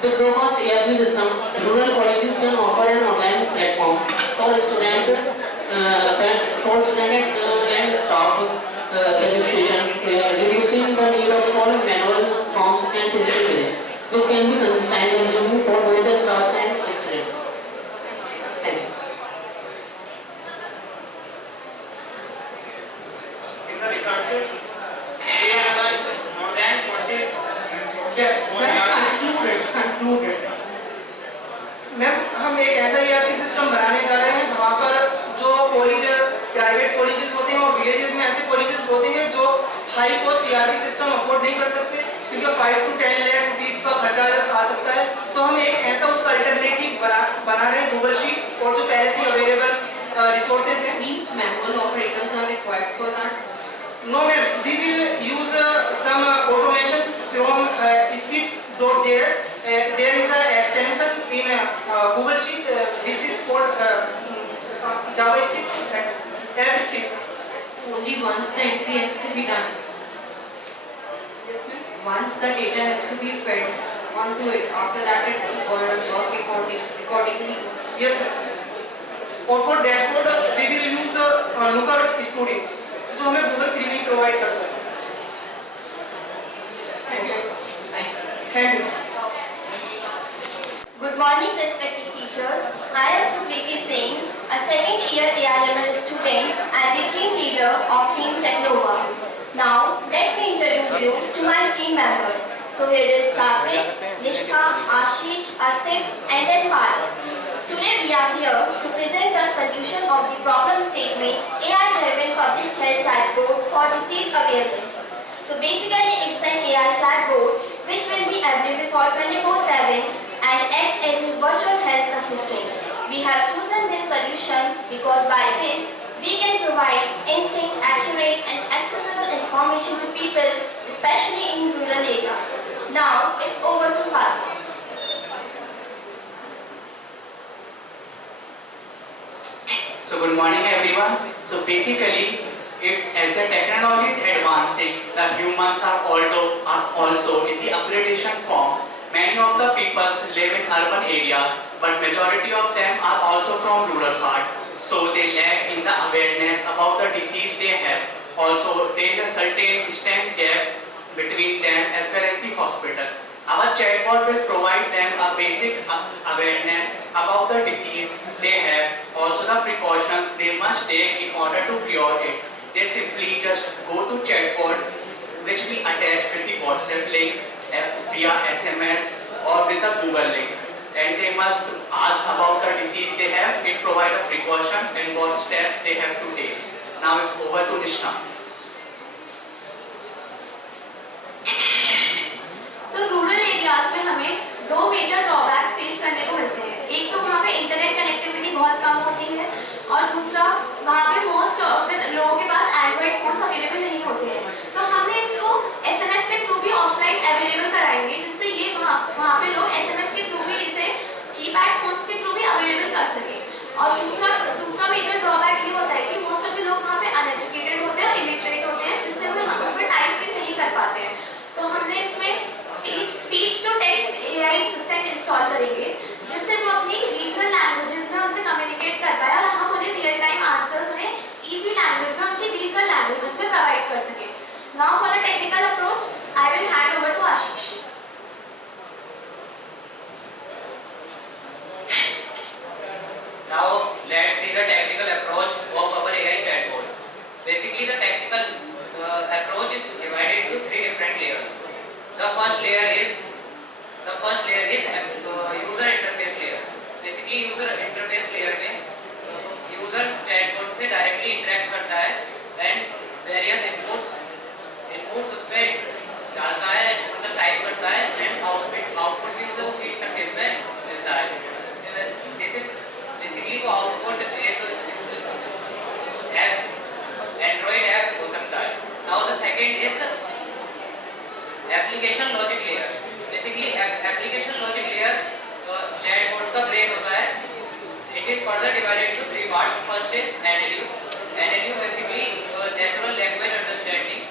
With low-cost ARP system, rural colleges can offer an online platform for student and staff registration, reducing the need of all manual forms and physical visits, which can be time-consuming for both the staff and students. Thank you. In the research, we analyzed more than 20. Conclude it. Ma'am हम एक ऐसा ERP system बनाने जा रहे हैं जहाँ पर जो कॉलेज प्राइवेट कॉलेजेस होते हैं और विलेजेस में ऐसे कॉलेजेस होते हैं जो high cost ERP system afford नहीं कर सकते क्योंकि 5 to 10 लाख रुपीस का खर्चा आ सकता है, तो हम एक ऐसा उसका अल्टरनेटिव बना रहे हैं गूगल शीट और जो पहले से अवेलेबल रिसोर्सेज हैं. Means manual operators are required for that. No ma'am, we will use some automation from script.js. There is an extension in Google Sheet which is called JavaScript, AppScript. Only once the entry has to be done. Yes ma'am. Once the data has to be fed onto it, after that it will work accordingly. Yes ma'am. और for dashboard we will use Looker Studio जो हमें Google free में provide करता है. Thank you. Good morning, respected teachers. I am Civic Singh, a second year AIML student and the team leader of Team Technova. Now, let me introduce you to my team members. So here is Karthik, Nishtha, Ashish, Asif, and then Parth. Today we are here to present the solution of the problem statement AI-driven public health chatbot for disease awareness. So basically it's an AI chatbot which will be available for 24/7 and act as a virtual health assistant. We have chosen this solution because by this we can provide instant, accurate and accessible information to people, especially in rural areas. Now it's over to Sarthak. So good morning everyone. So basically it's as the technology is advancing, the humans are also in the upgradation form. Many of the people live in urban areas, but majority of them are also from rural parts. So they lack in the awareness about the disease they have. Also there is a certain distance gap between them as well as the hospital. Our chatbot will provide them a basic awareness about the disease they have, also the precautions they must take in order to cure it. They simply just go to chatbot, which we attach with the WhatsApp link via SMS or with the Google link, and they must ask about the disease they have. It provides a precaution and what steps they have to take. Now it's over to Nishna. So rural areas में हमें दो major drawbacks face करने को मिलते हैं. एक तो वहाँ पे इंटरनेट कनेक्टिविटी बहुत कम होती है और दूसरा वहाँ पे मोस्ट ऑफ द लोगों के पास एंड्रॉइड फोन्स अवेलेबल नहीं होते हैं. तो हमने इसको SMS के थ्रू भी ऑफलाइन अवेलेबल कराएंगे, जिससे ये वहाँ पे लोग SMS के थ्रू भी इसे कीपैड फोन्स के थ्रू भी अवेलेबल कर सके. और दूसरा मेजर ड्रॉबैक ये होता है कि मोस्ट ऑफ द लोग वहाँ पे अनएजुकेटेड होते हैं और इलिटरेट होते हैं, जिससे हम उसमें टाइप भी नहीं कर पाते हैं. तो हमने इसमें speech to text AI assistant install करेंगे, जिससे वो अपनी रीजनल लैंग्वेजेस में उनसे कम्युनिकेट कर पाए और हम उन्हें रियल टाइम आंसर्स उन्हें इजी लैंग्वेज में उनकी रीजनल लैंग्वेजेस में प्रोवाइड कर सके. Now for the technical approach I will hand over to Ashish. Now let's see the technical interface layer में यूजर चैटबॉट से डायरेक्टली इंटरेक्ट करता है एंड वेरियस इनपुट्स उसमें डालता है, मतलब टाइप करता है एंड आउटपुट भी उसे उसी इंटरफेस में मिलता है। जैसे बेसिकली वो आउटपुट एक ऐप, एंड्रॉइड ऐप हो सकता है। Now the second is application logic layer. Basically application logic layer chatbot का ब्रेन होता है। It is further divided into 3 parts. First is NLU। NLU basically natural language understanding.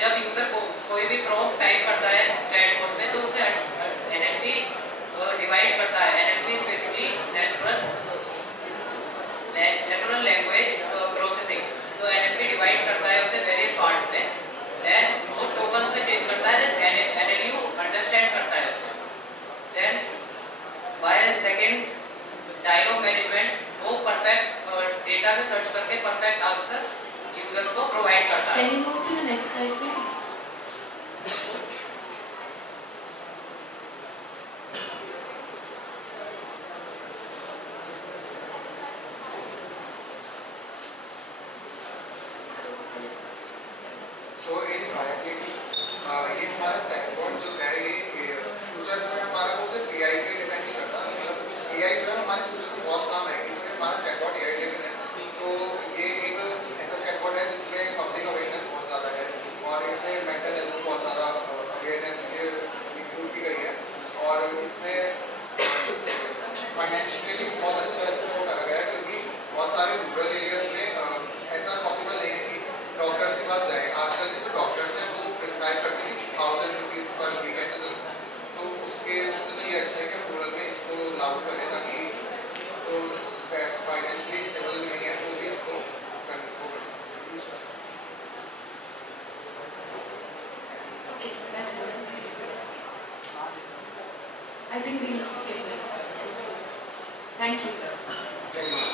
जब user को कोई भी प्रॉम्प्ट टाइप करता है चैटबॉट में तो उसे NLP डिवाइड करता है। NLP is basically natural language processing. तो NLP डिवाइड करता है उसे वेरियस पार्ट्स में, देन वो टोकन्स में चेंज करता है, देन NLU अंडरस्टैंड करता है उसे। Then by second dialogue management, वो परफेक्ट डेटा में सर्च करके परफेक्ट आंसर यूजर को प्रोवाइड करता है। Can you move to the next slide, please? So in reality, ये हमारा चैटबॉट जो है ये फ्यूचर जो है हमारा वो सिर्फ AI पे डिपेंड नहीं करता। मतलब AI जो है हमारे फ्यूचर में बहुत काम आएगी। तो ये हमारा चैटबॉट AI ड्रिवन है। तो ये एक ऐसा चैटबॉट है जिसमें पब्लिक अवेयरनेस बहुत ज़्यादा है और इसमें मेंटल हेल्थ बहुत ज़्यादा अवेयरनेस इंक्लूड की गई है और इसमें फाइनेंशियली बहुत अच्छा इसमें वो करा गया है क्योंकि बहुत सारे रूरल एरियाज में ऐसा पॉसिबल नहीं है कि डॉक्टर्स के पास जाए। आजकल के जो डॉक्टर्स हैं वो प्रिस्क्राइब करते हैं 1000 रुपीज़ पर वीक ऐसे चलता है। तो उसके उससे तो ये अच्छा है कि रूरल में इसको लागू करें ताकि जो फाइनेंशियली स्टेबल नहीं है तो भी इसको यूज़ कर सकें। Okay, that's it. I think we'll skip it. Thank you. Thank you.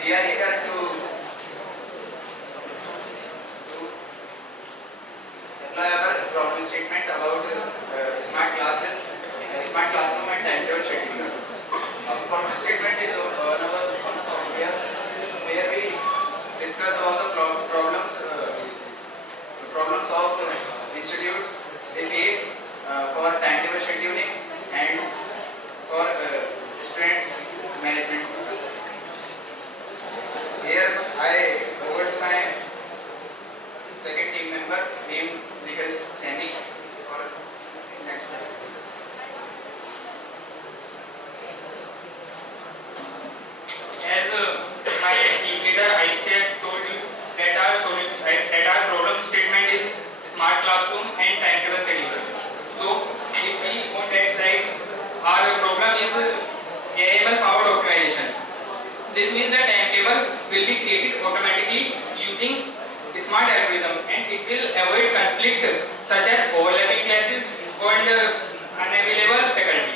We are eager to apply our problem statement about smart classes, smart classroom and timetable scheduler. Our problem statement is on our software where we discuss about the problems of institutes they face for timetable scheduling and for students management system. Here I over to my second team member named Sammy for next slide. As my team leader Aitya told you that our problem statement is smart classroom and timetable scheduler. So if we on that slide, our problem is variable powered optimization. This means the timetable will be created automatically using smart algorithm and it will avoid conflict such as overlapping classes and unavailable faculty.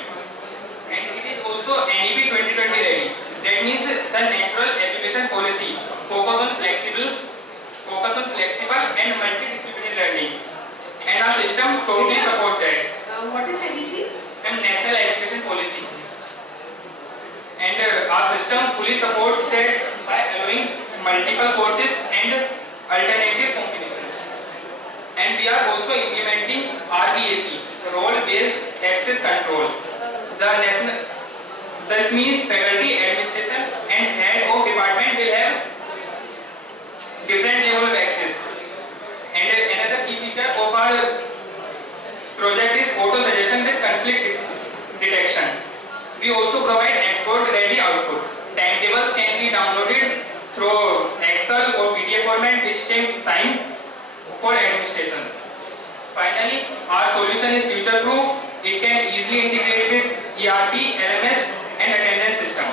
And it is also NEP 2020 ready. That means the national education policy focus on flexible and multidisciplinary learning. And our system totally supports that. What is NEP? And national education policy. And our system fully supports that by allowing multiple courses and alternative combinations. And we are also implementing RBAC, role-based access control. This means faculty, administration and head of department will have different level of access. And another key feature of our project is auto-suggestion with conflict detection. We also provide export-ready output. Timetables can be downloaded through Excel or PDF format which take time for administration. Finally, our solution is future-proof. It can easily integrate with ERP, LMS and attendance system.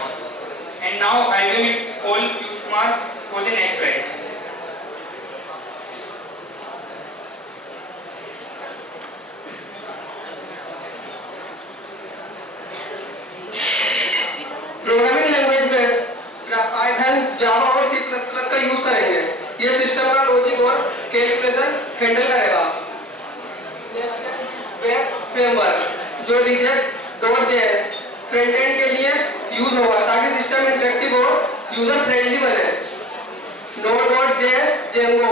And now I will call Piyush Kumar for the next slide. Programming language में Python, जावा और C++ का use handle करेगा। Web framework जो React.js front end के लिए use होगा ताकि system interactive और यूजर फ्रेंडली बने। Node.js Django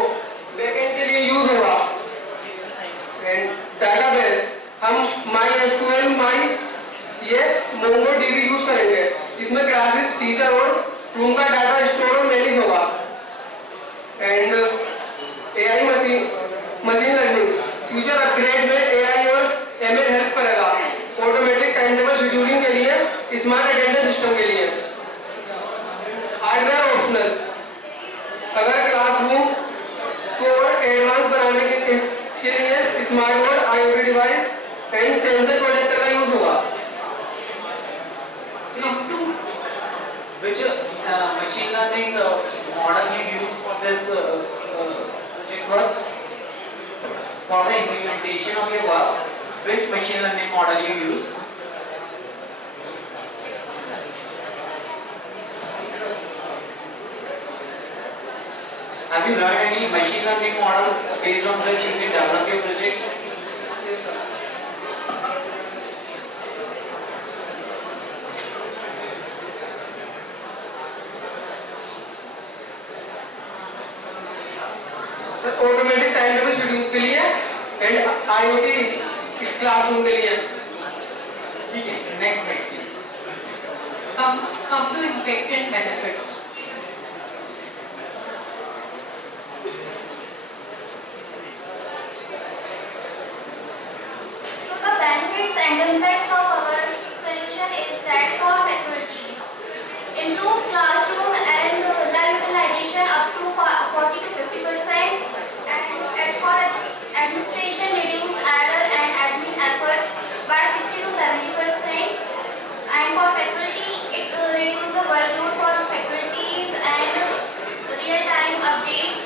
बैकएंड के लिए यूज होगा। एंड डाटाबेस हम MySQL ये MongoDB यूज करेंगे। इसमें क्लासेस टीचर और रूम का डाटा स्टोर और मैनेज होगा। And AI machine learning future upgrade में AI और ML हेल्प करेगा। ऑटोमेटिक टाइम टेबल शेड्यूलिंग के लिए, स्मार्ट अटेंडेंस सिस्टम के लिए। हार्डवेयर ऑप्शनल अगर क्लासरूम को और एडवांस बनाने के लिए smart board, IoT device and sensor projector का यूज होगा। Which machine learning model you use for this project work? For the implementation of your work, which machine learning model you use? Have you learned any machine learning model based on which you can develop your project? Yes, sir. Automatic time table schedule के लिए and IoT classroom के लिए। ठीक है, next please. Come to impact and benefits. So the benefits and impacts of our solution is that for faculties, improve classroom and lab utilization up to 40 to 50%, and for administration reduce error and admin efforts by 60 to 70%, and for faculty it reduce the workload for faculties and real-time updates,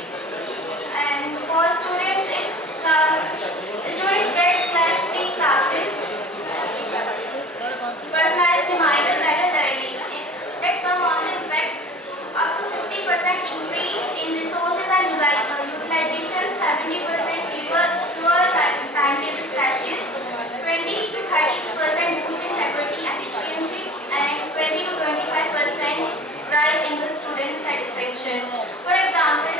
and for students students get /free classes, personalized reminder, better learning. Let's come on the impact. Up to 50% increase in resources and utilization, 70% fewer timetable clashes, 20 to 30% boost in faculty efficiency, and 20 to 25% rise in the student satisfaction. For example,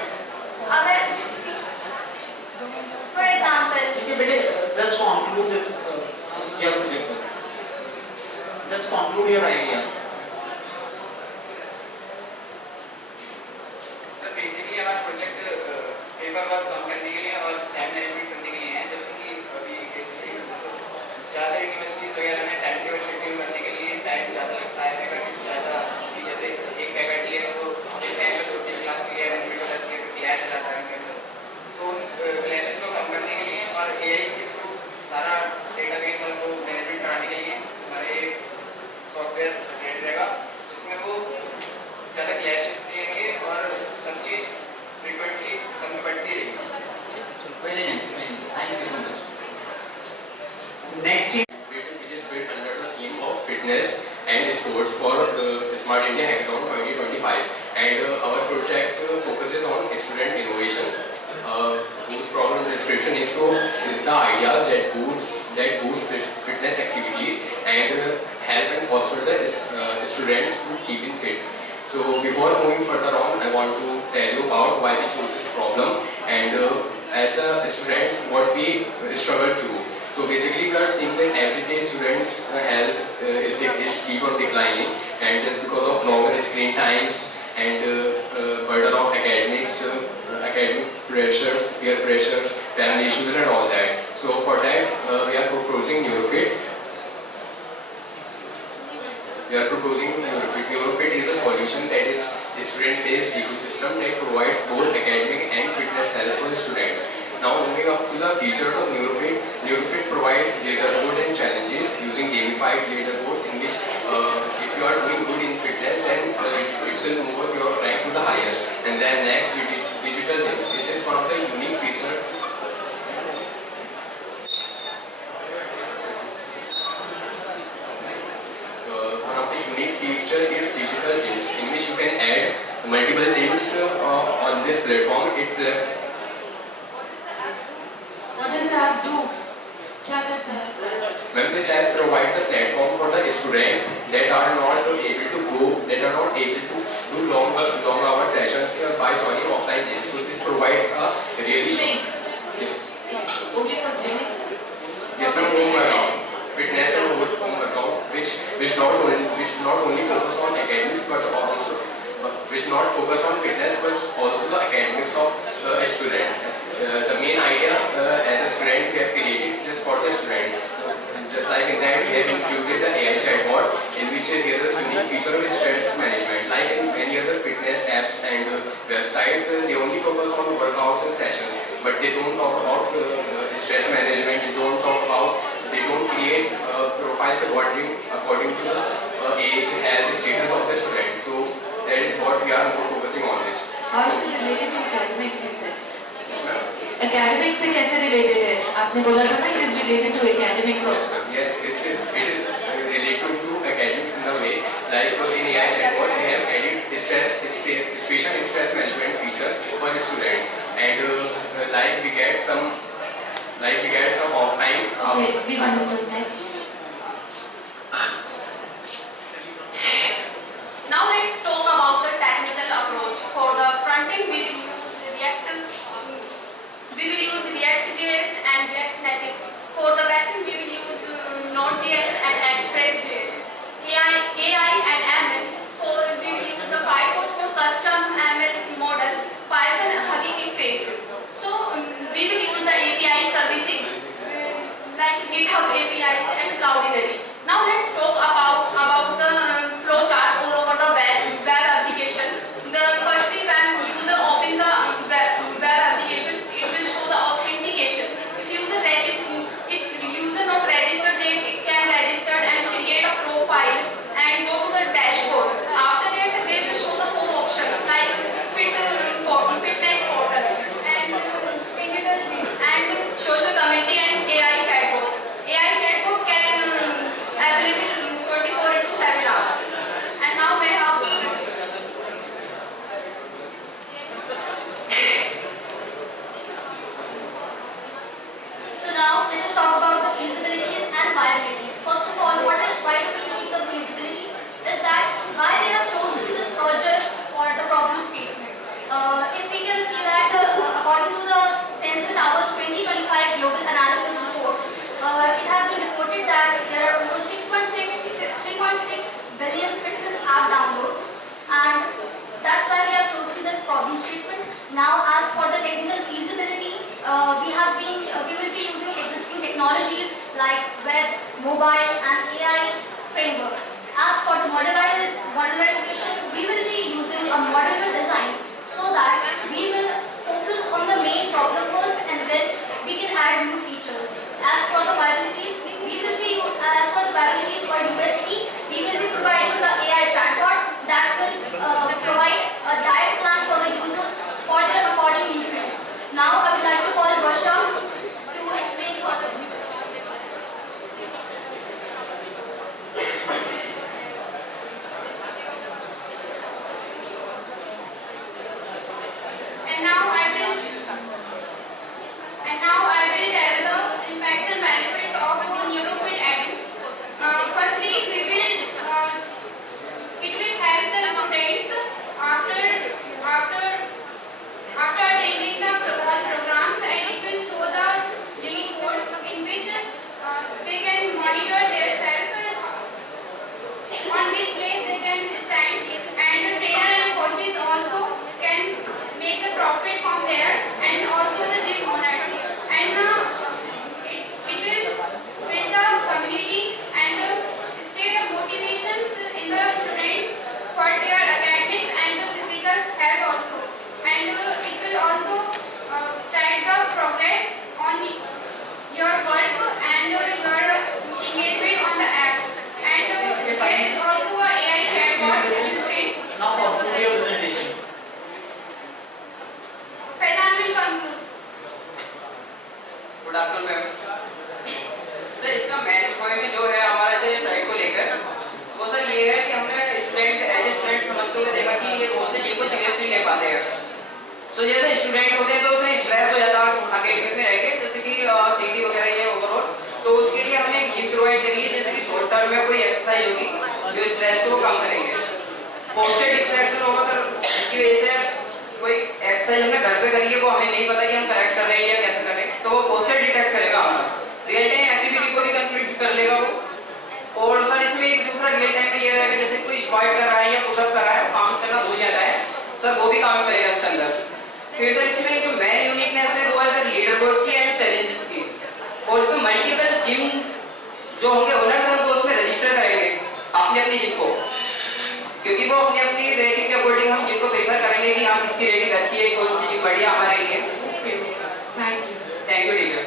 just conclude this your project. Just conclude your ideas. Sir basically हमारा project paper work कम करने के लिए और time management करने के लिए है। जैसे कि अभी बेसिकली ज़्यादा यूनिवर्सिटीज़ वगैरह में टाइम टेबल शेड्यूल करने के लिए टाइम ज़्यादा लगता है। फैकल्टीज ज़्यादा कि जैसे एक फैकल्टी है तो एक टाइम में 2-3 क्लास क्लियर है, हो जाती है तो क्लैश हो जाता है उनके अंदर। तो उन क्लैशेस को कम करने के लिए और AI के थ्रू सारा डेटाबेस और वो मैनेजमेंट कराने के लिए हमारे सॉफ्टवेयर रेडी रहेगा जिसमें वो ज़्यादा क्लैशेस नहीं रहेंगे और सब चीज़ फ्रीक्वेंटली सब में बढ़ती रहेगी। Very nice. Thank you so much. Next which is built under the theme of fitness and sports for Smart India Hackathon 2025, and our project focuses on student innovation, whose problem description is the ideas that boost fitness activities and help and foster the students to keep in fit. So before moving further on, I want to tell you about why we chose this problem and as a students what we struggle through. So basically we are seeing that everyday students' health is keep on declining, and just because of longer screen times and burden of academics, academic pressures, peer pressures, family issues and all that. So for that we are proposing NeuroFit. NeuroFit is a solution that is a student-based ecosystem that provides both academic and fitness help for the students. Now moving up to the features of NeuroFit. NeuroFit provides leaderboard and challenges using gamified leaderboards in which if you are doing good in fitness, then it will move up your rank to the highest. And then next, digital links. It is one of the unique features. One of the unique feature is digital gyms, in which you can add multiple gyms on this platform. platform for the students that are not able to do long hour sessions by joining offline gyms. So this provides a really only for gymming. Yes, the home workout, fitness and home workout, which not only focus on academics but also which not focus on fitness but also the academics of a student. The main idea as a student we have created just for the student. Just like in that we have included the AI chatbot in which there is a unique feature of stress management. Like in many other fitness apps and websites, they only focus on workouts and sessions, but they don't talk about stress management. They don't create profiles according to the age and the status of the student. So that is what we are more focusing on it. How is it related to academics, you said? Yes, ma'am. Academics से कैसे related है? आपने बोला था ना it is related to academics also. Yes, it is related to academics in a way. Like in AI chatbot, we have added special stress management feature for the students, and we get some offline. Okay, we understood. Next. Now let's talk about the technical approach. For the front end, we will use React.js and React Native. For the back end, we will use Node.js and Express.js. AI and ML. We will use the Python for custom ML model, Python Hugging Face. So we will use the API services like GitHub APIs and Cloudinary. Now let's talk about the flow chart all over the web application. Firstly, when user open the web application, it will show the authentication. If user not registered, they can register and create a profile and go to the dashboard. After that, they will show the 4 options like fitness portal and digital things and social community and AI chatbot. AI chatbot can available 24/7 hours. And now we have So now let's talk about the feasibilities and viability. First of all, why do we need the feasibility? Is that why they have chosen this project for the problem statement. If we can see that according to the Sensor Tower's 2025 Global Analysis Report, it has been reported that there are over 3.6 billion fitness app downloads, and that's why we have chosen this problem statement. Now, as for the technical feasibility, we will be using existing technologies like web, mobile, and AI frameworks. As for the modularization, we will be using a modular design so that we will focus on the main problem first, and then we can add new features. As for the viabilities, for USP, we will be providing the AI chatbot that will provide a diet plan for the users for their according nutrients. Now I would like to call Varsha to explain further. And now I will tell the impacts and benefits of NeuroFit adding. Firstly, it will help the students after attending the programs, and it will show the living code in which they can monitor their self on which place they can stand, and the trainer and coaches also can make the profit from there, and also the gym owners. And it will build the community and stay the motivations in the students for their academics and the physical health also. And it will also track the progress on your work and your engagement on the app. And there is also a AI chatbot. Now conclude your presentation. Faizan will conclude. Good afternoon ma'am. Sir इसका main point जो है हमारे से site को लेकर वो sir ये है कि हमने स्टूडेंट एज ए स्टूडेंट समझते हुए देखा कि ये वो से ये को सीरियसली ले पाते हैं। सो जैसे स्टूडेंट होते हैं तो उसमें स्ट्रेस हो जाता है अकेडमी में रह के, जैसे कि सीटी वगैरह ये ओवरऑल, तो उसके लिए हमने एक जिम प्रोवाइड करी है जैसे कि शॉर्ट टर्म घर में कोई एक्सरसाइज होगी जो स्ट्रेस को कम करेंगे। पोस्चर डिस्ट्रैक्शन होगा सर, इसकी वजह से कोई एक्सरसाइज हमने घर पे करी है वो हमें नहीं पता कि हम करेक्ट कर रहे हैं या कैसे करें, तो वो पोस्चर डिटेक्ट करेगा हमारा, रियल टाइम एक्टिविटी को भी कंप्लीट कर लेगा वो। और सर इसमें एक दूसरा रियल टाइम में ये रहेगा, जैसे कोई स्क्वाट कर रहा है या पुशअप कर रहा है, काम करना भूल जाता है सर, वो भी काम करेगा इसके अंदर। फिर सर इसमें जो मेन यूनिकनेस है वो है सर लीडर बोर्ड की एंड चैलेंजेस की, और इसमें मल्टीपल जिम जो होंगे ओनर सर वो उसमें रजिस्टर करेंगे अपनी अपनी जिम को, क्योंकि वो अपनी अपनी रेटिंग के अकॉर्डिंग हम जिम को प्रीफर करेंगे कि हाँ किसकी रेटिंग अच्छी है, कौन सी जिम बढ़िया हमारे लिए। Thank you teacher.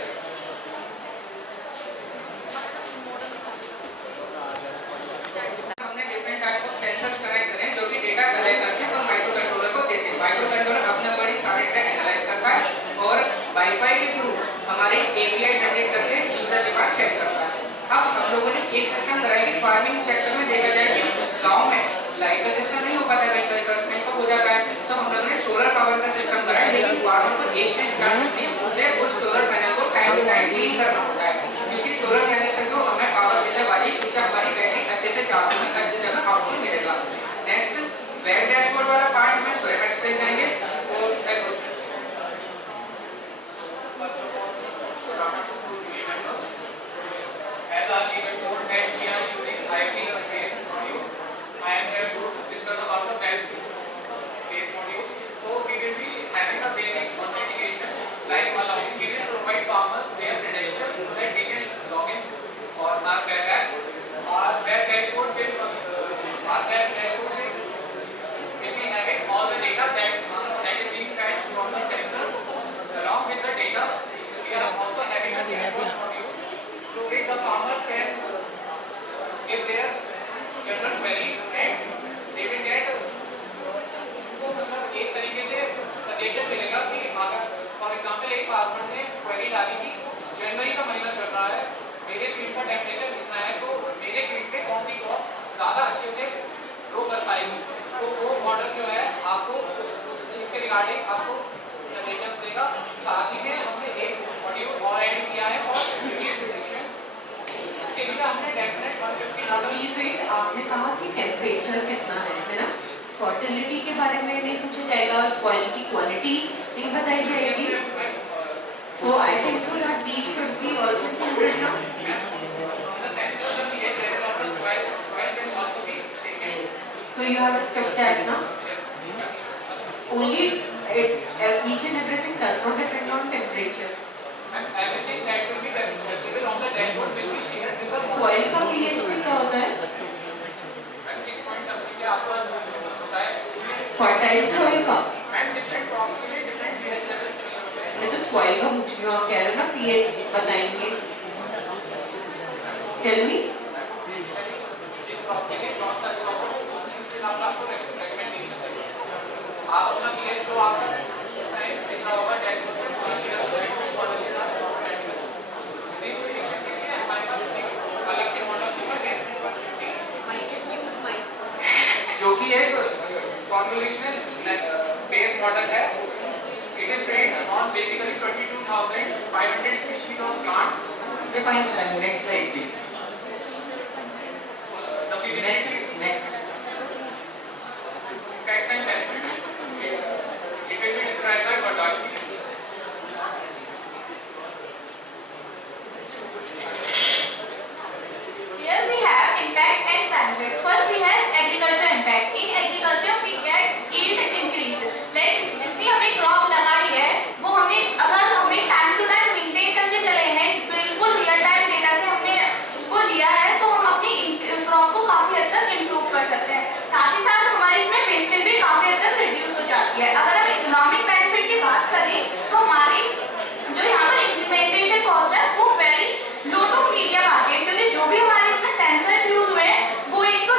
हमने different type of sensors connect करें जो कि डेटा कलेक्ट करके और माइक्रो कंट्रोलर को देते हैं। माइक्रो कंट्रोलर अपने बड़ी सारे डेटा एनालाइज करता है और वाईफाई के थ्रू हमारे एपीआई जनरेट करके यूजर के पास सेट करता है। अब हम लोगों ने एक सिस्टम कराया कि फार्मिंग सेक्टर में देखा जाए कि गांव में लाइट का सिस्टम नहीं हो पाता है, कहीं पर हो जाता है, तो हम लोगों ने सोलर पावर का सिस्टम कराया, लेकिन फार्मर को एक से चार घंटे उसे उस सोलर पैनल को टाइम टू टाइम क्लीन करना होता है, क्योंकि सोलर पैनल से जो हमें पावर मिलने वाली उससे हमारी बैटरी अच्छे से चार्ज होगी, अच्छे से हमें आउटपुट मिलेगा। नेक्स्ट वेब डैशबोर्ड वाला पार्ट में स्वयं एक्सप्लेन करेंगे। और as our leader told that we are using IP-based module, I am here to discuss about the based module. So we will be having a basic authentication, like allowing, we will provide farmers their credentials so that they can log in on our web app. Our web dashboard will be having all the data that is being fetched from the sensor. Along with the data, we are also having a chatbot module through which the farmers can give their general queries and they will get उनको मतलब एक तरीके से suggestion मिलेगा कि अगर for example एक farmer ने क्वेरी डाली कि जनवरी का महीना चल रहा है, मेरे फील्ड का टेम्परेचर कितना है, तो मेरे फील्ड पे कौन सी क्रॉप ज़्यादा अच्छे से ग्रो कर पाएगी, तो वो मॉडल जो है आपको उस चीज़ के रिगार्डिंग आपको सजेशन देगा। साथ ही में हमने एक मॉड्यूल और ऐड किया है और प्रिडिक्शन, इसके लिए हमने डेफिनेट 150 आपने कहा कि टेम्परेचर कितना है ना, फर्टिलिटी के बारे में नहीं पूछा जाएगा, सॉइल की क्वालिटी नहीं बताई जाएगी, so I think so that these should be also included now. So you have skipped that now. Only each and everything does not depend on temperature. And everything that will be visible on the dashboard will be shared with the soil का pH कितना होता है? Fertile soil का? मैं तो soil का पूछ रही हूँ, आप कह रहे हो ना pH बताएंगे? Tell me. आप अपना pH जो आपका दिख रहा होगा डैशबोर्ड में वो शेयर करेंगे, अलग से मॉडल जो कि एक फॉर्मुलेशनल बेस्ड मॉडल है। It is trained on basically 22,500 species of plants. Next slide please. Next. Facts and benefits. It will be described by Badaji. Here we have impact and benefits. First we have agriculture impact. In agriculture we get yield increase. Like जितनी हमने crop लगाई है वो हमने अगर हमें time to time maintain करके चले हैं, बिल्कुल real time data से हमने उसको लिया है, तो हम अपनी crop को काफी हद तक improve कर सकते हैं। साथ ही साथ हमारी इसमें wastage भी काफी हद तक reduce हो जाती है। अगर हम economic benefit की बात करें तो हमारी जो यहाँ पर implementation cost है वो very low to medium आती है, क्योंकि जो भी हमारे इसमें सेंसर्स यूज हुए हैं वो एक तो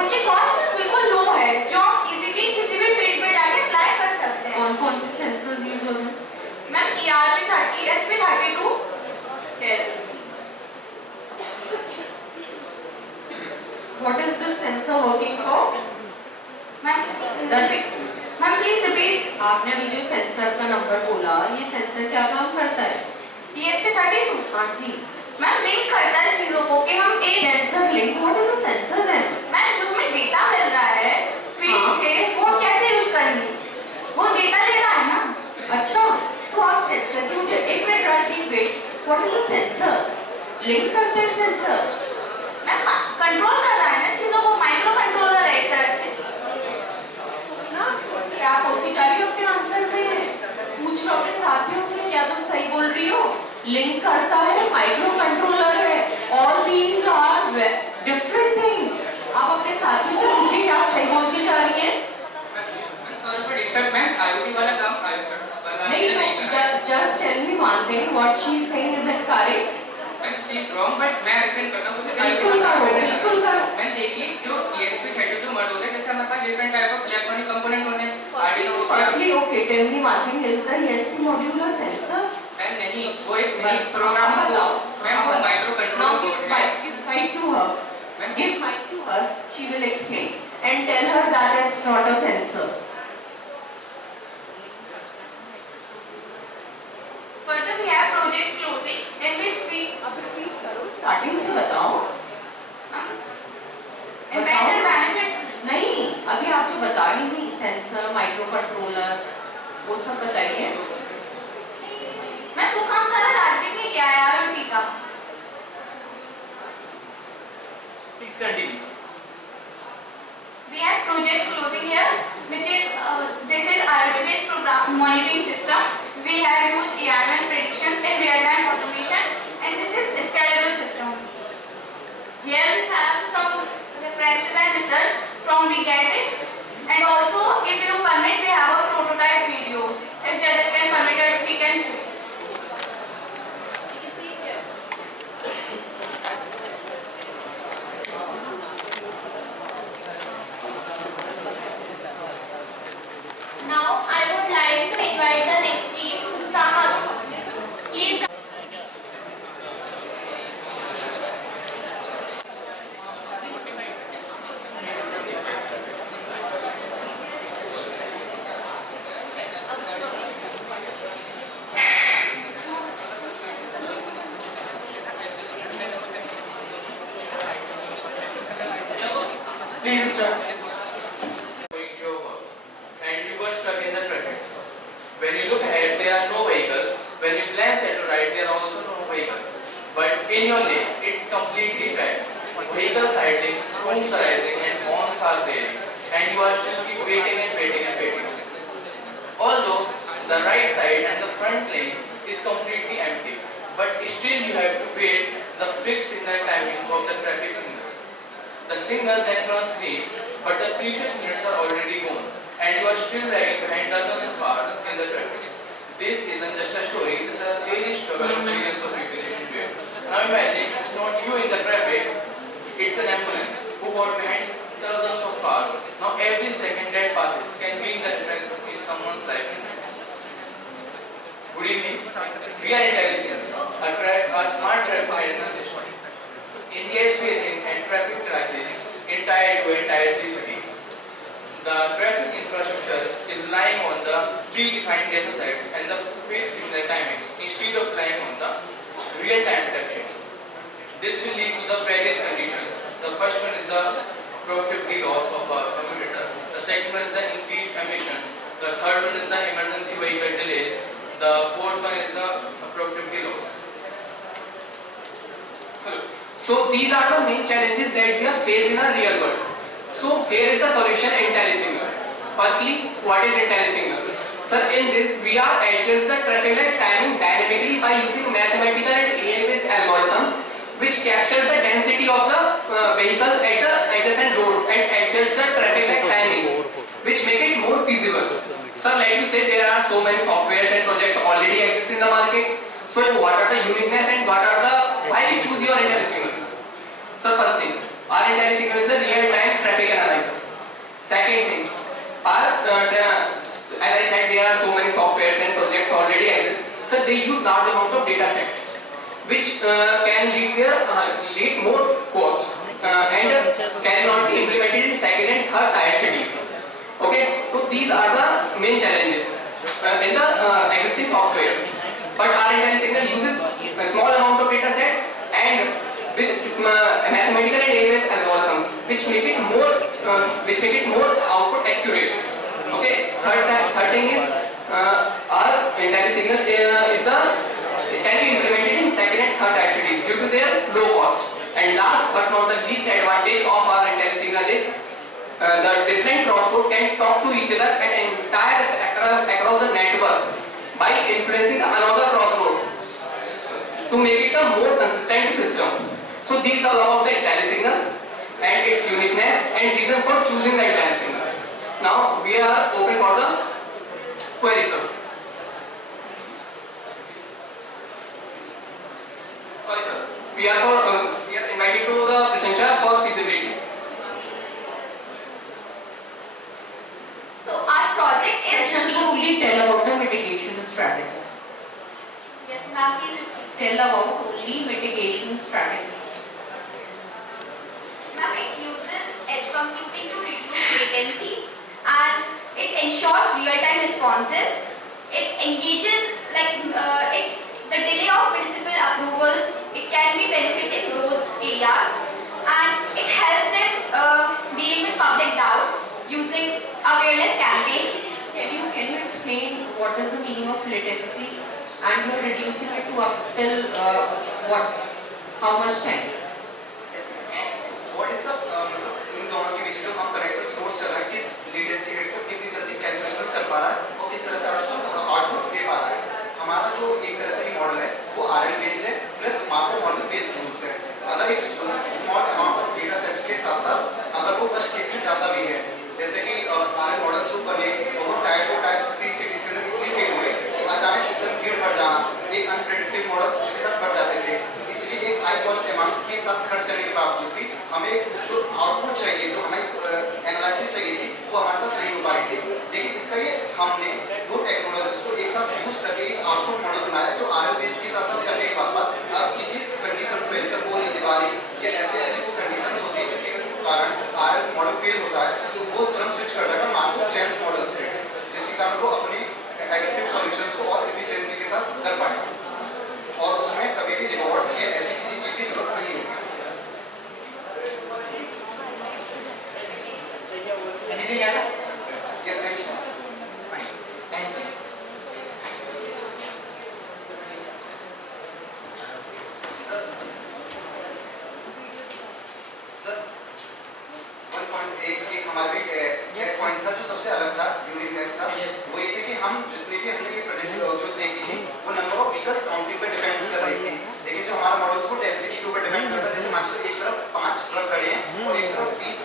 उनकी कॉस्ट बिल्कुल लो है, जो हम इजीली किसी भी फील्ड में जाके अप्लाई कर सकते हैं। कौन से सेंसर्स यूज हो रहे हैं? Ma'am ERP30, SP32। Yes. What is this sensor working for? Ma'am please repeat. आपने अभी जो सेंसर का नंबर बोला, ये सेंसर क्या काम करता है? SP32। हाँ जी, मैम लिंक करता है चीजों को कि हम एक sensor link, what is a sensor then? Ma'am जो हमें डेटा मिल रहा है फील्ड से वो कैसे यूज करेंगे, वो डेटा ले रहा है ना। अच्छा, तो आप सेंसर की मुझे एक minute right wait, what is a sensor? Link करते हैं सेंसर? मैम कंट्रोल कर रहा है ना चीजों को, माइक्रो कंट्रोलर है एक तरह से ना। ट्रैप होती जा रही हो अपने आंसर से, पूछ लो अपने साथियों से क्या तुम सही बोल रही हो। लिंक करता है, माइक्रो कंट्रोलर है, all these are different things. आप अपने साथियों से पूछिए कि आप सही बोलती जा रही हैं। Sorry for disturb ma'am, IoT वाला काम नहीं तो just tell me one thing, what she is saying is it correct? She is wrong, but मैं एक्सप्लेन करता हूँ। बिल्कुल करो। मैम देखिए जो ESP32 मॉड्यूल है, जैसे हमारे पास different type of electronic component होते हैं। Firstly, okay, tell me one thing, is the ESP module a sensor? Ma'am नहीं, वो एक प्रोग्राम बताओ। मैम वो माइक्रो कंट्रोलर बोर्ड है। Give mic to her. Give mic to her. She will explain and tell her that it's not a sensor. Further we have project closing in which we starting से बताओ। embedded benefits नहीं, अभी आप जो बता रही थी सेंसर, माइक्रो कंट्रोलर, वो सब बताइए। मैं वो काम सारा राजदीप ने किया है IoT का। Please continue. We have project closing here, which is this is IoT-based program monitoring system. We have used AI/ML predictions in real-time automation, and this is scalable system. Here we have some references and research from we get it, and also if you permit, we have a prototype video. If judges can permit it, we can show. Now I would like to invite the next team to come up. Please. Please start. Going to your work and you got stuck in the traffic. When you look ahead, there are no vehicles. When you glance at the right, there are also no vehicles. But in your lane, it's completely packed. Vehicles idling, fumes rising, and horns are blaring. And you are still keep waiting and waiting and waiting. Although the right side and the front lane is completely empty, but still you have to wait the fixed signal timing of the traffic signals. The signal then turns green, but the precious minutes are already gone, and you are still lagging behind dozens of cars in the traffic. This isn't just a story, this is a daily struggle of millions of people in India. Now imagine it's not you in the traffic, it's an ambulance who got behind dozens of cars. Now every second that passes can bring the difference between someone's life and death. Good evening. We are intelligent, a smart traffic management system. India is facing a traffic crisis in Tier 2 and Tier 3 cities. The traffic infrastructure is relying on the predefined data sets and the fixed signal timings instead of relying on the real-time detection. This will lead to the various conditions. The first one is the productivity loss of a commuter. The second one is the increased emission. The third one is the emergency vehicle delays. The fourth one is the productivity loss. Hello. So these are the main challenges that we are faced in our real world. So here is the solution IntelliSignal. Firstly, what is IntelliSignal? Sir, in this we are adjust the traffic light timing dynamically by using mathematical and AI-based algorithms which captures the density of the vehicles at the adjacent roads and adjusts the traffic light timings which make it more feasible. Sir, like you said, there are so many softwares and projects already exist in the market. So what are the uniqueness and what are the why we choose your IntelliSignal? So first thing, our IntelliSignal is a real-time traffic analyzer. Second thing, as I said, there are so many softwares and projects already exist. So they use large amount of data sets, which can lead more cost and cannot be implemented in second and third tier cities. Okay, so these are the main challenges in the existing softwares. But our IntelliSignal uses a small amount of data set mathematical and database algorithms, which make it more output accurate. Okay. Third thing is our IntelliSignal can be implemented in second and third type cities due to their low cost. And last but not the least advantage of our IntelliSignal is the different crossroads can talk to each other and across the network by influencing another crossroad to make it a more consistent system. So these are all of the IntelliSignal and its uniqueness and reason for choosing the IntelliSignal. Now we are open for the query, sir. Sorry, sir. We are invited to the presenter for feasibility. So our project is only tell about the mitigation strategy. Yes, ma'am, please repeat. Tell about only mitigation strategies. Ma'am, it uses edge computing to reduce latency and it ensures real-time responses. It engages the delay of municipal approvals. It can be benefit in those areas and it helps in dealing with public doubts using awareness campaigns. Can you explain what is the meaning of latency and you are reducing it to up till what? How much time? What is the इन दोनों के बीच जो हम connection source कर रहे हैं किस latency rates को कितनी जल्दी कैलकुलेशंस कर पा रहा है और किस तरह से आउटपुट दे पा रहा है. हमारा जो एक तरह से मॉडल है वो आरएल बेस्ड है plus Marco model based tools है. अगर एक small amount of data set के साथ साथ अगर वो वर्स्ट केस में जाता भी है जैसे कि आरएल मॉडल शुरू बने और वो टायर 3 सिटीज के अंदर इसलिए फेल हुए कि अचानक एकदम भीड़ बढ़ जाना एक अनप्रेडिक्टेड मॉडल्स उसके साथ बढ़ जाते थे. इसलिए एक हाई कॉस्ट अमाउंट के साथ खर्च करने के बावजूद भी हमें जो आउटपुट चाहिए जो हमें एनालिसिस चाहिए थी वो हमारे साथ नहीं हो पाई थी. लेकिन इसका ये हमने दो टेक्नोलॉजीज को एक साथ यूज करके एक आउटपुट मॉडल बनाया जो आरएल बेस्ड के साथ साथ करने के बाद अब किसी कंडीशंस में जैसे बोल नहीं दिवाली या ऐसे कोई कंडीशंस होती है जिसके कारण आरएल मॉडल फेल होता है तो वो तुरंत स्विच कर देगा मार्को चेंस मॉडल्स पे जिसके कारण वो अपने एफेक्टिव सॉल्यूशंस को और एफिशिएंसी के साथ कर पाएगा और उसमें कभी भी रिवॉर्ड्स या ऐसी किसी चीज की जरूरत नहीं होगी. Anything else? Yeah, thank you. Fine. Thank you. Sir 1.1 एक हमारे एक पॉइंट था जो सबसे अलग था यूनिकनेस था वो ये थी कि हम जितने भी हमने ये प्रोजेक्ट जो देखी थी वो नंबर ऑफ व्हीकल्स काउंटिंग पे डिपेंड कर रही थी. लेकिन जो हमारा मॉडल था वो डेंसिटी के ऊपर डिपेंड करता है. जैसे मान लो एक तरफ 5 ट्रक खड़े हैं और एक तरफ 20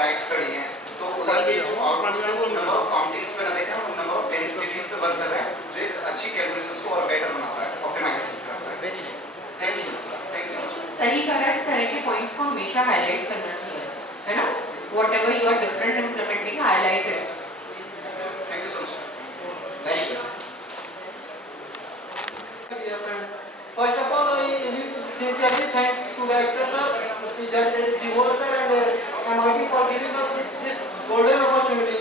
बाइक्स खड़ी हैं तो उधर भी जो आउटपुट है वो नंबर ऑफ काउंटिंग्स पे ना देखें हम नंबर ऑफ डेंसिटीज पे वर्क कर रहे हैं जो एक अच्छी कैलकुलेशंस को और बेटर बनाता है ऑप्टिमाइजेशन करता है. Very nice. Thank you sir. Thank you so much. सही कहा इस तरह के पॉइंट्स को हमेशा हाईलाइट करना चाहिए है ना. Whatever you are different implementing, highlight it. Thank you so much. Very good. Dear friends, first of all, I sincerely thank to Director sir, Judge Herbal sir, and MIT for giving us this golden opportunity.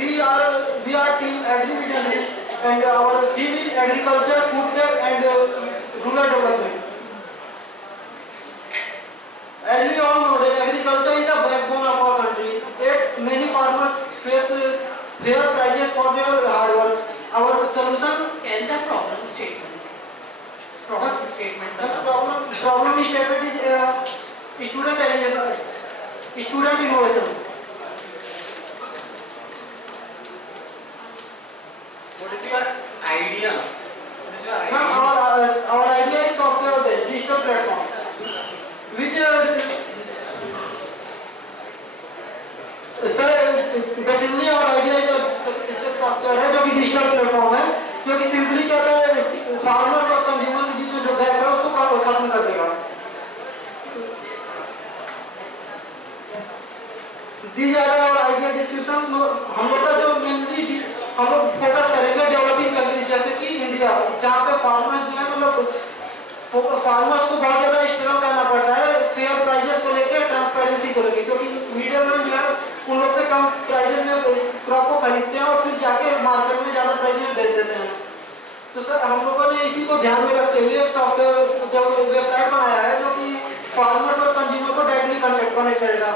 We are team agrivisionist, and our theme is agriculture, food tech, and rural development. As we all know that agriculture is the backbone of our country. Yet many farmers face fair prices for their hard work. Our solution. Tell the problem statement. Problem statement. Problem statement is student innovation. What is your idea? Ma'am, our idea is software based digital platform, which basically our idea is software है जो कि digital platform है जो कि simply क्या है farmers और consumer के बीच में जो गैप है उसको खत्म कर देगा. These are our idea description. हम लोग का जो मेनली हम लोग फोकस करेंगे डेवलपिंग कंट्री जैसे कि इंडिया जहाँ पे फार्मर्स जो है मतलब फार्मर्स को बहुत ज़्यादा स्ट्रगल करना पड़ता है फेयर प्राइसेस को लेकर ट्रांसपेरेंसी को लेकर क्योंकि मीडियम मैन जो है उन लोग से कम प्राइसेस में क्रॉप को खरीदते हैं और फिर जाके मार्केट में ज़्यादा प्राइस में बेच देते हैं। तो सर हम लोगों ने इसी को ध्यान में रखते हुए एक सॉफ्टवेयर वेबसाइट बनाया है जो कि फार्मर्स और कंज्यूमर को डायरेक्टली कनेक्ट करेगा।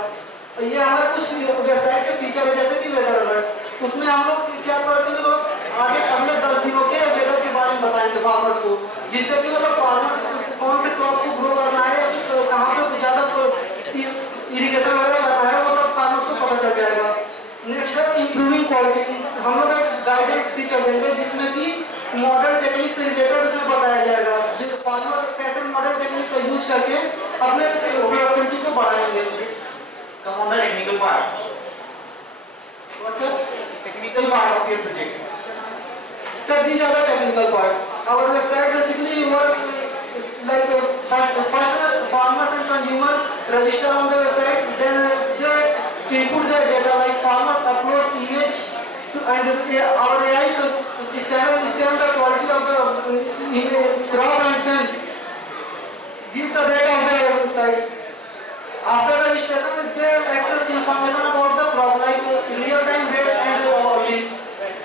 ये हमारे कुछ वेबसाइट के फीचर है जैसे कि वेदर अलर्ट, उसमें हम लोग क्या करते हैं आगे अगले 10 दिनों के वेदर के बारे में बताएंगे फार्मर्स को, जिससे कि मतलब फार्मर्स कौन से क्रॉप को ग्रो करना है या कहाँ पे ज़्यादा इरिगेशन वगैरह करना है वो सब फार्मर्स को पता चल जाएगा। नेक्स्ट है इम्प्रूविंग क्वालिटी, हम लोग एक गाइडेंस फीचर देंगे जिसमें कि मॉडर्न टेक्निक से रिलेटेड उसमें बताया जाएगा, जिस फार्मर कैसे मॉडर्न टेक्निक का यूज करके अपने प्रोडक्टिविटी को बढ़ाएंगे। Come on the technical part. What's the Technical part of your project. Sir, these are the technical part. Our website basically work like first farmers and consumer register on the website, then they input their data like farmers upload image and our AI scan the quality of the crop and then give the data of the website. After registration, they access information about the crop like real-time rate and all this.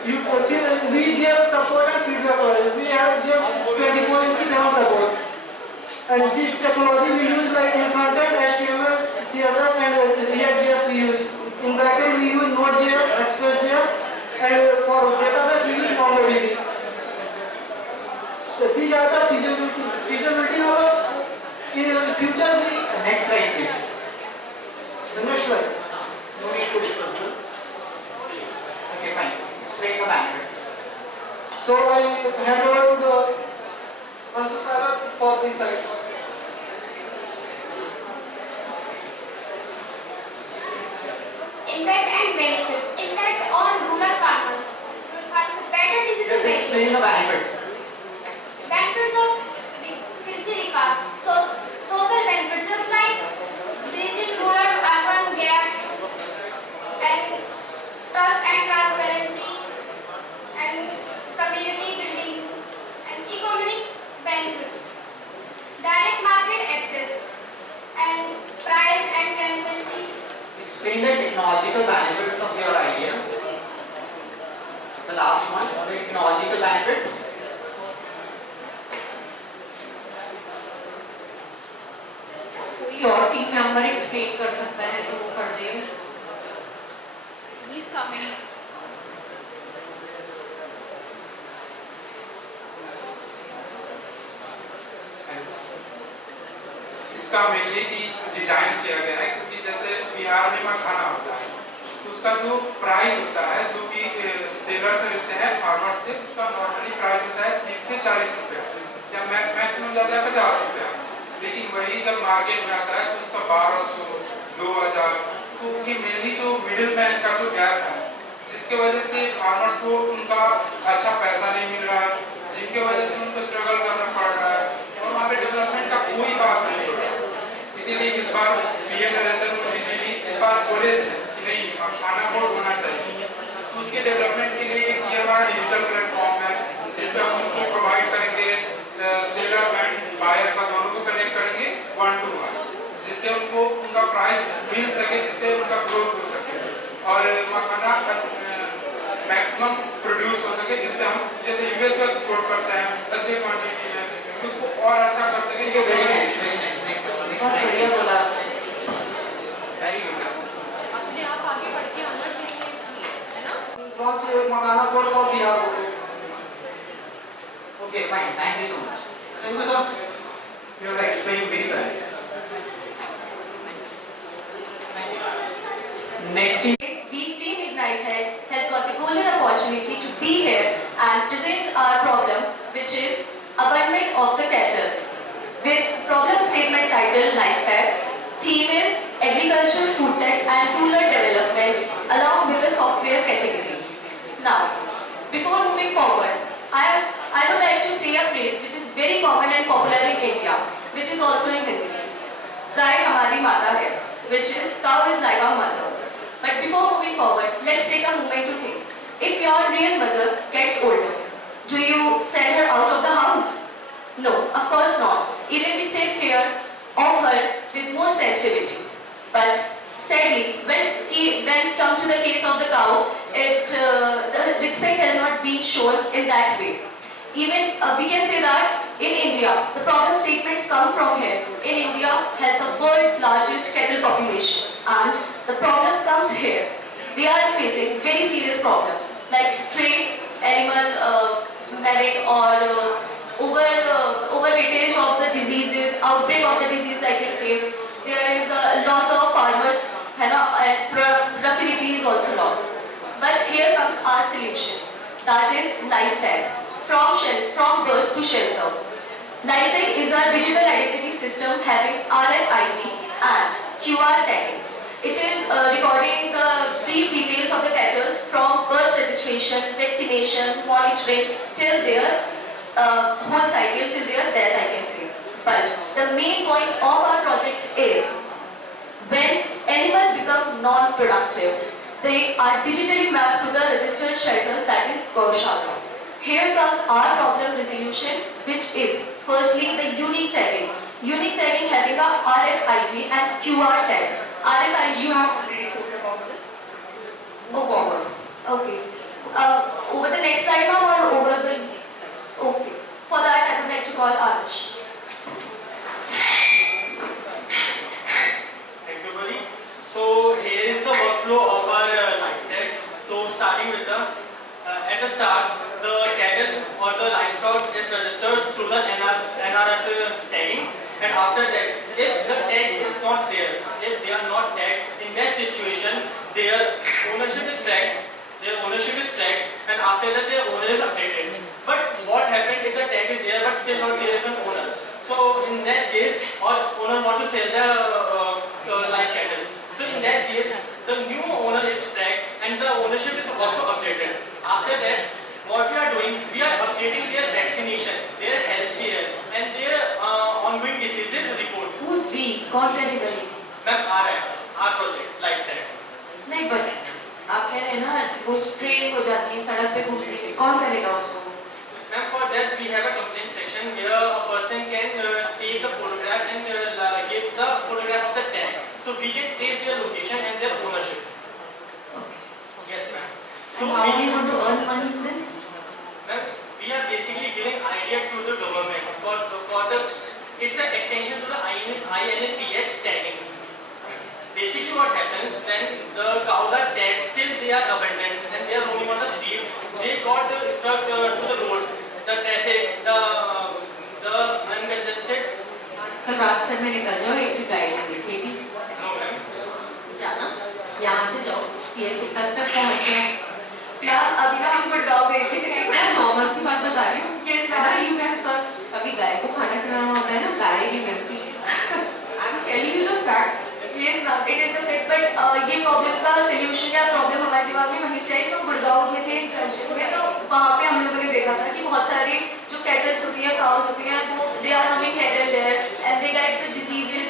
We give support and feedback. We have give 24/7 support. And this technology we use like in front-end HTML, CSS and React.js we use. In back-end we use Node.js, Express.js, and for database we use MongoDB. So these are the feasibility in future we. Next slide please. The next slide. No need to discuss this. Okay, fine. Explain the benefits. So I hand over to the Ansar for this side. Impact and benefits. Impact on rural farmers. Better disease. Just explain the benefits. Benefits of Krishi Vikas. So, social benefits just like bridging rural urban gaps and trust and transparency and community building and economic benefits. Direct market access and price and transparency. Explain the technological benefits of your idea. The last one, the technological benefits. कोई और team member explain कर सकता है तो वो कर दे। Please come इन। इसका mainly design किया गया है क्योंकि जैसे बिहार में मखाना होता है तो उसका जो प्राइस होता है जो कि सेलर खरीदते हैं फार्मर से, उसका नॉर्मली प्राइस होता है 30 से 40 रुपये या मैक्सिमम जाता है 50 रुपये। लेकिन वही जब मार्केट में आता है तो उसका 1200, 2000, तो ये मेनली जो मिडिल मैन का जो गैप है जिसके वजह से फार्मर्स को उनका अच्छा पैसा नहीं मिल रहा है, जिनके वजह से उनको स्ट्रगल करना पड़ रहा है और वहाँ पे डेवलपमेंट का कोई बात नहीं हो रहा है। इसीलिए इस बार पीएम नरेंद्र मोदी जी भी इस बार बोले थे कि नहीं खाना बोर्ड होना चाहिए, तो उसके डेवलपमेंट के लिए ये हमारा डिजिटल प्लेटफॉर्म है जिसमें हम उनको प्रोवाइड करेंगे, सेलर एंड बायर का दोनों को कनेक्ट करेंगे 1 to 1, जिससे उनको उनका प्राइस मिल सके, जिससे उनका ग्रोथ हो सके और मखाना मैक्सिमम प्रोड्यूस हो सके, जिससे हम जैसे यूएस को एक्सपोर्ट करते हैं अच्छे क्वांटिटी में तो उसको और अच्छा कर सके। बढ़िया बोला। Very good. अपने आप आगे बढ़ के आना चाहिए इसलिए, है ना? Launch makhana board for Bihar. Okay, fine. Thank you so much. Thank you sir. You have explained very well. Next in We Team Ignite Heads has got the golden opportunity to be here and present our problem, which is abandonment of the cattle. With problem statement title Life Pack, theme is agriculture, food tech and rural development along with the software category. Now, before moving forward, I would like to say a phrase which is very common and popular in India, which is also in Hindi. गाय हमारी माता है, which is cow is like our mother. But before moving forward, let's take a moment to think. If your real mother gets older, do you send her out of the house? No, of course not. Even we take care of her with more sensitivity. But sadly, when come to the case of the cow, the respect has not been shown in that way. Even we can say that in India, the problem statement come from here. In India has the world's largest cattle population, and the problem comes here. They are facing very serious problems like stray animal malady or overweightage of the diseases, outbreak of the disease, I can say. There is a loss of farmers, and productivity is also lost. But here comes our solution, that is life tag. From birth to shelter. Life tag is a digital identity system having RFID and QR tagging. It is recording the brief details of the cattle from birth registration, vaccination, monitoring till their whole cycle, till their death, I can say. But the main point of our project is when animals become non-productive, they are digitally mapped to the registered shelters, that is Gaushala. Here comes our problem resolution, which is firstly the unique tagging. Unique tagging having a RFID and QR tag. RFID, you have already talked about this. Okay. Over the next slide now or over the next slide? Okay. For that, I would like to call Arush. Thank you, Bari. So here is the workflow of our life tag. So starting with the at the start, the cattle or the livestock is registered through the NRF tagging, and after that, if the tag is not there, if they are not tagged, in that situation, their ownership is tracked. And after that, their owner is updated. But what happened if the tag is there but still not there is an owner? So in that case, or owner want to sell the live cattle. So in that case, the new owner is tracked and the ownership is also updated. After that, what we are doing, we are updating their vaccination, their health care and their ongoing diseases report. Who's we? कौन करेगा ये? Ma'am, our project, life tag. नहीं but आप कह रहे हैं ना वो स्ट्रेन हो जाती है सड़क पे घूमने में, कौन करेगा उसको? Ma'am, for that we have a complaint section where a person can take the photograph and give the photograph of the tag. So we can trace their location and their ownership. Okay. Yes, ma'am. So how are you going to earn money in this? Ma'am, we are basically giving idea to the government for the it's an extension to the INPH tagging. Basically what happens when the cows are tagged, still they are abandoned and they are roaming on the street, they got stuck to the road, the traffic, the uncongested. आजकल रास्ते में निकल जाओ एक भी guide दिखेगी। No, ma'am. जाना, यहाँ से जाओ, सीएल तक पहुँच जाओ। मैम अभी ना हम गुड़गांव गए थे। मैं नॉर्मल सी बात बता रही हूँ। Yes, ना यू कैन सर कभी गाय को खाना खिलाना होता है ना गाय नहीं मिलती। I'm telling you the fact. Yes, ma'am, it is the fact, but ये प्रॉब्लम का सलूशन या प्रॉब्लम हमारे दिमाग में वहीं से आई जब हम गुड़गांव गए थे इंटर्नशिप में, तो वहाँ पे हम लोगों ने देखा था कि बहुत सारी जो कैटल्स होती हैं, काउस होती हैं, वो they are roaming here and there and they get the diseases.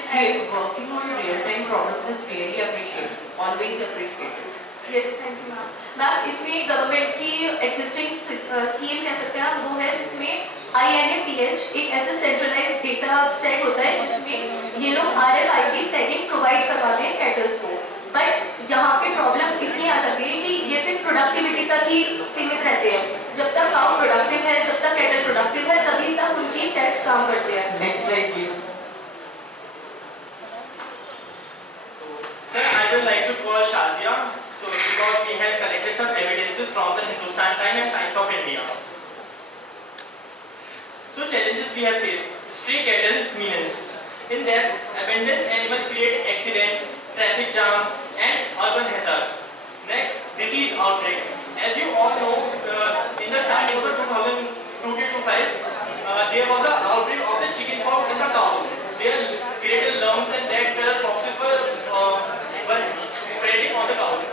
Working on real time problems is really appreciated. Always appreciated. Yes, thank you, ma'am. Ma'am इसमें गवर्नमेंट की एग्जिस्टिंग स्कीम कह सकते हैं आप, वो है जिसमें INAPH एक ऐसा सेंट्रलाइज्ड डेटा सेट होता है जिसमें ये लोग RFID टैगिंग प्रोवाइड करवाते हैं कैटल्स को। बट यहाँ पे प्रॉब्लम इतनी आ जाती है कि ये सिर्फ प्रोडक्टिविटी तक ही सीमित रहते हैं। जब तक काउ प्रोडक्टिव है, जब तक कैटल प्रोडक्टिव है, तभी तक उनकी टैक्स काम करते हैं। Next slide please. Sir, I would like to call Shazia. So because we have collected some evidences from the Hindustan Times and Times of India. So challenges we have faced. Stray cattle menace. In that, abandoned animals create accident, traffic jams and urban hazards. Next, disease outbreak. As you all know, in the starting of the 2002-2005, there was an outbreak of the chicken pox in the cows. There created lumps and red color boxes were spreading on the cows.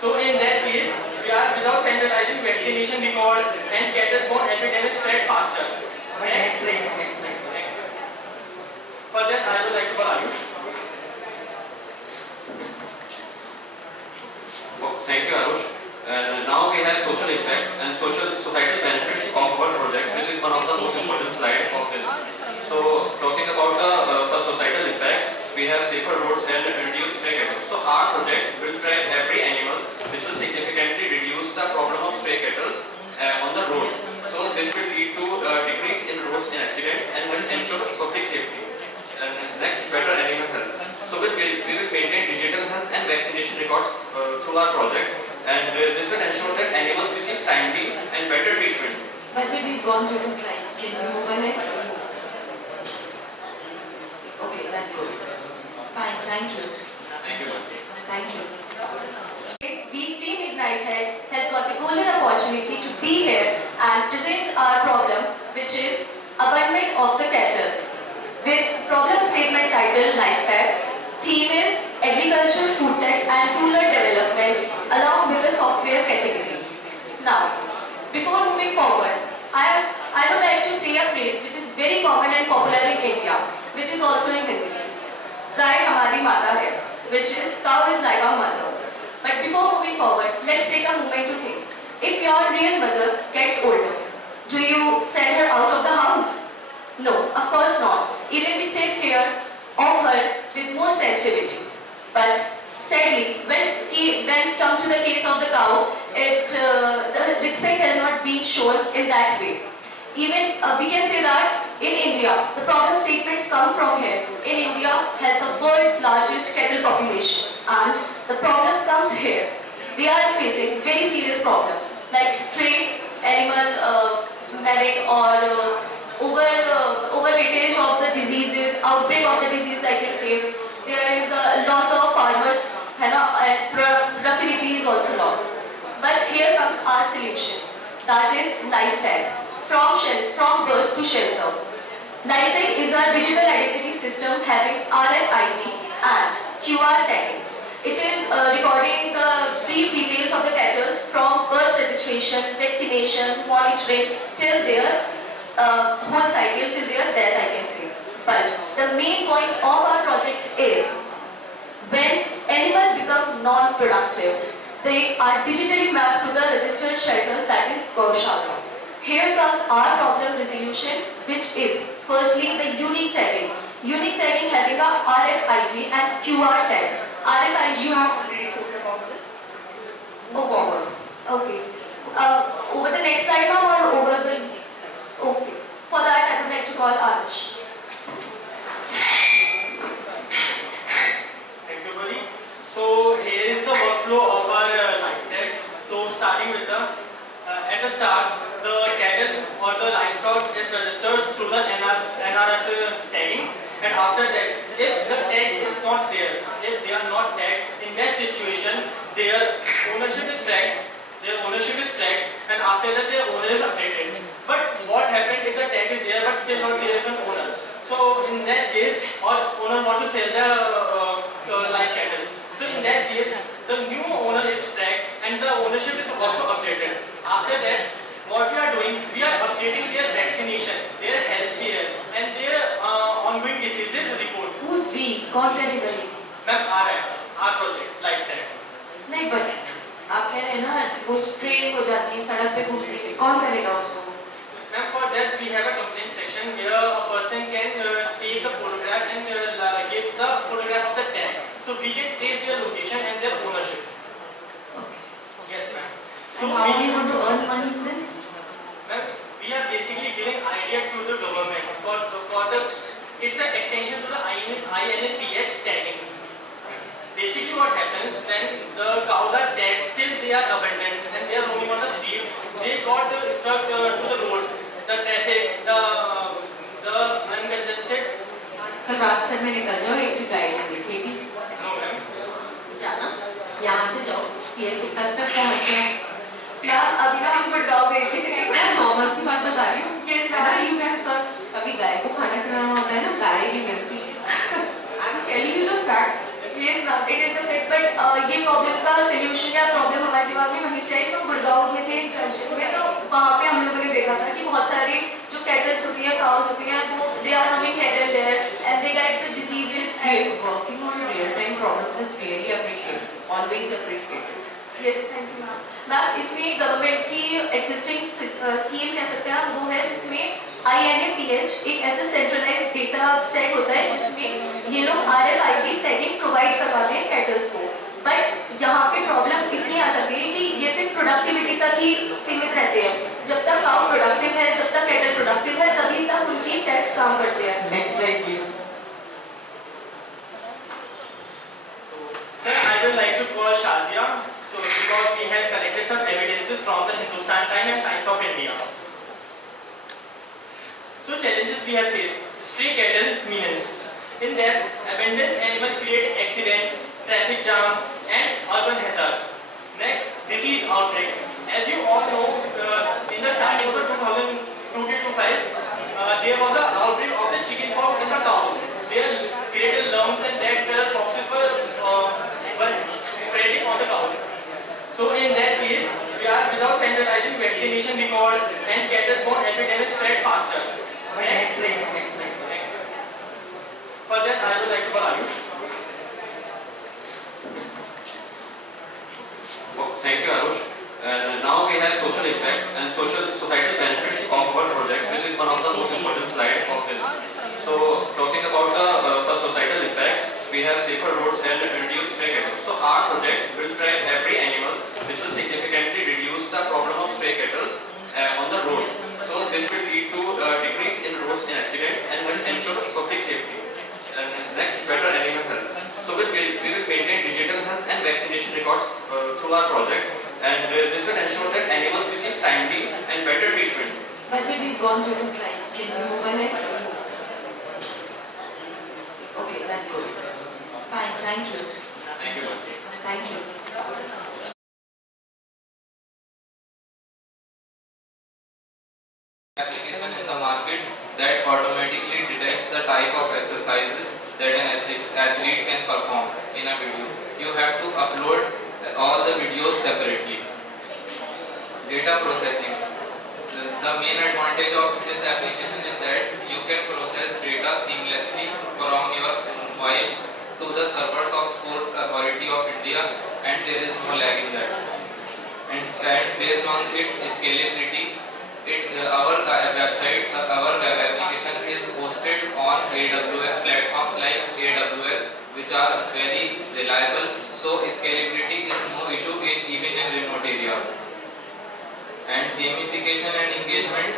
So in that case, we are without standardizing vaccination record and cattle-borne epidemic spread faster. Next slide. For that, I would like to call Ayush. Thank you, Arush. And now we have social impacts and societal benefits of our project, which is one of the most important slides of this. So, talking about the societal impacts, we have safer roads and reduced stray cattle. So, our project will track every animal, which will significantly to our project, and this will ensure that animals receive timely and better treatment. Bachche, we've gone through the slide. Can we move ahead? Okay, that's good. Fine, thank you. Thank you. Thank you. We Team Ignite Heads has got the golden opportunity to be here and present our problem, which is abandonment of the cattle. With problem statement titled Life Tech, theme is agriculture, food tech and rural development along with the software category. Now, before moving forward, I would like to say a phrase which is very common and popular in India, which is also in Hindi. Gai hamari mata hai, which is cow is like our mother. But before moving forward, let's take a moment to think. If your real mother gets older, do you send her out of the house? No, of course not. Even we take care of her with more sensitivity. But sadly, when come to the case of the cow, the respect has not been shown in that way. Even we can say that in India, the problem statement come from here. In India has the world's largest cattle population, and the problem comes here. They are facing very serious problems like stray animal mamming or overweightage of the diseases, outbreak of the disease, like I say. There is a loss of farmers, and productivity is also lost. But here comes our solution, that is Life Tag. From birth to shelter. Life Tag is a digital identity system having RFID and QR tagging. It is recording the brief details of the cattle from birth registration, vaccination, monitoring till their whole cycle, till their death, I can say. But the main point of our project is when animals become non-productive, they are digitally mapped to the registered shelters, that is Gaushala. Here comes our problem resolution, which is firstly the unique tagging. Unique tagging having a RFID and QR tag. RFID, you have already talked about this. Move forward. Okay. Over the next slide now or over the next slide? Okay. For that, I would like to call Anush. Thank you, buddy. So here is the workflow of our Life Tag. So starting with at the start, the cattle or the livestock is registered through the NRF tagging, and after that, if the tag is not there, if they are not tagged, in that situation, their ownership is tracked, and after that their owner is updated. But what happened if the tag is there but still not there is an owner? So in that case, or owner want to sell the live cattle. So in that case, the new owner is tracked and the ownership is also updated. After that, what we are doing, we are updating their vaccination, their health care and their ongoing diseases report. Who's we? कौन करेगा ये? Ma'am, our project, Life Tag. नहीं but आप कह रहे हैं ना वो स्ट्रे हो जाती है सड़क पे घूमती है, कौन करेगा उसको? Ma'am, for that we have a complaint section where a person can take the photograph and give the photograph of the tag. So we can trace their location and their ownership. Okay. Yes, ma'am. So how do you want to earn money in this? Ma'am, we are basically giving idea to the government for the it's an extension to the INPH tagging. Basically what happens when the cows are tagged, still they are abandoned and they are roaming on the street, they got stuck to the road, the traffic, the uncongested. कल रास्ते में निकल जाओ एक भी guide नहीं दिखेगी। No, ma'am. जाना यहाँ से जाओ सीएल तक पहुँच जाओ। मैम अभी ना हम गुड़गांव गए थे। मैं नॉर्मल सी बात बता रही हूँ। Yes, ना यू कैन सर कभी गाय को खाना खिलाना होता है ना गाय नहीं मिलती। I'm telling you the fact. Yes, ma'am, it is the fact, but ये प्रॉब्लम का सलूशन या प्रॉब्लम हमारे दिमाग में वहीं से आई जब हम गुड़गांव गए थे इंटर्नशिप में, तो वहाँ पे हम लोगों ने देखा था कि बहुत सारी जो कैटल्स होती हैं, काउस होती हैं, वो they are roaming here and there and they get the diseases. Working on real-time problems is really appreciated. Always appreciated. Yes, thank you, ma'am. Ma'am इसमें गवर्नमेंट की एग्जिस्टिंग स्कीम कह सकते हैं हम, वो है जिसमें INAPH एक ऐसा सेंट्रलाइज्ड डेटा सेट होता है जिसमें ये लोग RFID टैगिंग प्रोवाइड करवाते हैं कैटल्स को। बट यहाँ पे प्रॉब्लम इतनी आ जाती है कि ये सिर्फ प्रोडक्टिविटी तक ही सीमित रहते हैं। जब तक काउ प्रोडक्टिव है, जब तक कैटल प्रोडक्टिव है, तभी तक उनकी टैक्स काम करते हैं। Next slide please. Sir, I would like to call Shazia. because we have collected some evidences from the Hindustan Time and Times of India. So challenges we have faced: stray cattle menace. In that, abundant animals create accident, traffic jams, and urban hazards. Next, disease outbreak. As you all know, in the starting of the 2002-2005, there was an outbreak of the chicken pox in the cows. There created lumps and that color boxes were spreading on the cows. So in that case, we are without standardizing vaccination record and cattle-borne epidemic spread faster. Next slide. For that, I would like to call Ayush. Thank you, Arush. And now we have social impacts and societal benefits of our project, which is one of the most important slides of this. So, talking about the societal impacts, we have safer roads and reduced stray cattle. So, our project will track every animal, which will significantly reduce the problem of stray cattle on the road. So, this will lead to decrease in roads and accidents and will ensure public safety. And next, better animal health. So, we will maintain digital health and vaccination records through our project, and this will ensure that animals receive timely and better treatment. Bajay, we've gone through the slide. Can you move ahead? Okay, that's good. Fine, thank you. Thank you. Thank you. Application in the market that automatically detects the type of exercises that an athlete can perform in a video. You have to upload all the videos separately. Data processing. The main advantage of this application is that you can process data seamlessly from your mobile to the servers of Sport Authority of India, and there is no lag in that. And based on its scalability, our website, our web application is hosted on AWS platforms like AWS, which are very reliable. So scalability is no issue even in remote areas. And gamification and engagement,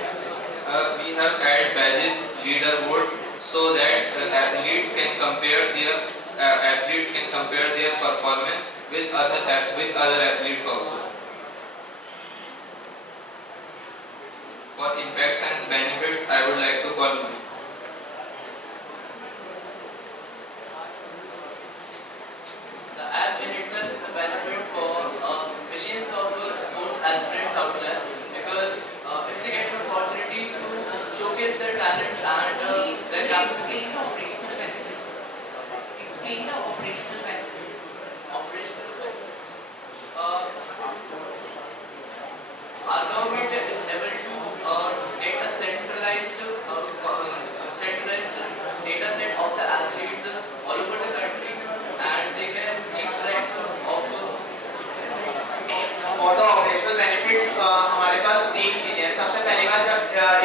we have added badges, leaderboards, so that athletes can compare their performance with other athletes also. For impacts and benefits, I would like to call you. The app in itself is a benefit for millions of sports aspirants out there, because if they get an opportunity to showcase their talents and their capacity. Explain the operational benefits. Operational benefits. Our government is able to get a centralized data set of the athletes all over the country, and they can keep track of auto operational benefits हमारे पास तीन चीजें हैं। सबसे पहली बात, जब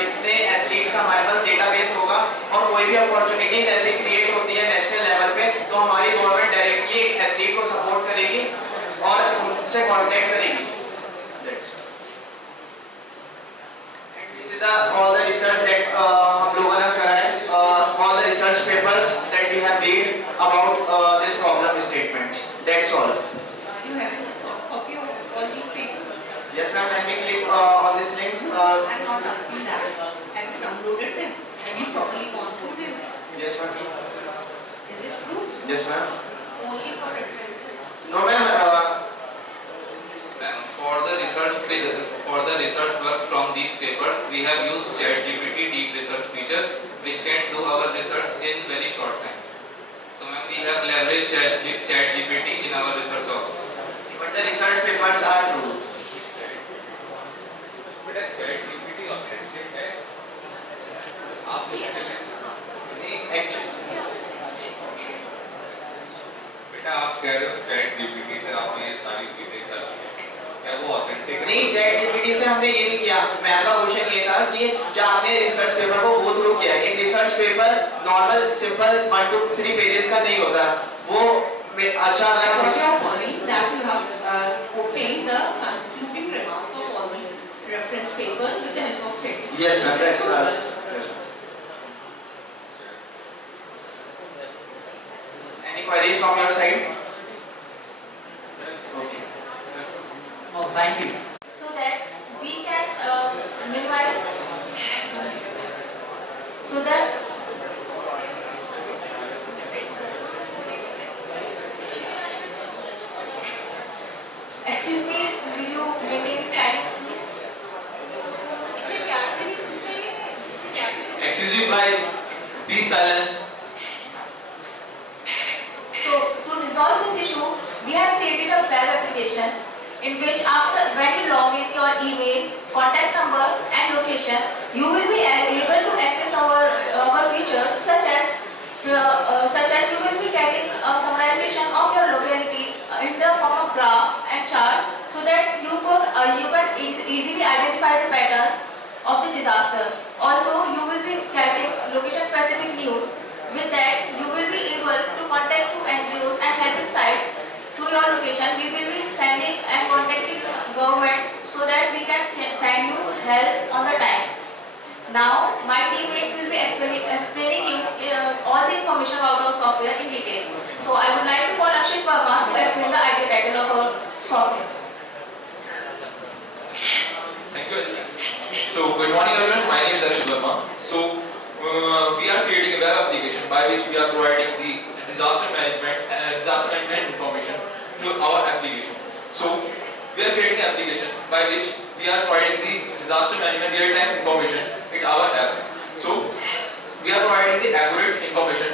इतने athletes का हमारे पास डेटाबेस होगा और कोई भी अपॉर्चुनिटीज ऐसी क्रिएट होती है नेशनल लेवल पे, तो हमारी गवर्नमेंट डायरेक्टली एथलीट को सपोर्ट करेगी और उनसे कांटेक्ट करेगी। All the research that हम लोगों ने करा है, all the research papers that we have read about this problem statement. That's all. You have a copy of all these papers? Yes, ma'am. Can we click on these links? I'm not asking that. Have you downloaded them? Have you properly gone through them? Yes, ma'am. Is it true? Yes, ma'am. Only for references? No, ma'am. For the research work from these papers, we have used ChatGPT deep research feature, which can do our research in very short time. So, ma'am, we have leveraged ChatGPT in our research also. But the research papers are true. ChatGPT authentic है? आप बेटा आप कह रहे हो ChatGPT से आपने ये सारी चीजें कर ली, क्या वो ऑथेंटिक है? नहीं, ChatGPT से हमने ये नहीं किया। मैम का क्वेश्चन ये था कि क्या आपने रिसर्च पेपर को गो थ्रू किया? एक research paper normal simple 1 to 3 pages का नहीं होता, वो अच्छा I got your point that you have obtained the concluding remarks of all these reference papers with the help of ChatGPT. Yes, ma'am. That's yes, ma'am. Any queries from your side? Okay. Excuse you guys, please silence. So to resolve this issue, we have created a web application in which when you log in your email, contact number and location, you will be able to access our features such as you will be getting a summarization of your locality in the form of graph and chart, so that you can easily identify the patterns of the disasters. Also, you will be getting location specific news. With that, you will be able to contact to NGOs and helping sites to your location. We will be sending and contacting government so that we can send you help on the time. Now, my teammates will be explaining you all the information about our software in detail. So, I would like to call Akshit Verma to explain the idea title of our software. Thank you, Aditi. So, good morning everyone, my name is Akshit Verma. So, we are creating a web application by which we are providing the disaster management information to our application. So, we are creating an application by which we are providing the disaster management real-time information in our apps. So, we are providing the accurate information.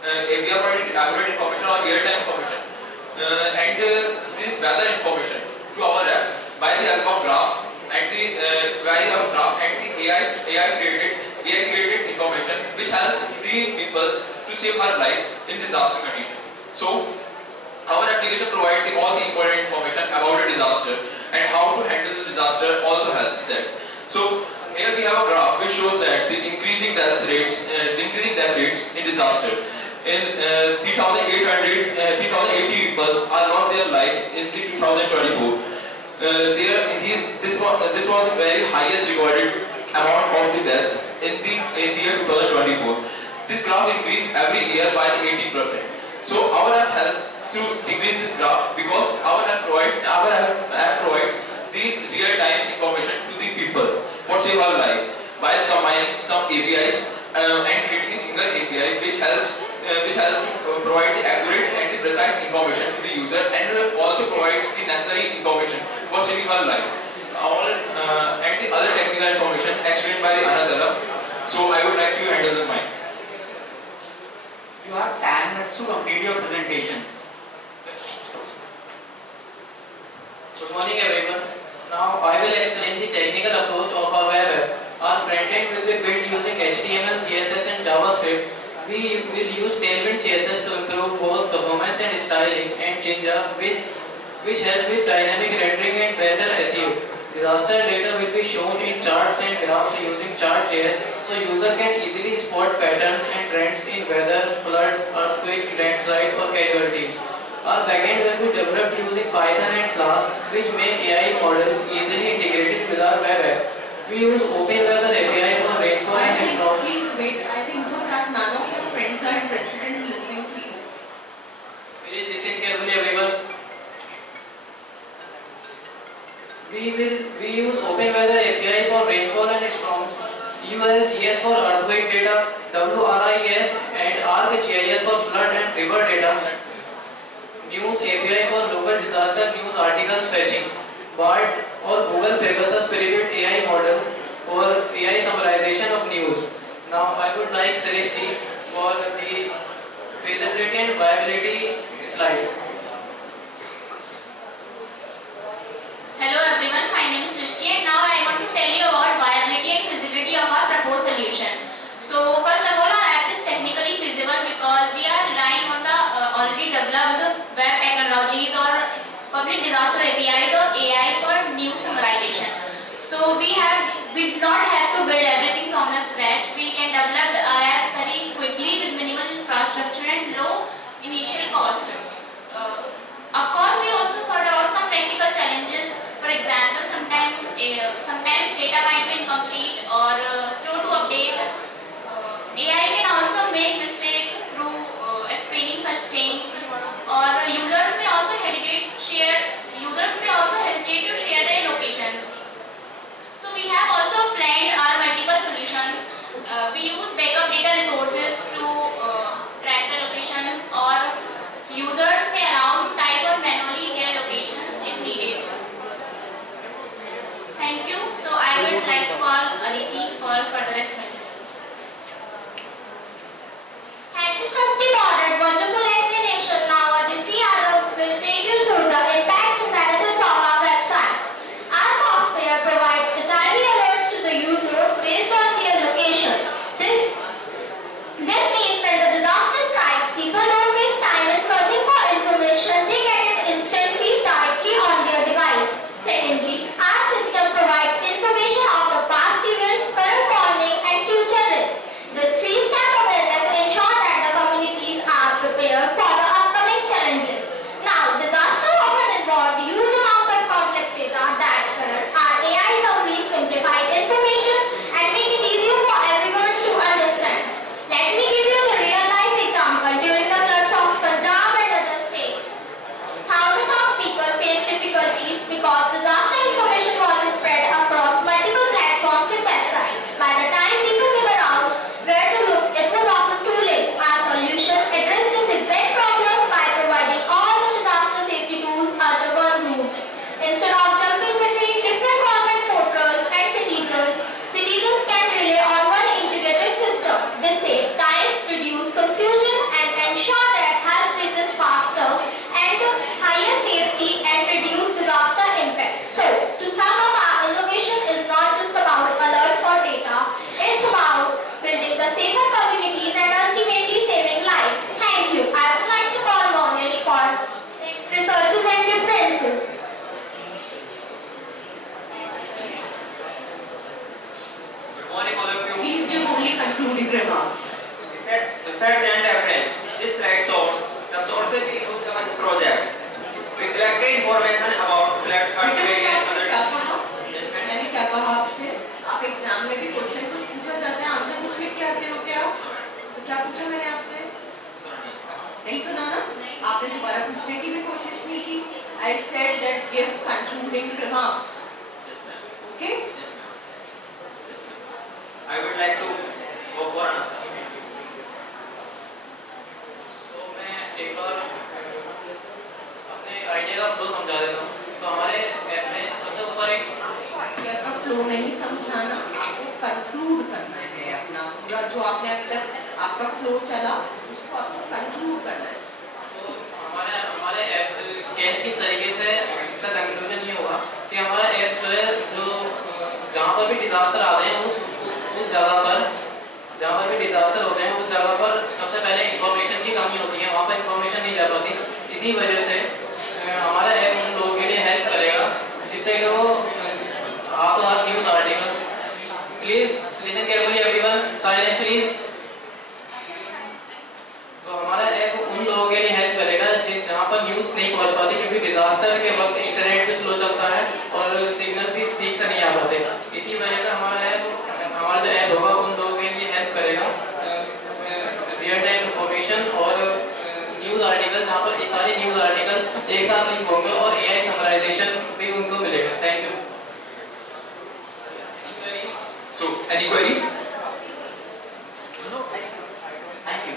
Or real-time information and the weather information to our app by the help of graphs and the AI created information which helps the people to save our life in disaster condition. So, our application provides all the important information about a disaster and how to handle the disaster also helps that. So, here we have a graph which shows that the increasing death rates in disaster. In 3,80 people are lost their life in the 2024. This was the very highest recorded amount of the death in the year 2024. This graph increased every year by 18%. So our app helps to decrease this graph because our app provide the real-time information to the people for save our life by combining some APIs and creating a single API which helps to provide the accurate and the precise information to the user and also provides the necessary information for saving our life. And the other technical information explained by the Anasara. So I would like to handle the mic. You have 10 minutes to complete your presentation. Good morning everyone. Now I will explain the technical approach of our web app. Our front-end will be built using HTML, CSS and JavaScript. We will use Tailwind CSS to improve both performance and styling, and Jinja which help with dynamic rendering and better SEO. Disaster data will be shown in charts and graphs using Chart.js, so user can easily spot patterns and trends in weather, floods, earthquake, landslide or casualties. Our backend will be developed using Python and Flask, which make AI models easily integrated with our web app. We use Open Weather API for rainfall and storm. Please wait. I think so that none of your friends are interested in listening to you. Please listen carefully, everyone. We use Open Weather API for rainfall and storms, USGS for earthquake data, WRIS and ArcGIS for flood and river data, News API for local disaster news articles fetching, BART or Google Pegasus Private AI model for AI summarization of news. Now I would like Srishti for the feasibility and viability slides. Hello everyone, my name is Srishti and now I want to tell you about viability and feasibility of our proposed solution. So first of all, our app is technically feasible because we are relying on the already developed web technologies or public disaster APIs or AI for news summarization. So we do not have to build everything from the scratch. We can develop our app very quickly with minimal infrastructure and low initial cost. Of course, we also thought about some technical challenges. For example, sometimes data might be incomplete or slow to update. AI can also make mistakes through explaining such things, or users may also hesitate to share their locations. So we because disaster information was spread across multiple platforms and websites. By the time people figured out where to look, it was often too late. Our solution addressed this exact problem by providing all the disaster safety tools under one roof. Instead of jumping between different government portals and citizens can rely on one integrated system. This saves time, reduces confusion, and ensure that help reaches faster and higher safety and reduce disaster impact. So, to sum up, our innovation is not just about alerts or data, it's about building the safer communities and ultimately saving lives. Thank you. I would like to call Monesh for next researches and references. Good morning all of you. Please give only concluding remarks. Research and reference. This slide shows the sources we use in the project. We collected information about flood, earthquake and other. मैंने क्या कहा आपसे? आप exam में भी question कुछ पूछा जाता है, आंसर कुछ लिख के आते हो क्या? तो क्या पूछा मैंने आपसे? नहीं सुना ना? आपने दोबारा पूछने की भी कोशिश नहीं की. I said that give concluding remarks. Okay? I would like to go for an answer. तो मैं एक बार अपने आइडिया का फ्लो समझा देता हूँ। तो हमारे ऐप में सबसे ऊपर एक आइडिया का फ्लो नहीं समझाना, आपको कंक्लूड करना है अपना पूरा जो आपने अभी तक आपका फ्लो चला उसको आपको कंक्लूड करना है. तो हमारे ऐप केस किस तरीके से इसका कंक्लूजन ये होगा कि हमारा ऐप जो है जो जहाँ पर भी डिजास्टर आते हैं उस जगह पर जहाँ पर भी डिजास्टर होते हैं उस जगह पर सबसे पहले इंफॉर्मेशन की कमी होती है, वहाँ पर इंफॉर्मेशन नहीं जा पाती. इसी वजह से हमारा ऐप उन लोगों के लिए हेल्प करेगा जिससे कि वो हाथों हाथ news article. Please listen carefully everyone, silence please. तो हमारा ऐप उन लोगों के लिए हेल्प करेगा जहाँ पर न्यूज़ नहीं पहुँच पाती क्योंकि डिजास्टर के वक्त इंटरनेट भी स्लो चलता है और सिग्नल भी ठीक से नहीं आ पाते. इसी वजह से हमारा जो ऐप होगा उन लोगों के लिए हेल्प करेगा रियल टाइम इंफॉर्मेशन और न्यूज़ आर्टिकल जहाँ पर सारे न्यूज़ आर्टिकल एक साथ लिंक होंगे और AI समराइजेशन भी उनको मिलेगा. Thank you. So, any queries? Thank you.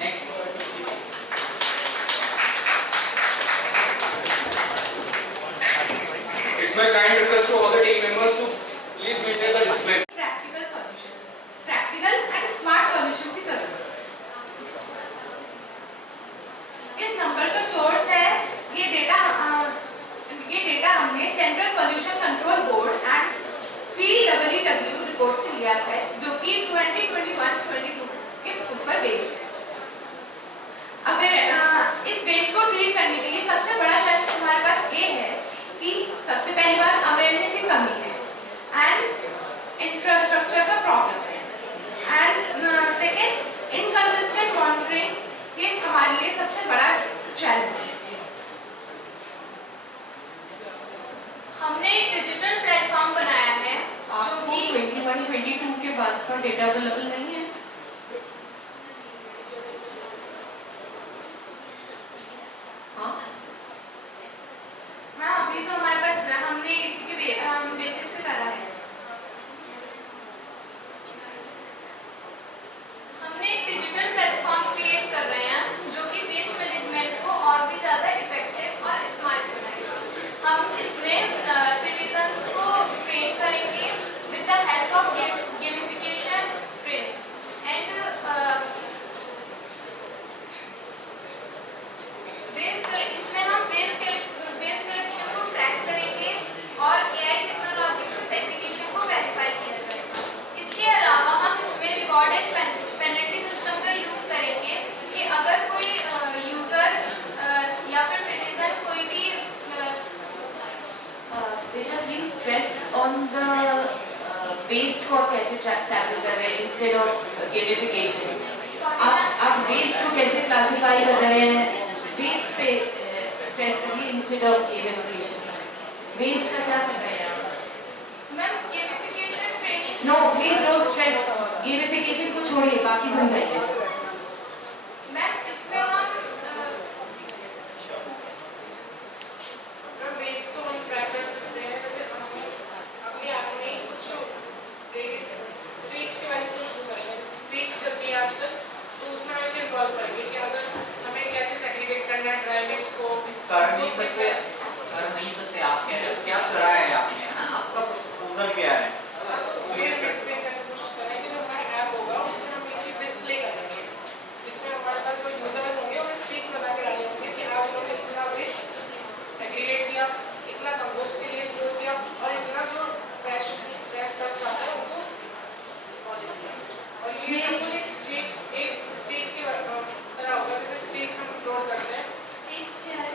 Next word, please. It's my kind request to all the team members to please maintain the display. Practical solution, practical and smart solution की जरूरत है. इस number का source है ये data हमने central pollution control board and CEEW report से लिया है जो कि 2021-22 के ऊपर बेस्ड है. अब इस बेस को ट्रीट करने के लिए सबसे बड़ा चैलेंज हमारे पास ये है कि सबसे पहली बात अवेयरनेस की कमी है एंड इंफ्रास्ट्रक्चर का प्रॉब्लम है एंड सेकेंड इनकंसिस्टेंट मॉनिटरिंग ये हमारे लिए सबसे बड़ा चैलेंज है. हमने एक डिजिटल प्लेटफॉर्म बनाया है जो कि 21-22 के बाद का डेटा अवेलेबल नहीं है. हाँ हाँ अभी तो हमारे पास हमने इसके बेसिस पे करा है. हमने एक डिजिटल प्लेटफॉर्म क्रिएट कर रहे हैं जो कि वेस्ट मैनेजमेंट को और भी ज़्यादा इफेक्टिव और स्मार्ट बनाएगा. हम इसमें सिटीजन्स को ट्रेन करेंगे with the help of gamification training and इसमें हम वेस्ट कलेक्शन को ट्रैक करेंगे और AI टेक्नोलॉजी से सेग्रीगेशन को वेरीफाई किया जाएगा. इसके अलावा हम इसमें रिवॉर्ड एंड पेनल्टी सिस्टम का यूज़ करेंगे कि अगर कोई यूज़र या फिर सिटीजन कोई भी बेटा please stress on the waste को कैसे टैकल कर रहे हैं इंस्टेड ऑफ गेमिफिकेशन. आप वेस्ट को कैसे क्लासिफाई कर रहे हैं, वेस्ट पे स्ट्रेस करिए इंस्टेड ऑफ गेमिफिकेशन. वेस्ट का क्या कर रहे हैं आप? Ma'am gamification training. No please don't stress, gamification को छोड़िए बाकी समझाइए. मैम इसमें हम कर नहीं सकते आप कह रहे हो, क्या करा है आपने, है ना, आपका प्रपोजल क्या है? तो ये एक्सप्लेन करने की कोशिश करें कि जो हमारा ऐप होगा उसमें हम ये चीज डिस्प्ले करेंगे, जिसमें हमारे पास जो यूजर्स होंगे उन्हें स्ट्रीक्स बना के डाले होंगे कि आज उन्होंने इतना वेस्ट सेग्रीगेट किया, इतना कंपोस्ट के लिए स्टोर किया और इतना जो ट्रैश ट्रक्स आता है उनको डिपॉजिट किया। और ये सब कुछ एक स्ट्रीक्स के तरह होगा, जैसे स्ट्रीक्स हम अपलोड करते हैं। स्ट्रीक्स क्या है?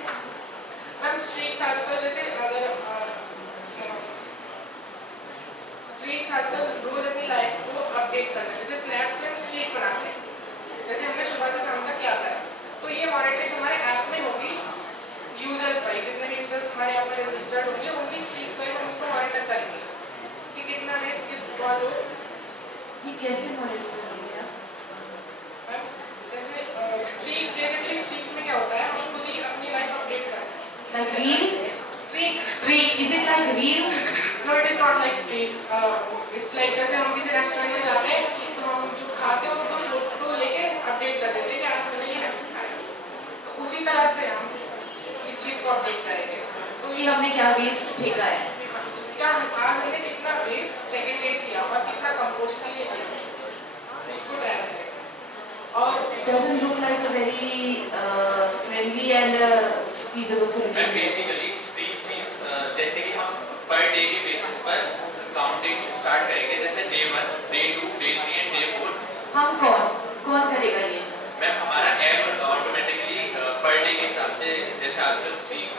मैम स्ट्रीक्स आजकल जैसे अगर स्ट्रीक्स आजकल रोज अपनी लाइफ को अपडेट करना है, जैसे स्नैप्स में हम स्ट्रीक बनाते हैं, जैसे हमने सुबह से शाम तक क्या करा, तो ये मॉनिटरिंग हमारे ऐप में होगी यूजर्स वाइज, जितने भी यूजर्स हमारे ऐप में रजिस्टर्ड होंगे उनकी स्ट्रीक्स वाइज हम उसको मॉनिटर करेंगे कि कितना वेस्ट कितना लो। ये कैसे मॉनिटर करोगे आप? मैम जैसे स्ट्रीक्स बेसिकली स्ट्रीक्स में क्या होता है, हम खुद ही अपनी लाइफ अपडेट करते हैं। Like reels? Streaks. Is it like reels? No, it is not like streaks. It's like जैसे हम किसी रेस्टोरेंट में जाते हैं तो हम जो खाते हैं उसको फोटो लेके अपडेट कर देते हैं कि आज मैंने ये खाया, तो उसी तरह से हम इस चीज को अपडेट करेंगे। तो कि हमने क्या वेस्ट फेंका है, क्या आज हमने कितना वेस्ट सेग्रीगेट किया और कितना कंपोस्ट के लिए किया, उसको ट्रैक करेंगे। और doesn't look like a very friendly and feasible solution. Basically streaks means जैसे कि हम पर डे के बेसिस पर काउंटिंग स्टार्ट करेंगे, जैसे day 1, day 2, day 3 and day 4। हम कौन करेगा ये? मैम हमारा ऐप ऑटोमेटिकली पर डे के हिसाब से, जैसे आजकल स्ट्रीक्स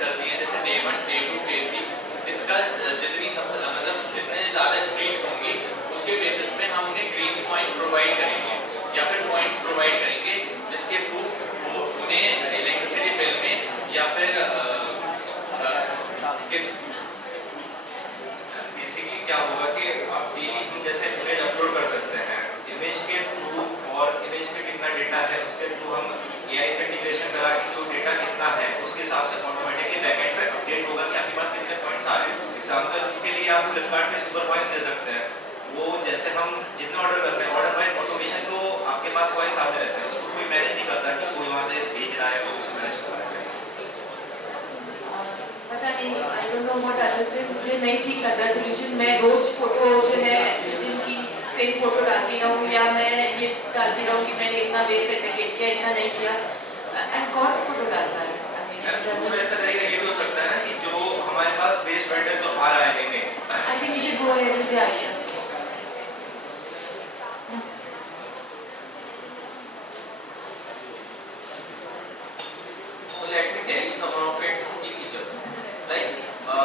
चलती हैं जैसे डे 1, डे 2, डे 3, जिसका जितनी मतलब जितने ज़्यादा स्ट्रीक्स होंगी उसके बेसिस पे हम उन्हें ग्रीन पॉइंट प्रोवाइड करेंगे या फिर पॉइंट्स प्रोवाइड करेंगे, जिसके थ्रू वो उन्हें इलेक्ट्रिसिटी बिल में या फिर किस बेसिकली क्या होगा कि आप डेली हम जैसे इमेज अपलोड कर सकते हैं, इमेज के थ्रू और इमेज में कितना डेटा है उसके थ्रू हम एआई से इंटीग्रेशन करा के जो डेटा कितना है उसके हिसाब से ऑटोमेटिकली बैकएंड पे अपडेट होगा कि आपके पास कितने पॉइंट्स आ रहे हैं। एग्जांपल के लिए आप फ्लिपकार्ट के सुपर पॉइंट्स ले सकते हैं, वो जैसे हम जितना ऑर्डर करते हैं ऑर्डर वाइज ऑटोमेशन तो आपके पास पॉइंट्स आते रहते हैं, उसको कोई मैनेज नहीं करता कि कोई वहाँ से भेज रहा है कोई उसको मैनेज कर रहा है। पता नहीं, I don't know what other से, मुझे नहीं ठीक लग रहा सोल्यूशन। मैं रोज फोटो जो है किचन की सेम फोटो डालती रहूँ या मैं ये डालती रहूँ कि मैंने इतना वेस्ट सेग्रीगेट किया, इतना नहीं किया, एंड कौन फोटो डालता है? उसमें ऐसा तरीका ये भी हो सकता है कि जो हमारे पास वेस्ट वेंडर जो आ रहा है इन्हें, I think we should go ahead with the idea. So let me tell you some of its key features. Like a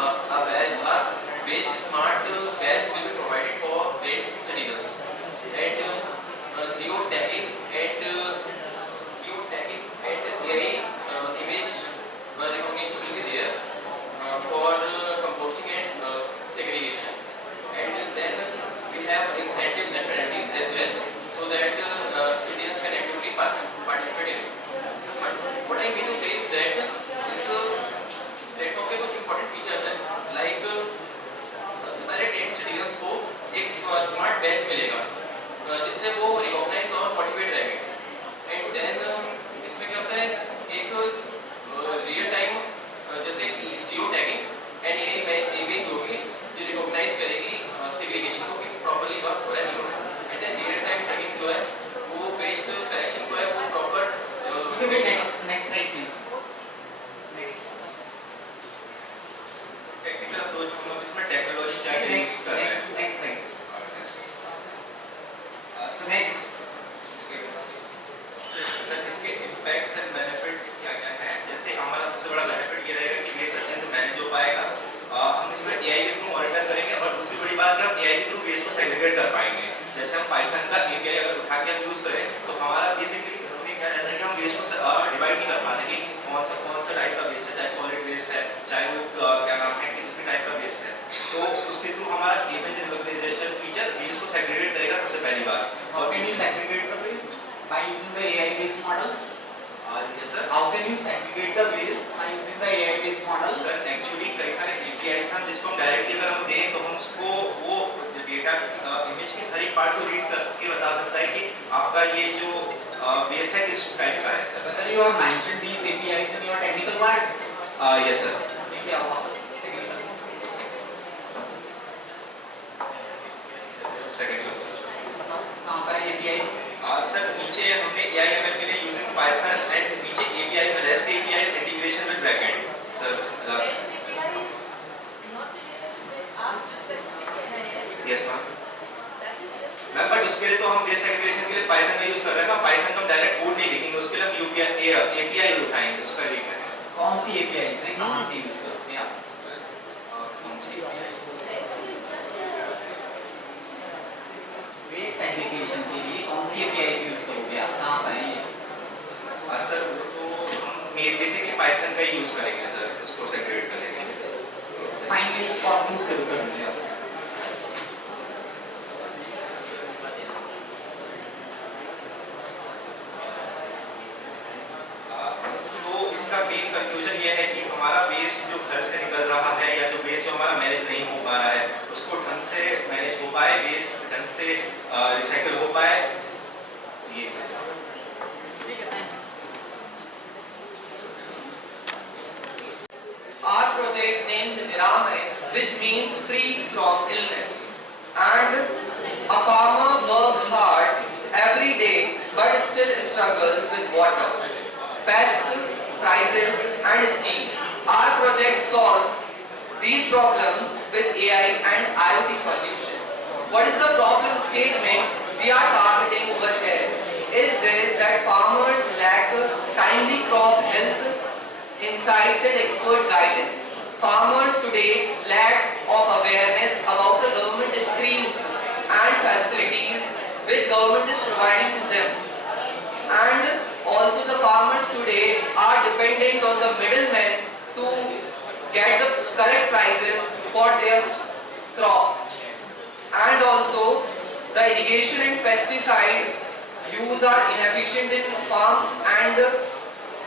waste smart badge will be provided for waste citizens, and geotagging and AI image recognition will be there for composting and segregation, and then we have incentives and penalties as well, so that citizens can actively participate in it. But what I mean to say is that this platform के कुछ important features हैं, like सबसे पहले train citizens को एक smart batch मिलेगा जिससे वो रिकॉग्नाइज और मोटिवेट रहेंगे, एंड देन इसमें क्या होता है एक रियल टाइम जैसे जियो टैगिंग एंड इमेज होगी जो रिकॉग्नाइज करेगी सेग्रीगेशन को कि प्रॉपर्ली वर्क हो रहा है नहीं हो रहा, and then real time tagging जो है वो वेस्ट कलेक्शन को है वो proper. Next slide please. Technical approach हम इसमें टेक्नोलॉजी क्या यूज कर रहे हैं। Next slide. नेक्स्ट सर इसके इम्पैक्ट्स एंड बेनिफिट्स क्या क्या हैं। जैसे हमारा सबसे बड़ा बेनिफिट ये रहेगा कि वेस्ट अच्छे से मैनेज हो पाएगा, हम इसमें एआई के थ्रू मॉनिटर करेंगे, और दूसरी बड़ी बात कि हम एआई के थ्रू वेस्ट को सेग्रीगेट कर पाएंगे। जैसे हम पाइथन का एपीआई अगर उठा के हम यूज करें तो हमारा बेसिकली क्या रहता है कि हम वेस्ट को डिवाइड नहीं कर पाते कि कौन सा टाइप का वेस्ट है, चाहे सॉलिड वेस्ट है चाहे वो क्या नाम है किस भी टाइप का वेस्ट है, तो उसके थ्रू हमारा इमेज रिकॉग्नाइजेशन फीचर वेस्ट को सेग्रीगेट करेगा सबसे पहली बार। और can you segregate the waste by using the AI based model? Yes sir. How can you segregate the waste by using the AI based model? Sir actually कई सारे APIs हैं जिसको हम डायरेक्टली अगर हम दें तो हम उसको वो डेटा इमेज के हर एक पार्ट को रीड करके बता सकता है कि आपका ये जो waste है किस टाइप का है sir? Whether you have mentioned these APIs in your technical part? Yes sir. ठीक है, वापस technical. कहाँ पर है API? सर नीचे हमने AI ML के लिए यूजिंग पाइथन एंड नीचे API में REST API integration with backend sir last yes ma'am but उसके लिए तो हम बेस एग्रीगेशन के लिए पाइथन का यूज कर रहे हैं ना पाइथन का हम डायरेक्ट कोड नहीं लिखेंगे उसके लिए हम API उठाएंगे उसका ये क्या है कौन सी APIs है कहाँ से यूज करते हैं आप कौन सी बेस एग्रीगेशन के लिए कौन सी APIs यूज करोगे आप कहाँ पर है ये सर वो तो हम बेसिकली पाइथन का ही यूज करेंगे सर उसको सेग्रीगेट करेंगे फाइनली कंक्लूड करोगे आप इसका मेन कंक्लूजन ये है कि हमारा वेस्ट जो घर से निकल रहा है या जो वेस्ट जो हमारा मैनेज नहीं हो पा रहा है उसको ढंग से मैनेज हो पाए वेस्ट ढंग से रिसाइकल हो पाए ये सब Our project named Nirame, which means free from illness, and a farmer works hard every day but still struggles with water, pests, prices and schemes. Our project solves these problems with AI and IoT solution. What is the problem statement we are targeting over here? Is this that farmers lack timely crop health insights and expert guidance. Farmers today lack of awareness about the government schemes and facilities which government is providing to them. And also the farmers today are dependent on the middlemen to get the correct prices for their crop. And also the irrigation and pesticide use are inefficient in farms and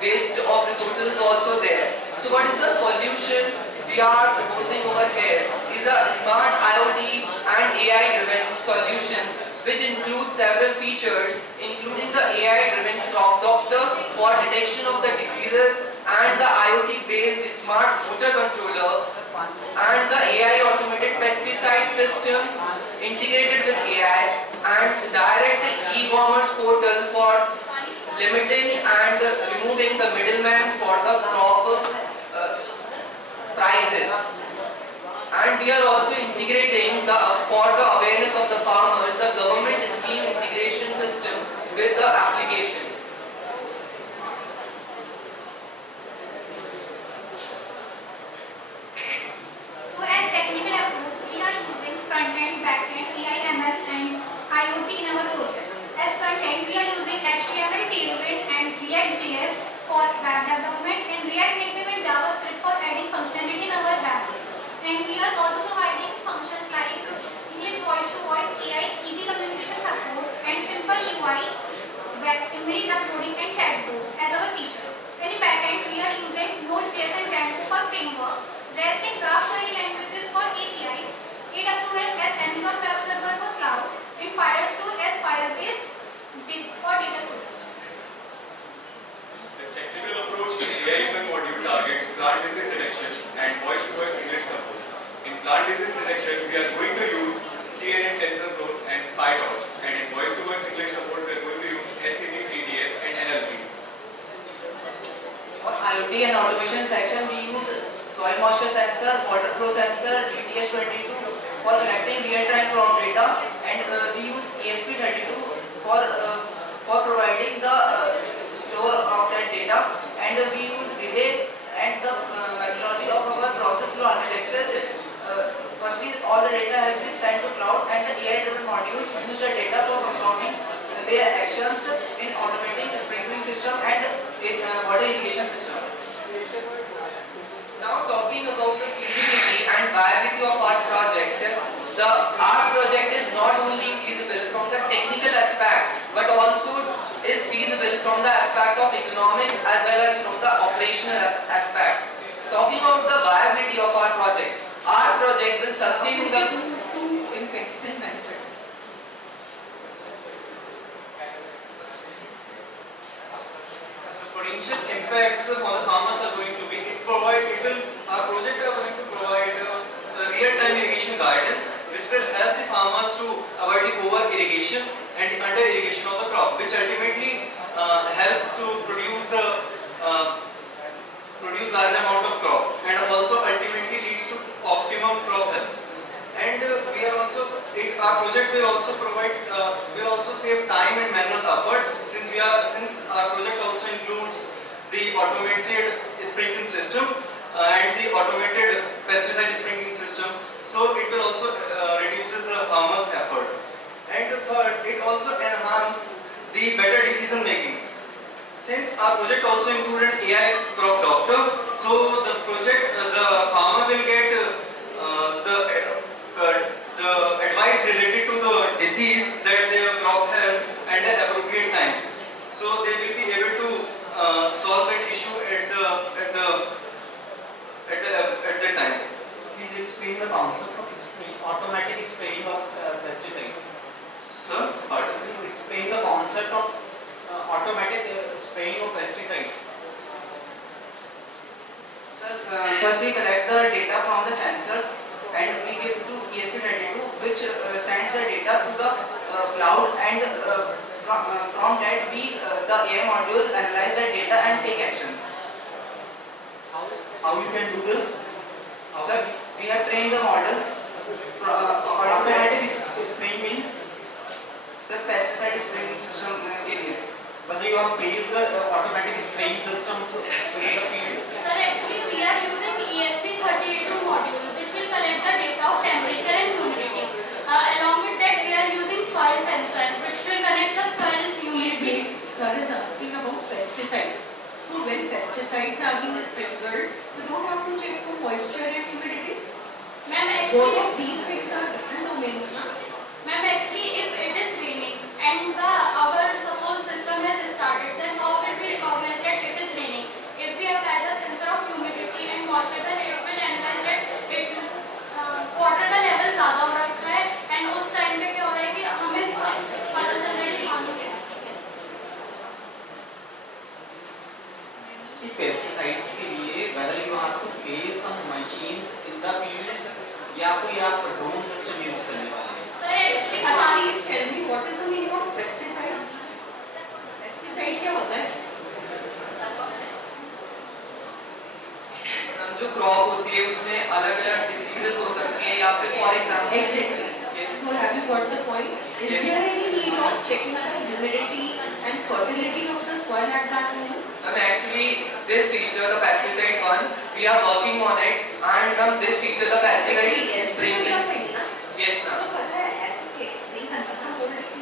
waste of resources is also there. So what is the solution we are proposing over here is a smart IoT and AI driven solution which includes several features including the AI driven crop doctor for detection of the diseases and the IoT based smart water controller and the AI automated pesticide system integrated with AI and direct e-commerce portal for limiting and removing the middleman for the crop prices. And we are also integrating for the awareness of the farmers the government scheme integration system with the application. So as technical approach, we are using front-end, back-end, AI, ML and IoT in our project. As front-end, we are using HTML, Tailwind and React.js for web development and React Native and JavaScript for adding functionality in our web. And we are also providing functions like English voice-to-voice AI, easy communication support and simple UI, web image uploading and chatbot as our feature. And in back-end, we are using Node.js and Django for framework, REST and graph query languages for APIs, AWS as Amazon Web Server for clouds, and Firestore as Firebase for data storage. The technical approach to AI module targets plant visit detection and voice-to-voice English support. In plant visit detection, we are going to use CNN, TensorFlow and PyTorch, and in voice-to-voice English support, we are going to use STD, TDS and NLPs. For IoT and automation section, we use soil moisture sensor, water flow sensor, DTS22 for collecting real-time crop data, and we use ESP32 for providing the store of that data, and we use relay, and the methodology of our process flow architecture is firstly all the data has been sent to cloud, and the AI-driven modules use the data for performing their actions in automating the sprinkling system and water irrigation system. Now talking about the feasibility and viability of our project, our project is not only feasible from the technical aspect but also is feasible from the aspect of economic as well as from the operational aspects. Talking about the viability of our project will sustain the two impacts and benefits. impacts for the farmers are going to be, our project are going to provide real-time irrigation guidance, which will help the farmers to avoid the over irrigation and under irrigation of the crop, which ultimately help to produce large amount of crop, and also ultimately leads to optimum crop health. And our project will also provide, will also save time and manual effort, since our project also includes the automated sprinkling system and the automated pesticide sprinkling system. So it will also reduces the farmer's effort. And the third, it also enhances the better decision making. Since our project also included AI crop doctor, so the farmer will get the advice related to the disease that their crop has at the appropriate time. So they will be able to solve that issue at the time. Please explain the concept of automatic spraying of pesticides. Sir, pardon? Please explain the concept of automatic spraying of pesticides. Sir, first we collect the data from the sensors and we give to ESP32, which sends the data to the cloud, and from that the AI module analyze the data and take actions. How you can do this? Sir, we have trained the model. Automatic spraying means? Sir, pesticide spraying system के लिए. Whether you have placed the automatic spraying systems in the field? Sir, actually we are using ESP32 module, which will collect the data of temperature and humidity. Along with that, we are using soil sensor, which will connect the soil humidity. Sir is asking about pesticides. So when pesticides are being sprinkled, you don't have to check for moisture and humidity. Ma'am, Both actually, of these things are different domains, na? ma'am, actually, if it is raining and our suppose system has started, then how will we recognize that it is raining? If we apply the sensor of humidity and moisture, then it will analyze that water का level ज़्यादा हो रखा है, and उस time पे क्या हो रहा है कि हमें पता चल रहा है कि पानी है. See, pesticides के लिए whether you have to place some machines in the fields या कोई आप drone system use करने वाले हैं. Sir, actually, please tell me what is the meaning of pesticide? Pesticide क्या होता है? जो क्रॉप होती है उसमें अलग-अलग डिसीजेस हो सकती हैं, या फिर for example. Exactly. So have you got the point? Is there any need of checking the humidity and fertility of the soil at that moment? Actually, this feature, the pesticide one, we are working on it, and this feature, the pesticide sprinkling. Yes, ma'am.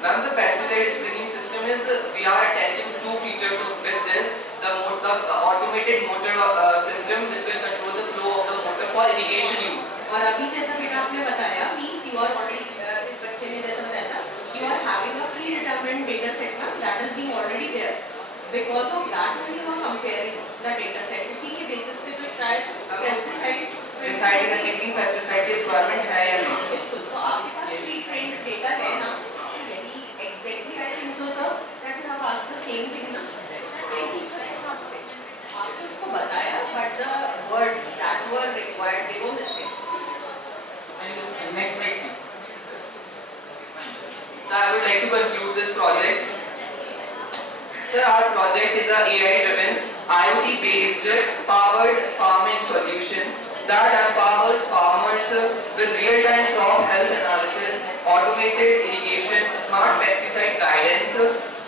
Ma'am, the pesticide sprinkling system is, we are attaching two features with this. The automated motor system, which will control the flow of the motor for irrigation use. और अभी जैसा बेटा आपने बताया, means you are already इस बच्चे ने जैसा बताया था, you are having a predetermined data set ना, that is being already there. Because of that only you are comparing the data set. उसी के basis पे तो शायद pesticide deciding the thinking pesticide की requirement है या नहीं. बिल्कुल. तो आपके पास pre-trained data है ना? Very exactly I think so sir that you have asked the same thing ना. आपने उसको बताया, but the words that were required they were missing. Next slide, please. So I would like to conclude this project. Sir, our project is a AI-driven, IoT-based, powered farming solution that empowers farmers with real-time crop health analysis, automated irrigation, smart pesticide guidance,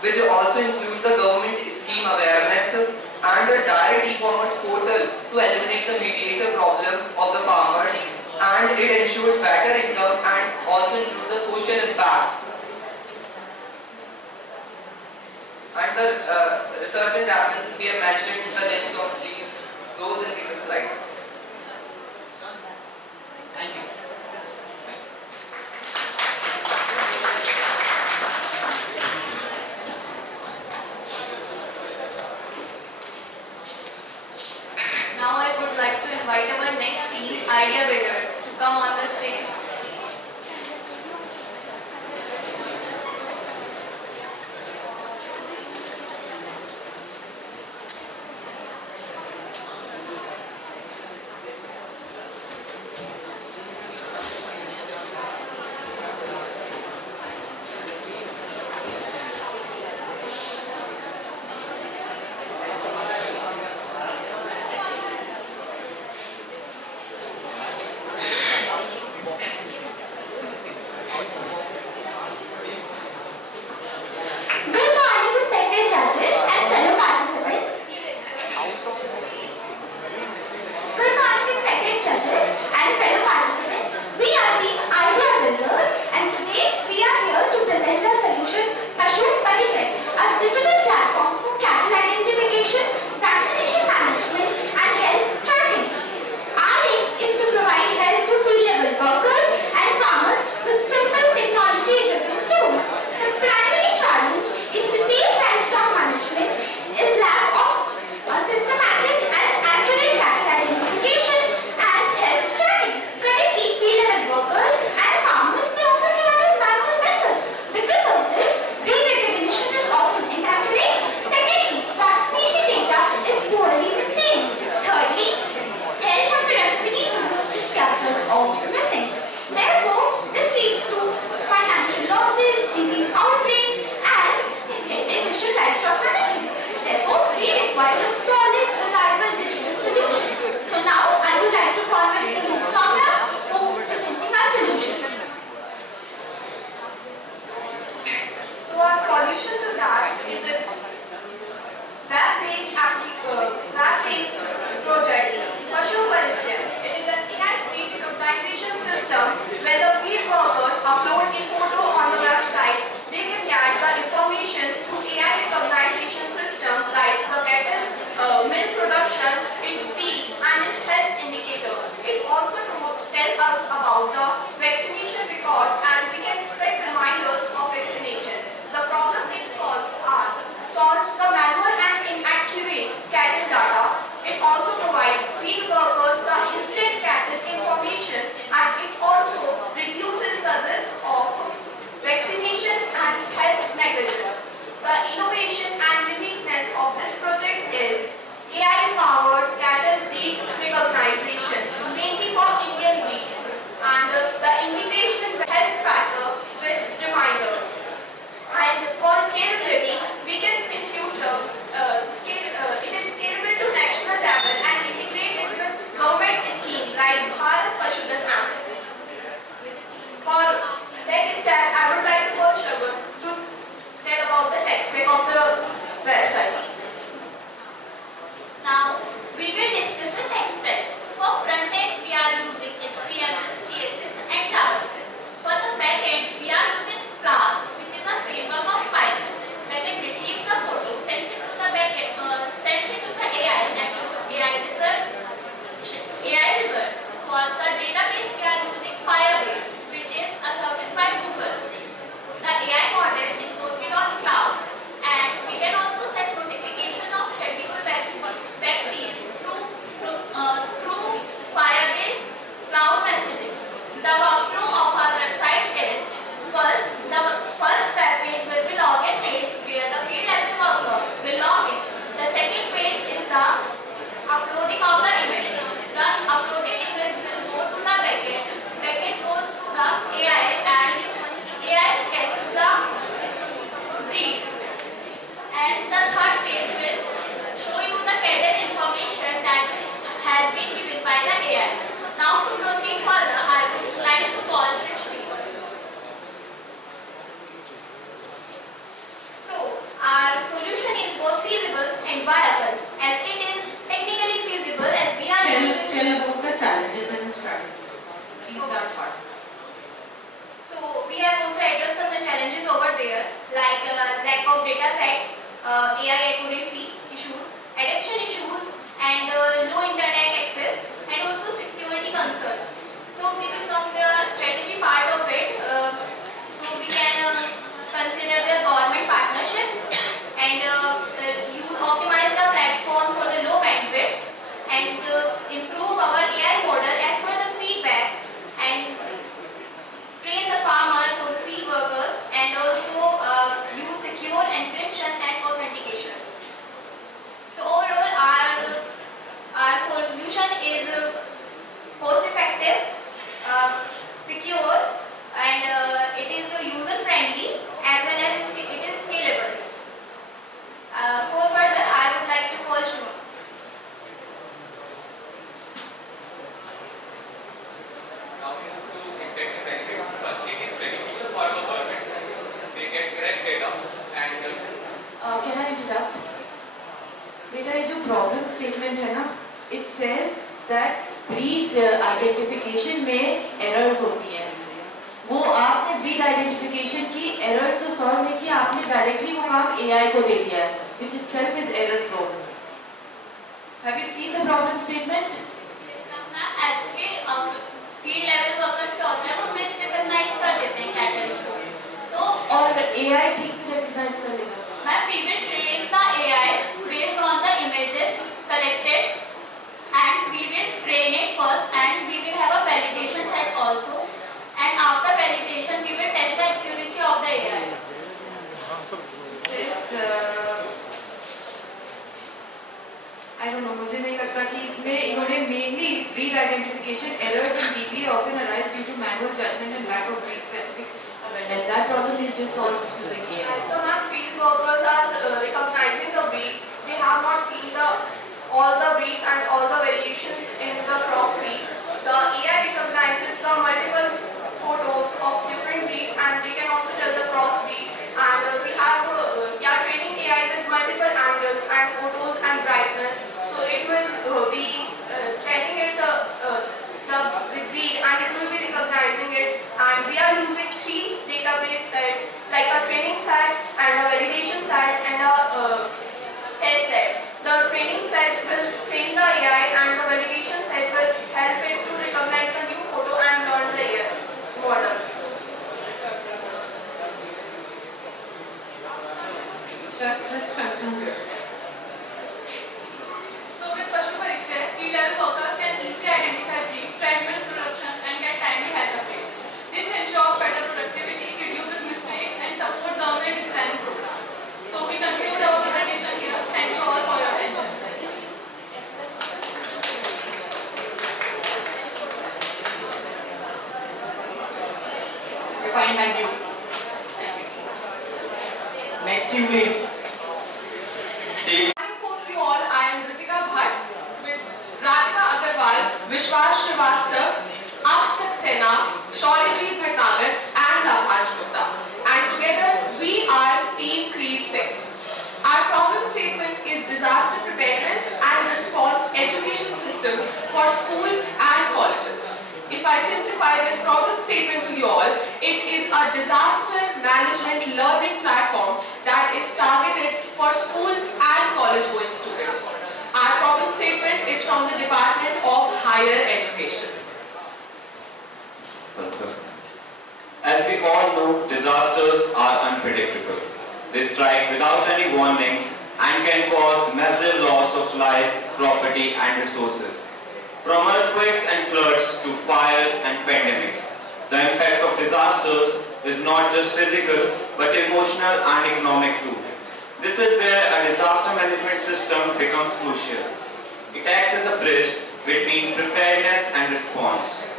which also includes the government scheme awareness, and a direct e-commerce portal to eliminate the mediator problem of the farmers, and it ensures better income and also includes the social impact. And the research and references we have mentioned the links of those in this slide. Thank you. Now I would like to invite our next team, Idea Builders, to come on the stage. us about the vaccination records and we can set reminders of vaccination. The problem it solves the manual and inaccurate cattle data. It also provides field workers the instant cattle information and it also reduces the risk of vaccination and health negligence. The innovation and uniqueness of this project is AI-powered cattle breed recognition, mainly for Indian breeds, and the integration with health tracker with reminders. And for scalability, we can in future it is scalable to national level and integrate it with government schemes like Bharat Pashudan Act. For next step, I would like to call Shravan to tell about the tech spec of the website. Now, we will discuss the tech stack. For front end, we are using HTML, CSS and JavaScript. For the back end, we are using Flask, which is a framework of Python. When it receives the photo, sends it to the back end, sends it to the AI and shows AI results. For the database, we are using Firebase, which is asserted by Google. The AI model is hosted on clouds and we can also set notification of scheduled vaccines through Firebase cloud messaging. The workflow of our website is the first web page will be login page where the field level worker will log in. The second page is the uploading of the image. The uploaded image will go to the backend. Backend goes to the AI and AI guesses the breed. And the third page will show you the cattle information that has been given by the AI. Now to proceed further, I would like to call Srishti. So, our solution is both feasible and viable, as it is technically feasible as we are Tell about the challenges and strategies. Leave that part. So, we have also addressed some of the challenges over there, like lack of data set, AI accuracy issues, adaptation issues, and low internet access, and also security concerns. So, we will come to the strategy part of it. So, we can consider the government partnerships and you optimize the platform for the low bandwidth and improve our AI model as per the feedback and train the farmers or the field workers and also use secure encryption and authentication. So overall our solution is cost effective, secure and it is user friendly as well as it is scalable. For further, I would like to call Shiva. Now we move to impacts and benefits. Firstly, it is beneficial for our government. They get correct data and Can I interrupt? बेटा ये जो problem statement है ना, it says that breed identification में errors होती हैं. वो आपने breed identification की errors तो solve नहीं किया, आपने directly वो काम AI को दे दिया है, which itself is error prone. Have you seen the problem statement? Yes, ma'am. Actually, field level workers क्या होता है वो misrecognize कर देते हैं cattle को. तो और AI ठीक से recognize कर लेगा. Ma'am, we will train the AI based on the images collected and we will train it first and we will have a validation set also and after validation we will test the accuracy of the AI. I don't know, मुझे नहीं लगता कि इसमें इन्होंने mainly breed identification errors in DPA often arise due to manual judgment and lack of breed specific awareness. That problem is just solved using AI. As the field workers are recognizing the breed, they have not seen all the breeds and all the variations in the crossbreed. The AI recognizes the multiple photos of different breeds and they can also tell the crossbreed. And we are training AI with multiple angles and photos and brightness. So it will be telling it the breed and it will be recognizing it. And we are using 3 database sets like a training set and a validation set and a test set. The training set will train the AI and the validation set Fine, thank you. Next team, please. You all, I am Ritika Bhatt with Radhika Agarwal, Vishwas Srivastava, Aksh Saxena, Shauryajeet Bhatnagar and Labhaj Gupta. And together we are Team Creed 6. Our problem statement is disaster preparedness and response education system for school and colleges. If I simplify this problem statement to you all, it is a disaster management learning platform that is targeted for school and college going students. Our problem statement is from the Department of Higher Education. As we all know, disasters are unpredictable. They strike without any warning and can cause massive loss of life, property and resources. From earthquakes and floods to fires and pandemics, the impact of disasters is not just physical but emotional and economic too. This is where a disaster management system becomes crucial. It acts as a bridge between preparedness and response.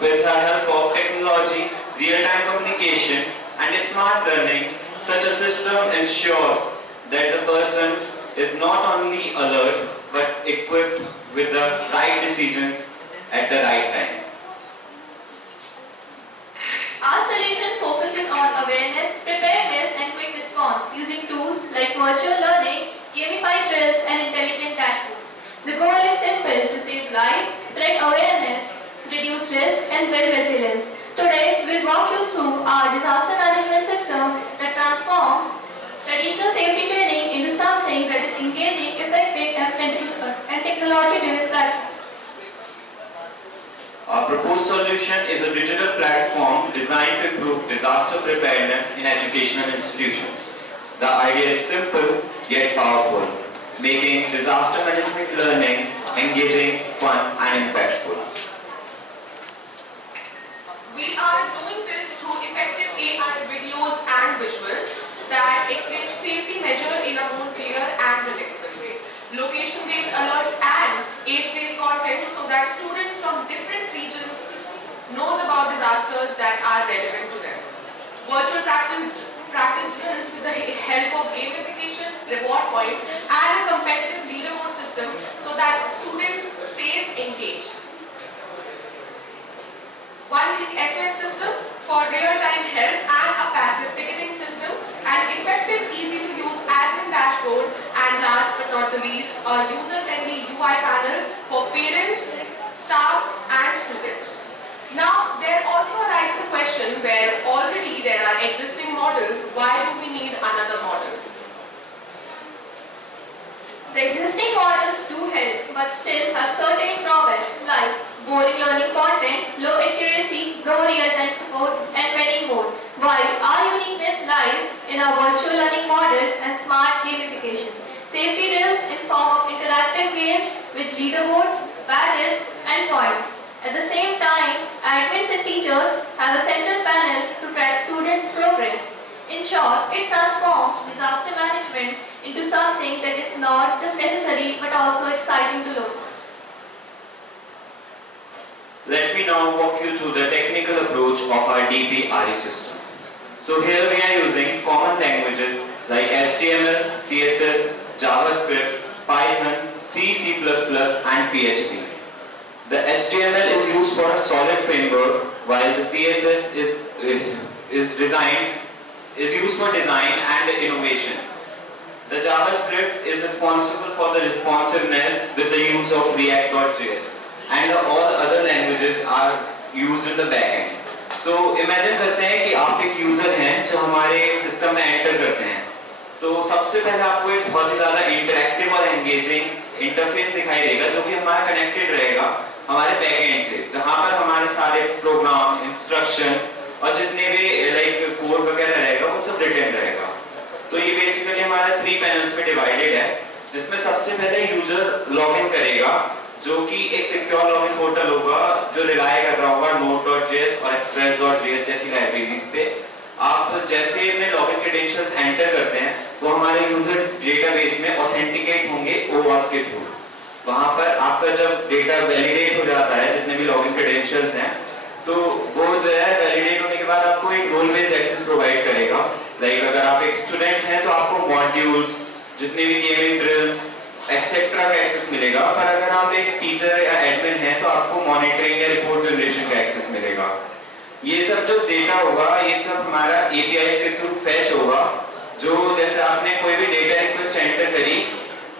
With the help of technology, real-time communication and smart learning, such a system ensures that the person is not only alert but equipped with the right decisions at the right time. Our solution focuses on awareness, preparedness and quick response using tools like virtual learning, gamified drills and intelligent dashboards. The goal is simple: to save lives, spread awareness, reduce risk and build resilience. Today, we'll walk you through our disaster management system that transforms traditional safety training into something that is engaging, effective and technology-driven platform. Our proposed solution is a digital platform designed to improve disaster preparedness in educational institutions. The idea is simple yet powerful, making disaster management learning engaging, fun and impactful. We are doing this through effective AI videos and visuals that explain safety measures in a more clear and relatable way. Location-based alerts and age-based content so that students from different regions knows about disasters that are relevant to them. Virtual practice drills with the help of gamification, reward points and a competitive leaderboard system so that students stays engaged. One-click SOS system for real-time help and a passive ticketing system, an effective, easy-to-use admin dashboard, and last but not the least, a user-friendly UI panel for parents, staff, and students. Now, there also arises a question where already there are existing models, why do we need another model? The existing models do help, but still have certain drawbacks like boring learning content, low accuracy, no real-time support, and many more. While our uniqueness lies in our virtual learning model and smart gamification. Safety drills in form of interactive games with leaderboards, badges, and points. At the same time, admins and teachers have a central panel to track students' progress. In short, it transforms disaster management into something that is not just necessary but also exciting to learn. Let me now walk you through the technical approach of our DPRE system. So here we are using common languages like HTML, CSS, JavaScript, Python, C, C++ and PHP. The HTML is used for a solid framework while the CSS is used for design and innovation. The JavaScript is responsible for the responsiveness with the use of React.js. And all other languages are used in the backend. So imagine करते हैं कि आप एक user हैं जो हमारे system में enter करते हैं, तो सबसे पहले आपको एक बहुत ही ज़्यादा इंटरैक्टिव और एंगेजिंग इंटरफेस दिखाई देगा जो कि हमारा कनेक्टेड रहेगा हमारे बैकएंड से, जहाँ पर हमारे सारे प्रोग्राम, इंस्ट्रक्शंस और जितने भी लाइक कोड वगैरह रहेगा वो सब रिटन रहेगा. तो ये बेसिकली हमारा 3 पैनल्स में डिवाइडेड है, जिसमें सबसे पहले यूजर लॉगिन करेगा जो कि एक सिक्योर लॉगिन पोर्टल होगा जो रिलाय कर रहा होगा Node.js और Express.js जैसी लाइब्रेरीज पे. आप जैसे अपने लॉगिन क्रेडेंशियल्स एंटर करते हैं वो हमारे यूजर डेटाबेस में ऑथेंटिकेट होंगे OAuth के थ्रू. वहाँ पर आपका जब डेटा वैलिडेट हो जाता है जितने भी लॉगिन क्रेडेंशियल्स हैं, तो वो जो है वैलिडेट होने के बाद आपको एक रोल बेस्ड एक्सेस प्रोवाइड करेगा। लाइक अगर आप एक स्टूडेंट हैं तो आपको मॉड्यूल्स, जितने भी गेमिंग ड्रिल्स एक्सेट्रा का एक्सेस मिलेगा, पर अगर आप एक टीचर या एडमिन हैं तो आपको मॉनिटरिंग या रिपोर्ट जनरेशन का एक्सेस मिलेगा। ये सब जो डेटा होगा ये सब हमारा APIs के थ्रू फैच होगा। जो जैसे आपने कोई भी डेटा रिक्वेस्ट एंटर करी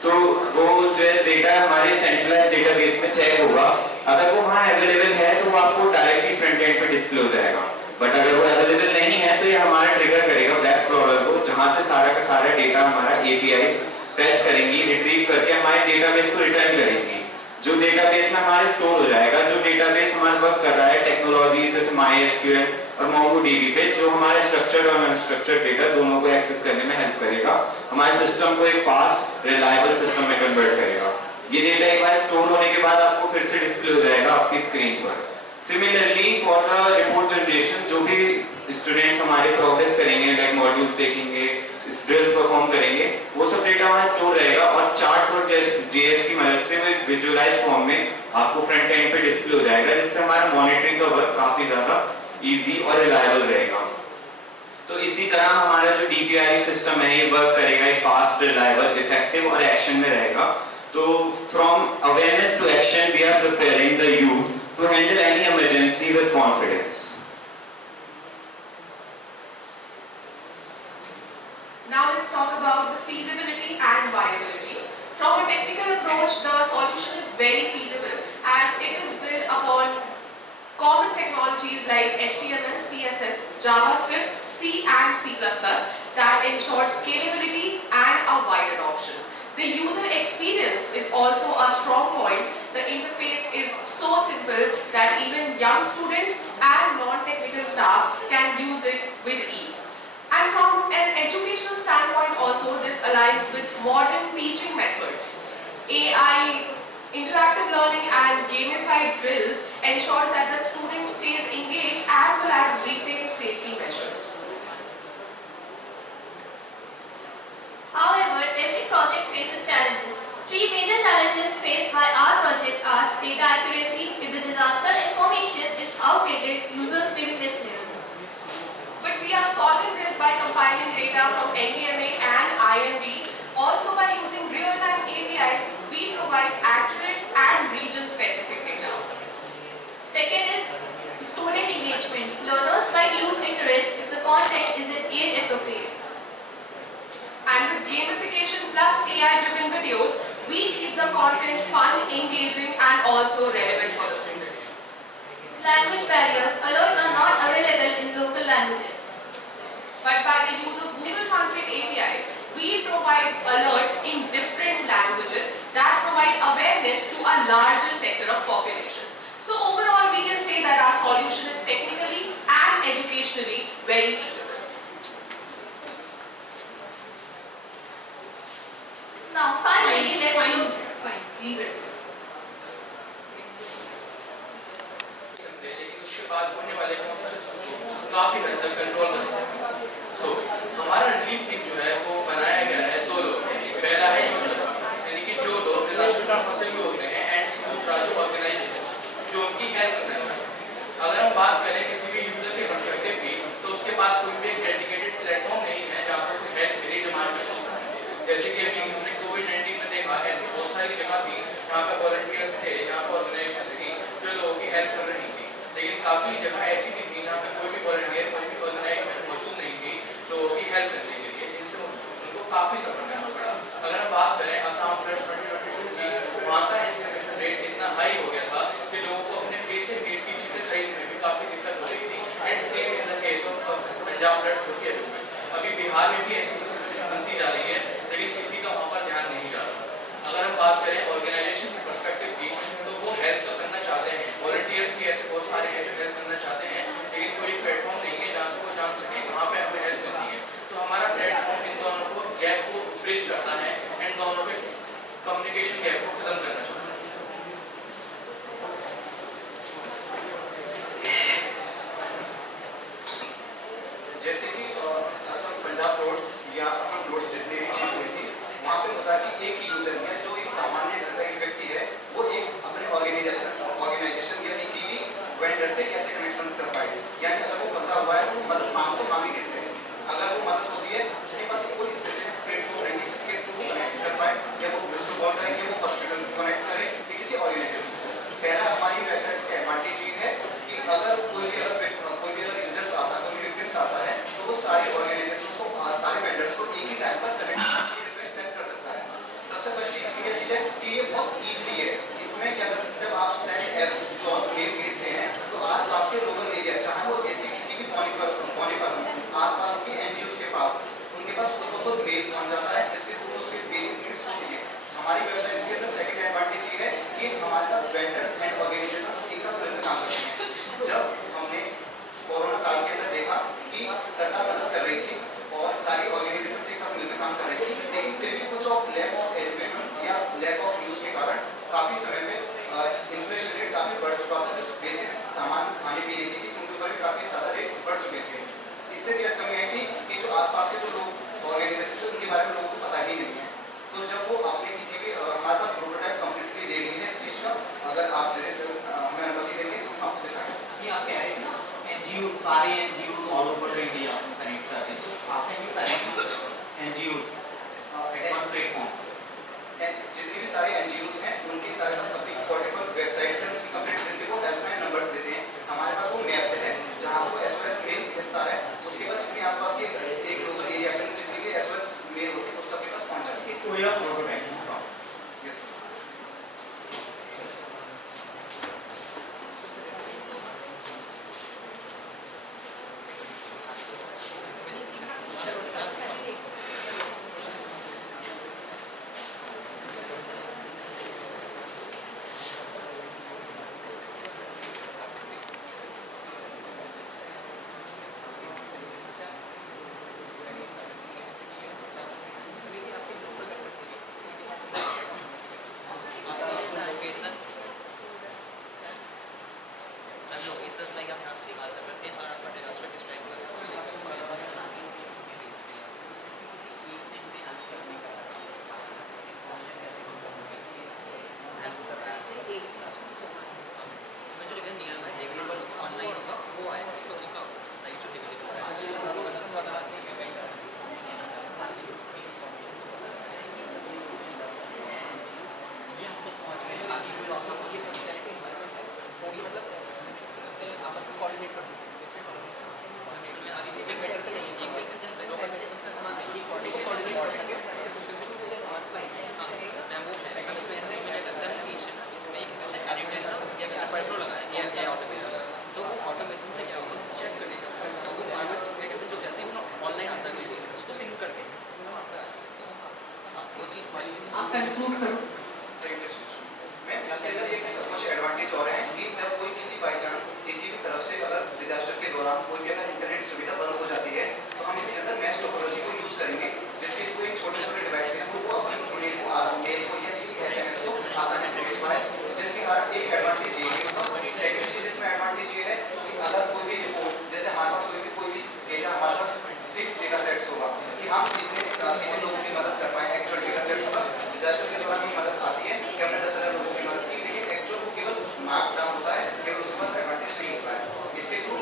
तो वो जो है डेटा हमारे सेंट्रलाइज्ड डेटाबेस में चेक होगा। अगर वो वहाँ अवेलेबल है तो वो आपको डायरेक्टली फ्रंट एंड पे डिस्प्ले हो जाएगा, बट अगर वो अवेलेबल नहीं है तो ये हमारा ट्रिगर करेगा वेब क्राउलर को, जहाँ से सारा का सारा डेटा हमारा APIs फैच करेंगी, रिट्रीव करके हमारे डेटाबेस को रिटर्न करेंगी, जो डेटाबेस में हमारे स्टोर हो जाएगा। जो डेटाबेस हमारा वर्क कर रहा है टेक्नोलॉजी जैसे MySQL और MongoDB पे, जो हमारे स्ट्रक्चर्ड और अनस्ट्रक्चर्ड डेटा दोनों को एक्सेस करने में हेल्प करेगा, हमारे सिस्टम को एक फास्ट रिलायबल सिस्टम में कन्वर्ट करेगा। ये डेटा एक बार स्टोर होने के बाद आपको फिर से डिस्प्ले हो जाएगा आपकी स्क्रीन पर। Similarly for the report generation, जो भी स्टूडेंट्स हमारे प्रोग्रेस करेंगे, लाइक मॉड्यूल्स देखेंगे, ड्रिल्स परफॉर्म करेंगे, वो सब डेटा वहाँ स्टोर रहेगा और चार्ट JS की मदद से वो विजुअलाइज फॉर्म में आपको फ्रंट एंड पे डिस्प्ले हो जाएगा, जिससे हमारा मॉनिटरिंग का वर्क काफी ज्यादा इजी और रिलायबल रहेगा। तो इसी तरह हमारा जो DPI सिस्टम है ये वर्क करेगा, ये फास्ट, रिलायबल, इफेक्टिव और एक्शन में रहेगा। तो from awareness to action we are preparing the youth to handle any emergency with confidence. Now let's talk about the feasibility and viability. From a technical approach, the solution is very feasible as it is built upon common technologies like HTML, CSS, JavaScript, C and C++ that ensure scalability and a wide adoption. The user experience is also a strong point. The interface is so simple that even young students and non-technical staff can use it with ease. And from an educational standpoint also, this aligns with modern teaching methods. AI, interactive learning and gamified drills ensures that the student stays engaged as well as retain safety measures. However, every project faces challenges. Three major challenges faced by our project are data accuracy. If the disaster information is outdated, users may be misled. But we are solving this by compiling data from NDMA and IMD. Also by using real-time APIs, we provide accurate and region-specific data. Second is student engagement. Learners might lose interest if the content isn't age appropriate. And with gamification plus AI-driven videos, we keep the content fun, engaging and also relevant for the students. Language barriers. Alerts are not available in local languages. But by the use of Google Translate API, we provide alerts in different languages that provide awareness to a larger sector of population. So overall, we can say that our solution is technically and educationally very feasible. Now, finally, let's look. Leave it. लेकिन उसके बाद होने वाले काफी हद तक control कर सकते हैं। सो हमारा रिलीफ टीम जो है वो बनाया गया है दो लोग। पहला है यूजर, यानी कि जो लोग डिजास्टर फसल में होते हैं, एंड दूसरा जो ऑर्गेनाइजेशन जो उनकी हेल्प करना है। अगर हम बात करें किसी भी यूजर के पर्सपेक्टिव की, तो उसके पास कोई भी एक डेडिकेटेड प्लेटफॉर्म नहीं है जहाँ पर कोई हेल्प के लिए डिमांड कर सकता है। जैसे कि अभी हमने कोविड-19 में देखा, ऐसी बहुत सारी जगह थी जहाँ पर वॉलंटियर्स थे, जहाँ पर ऑर्गेनाइजेशन थी जो लोगों की हेल्प कर रही थी। लेकिन काफ़ी जगह ऐसी भी थी जहाँ पर कोई भी वॉलंटियर, कोई भी ऑर्गेनाइजेशन मौजूद नहीं थी लोगों की हेल्प करने के लिए, जिनसे उनको काफ़ी सफर करना पड़ा। अगर हम बात करें असम फ्लड 2022 की, वहाँ का इंफॉर्मेशन रेट इतना हाई हो गया था कि लोगों को अपने बेसिक नीड की चीज़ें खरीदने में भी काफ़ी दिक्कत हो रही थी। And same in the case of Punjab flood जो कि अभी बिहार में भी ऐसी सिचुएशन बनती जा रही है, लेकिन किसी का वहाँ पर ध्यान नहीं जा रहा। अगर हम बात करें ऑर्गेनाइजेशन की पर्सपेक्टिव की, तो वो हेल्प तो करना चाहते हैं, वॉलंटियर्स भी ऐसे बहुत सारे हैं जो हेल्प करना चाहते हैं, लेकिन कोई प्लेटफॉर्म नहीं है जहाँ से वो जान सके कहाँ पे हमें हेल्प करनी है। तो हमारा प्लेटफॉर्म इन दोनों को गैप को ब्रिज करता है, इन दोनों के कम्युनिकेशन गैप को खत्म करना चाहता है। जैसे कि असम पंजाब रोड्स या असम रोड्स जितनी भी चीज हुई थी, वहाँ पे होता है कि एक ही यूजर है, जो एक सामान्य घर का एक व्यक्ति है, वो एक अपने ऑर्गेनाइजेशन या किसी भी वेंडर से कैसे कनेक्शंस कर पाए, यानी अगर वो फंसा हुआ है तो मदद इससे कमी आई थी कि जो आसपास के जो लोग ऑर्गेनाइजेशन थे उनके बारे में लोगों को पता ही नहीं है। तो जब वो आपने किसी भी हमारे पास प्रोटोटाइप कंप्लीटली रेडी है इस चीज़ का, अगर आप जैसे हमें अनुमति देंगे तो हम आपको दिखाएं। ये आप कह रहे हैं ना एनजीओ, सारे NGO all over India connect कर रहे हैं, तो आपने भी कनेक्ट एनजीओ प्लेटफॉर्म जितनी भी सारे एनजीओज हैं उनके सारे पास अपनी पोर्टेबल वेबसाइट्स हैं, उनकी कंप्लीट जिनके वो हेल्पलाइन नंबर्स देते हैं। हमारे पास वो मैप है जहाँ से वो एसओएस मेल भेजता है, उसके बाद जितनी आसपास के एक लोकल एरिया के अंदर जितनी भी एसओएस मेल होती है उस सबके पास पहुँच जाती है। यस आप कंक्लूड करो। मैं इसके अंदर एक कुछ एडवांटेज और हैं कि जब कोई किसी बाई चांस किसी भी तरफ से अगर डिजास्टर के दौरान कोई भी अगर इंटरनेट सुविधा बंद हो जाती है तो हम इसके अंदर मैश टोपोलॉजी को यूज करेंगे, जिसके कोई छोटे छोटे डिवाइस के वो अपनी मेल को या किसी एसएमएस को आसानी से भेज पाए, जिसके कारण एक एडवांटेज ये होगा। सेकंड चीज इसमें एडवांटेज ये है कि अगर कोई भी रिपोर्ट, जैसे हमारे पास कोई भी डेटा हमारे पास फिक्स डेटा सेट्स होगा कि हम कितने लोगों की मदद कर पाए, एक्चुअल डेटा सेट्स होगा। डिजास्टर के दौरान ये मदद आती है कि हमने 10,000 लोगों की मदद की, लेकिन एक्चुअल को केवल मार्क डाउन होता है, केवल उसके पास एडवांटेज नहीं होता है। इसके थ्रू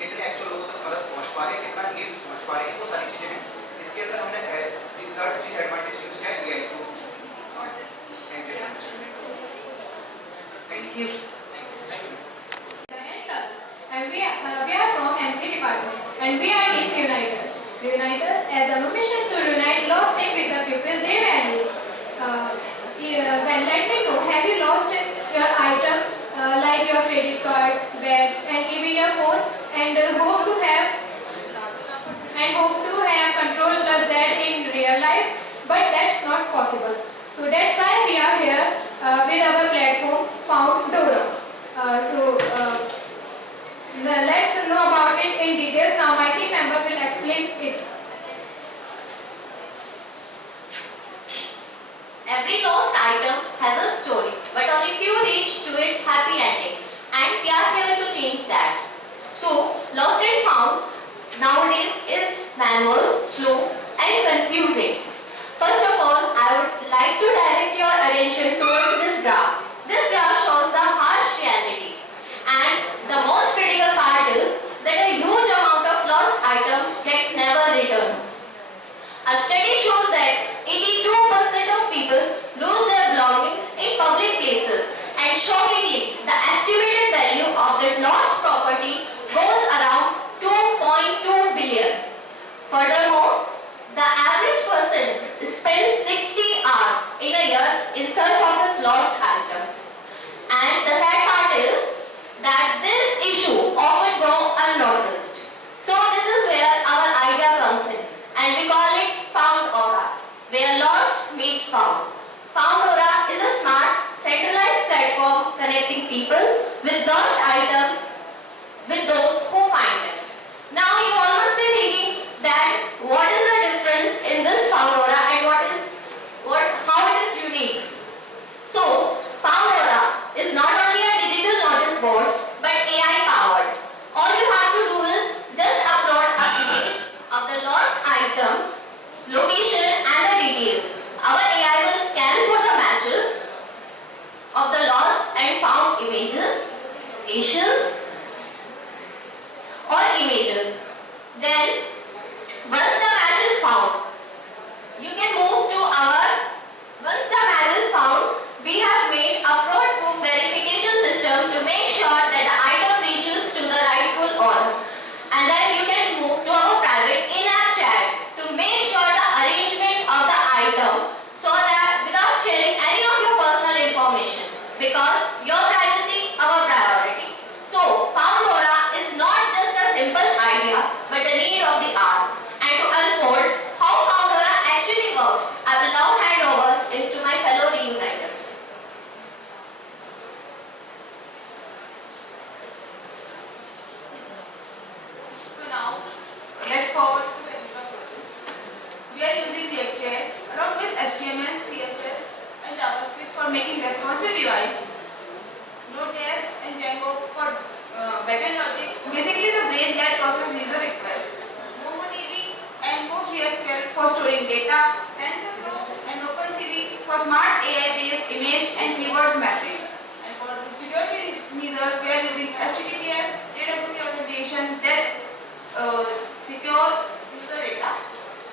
कितने एक्चुअल लोगों तक मदद पहुंच पा रहे हैं, कितना नीड्स पहुंच पा रही है, वो सारी चीजें हैं। इसके अंदर हमने थर्ड चीज एडवांटेज यूज किया है एआई को। Thank you so much. Thank you. And we are from MC department and we are team Reuniters. Reuniters as a mission to reunite lost things with the people they value. Well, let me know, have you lost your item like your credit card, bags and even your phone and hope to have control plus that in real life, but that's not possible. So that's why we are here with our platform Found Dora. Let's know about it in details. Now my team member will explain it. Every lost item has a story, but only few reach to its happy ending, and we are here to change that. So, lost and found nowadays is manual, slow and confusing. First of all, I would like to direct your attention towards this graph. This graph shows the harsh reality, and the most critical part is that a huge amount of lost item gets never returned. A study shows that 82% of people lose their belongings in public places, and shockingly, the estimated value of the lost property goes around 2.2 billion. Furthermore, the average person spends 60 hours in a year in search of his lost items. And the sad part is that this issue often goes unnoticed. So this is where our idea comes in, and we call it Found Aura, where lost meets found. Found Aura is a smart, centralized platform connecting people with lost items with those who find them. Now you all must be thinking that what is the difference in this Found Aura and how it is unique. So Found Aura is not only a digital notice board but AI powered. All you have to do is just upload a images, locations, or images. Then, once the match is found, you can move to once the match is found, we have made a fraud-proof verification system to make sure that the item reaches to the rightful owner. And then you can move to our private in-app chat to make sure the arrangement of the item so that without sharing any of your personal information, because your privacy, our priority. So, Foundora is not just a simple idea, but a need of the hour. And to unfold how Foundora actually works, I will now hand over it to my fellow reuniter. So now, let's forward to extra approaches. We are using React.js along with HTML, CSS and JavaScript for making responsive UIs, Node.js and Django for backend logic, basically the brain that processes user requests, MongoDB and PostgreSQL for storing data, TensorFlow and OpenCV for smart AI-based image and keywords matching. And for security measures, we are using HTTPS, JWT authentication that secure user data.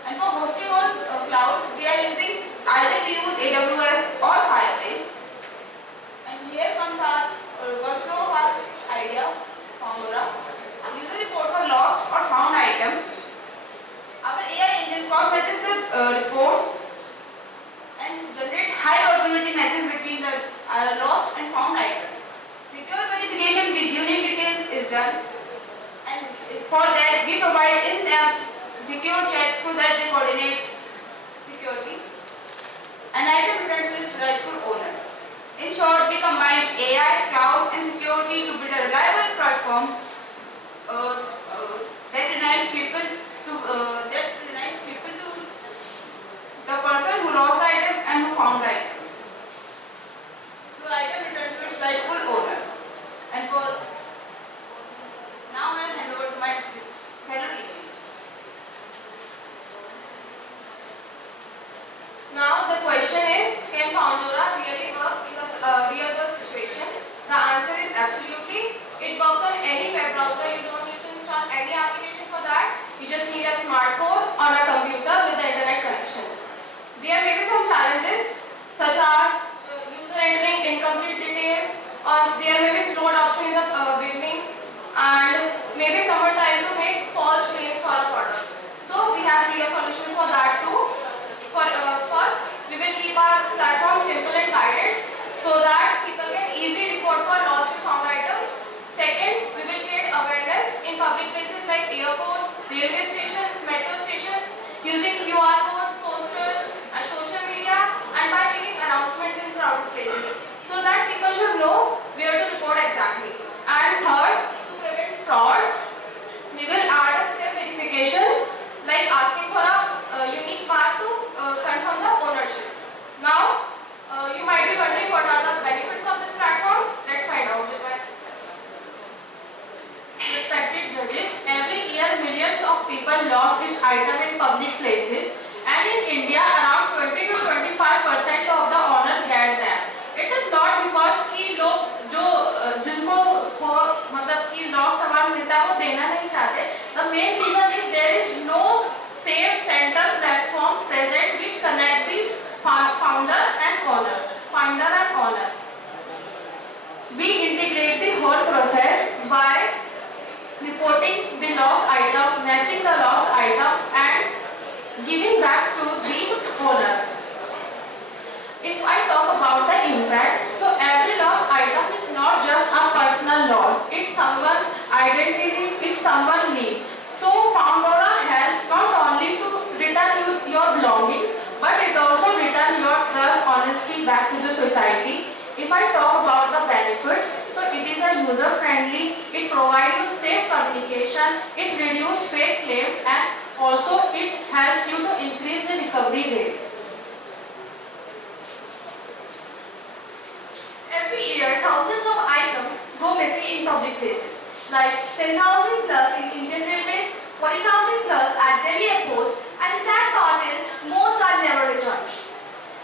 And for hosting on cloud, we are using either we use AWS or Firebase. And here comes our workflow of our idea, Foundora. User reports a lost or found item. Our AI engine cross-matches the reports and generate high probability matches between the lost and found items. Secure verification with unique details is done. And for that, we provide in-app secure chat so that they coordinate securely. An item returned to its rightful owner. In short, we combine AI, cloud, and security to build a reliable platform that unites people to the person who lost the item and who found the item. So, the item returned to its rightful owner. And for now, I will hand over to my fellow team. Now the question is, can Foundora really work in the real world situation? The answer is absolutely. It works on any web browser. You don't need to install any application for that. You just need a smartphone or a computer with the internet connection. There may be some challenges such as user entering incomplete details, or there may be slow adoption in the beginning, and maybe someone trying to make false claims for a product. So we have clear solutions for that too. First, we will keep our platform simple and guided so that people can easily report for lost and found items. Second, we will create awareness in public places like airports, railway stations, metro stations, using QR codes, posters, and social media, and by making announcements in crowded places so that people should know where to report exactly. And third, to prevent frauds, we will add a step verification like asking for a unique mark to confirm the ownership. Now, you might be wondering what are the benefits of this platform. Let's find out. Respected judges, every year millions of people lost its item in public places, and in India around 20 to 25% of the owner get them. It is not because कि लोग जो जिनको मतलब कि lost सामान मिलता है वो देना नहीं चाहते. The main reason is there is no safe central platform present which connect the finder and owner. We integrate the whole process by reporting the lost item, matching the lost item, and giving back to the owner. If I talk about the impact, so every lost item is not just a personal loss, it's someone's identity, it's someone's need. So Foundora helps not only to return your belongings, but it also returns your trust, honesty back to the society. If I talk about the benefits, so it is a user-friendly, it provides you safe communication, it reduces fake claims, and also it helps you to increase the recovery rate. Every year, thousands of items go missing in public places, like 10,000 plus in Indian Railways, 40,000 plus at Delhi airports, and the sad part is most are never returned.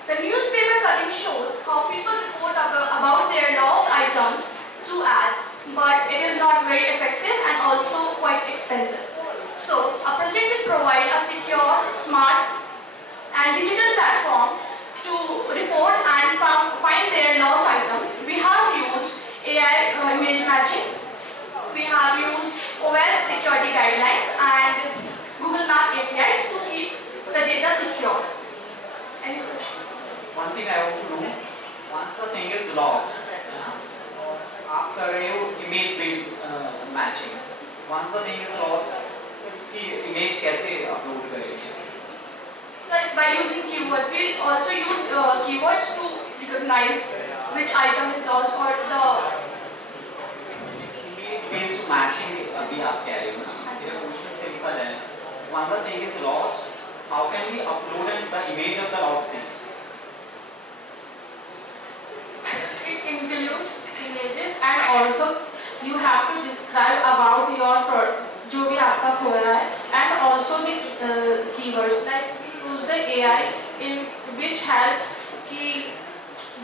The newspaper cutting shows how people report about their lost items image matching. We have used OS security guidelines and Google Map APIs to keep the data secure. Any questions? One thing I want to know, once the thing is lost, आप कर रहे हो image based matching. Once the thing is lost, उसकी image कैसे upload करेंगे? So by using keywords, we also use keywords to recognize which item is lost or the image based matching अभी आप कह रहे हो ना? मेरा क्वेश्चन सिंपल है. Once the thing is lost, how can we upload the image of the lost thing? it includes images and also you have to describe about your product जो भी आपका खोया है and also the keywords like we use the AI in which helps कि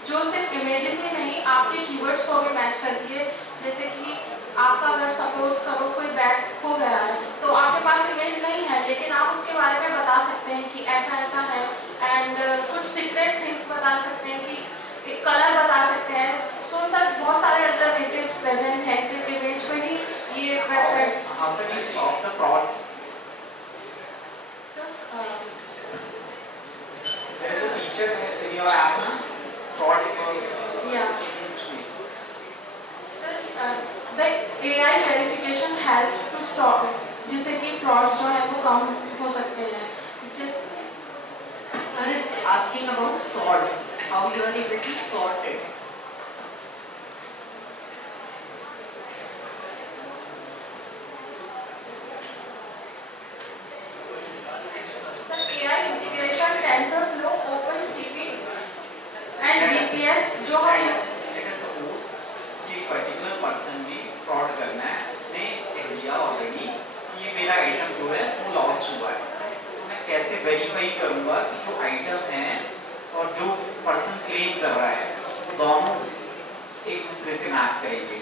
जो सिर्फ images ही नहीं आपके keywords को भी मैच करती है. जैसे कि आपका अगर सपोज करो कोई बैग खो गया है तो आपके पास इमेज नहीं है लेकिन आप उसके बारे में बता सकते हैं कि ऐसा ऐसा है एंड कुछ सीक्रेट थिंग्स बता सकते हैं कि एक कलर बता सकते हैं. सो सर बहुत सारे अल्टरनेटिव्स प्रेजेंट हैं सिर्फ इमेज पे ही ये website. How can you solve the frauds? There is a feature in your app, fraud history. The AI verification helps to stop जिससे कि frauds जो है वो कम हो सकते हैं. Sir is asking about sort. How you are able to sort it? The AI integration, TensorFlow, OpenCV and GPS जो है. Let us suppose कि एक particular person ने fraud करना है, उसने दिया already कि ये मेरा item जो है वो lost हुआ है. तो मैं कैसे verify करूँगा कि जो item है और जो person claim कर रहा है वो दोनों एक दूसरे से मैप करेंगे.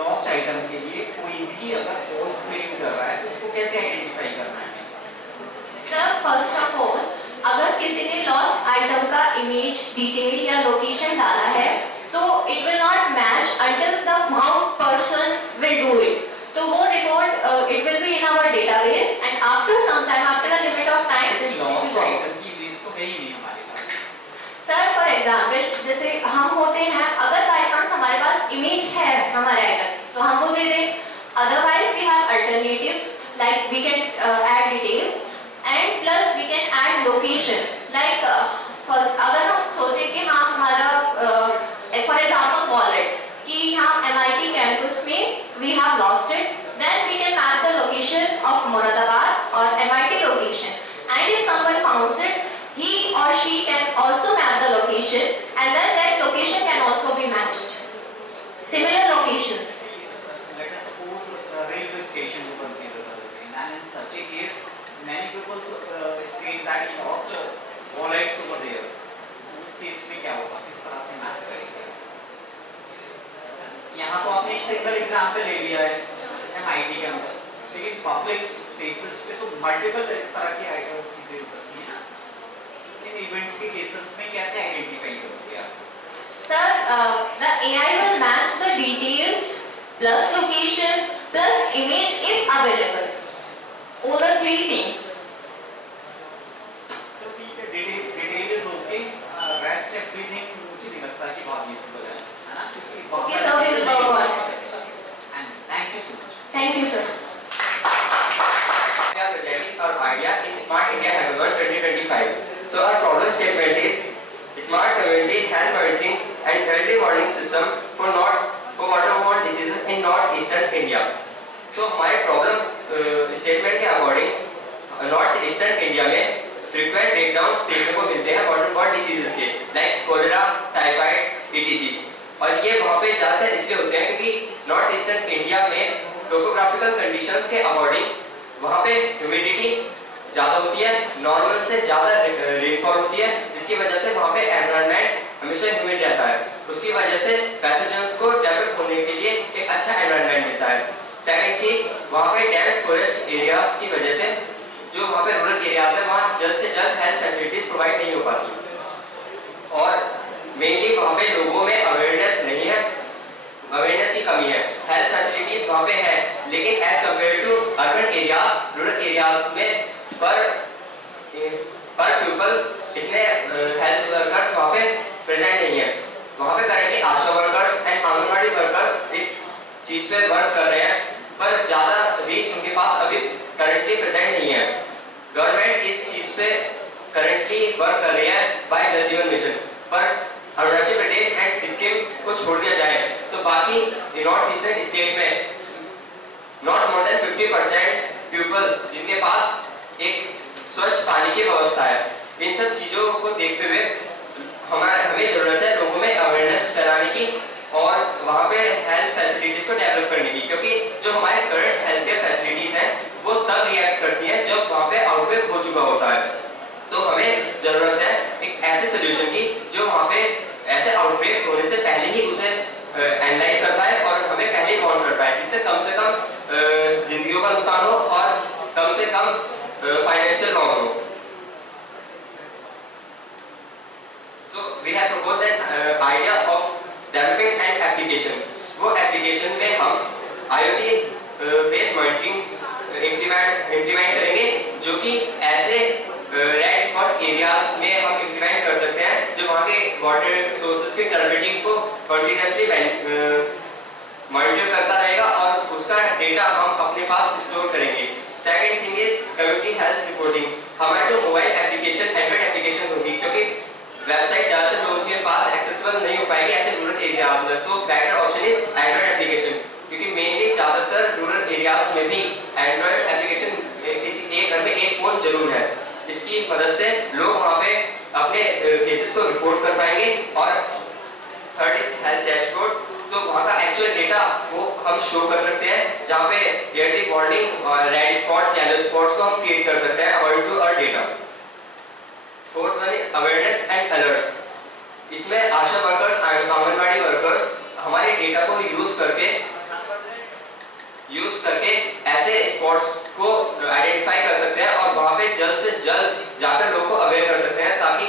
Lost item के लिए कोई भी अगर false claim कर रहा है तो उसको कैसे identify करना है? Sir, first of all, अगर किसी ने lost item का image, detail या location डाला है तो it will not match until the found person will do it. तो वो report it will be in our database and after some time, after a limit of time, lost item की list तो है ही नहीं हमारे पास. Sir, for example, जैसे हम होते हैं, अगर by chance हमारे पास image है हमारे item की, तो हम वो दे दें. Otherwise, we have alternatives like we can add details and plus we can add location. Like first, अगर हम सोचें कि हाँ हमारा for example wallet कि यहाँ MIT campus में we have lost it, then we can map the location of Moradabad or MIT location. And if someone finds it, he or she can also map the location and then that location can also be matched. Similar locations. Let us suppose a railway station to consider the train, and in such a case, many people claim that he lost wallets over there. उस case में क्या होगा? किस तरह से map करेंगे? यहाँ तो आपने एक सिंगल एग्जाम्पल ले लिया है MIT कैंपस, लेकिन पब्लिक प्लेसेस पे तो मल्टीपल इस तरह की चीजें हो सकती हैं ना. इन इवेंट्स के केसेस में कैसे आइडेंटिफाई करोगे आप? Sir, the AI will match the details plus location plus image if available. All the three things. So detail is okay. Rest everything मुझे नहीं लगता कि बहुत useful है ना? Okay, sir, we will work on it. And thank you so much. Thank you, sir. We are presenting our idea in Smart India Hackathon 2025. So our problem statement is smart community health monitoring and early warning system for waterborne diseases in northeastern India. So हमारे problem statement के according north eastern India में frequent breakdowns देखने को मिलते हैं waterborne diseases के like cholera, typhoid, etc. और ये वहाँ पे ज़्यादातर इसलिए होते हैं क्योंकि नॉर्थ ईस्टर्न इंडिया में टोपोग्राफिकल कंडीशंस के अकॉर्डिंग वहाँ पे ह्यूमिडिटी ज़्यादा होती है, नॉर्मल से ज़्यादा रेनफॉल होती है, जिसकी वजह से वहाँ पे एनवायरनमेंट हमेशा ह्यूमिड रहता है. उसकी वजह से पैथोजेंस को डेवलप होने के लिए एक अच्छा एनवायरनमेंट मिलता है. सेकंड चीज, वहाँ पे डेंस फॉरेस्ट एरियाज की वजह से जो वहाँ पे रूरल एरियाज है वहाँ जल्द से जल्द हेल्थ फैसिलिटीज प्रोवाइड नहीं हो पाती और मेनली वहाँ पे लोगों में अवेयरनेस नहीं है चीज पे वर्क कर रहे हैं, पर ज्यादा रीच उनके पास अभी करंटली प्रेजेंट नहीं है। गवर्नमेंट इस चीज पे करंटली वर्क कर रही है बाय जल जीवन मिशन, पर अरुणाचल प्रदेश एंड सिक्किम को छोड़ दिया जाए तो बाकी नॉर्थ ईस्टर्न स्टेट में नॉट मोर देन 50% पीपल जिनके पास एक स्वच्छ पानी की व्यवस्था है। इन सब चीजों को देखते हुए हमें जरूरत है लोगों में अवेयरनेस फैलाने की और वहाँ पे हेल्थ फैसिलिटीज को डेवलप करने की, क्योंकि जो हमारे करंट हेल्थ केयर फैसिलिटीज हैं वो तब रिएक्ट करती हैं जब वहाँ पे आउटब्रेक हो चुका होता है। तो हमें जरूरत है एक ऐसे सोल्यूशन की जो वहाँ पे ऐसे आउटब्रेक्स होने से पहले ही उसे एनालाइज कर पाए और हमें पहले ही वार्न कर पाए, जिससे कम जिंदगियों का नुकसान हो और कम से कम फाइनेंशियल लॉस हो। So we have proposed an idea of developing an application. वो एप्लीकेशन में हम IoT बेस्ड मॉनिटरिंग इम्प्लीमेंट करेंगे, जो कि ऐसे रेड स्पॉट एरियाज में हम इम्प्लीमेंट कर सकते हैं जो वहाँ के वाटर सोर्सेज की क्लैरिटी को कंटिन्यूसली मॉनिटर करता रहेगा और उसका डेटा हम अपने पास स्टोर करेंगे। Second thing is community health reporting. हमारे जो मोबाइल एप्लीकेशन एंड्रॉइड एप्लीकेशन होगी, क्योंकि वेबसाइट ज़्यादातर लोगों के पास एक्सेसिबल नहीं हो पाएगी ऐसे रूरल एरियाज में, तो better option is Android application, क्योंकि मेनली ज़्यादातर रूरल एरियाज में भी एंड्रॉइड एप्लीकेशन किसी एक घर में एक फ़ोन जरूर है। इसकी मदद से लोग वहाँ पे अपने केसेस को रिपोर्ट कर पाएंगे। और थर्ड इज हेल्थ डैशबोर्ड्स, तो वहाँ का एक्चुअल डेटा वो हम शो कर सकते हैं, जहाँ पे ईयरली वार्निंग और रेड स्पॉट्स येलो स्पॉट्स को हम क्रिएट कर सकते हैं according to our data. Fourth one is awareness and alerts. इसमें आशा वर्कर्स, आंगनबाड़ी वर्कर्स हमारे डेटा को यूज करके ऐसे स्पॉट्स को आइडेंटिफाई कर सकते हैं और वहाँ पे जल्द से जल्द जाकर लोगों को अवेयर कर सकते हैं, ताकि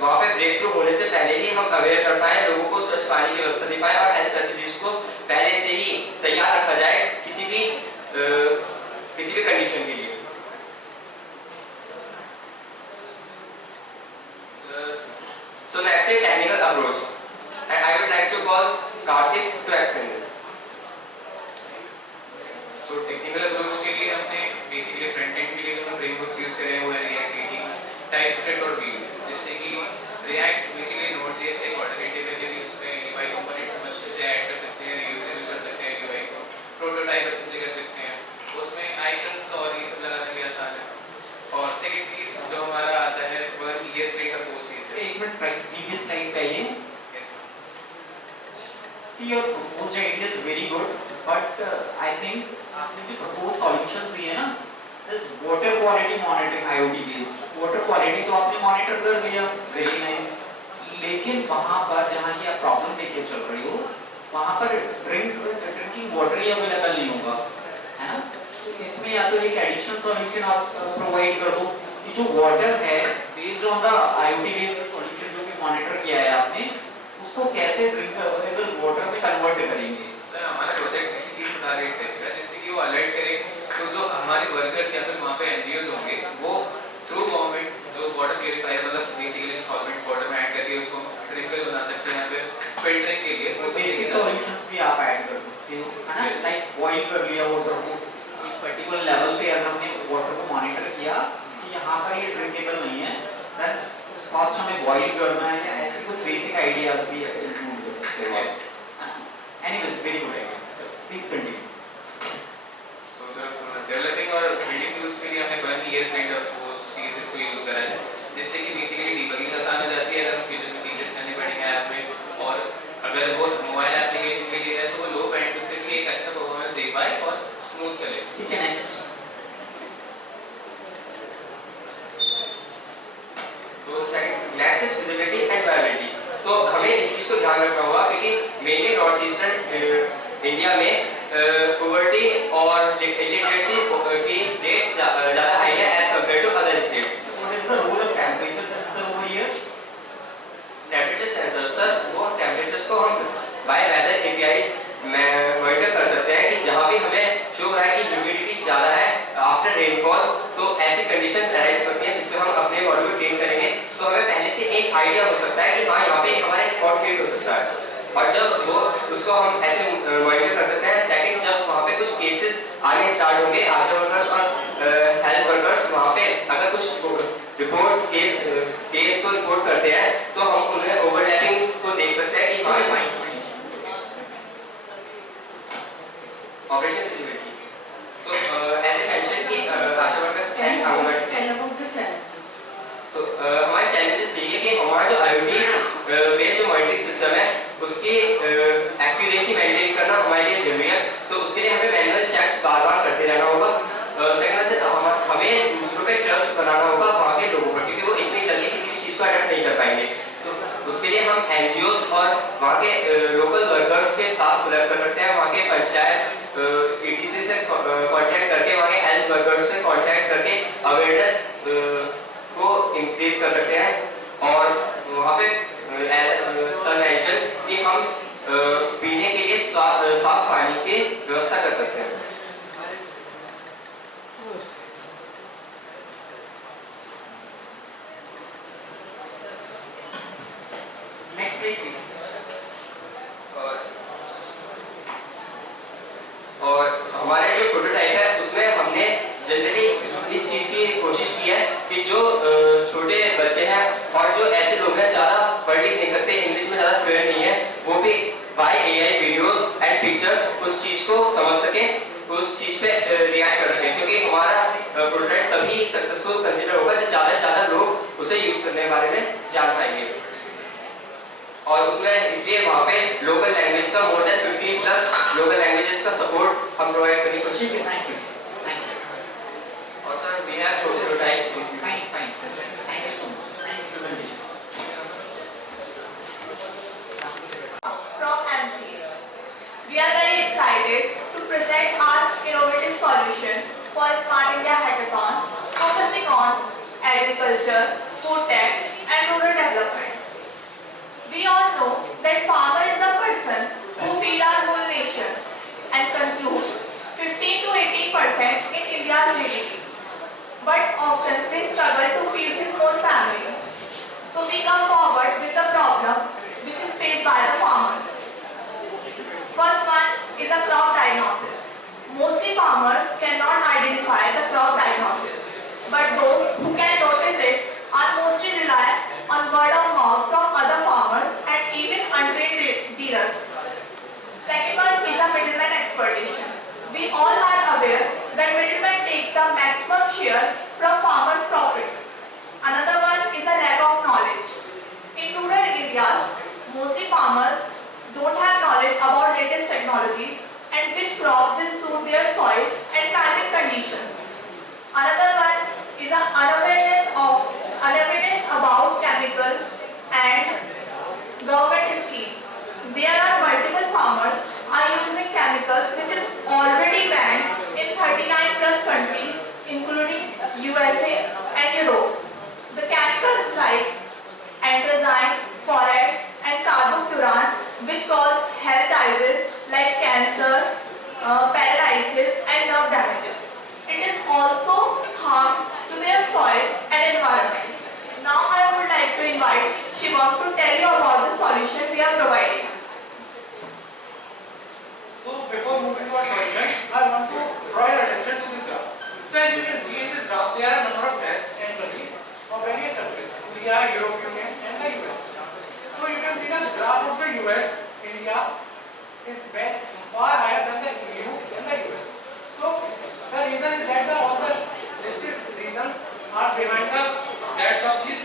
वहाँ पे ब्रेक थ्रू होने से पहले ही हम अवेयर कर पाए, लोगों को स्वच्छ पानी की व्यवस्था दे पाए और हेल्थ फैसिलिटीज को पहले से ही तैयार रखा जाए किसी भी कंडीशन के लिए। So next is technical approach, and I would like to call Karthik to explain this. So technical approach के लिए हमने basically front end के लिए जो हम frameworks use कर रहे हैं वो है React, TypeScript और Vue, जिससे कि React basically Node.js का एक alternative है, क्योंकि उसमें UI components हम अच्छे से add कर सकते हैं, reusable कर सकते हैं UI को, prototype अच्छे से कर सकते हैं, उसमें icons और ये सब लगाना भी आसान है। और सेकंड चीज जो हमारा आता है वो ES layer post CSS। एक मिनट previous slide पे आइए। See, your proposed idea is very good, but I think आपने जो proposed solutions दिए ना, is water quality monitoring IoT based. Water quality तो आपने monitor कर लिया, very nice. लेकिन वहाँ पर जहाँ की आप problem लेके चल रही हो, वहाँ पर drinking water ही available नहीं होगा, है ना? तो इसमें या तो एक additional solution आप provide कर दो कि जो water है based on the IoT based solution जो भी monitor किया है आपने, उसको कैसे drinkable water में convert करेंगे? सर हमारा प्रोजेक्ट इसी चीज को टारगेट करेगा, जिससे कि वो अलर्ट करे तो जो हमारे वर्कर्स या फिर वहाँ पे NGOs होंगे वो थ्रू गवर्नमेंट जो वाटर प्यूरिफायर मतलब बेसिकली सॉल्वेंट्स वाटर में ऐड करके उसको ड्रिंकेबल बना सकते हैं या फिर फिल्टरिंग के लिए वो बेसिक सॉल्यूशंस भी आप ऐड कर सकते हो, है ना? लाइक बॉईल कर लिया वाटर को, एक पर्टिकुलर लेवल पे अगर हमने वाटर को मॉनिटर किया कि यहाँ पर ये ड्रिंकेबल नहीं है, देन फर्स्ट हमें बॉईल करना है, या ऐसे कुछ बेसिक आइडियाज भी इंक्लूड कर सकते हो। Anyways very good idea, please continue. So sir developing और बिल्डिंग टूल्स के लिए हमने वन ES लाइनर वो CSS को यूज करा है, जिससे कि बेसिकली डीबगिंग आसान हो जाती है अगर हम फ्यूचर में चेंजेस करने पड़ेंगे ऐप में, और अगर वो मोबाइल एप्लीकेशन के लिए है तो वो लो बैंडविड्थ पे भी एक अच्छा परफॉर्मेंस दे पाए और स्मूथ चले। ठीक है, नेक्स्ट। तो next is feasibility and viability. तो हमें इस चीज को ध्यान रखना होगा क्योंकि मेनली नॉर्थ ईस्टर्न इंडिया में पॉवर्टी और लिटरेसी की रेट ज़्यादा हाई है as compare to other state. What is the role of temperature sensor over here? Temperature sensor sir वो टेंपरेचर्स को हम बाय वेदर API में मॉनिटर कर सकते हैं कि जहाँ भी हमें शो हो रहा है कि ह्यूमिडिटी ज़्यादा है आफ्टर रेनफॉल, तो ऐसी कंडीशन अराइज होती है जिसमें हम अपने मॉडल को ट्रेन करेंगे तो हमें पहले से एक आइडिया हो सकता है कि हाँ यहाँ पे हमारे स्पॉट क्रिएट हो सकता है, और जब वो उसको हम ऐसे मॉनिटर कर सकते हैं। सेकंड, जब वहाँ पे कुछ केसेस आने स्टार्ट होंगे, आशा वर्कर्स और हेल्थ वर्कर्स वहाँ पे अगर कुछ रिपोर्ट केस को रिपोर्ट करते हैं तो हम उन्हें ओवरलैपिंग को देख सकते हैं कि हाँ operation feasibility. So as I mentioned कि आशा वर्कर्स एंड हमारे चैलेंजेस यही है कि हमारा जो IoT बेस्ड जो मॉनिटरिंग सिस्टम है उसकी एक्यूरेसी मेंटेन करना हमारे लिए जरूरी है। तो उसके लिए हमें मैनुअल चेक्स बार-बार करते रहना होगा। सेकंड से हमें दूसरों पे ट्रस्ट बनाना होगा वहाँ के लोगों पर, क्योंकि वो इतनी जल्दी किसी भी चीज़ को अडॉप्ट नहीं कर पाएंगे। तो उसके लिए हम NGOs और वहाँ के लोकल वर्कर्स के साथ कोलैब कर सकते हैं। वहाँ के पंचायत ETC से कॉन्टैक्ट करके, वहाँ के हेल्थ वर्कर्स से कॉन्टैक्ट करके अवेयरनेस को इंक्रीज कर सकते हैं। और वहाँ पे सर मेंशन कि हम पीने के लिए साफ पानी की व्यवस्था कर सकते हैं। Next slide please. और हमारे जो प्रोटोटाइप है उसमें हमने जनरली इस चीज़ की कोशिश की है कि जो छोटे बच्चे हैं और जो ऐसे लोग हैं ज़्यादा पढ़ लिख नहीं सकते, इंग्लिश में ज़्यादा फ्लुएंट नहीं है, वो भी by AI videos and pictures उस चीज़ को समझ सकें, उस चीज़ पे रिएक्ट कर सकें। क्योंकि हमारा प्रोडक्ट तभी सक्सेसफुल कंसिडर होगा जब ज़्यादा से ज़्यादा लोग उसे यूज़ करने के बारे में जान पाएंगे। और उसमें इसलिए वहाँ पे लोकल लैंग्वेज का मोर देन 15+ लोकल लैंग्वेजेस का सपोर्ट हम प्रोवाइड करने की कोशिश करें। Thank you. और sir we have prototype. Fine fine, thank you so much, nice presentation. From MCA, we are very excited to present our innovative solution for Smart India Hackathon, focusing on agriculture, food tech, and rural development. We all know that farmer is the person who feed our whole nation and contribute 15 to 18% in India's GDP. But often they struggle to feed his own family. So we come forward with the problem which is faced by the farmers. First one is a crop diagnosis. Mostly farmers cannot identify the crop diagnosis, but those who can notice it are mostly rely on word of mouth from other farmers and even untrained dealers. Second one is a middleman exploitation. We all are aware that middleman takes the maximum share from farmers' profit. Another one is a lack of knowledge. In rural areas, mostly farmers don't have knowledge about latest technologies and which crop will suit their soil and climate conditions. Another one is an unawareness about chemicals and government schemes. There are multiple farmers are using chemicals which is already banned in 39+ countries including USA and Europe. The chemicals like anthracene, forate and carbofuran which cause health diseases like cancer, paralysis and nerve damages. It is also harm to their soil and environment. Now I would like to invite Shivam to tell you about the solution we are providing. So before moving to our solution, I want to draw your attention to this graph. So as you can see in this graph, there are a number of tags annually of various countries, India, European Union and the US. So you can see the graph of the US, India is far higher than the EU and the US. So the reason is that all the listed reasons are behind the deaths of these.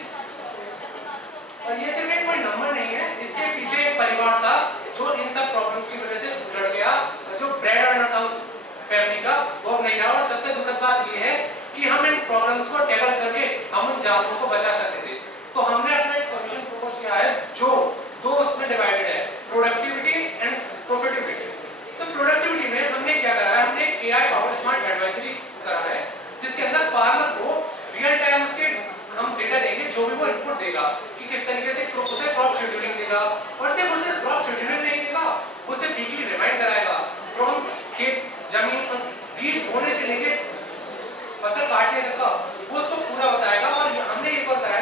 और ये सिर्फ एक कोई number नहीं है, इसके पीछे एक परिवार था जो इन सब प्रॉब्लम्स की वजह से उजड़ गया। जो ब्रेड अर्नर था उस फैमिली का वो अब नहीं रहा। और सबसे दुखद बात ये है कि हम इन प्रॉब्लम्स को टैकल करके हम उन जानवरों को बचा सकते थे। तो हमने अपना एक सॉल्यूशन प्रपोज किया है जो दो उसमें डिवाइडेड है, प्रोडक्टिविटी एंड प्रॉफिटेबिलिटी। तो प्रोडक्टिविटी में हमने क्या करा है, हमने एक AI पावर स्मार्ट एडवाइजरी करा है जिसके अंदर फार्मर को रियल टाइम उसके हम डेटा देंगे, जो भी वो इनपुट देगा कि किस तरीके से उसे क्रॉप शेड्यूलिंग देगा। और सिर्फ उसे क्रॉप शेड्यूलिंग नहीं देगा, उसे वीकली रिमाइंड कराएगा फ्रॉम खेत जमीन बीज बोने से लेके फसल काटने तक का वो उसको पूरा बताएगा। और हमने ये बताया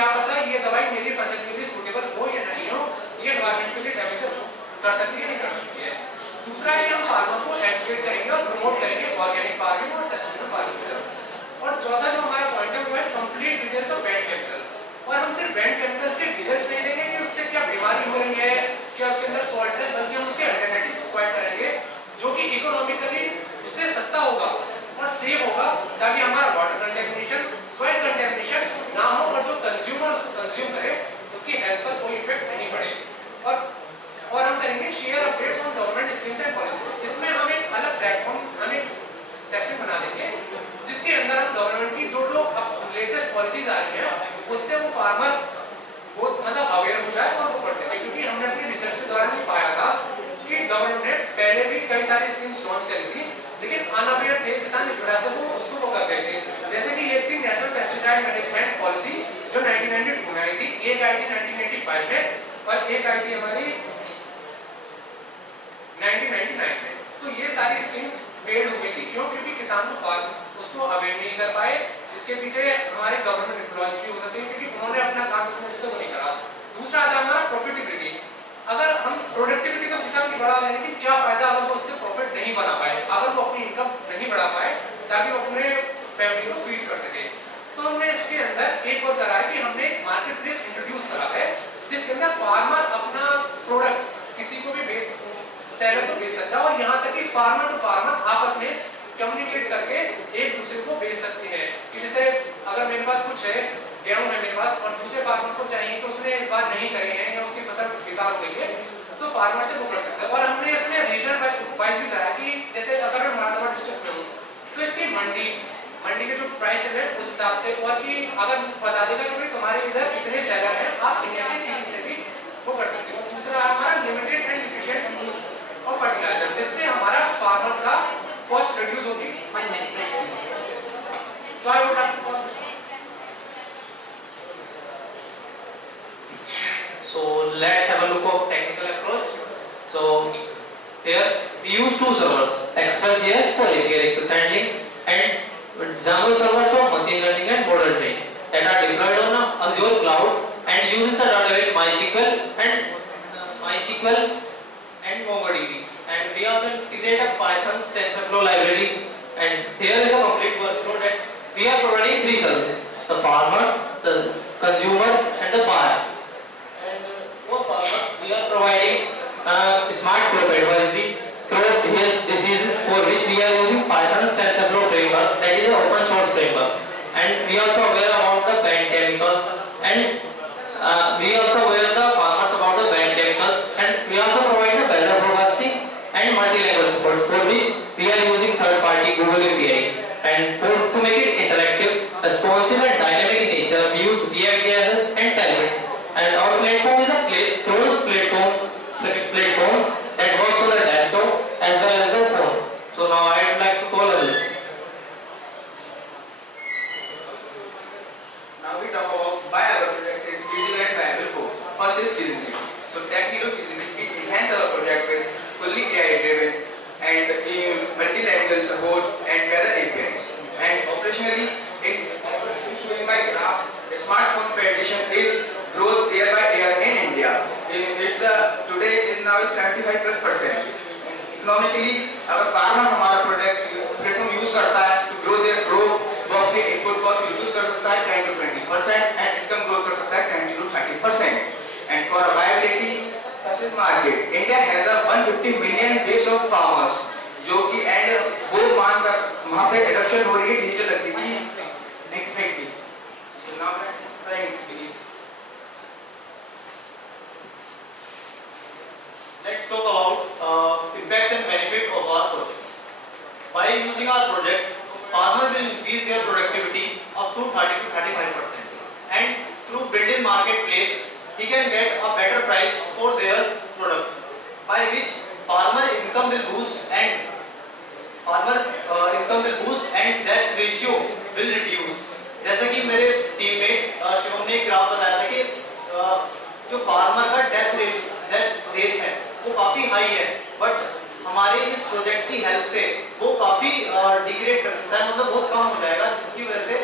क्या पता ये दवाई मेरी फसल के लिए सूटेबल हो या नहीं हो, ये एनवायरमेंट के लिए डैमेज कर सकती है नहीं कर सकती है। दूसरा है हम फार्मर को एजुकेट करेंगे और प्रमोट करेंगे ऑर्गेनिक फार्मिंग और सस्टेनेबल फार्मिंग की तरफ। और चौथा जो हमारा पॉइंट है वो है complete details of bad chemicals. और हम सिर्फ बैड केमिकल्स के डिटेल्स नहीं देंगे कि उससे क्या बीमारी हो रही है, क्या उसके अंदर सॉल्ट्स है, बल्कि हम उसके अल्टरनेटिव प्रोवाइड करेंगे जो कि इकोनॉमिकली उससे सस्ता होगा और सेफ होगा, ताकि हमारा वाटर कंटेमिनेशन, सॉइल कंटेमिनेशन ना हो और जो कंज्यूमर उसको कंज्यूम करे उसकी हेल्थ पर कोई इफेक्ट नहीं पड़े। और हम करेंगे share updates on government schemes and policies. इसमें हम एक अलग प्लेटफॉर्म, हम एक सेक्शन बना देंगे जिसके अंदर हम गवर्नमेंट की जो लेटेस्ट पॉलिसीज आ रही हैं उससे वो फार्मर बहुत मतलब अवेयर हो जाए और वो कर सके। क्योंकि हमने अपनी रिसर्च के दौरान ये पाया था कि गवर्नमेंट ने पहले भी कई सारी स्कीम्स लॉन्च करी थी, लेकिन अनअवेयर थे किसान, इस वजह से वो उसको वो करते थे। जैसे कि एक थी नेशनल पेस्टिसाइड मैनेजमेंट पॉलिसी जो 1992 में आई थी, एक आई थी 1985 में और एक आई थी हमारी 1999 में। तो ये सारी स्कीम्स फेल हो गई थी। क्यों? क्योंकि किसान को उसको अवेयर नहीं कर पाए। इसके पीछे हमारे गवर्नमेंट एम्प्लॉइज भी हो सकते हैं क्योंकि उन्होंने अपना काम उससे वो नहीं करा। दूसरा आता है हमारा प्रॉफिटेबिलिटी। अगर हम प्रोडक्टिविटी तो किसान की बढ़ा दें, लेकिन क्या फायदा अगर वो उससे प्रॉफिट नहीं बना पाए, अगर वो अपनी इनकम नहीं बढ़ा पाए ताकि वो अपने फैमिली को फीड कर सके। तो हमने इसके अंदर एक और करा है कि हमने एक मार्केट प्लेस इंट्रोड्यूस करा है जिसके अंदर फार्मर अपना प्रोडक्ट किसी को भी बेच, सेलर को बेच सकता है और यहाँ तक कि फार्मर टू फार्मर आपस में कम्युनिकेट करके एक दूसरे को बेच सकते हैं। कि जैसे अगर मेरे पास कुछ है, गेहूं है मेरे पास और दूसरे फार्मर को चाहिए कि उसने इस बार नहीं करे हैं या उसकी फसल बेकार हो गई है, तो फार्मर से वो कर सकता है। और हमने इसमें रीजन वाइज भी करा कि जैसे अगर मैं मुरादाबाद डिस्ट्रिक्ट में हूँ तो इसकी मंडी के जो प्राइस है उस हिसाब से, और कि अगर बता देगा कि तुम्हारे इधर इतने सेलर हैं, आप इनमें से किसी से भी वो कर सकते हो। दूसरा हमारा limited and efficient use of fertiliser, जिससे हमारा फार्मर का कॉस्ट रिड्यूस होगी। So I would like to So let's have a look of technical approach. So here we use two servers, Express.js for API request handling and Django servers for machine learning and model training that are deployed on Azure cloud and using the database MySQL and MongoDB. And we also integrate a Python TensorFlow library. And here is the complete workflow that we are providing three services: the farmer, the consumer, and the buyer. And for farmer, we are providing smart crop advisory, crop health diseases, for which we are using Python's TensorFlow framework, that is an open source framework. And we also aware about the banned chemicals, and we also aware the farmers about the banned chemicals, and we also provide the weather forecasting and multi-language support, for which we are using third-party Google API. And to make it interactive, responsive and dynamic in nature, we use React.js and Tailwind. And our platform is a cross-platform that works on the desktop as well as the phone. So now I would like to call Herbal. Now we talk about why our project is feasible and viable both. First is feasibility. So technical feasibility enhance our project with fully AI-driven and multi-language support and weather APIs. And operationally, in my graph, smartphone penetration is growth year by year in India. It's today now is 75+%. Economically, अगर farmer हमारा platform use करता है to grow their crop, वो अपने input cost reduce कर सकता है 10 to 20% and income growth कर सकता है 20 to 30%. And for viability, market, India has a 150 million base of farmers, जो कि एंड वो मान कर वहाँ पे एडॉप्शन हो रही है डिजिटल तकनीकी। Next slide please. तो now let's talk about impacts and benefit of our project. By using our project, farmer will increase their productivity up to 30 to 35%, and through built-in marketplace, he can get a better price for their product, by which farmer income will boost and death ratio will reduce. जैसे कि मेरे teammate Shivam ने एक graph बताया था कि जो farmer का डेथ रेट है वो काफ़ी हाई है, बट हमारे इस प्रोजेक्ट की हेल्प से वो काफ़ी डिग्रेड कर सकता है, मतलब बहुत कम हो जाएगा, जिसकी वजह से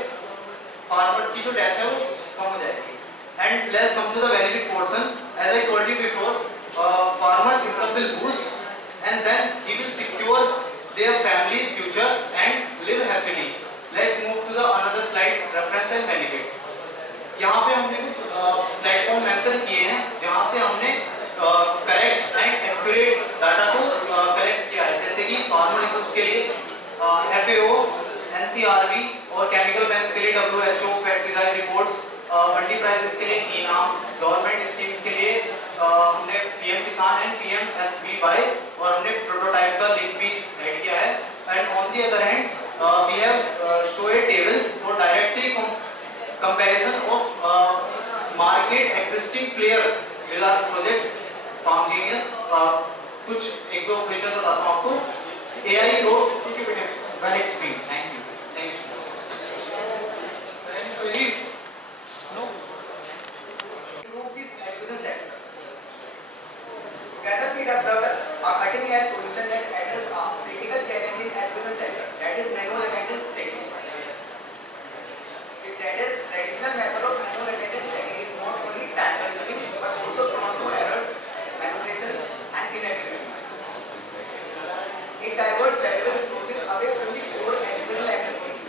फार्मर्स की जो डेथ है वो कम हो जाएगी। And let's come to the benefit portion. As I told you before, farmers' income will boost, and then he will secure their family's future and live happily. Let's move to the another slide, reference and benefits. यहाँ पे हमने कुछ platform mention किए हैं जहाँ से हमने correct and accurate data को कलेक्ट किया है, जैसे कि फार्मर रिसोर्स के लिए FAO, NCRB और केमिकल बैंक्स के लिए WHO, pesticide reports, Mandi prices के लिए इनाम, गवर्नमेंट स्कीम के लिए हमने PM किसान एंड PMFBY और हमने प्रोटोटाइप का लिंक भी ऐड किया है. And on the other hand we have show a table for directly comparison of market existing players with our project Farm Genius. कुछ एक दो फीचर बताता हूँ आपको. AI Pro, well explained. Thank you. Thank you. Please. No. Improve this education sector. Together we developed a cutting-edge solution that addresses a critical challenge in education sector, that is manual attendance taking. The traditional method of manual attendance taking is not only time-consuming but also prone to errors, manipulations, and inaccuracies. It diverts valuable resources away from the core educational activities.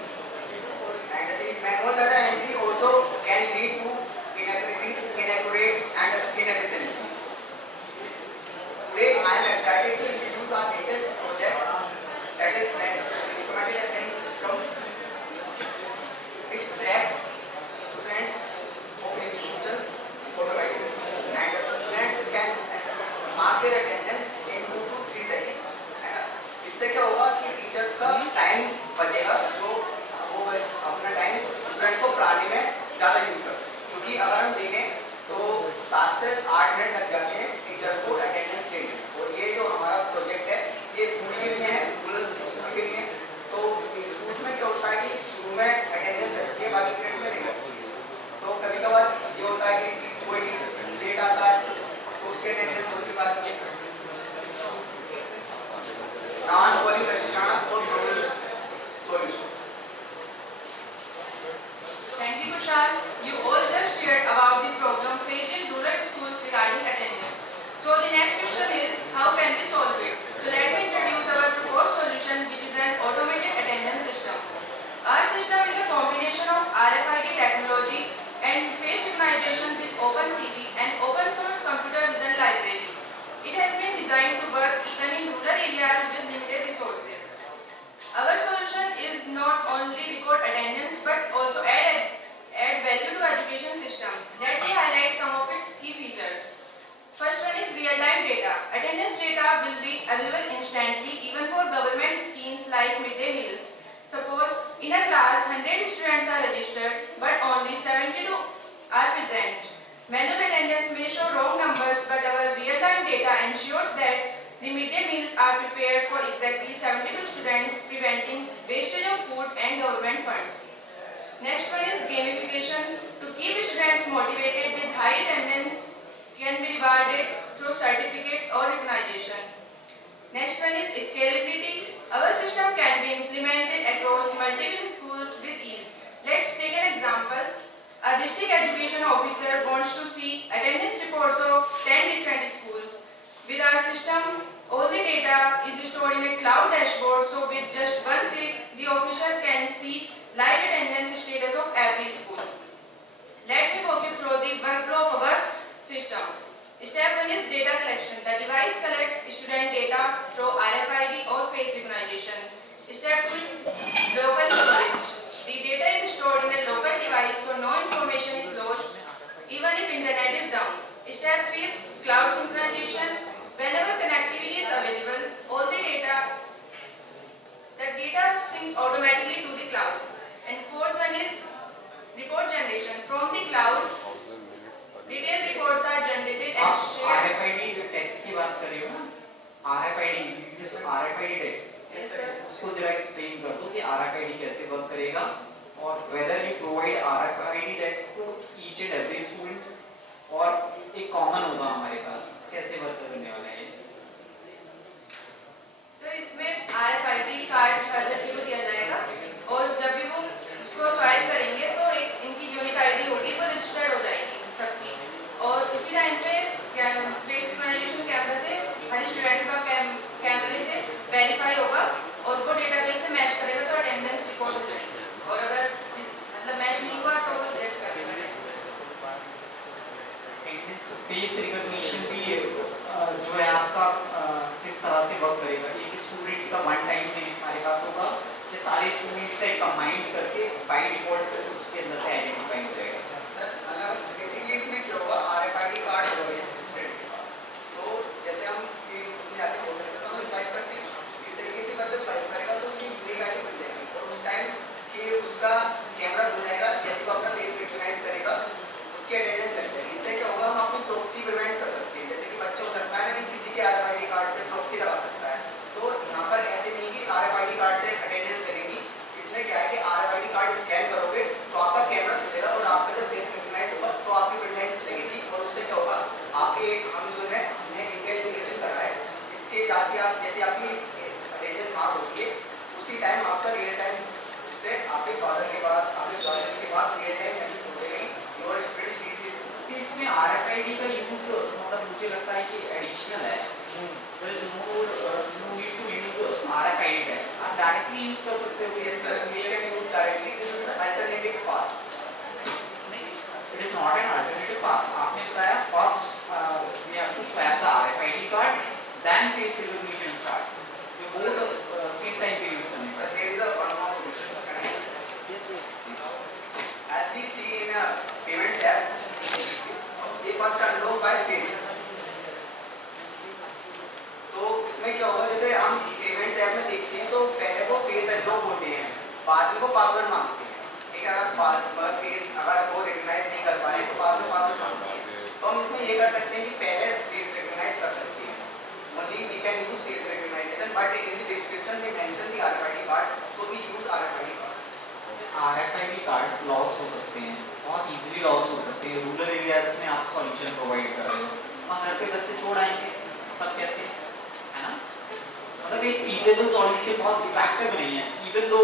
And the manual data entry also can lead to inaccuracies, inaccurate, and inefficiencies. Today, I am excited to introduce our latest project, that is automated attendance system, which track students of institutions automatically. And the students can mark their attendance in 2 to 3 seconds. इससे क्या होगा कि teachers का time बचेगा, जो वो अपना time students को पढ़ाने में ज़्यादा यूज करते हैं. क्योंकि अगर हम देखें तो 7 से 8 मिनट लग जाते हैं टीचर्स को अटेंडेंस लेने. और ये जो हमारा प्रोजेक्ट है ये स्कूल के लिए है, रूरल स्कूल के लिए. तो स्कूल्स में क्या होता है कि शुरू में अटेंडेंस लगती है, बाकी पीरियड में नहीं लगती. तो कभी कभार ये होता है कि कोई लेट आता है तो उसके अटेंडेंस होने की बात नहीं. Now I am calling Rashishana for problem solution. Thank you, Kushal. You all just shared about the problem faced in rural schools regarding attendance. So the next question is, how can we solve it? So let me introduce our proposed solution, which is an automated attendance system. Our system is a combination of RFID technology and face recognition with OpenCG and open source computer vision library. It has been designed to work even in rural areas with limited resources. Our solution is not only record attendance but also add value to education system. Let me highlight some of its key features. First one is real-time data. Attendance data will be available instantly even for government schemes like midday meals. Suppose in a class 100 students are registered but only 72 are present. Manual attendance may show wrong numbers, but our real-time data ensures that the midday meals are prepared for exactly 72 students, preventing wastage of food and government funds. Next one is gamification. To keep students motivated with high attendance can be rewarded through certificates or recognition. Next one is scalability. Our system can be implemented across multiple schools with ease. Let's take an example. A district education officer wants to see attendance reports of 10 different schools. With our system, all the data is stored in a cloud dashboard, so with just one click, the officer can see live attendance status of every school. Let me walk you through the workflow of our system. Step 1 is data collection. The device collects student data through RFID or face recognition. Step 2 is local storage. The data is stored in a local device, so no information is lost even if internet is down. Step 3 is cloud synchronization. Whenever connectivity is available, all the data syncs automatically to the cloud. And fourth one is report generation. From the cloud, detailed reports are generated and shared. RFID text की बात कर रही हो ना? RFID text. Yes, sir. उसको जरा explain कर दो कि RFID कैसे वर्क करेगा और whether you provide RFID text to each and every student और एक कॉमन होगा हमारे पास, कैसे वर्क करने वाला है? सर इसमें RFID कार्ड हर बच्चे को दिया जाएगा और जब भी वो उसको स्वाइप करेंगे तो एक इनकी यूनिक आईडी होगी, वो रजिस्टर्ड हो मीन्स फेस रिकॉग्निशन भी जो है आपका किस तरह से वर्क करेगा? एक स्टूडेंट का वन टाइम में हमारे पास होगा, ये सारे स्टूडेंट्स का कंबाइंड करके बाय डिफॉल्ट उसके अंदर से आइडेंटिफाई हो जाएगा। सर अलग बेसिकली इसमें क्या होगा, RFID कार्ड होगा स्टूडेंट के पास, तो जैसे हम जाते फोटो लेते तो हम स्वाइप करते हैं, इस तरीके से बच्चा स्वाइप करेगा तो उसकी यूनिक आईडी मिल जाएगी और उस टाइम कि उसका कैमरा खुल जाएगा, जैसे वो अपना फेस रिकॉग्नाइज करेगा उसकी अटेंडेंस लग जाएगी। इससे क्या होगा, हम अपनी प्रॉक्सी प्रिवेंट कर सकते हैं, जैसे कि बच्चा हो सकता है ना कि किसी के RFID कार्ड से प्रॉक्सी लगा सकता है, तो यहाँ पर ऐसे नहीं कि RFID कार्ड से अटेंडेंस लगेगी। इसमें क्या है कि RFID कार्ड स्कैन करोगे तो आपका कैमरा खुलेगा और आपका जब फेस रिकॉग्नाइज होगा तो आपकी प्रेजेंट लगेगी और उससे क्या होगा, आपके हम जो है हमने इनका इंटीग्रेशन करा है, इसके जैसे आपकी अटेंडेंस मार्क होती है उसी टाइम आपका रियल टाइम से आपके फादर के पास, आपके ब्रदर्स के पास रियल टाइम मैसेज हो जाएगा कि योर स्टूडेंट इज इसमें RFID का यूज मतलब मुझे लगता है कि एडिशनल है। There is no need to use RFID tags. आप डायरेक्टली यूज कर सकते हो। Yes sir, we can use directly. This is the alternative path. नहीं, it is not an alternative path. आपने बताया first we have to swap the RFID card, then face recognition start. So both same time पे use करने Sir, there is a one more solution. Yes, please. As we see in a payment app, they first unlock by face. तो इसमें क्या होगा, जैसे हम payments app में देखते हैं तो पहले वो फेस अनलॉक होते हैं, बाद में वो पासवर्ड मांगते हैं, ठीक है? अगर फेस अगर वो रिकॉग्नाइज नहीं कर पा रहे तो बाद में पासवर्ड मांगते हैं। तो हम इसमें ये कर सकते हैं कि पहले फेस रिकॉग्नाइज कर सकते हैं, only we can use face recognization, but in the description they mention the RFID card, so we use RFID card. RFID card loss हो सकते हैं, बहुत इजीली लॉस हो सकते हैं। रूरल एरियाज में आप सॉल्यूशन प्रोवाइड कर रहे हो, वहाँ घर पे बच्चे छोड़ आएंगे तब कैसे, है ना? मतलब एक फीजेबल सॉल्यूशन बहुत इफेक्टिव नहीं है, इवन दो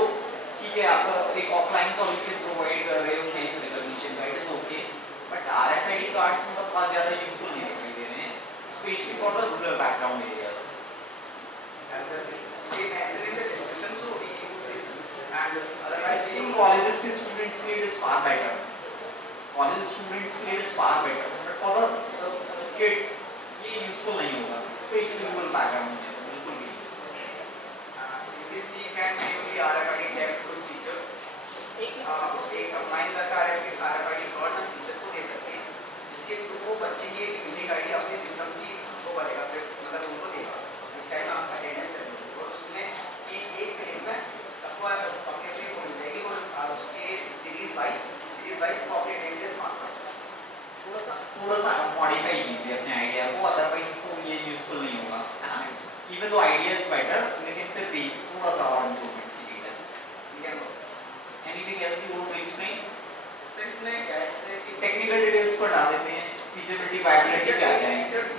ठीक है आप एक ऑफलाइन सॉल्यूशन प्रोवाइड कर रहे हो फेस रिकॉग्निशन का, it is okay, but RFID cards मतलब बहुत ज़्यादा यूजफुल नहीं दिखाई दे रहे हैं, specially for the rural background areas. They mention in the description, so we use this, and otherwise we use colleges के students के लिए it is far better, college students के लिए it is far better, but for the kids ये useful नहीं होगा, specially rural background में बिल्कुल भी। this we can give the RFID tags to teachers, एक कंबाइन करके RFID कार्ड हम टीचर्स को दे सकते हैं, जिसके थ्रू वो बच्चे की एक यूनिक आईडी अपने सिस्टम से वो भरेगा, फिर मतलब उनको देगा इस टाइम आप अटेंडेंस करेंगे और उसमें एक क्लिक में सबको अपने अपने को मिल जाएगी और उसके सीरीज वाइज वो अपने अटेंडेंस मार्क कर सकते हैं। थोड़ा सा मॉडिफाई कीजिए अपने आइडिया को, अदरवाइज तो ये यूजफुल नहीं होगा, है ना? Even though idea is better, लेकिन फिर भी थोड़ा सा और इम्प्रूवमेंट कीजिए। Anything else you want to explain? Sir इसमें क्या है, जैसे कि टेक्निकल डिटेल्स पर डाल देते हैं, फीजिबिलिटी वायबिलिटी क्या है? टीचर्स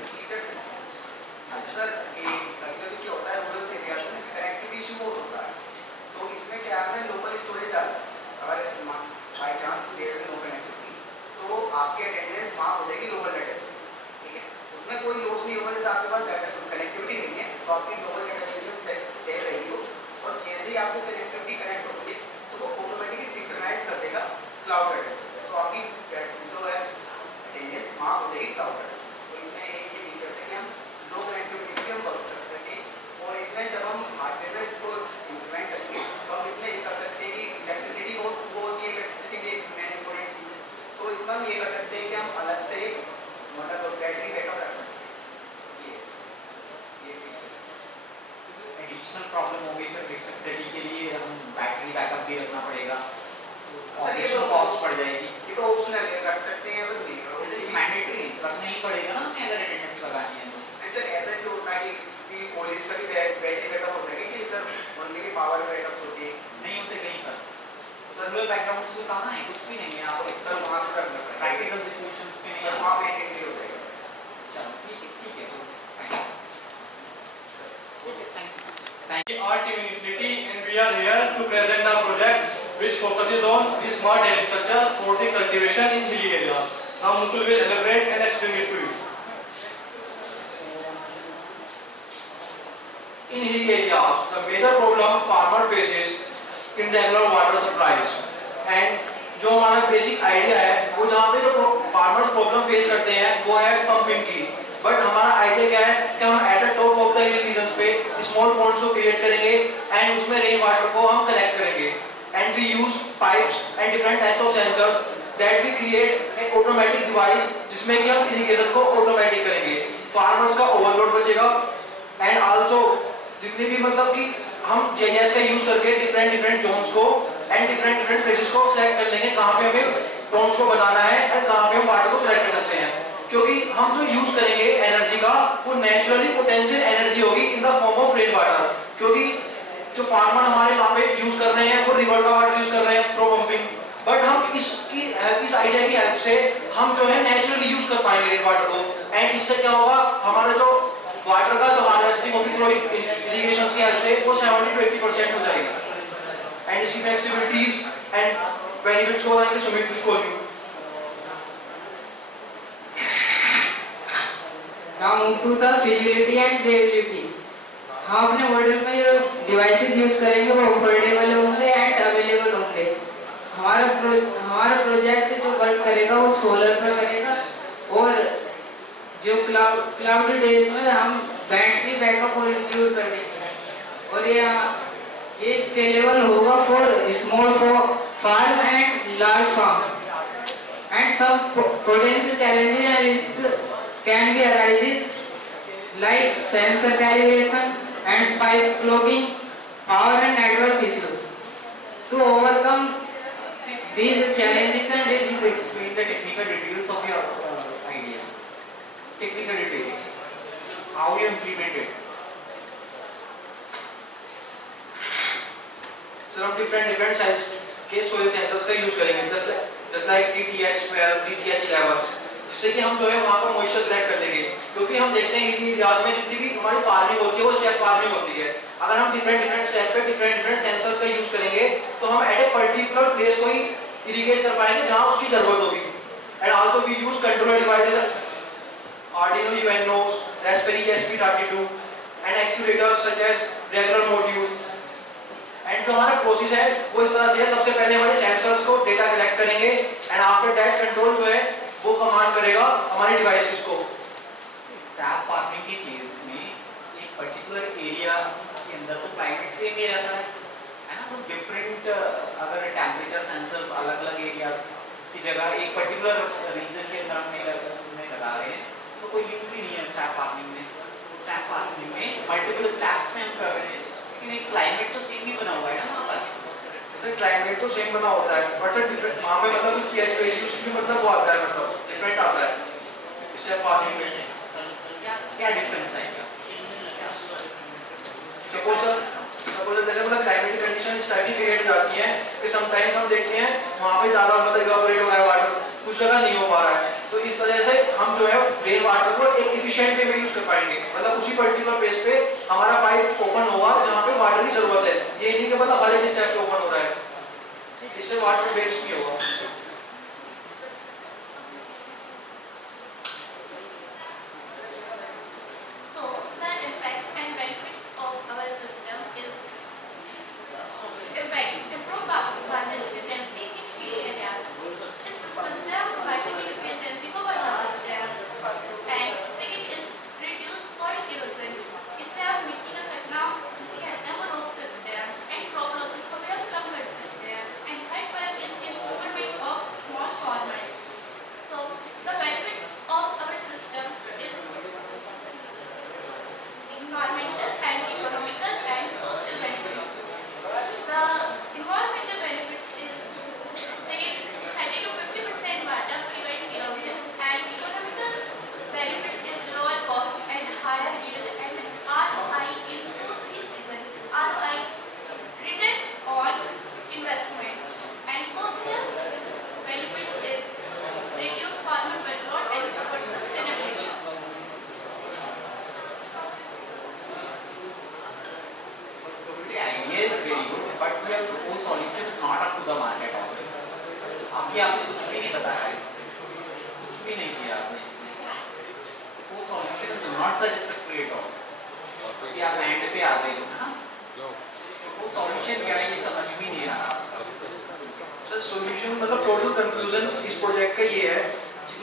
सर ये कभी-कभी क्या होता है, रूरल एरियाज में कनेक्टिविटी इशू बहुत होता है, तो इसमें क्या है, लोकल स्टोरेज डाल, अगर by chance there is no connectivity तो आपकी अटेंडेंस मार्क हो जाएगी लोकल डेटाबेस, ठीक है? उसमें कोई लॉस नहीं होगा, जैसे आपके पास डाटा कनेक्टिविटी नहीं है तो आपकी लोकल डेटाबेस में सेव रहेगी वो, और जैसे ही आपकी कनेक्टिविटी कनेक्ट होती है तो वो ऑटोमेटिकली सिंक्रोनाइज कर देगा क्लाउड डेटाबेस से, तो आपकी जो है अटेंडेंस मार्क हो जाएगी क्लाउड डेटाबेस। तो इसमें एक ये फीचर है कि हम लो कनेक्टिविटी भी हम कर सकते हैं, और इसमें जब हम हार्डवेयर में इसको इम्प्लीमेंट करेंगे तो हम इसमें कर सकते हैं कि इलेक्ट्रिसिटी वो होती है, इलेक्ट्रिसिटी की एक मेन इंपॉर्टेंट चीज़ है, तो इसमें हम ये कर सकते हैं कि हम अलग से मतलब बैटरी बैकअप रख सकते हैं, ये फीचर। एडिशनल प्रॉब्लम होगी फिर इलेक्ट्रिसिटी के लिए हम बैटरी बैकअप भी रखना पड़ेगा, सर ये तो कॉस्ट बढ़ जाएगी। ये तो ऑप्शनल है, रख सकते हैं, बस नहीं इट इज मैंडेटरी, रखना ही पड़ेगा ना हमें अगर अटेंडेंस लगानी है तो। सर ऐसा भी होता है कि कॉलेज का भी बैटरी बैकअप होता है कि सर ओनली की पावर बैकअप्स होती है, नहीं होते कहीं पर। सर्वर बैकग्राउंड में कहाँ है, कुछ भी नहीं है, आप सर वहाँ पर रखना पड़ेगा, प्रैक्टिकल सिचुएशंस पे नहीं, वहाँ पे इंटीग्रेट हो जाएगा। चलो ठीक है We are Team Infinity and we are here to present our project which focuses on the smart agriculture for the cultivation in hilly areas. Now Mukul will elaborate and explain it to you. In hilly areas, the major problem farmer faces irregular water supplies, and जो हमारा basic idea है वो जहाँ पे जो farmer problem face करते हैं वो है पंपिंग की। बट हमारा आइडिया क्या है कि हम at the top of the hill region पे स्मॉल पॉन्ड्स को क्रिएट करेंगे एंड उसमें रेन वाटर को हम कलेक्ट करेंगे and we use pipes and different types of sensors that we create a automatic device जिसमें कि हम इरिगेशन को ऑटोमेटिक करेंगे। फार्मर्स का ओवरलोड बचेगा एंड आल्सो जितने भी मतलब कि हम जीआईएस का यूज करके डिफरेंट जोन्स को एंड डिफरेंट प्लेसेस को सेलेक्ट कर लेंगे कहाँ पे हमें पॉन्ड्स को बनाना है और कहाँ पे हम वाटर को कलेक्ट कर सकते हैं, क्योंकि हम जो यूज करेंगे एनर्जी का वो नेचुरली पोटेंशियल एनर्जी होगी in the form of rain water, क्योंकि जो फार्मर हमारे वहाँ पे यूज कर रहे हैं वो रिवर का वाटर यूज कर रहे हैं थ्रू पंपिंग, बट हम इस आइडिया की हेल्प से हम जो है नेचुरली यूज कर पाएंगे रेन वाटर को एंड इससे क्या होगा हमारा जो वाटर का जो हार्वेस्टिंग होगी थ्रू इरिगेशन की हेल्प से वो 70 to 80% हो जाएगी एंड इसकी फ्लेक्सिबिलिटीज एंड बेनिफिट्स को बताएंगे सुमित बिल्कुल। Now move to the feasibility and viability. हम अपने मॉडल में जो डिवाइसेस यूज करेंगे वो अफोर्डेबल होंगे एंड अवेलेबल होंगे। हमारा प्रोजेक्ट जो वर्क करेगा वो सोलर पर करेगा और जो क्लाउड डेज में हम बैटरी बैकअप और इंक्लूड कर देंगे और ये स्केलेबल होगा for small farm and large farm and some potential challenges and risk can be arises like sensor calibration and pipe clogging, power and network issues. To overcome these challenges and risks, please explain the technical details of your idea. Technical details. How you implement it. So हम different size के soil sensors का use करेंगे just like DTH12, DTH11, जिससे कि हम जो है वहाँ पर मॉइस्चर कलेक्ट कर लेंगे, क्योंकि हम देखते हैं कि इलाज में जितनी भी हमारी फार्मिंग होती है वो स्टेप फार्मिंग होती है। अगर हम डिफरेंट स्टेप पे डिफरेंट सेंसर्स का यूज करेंगे तो हम एट ए पर्टिकुलर प्लेस को ही इरिगेट कर पाएंगे जहाँ उसकी जरूरत होगी and also we use controller devices Arduino UNO, Raspberry ESP32 and actuators such as regular module and जो हमारा प्रोसेस है वो इस तरह से है। सबसे पहले हमारे सेंसर्स को डेटा कलेक्ट करेंगे एंड आफ्टर दैट कंट्रोल जो है वो कमांड करेगा हमारी डिवाइसेस को। स्टैप फार्मिंग के केस में एक पर्टिकुलर एरिया के अंदर तो क्लाइमेट सेम ही रहता है ना, तो डिफरेंट अगर टेम्परेचर सेंसर्स अलग-अलग एरियाज की जगह एक पर्टिकुलर रीजन के अंदर हमने लगा रहे हैं तो कोई यूज ही नहीं है स्टैप फार्मिंग में। स्टैप फार्मिंग में मल्टीपल स्टैप्स में हम कर रहे हैं लेकिन एक क्लाइमेट तो सेम ही बना हुआ है ना वहाँ पर। सर क्लाइमेट तो सेम बना होता है बट सर डिफरेंट वहाँ पे मतलब कुछ पीएच वैल्यूज की मतलब वो आता है, मतलब डिफरेंट आता है स्टेप फार्मिंग में। क्या डिफरेंस आएगा? सपोज जैसे मतलब क्लाइमेटिक कंडीशन इस टाइप की क्रिएट हो जाती है कि समटाइम्स हम देखते हैं वहाँ पे ज़्यादा मतलब इवेपोरेट हो रहा है वाटर, कुछ जगह नहीं हो पा रहा है, तो इस तरह से हम जो है रेन वाटर को एक एफिशिएंट वे में यूज कर पाएंगे। मतलब उसी पर्टिकुलर प्लेस पे हमारा पाइप ओपन होगा जहाँ पे वाटर की जरूरत है, ये नहीं कि मतलब हर एक स्टेप पे ओपन हो रहा है, इससे वाटर वेस्ट नहीं होगा।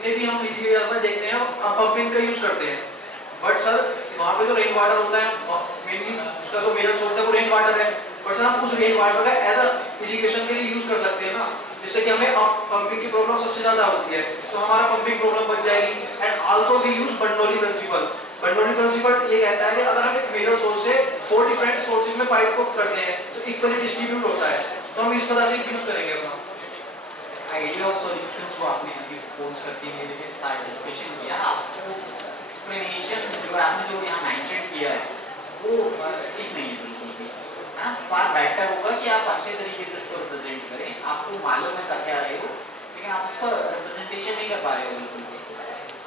जितने भी हम एरिया में देखते हैं पंपिंग का यूज करते हैं, बट सर वहाँ पे जो रेन वाटर होता है मेनली उसका जो मेजर सोर्स है वो रेन वाटर है, बट सर हम उस रेन वाटर का एज अ इरिगेशन के लिए यूज कर सकते हैं ना, जिससे कि हमें पंपिंग की प्रॉब्लम सबसे ज्यादा होती है, तो हमारा पंपिंग प्रॉब्लम बच जाएगी। And also we use Bernoulli principle. Bernoulli principle ये कहता है कि अगर हम एक मेजर सोर्स से 4 डिफरेंट सोर्सेज में पाइप को करते हैं तो इक्वली डिस्ट्रीब्यूट होता है, तो हम इस तरह से यूज करेंगे अपना आइडिया ऑफ सॉल्यूशंस जो आपने अभी पोस्ट करके मेरे के साथ डिस्कशन किया, आपको एक्सप्लेनेशन जो आपने जो यहाँ मेंशन किया है वो ठीक नहीं है बिल्कुल भी, है ना। फार बेटर होगा कि आप अच्छे तरीके से इसको रिप्रेजेंट करें, आपको मालूम है कर क्या रहे हो लेकिन आप उसका रिप्रेजेंटेशन नहीं कर पा रहे हो बिल्कुल भी।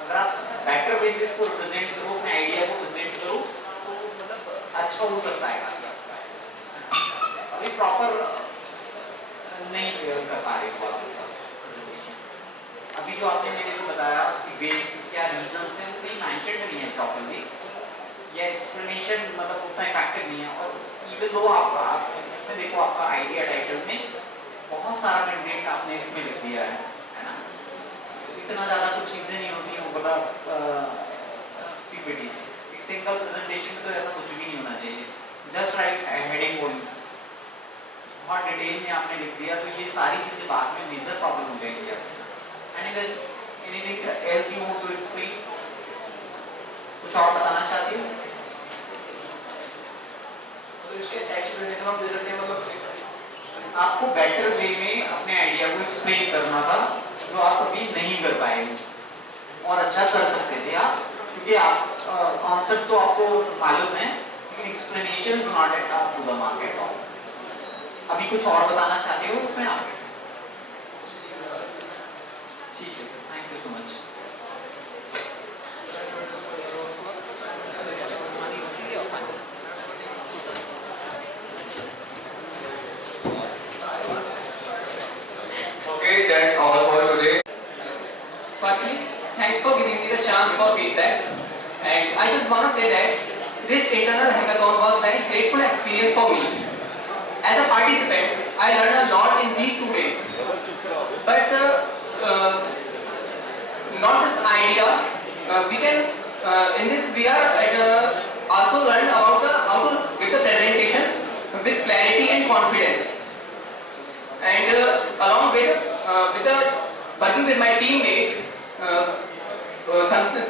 अगर आप बेटर वे से इसको रिप्रेजेंट करो, अपने आइडिया को प्रेजेंट करो तो मतलब अच्छा हो सकता है काफी आपका। अभी प्रॉपर नहीं कर पा रहे हो आप इसका प्रेजेंटेशन। अभी जो आपने मेरे को बताया कि वे क्या रीजंस हैं वो कहीं मेंशन नहीं है प्रॉपर्ली, या एक्सप्लेनेशन मतलब उतना इफेक्टिव नहीं है। और इवन दो आप इसमें देखो आपका आइडिया टाइटल में बहुत सारा कंटेंट आपने इसमें लिख दिया है ना। इतना ज़्यादा कुछ चीज़ें नहीं होती, वो बड़ा पीपीटी एक सिंगल प्रेजेंटेशन में तो ऐसा कुछ भी नहीं होना चाहिए। जस्ट राइट हेडिंग पॉइंट्स बहुत डिटेल में आपने लिख दिया, तो ये सारी चीज़ें बाद में मेजर प्रॉब्लम हो जाएंगी आपको। Anything else you want to explain? कुछ और बताना चाहते हो? तो इसके एक्सप्लेनेशन हम दे सकते हैं, मतलब आपको बेटर वे में अपने आइडिया को एक्सप्लेन करना था जो आप अभी नहीं कर पाएंगे, और अच्छा कर सकते थे आप, क्योंकि आप कॉन्सेप्ट तो आपको मालूम है लेकिन explanation is not at up to the market. अभी कुछ और बताना चाहते हो इसमें आप? ठीक है, thank you so much. Okay, that's all for today. Firstly, thanks for giving me the chance for feedback. And I just want to say that this internal hackathon was very grateful experience for me. As a participant, I learned a lot in these 2 days. But not just idea, we can in this we are also learn about how to give the presentation with clarity and confidence. And along with working with my teammate,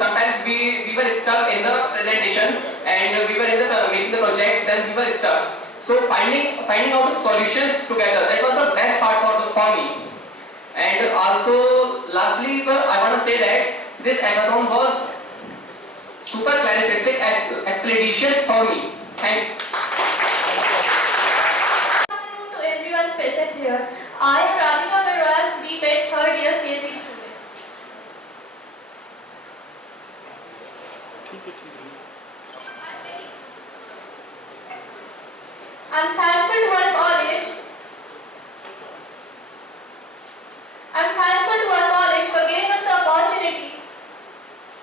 sometimes we were stuck in the presentation and we were in the making the project, then we were stuck. So finding out the solutions together, that was the best part for me. And also lastly, I want to say that this hackathon was super clarific, explanatory for me. Thanks. To everyone present here, I am Radhika Agarwal, B.Tech third year CSE student. I'm thankful to our college. I'm thankful to our college for giving us the opportunity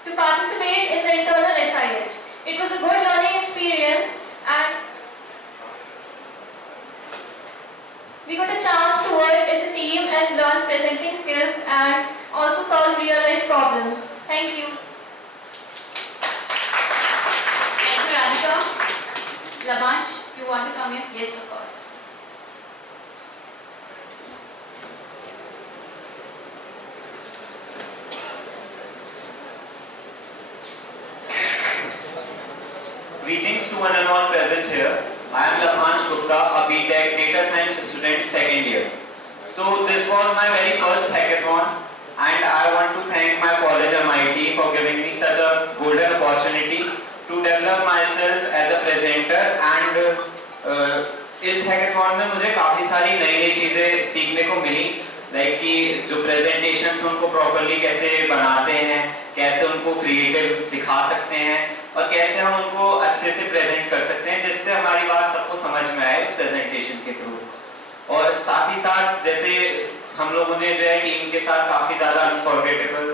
to participate in the internal SIH. It was a good learning experience and we got a chance to work as a team and learn presenting skills and also solve real life problems. Thank you. Thank you, Radhika. Lamash, you want to come in? Yes, of course. Greetings to one and all present here. I am Lakhan Gupta, a B.Tech Data Science student, second year. So this was my very first hackathon, and I want to thank my college MIT for giving me such a golden opportunity to develop myself as a presenter. And इस hackathon में मुझे काफी सारी नई चीजें सीखने को मिली, like कि जो presentations उनको properly कैसे बनाते हैं, कैसे उनको creative दिखा सकते हैं और कैसे हम उनको अच्छे से प्रेजेंट कर सकते हैं जिससे हमारी बात सबको समझ में आए उस प्रेजेंटेशन के थ्रू। और साथ ही साथ जैसे हम लोगों ने जो है टीम के साथ काफ़ी ज़्यादा अनफॉरगेटेबल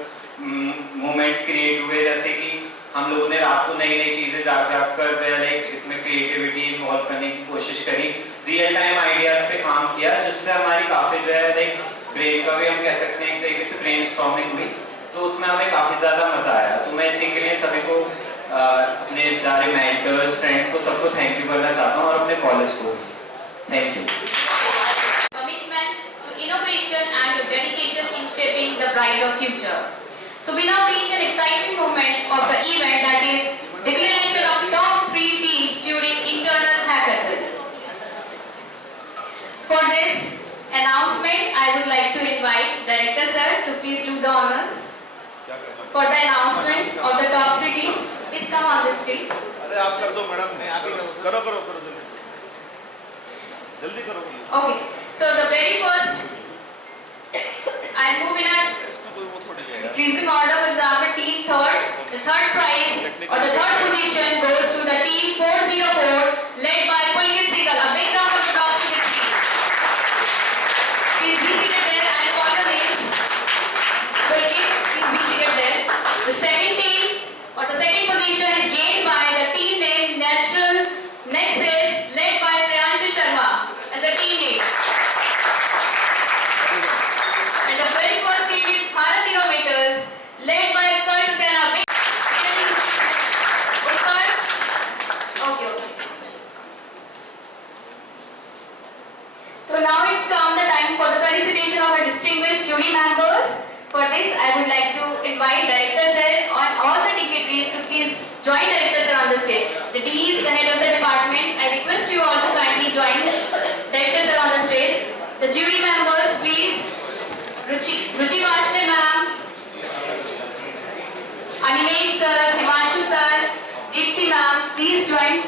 मोमेंट्स क्रिएट हुए, जैसे कि हम लोगों ने रात को नई चीज़ें जाग कर जो है लाइक इसमें क्रिएटिविटी इन्वॉल्व करने की कोशिश करी, रियल टाइम आइडियाज़ पे काम किया, जिससे हमारी काफ़ी जो है लाइक ब्रेन का भी हम कह सकते हैं एक तरीके से ब्रेन स्टॉर्मिंग हुई। तो उसमें हमें काफ़ी ज़्यादा मज़ा आया। तो मैं इसी के लिए सभी को अपने सारे मेंटर्स, फ्रेंड्स को सबको थैंक यू करना चाहता हूँ और अपने कॉलेज को thank you. Commitment to innovation and your dedication in shaping the brighter future. So we now reach an exciting moment of the event, that is declaration of top 3 teams during internal hackathon. For this announcement, I would like to invite Director Sir to please do the honors. For the announcement of the top 3 teams, please come on the stage. अरे आप कर दो madam, मैं आगे करो जल्दी करो। Okay, so the very first, I move in a decreasing order. For example, team third, the third prize or the third position goes to the team 404, led by Pulkit Singhal. A big round of applause to the team. Please be seated there and call your names. Pulkit, please be seated there. The second team or the second position is gained by the team name Natural Nexus, led by Priyanshu Sharma as a team name. And the very first team is Bharat Innovators, led by Utkarsh Sena. Utkarsh? Okay. So now it's come the time for the felicitation of our distinguished jury members. For this, I would like to invite Director Sir and all the dignitaries to please join Director Sir on the stage. The Ds, the head of the departments, I request you all to kindly join Director Sir on the stage. The jury members, please. Ruchi Vashne ma'am, Animesh sir, Himanshu sir, Deepthi ma'am, please join.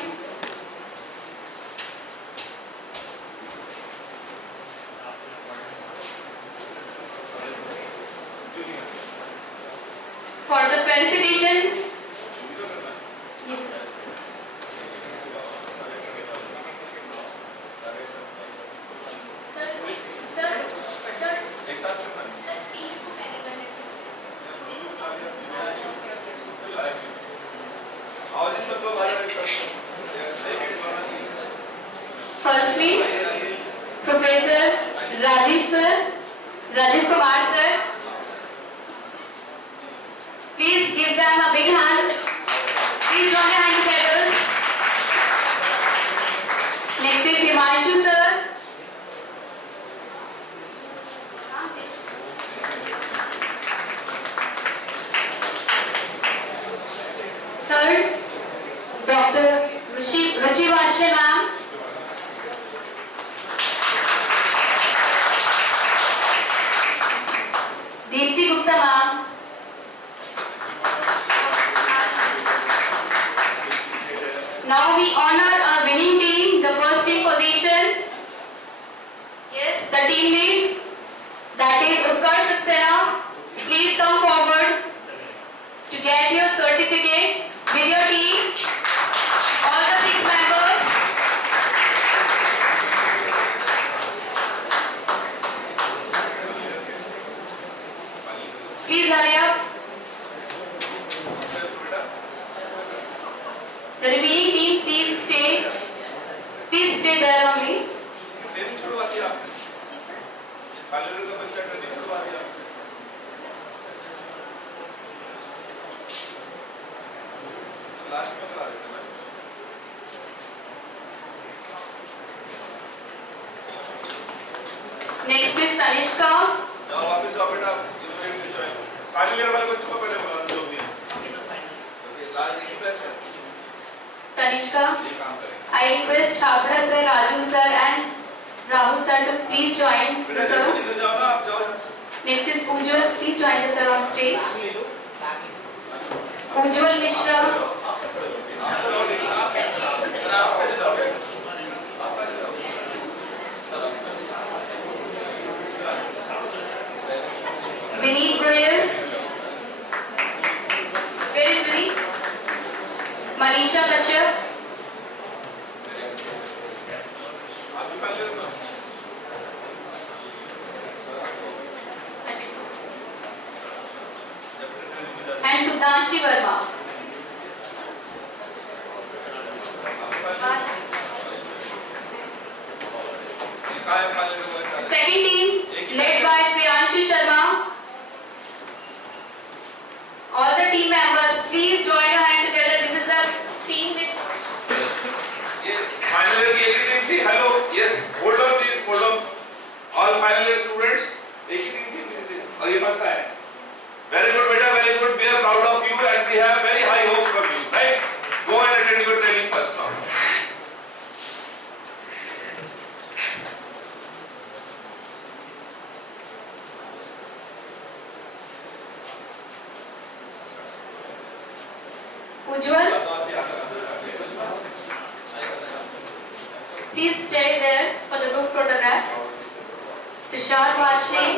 For the felicitation, yes sir. Firstly, Professor Rajiv sir, Rajiv Kumar sir. Please give them a big hand. Please join your hand together. Next is Himanshu sir. Third, Dr. Ruchi Vashne ma'am. Deepthi Gupta ma'am. Now we honor a winning team, the first team position. Yes, the team lead, that is Utkarsh Saxena. Please come forward to get your certificate with your team, all the 6 members. Please hurry up. The remaining team, please stay there only. Next is Tanishka. जाओ वापस आओ बेटा, final year वाले बच्चों को पहले बुला दो लोग नहीं। ओके, लास्ट रिसर्च है। Tanishka, I request Chhabra sir, Raju sir and Rahul sir to please join the sir. Next is Ujjwal, please join the sir on stage. Ujjwal Mishra. Vineet Goyal. Where is Vineet? Manisha Kashyap. And Sudhanshi Verma. Second team led by Priyanshu Sharma. All the team members, please join your hand together. This is a team with. Final year की एक ही team थी. Hello, yes, hold on please, hold on. All final year students, एक ही team थी. और ये first है. Very good बेटा, very good. We are proud of you and we have very high hopes from you. Right? Go and attend your training first now. Ujjwal, please stay there for the group photograph. Tushar Vashne.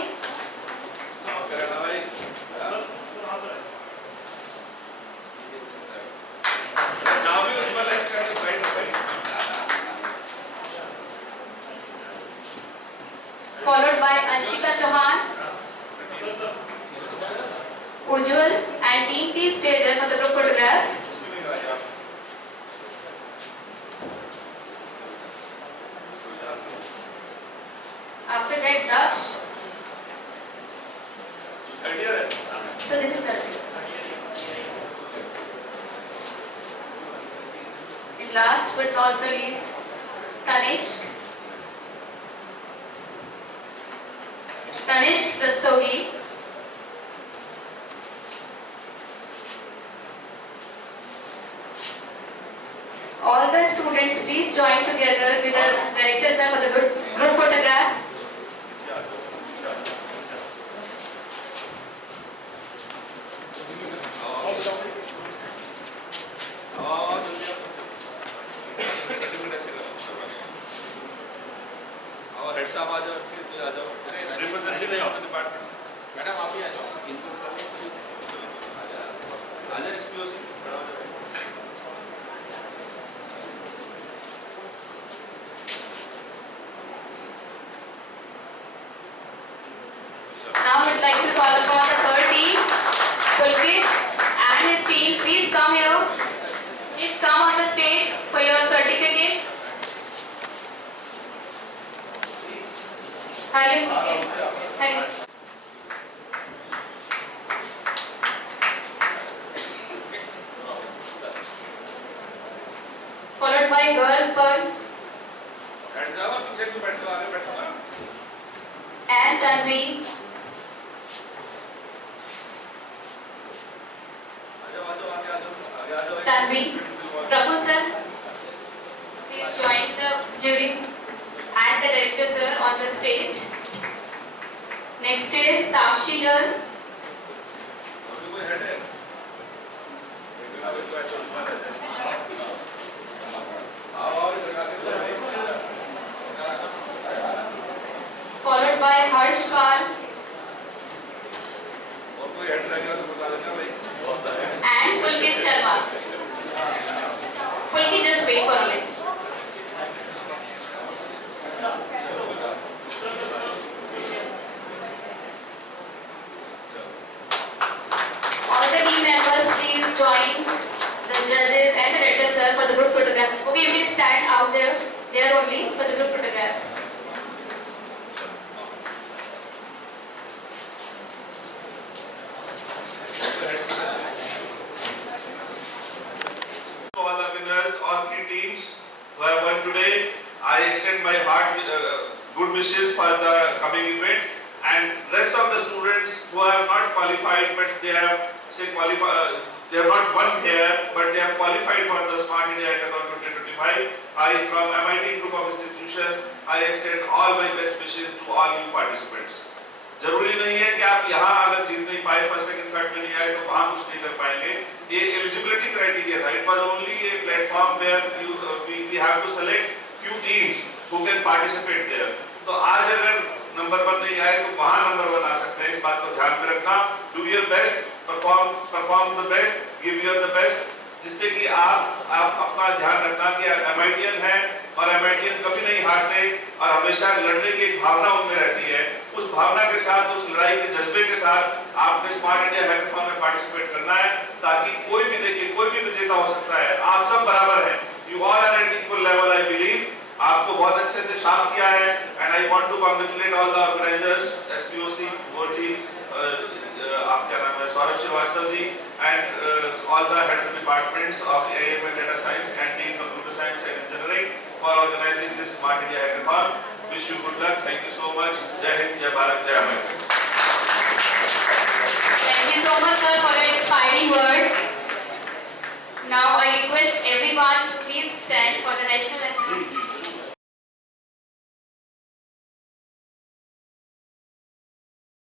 Followed by Anshika Chauhan. Ujjwal and team, please stay there for the group photograph. After that, Daksh. So this is it. And last but not the least, Tanishq. Tanishq Rastogi. All the students, please join together with the directors for the group photograph. Head साहब आ जाओ, आ जाओ. Representative of the department. Madam आप ही आ जाओ. आ जाओ एसपीओसी. Now I would like to call upon the third team, Pulkit and his team. Please come here. Please come on the stage for your certificate. Hurry. Followed by girl Pearl head साहब पीछे क्यों बैठे हो, आगे बैठो ना. and Tanvi. Tanvi, Prabhu sir, please join the jury and the director sir on the stage. Next is Sakshi girl. Followed by Harsh Khan and Pulkit Sharma. Pulkit, just wait for a minute. All the team members, please join the judges and the director sir for the group photograph. Okay, you can stand out there only for the group photograph. All the winners, all three teams who have won today, I extend my heart good wishes for the coming event, and rest of the students who have not qualified but they have they have not won here but they have qualified for the Smart India Hackathon 2025. I from MIT group of institutions I extend all my best wishes to all you participants. जरूरी नहीं है कि आप यहाँ अगर जीत नहीं पाए, first second third में नहीं आए तो वहाँ कुछ नहीं कर पाएंगे. ये एलिजिबिलिटी क्राइटेरिया था. It was only a platform where we have to select few teams who can participate there. तो आज अगर नंबर 1 नहीं आए तो वहाँ नंबर 1 आ सकते हैं. इस बात को ध्यान में रखना. Do your best, perform the best, give your the best, जिससे कि आप अपना ध्यान रखना कि आप MITian हैं और MITian कभी नहीं हारते और हमेशा लड़ने की एक भावना उनमें रहती है. उस भावना के साथ, उस लड़ाई के जज्बे के साथ आपने स्मार्ट इंडिया हैकाथॉन में पार्टिसिपेट करना है, ताकि कोई भी देखिए कोई भी विजेता हो सकता है. आप सब बराबर हैं. You all are at equal level, I believe. आपको बहुत अच्छे से शार्प किया है and I want to congratulate all the organizers, SPOC, OG, आप क्या नाम है, Saurabh Srivastava ji all the head of the departments of AM and Data Science and Team Computer Science and Engineering for organizing this Smart India Hackathon. Wish you good luck. Thank you so much. Jai Hind, Jai Bharat, Jai America. Thank you so much, sir, for your inspiring words. Now I request everyone to please stand for the national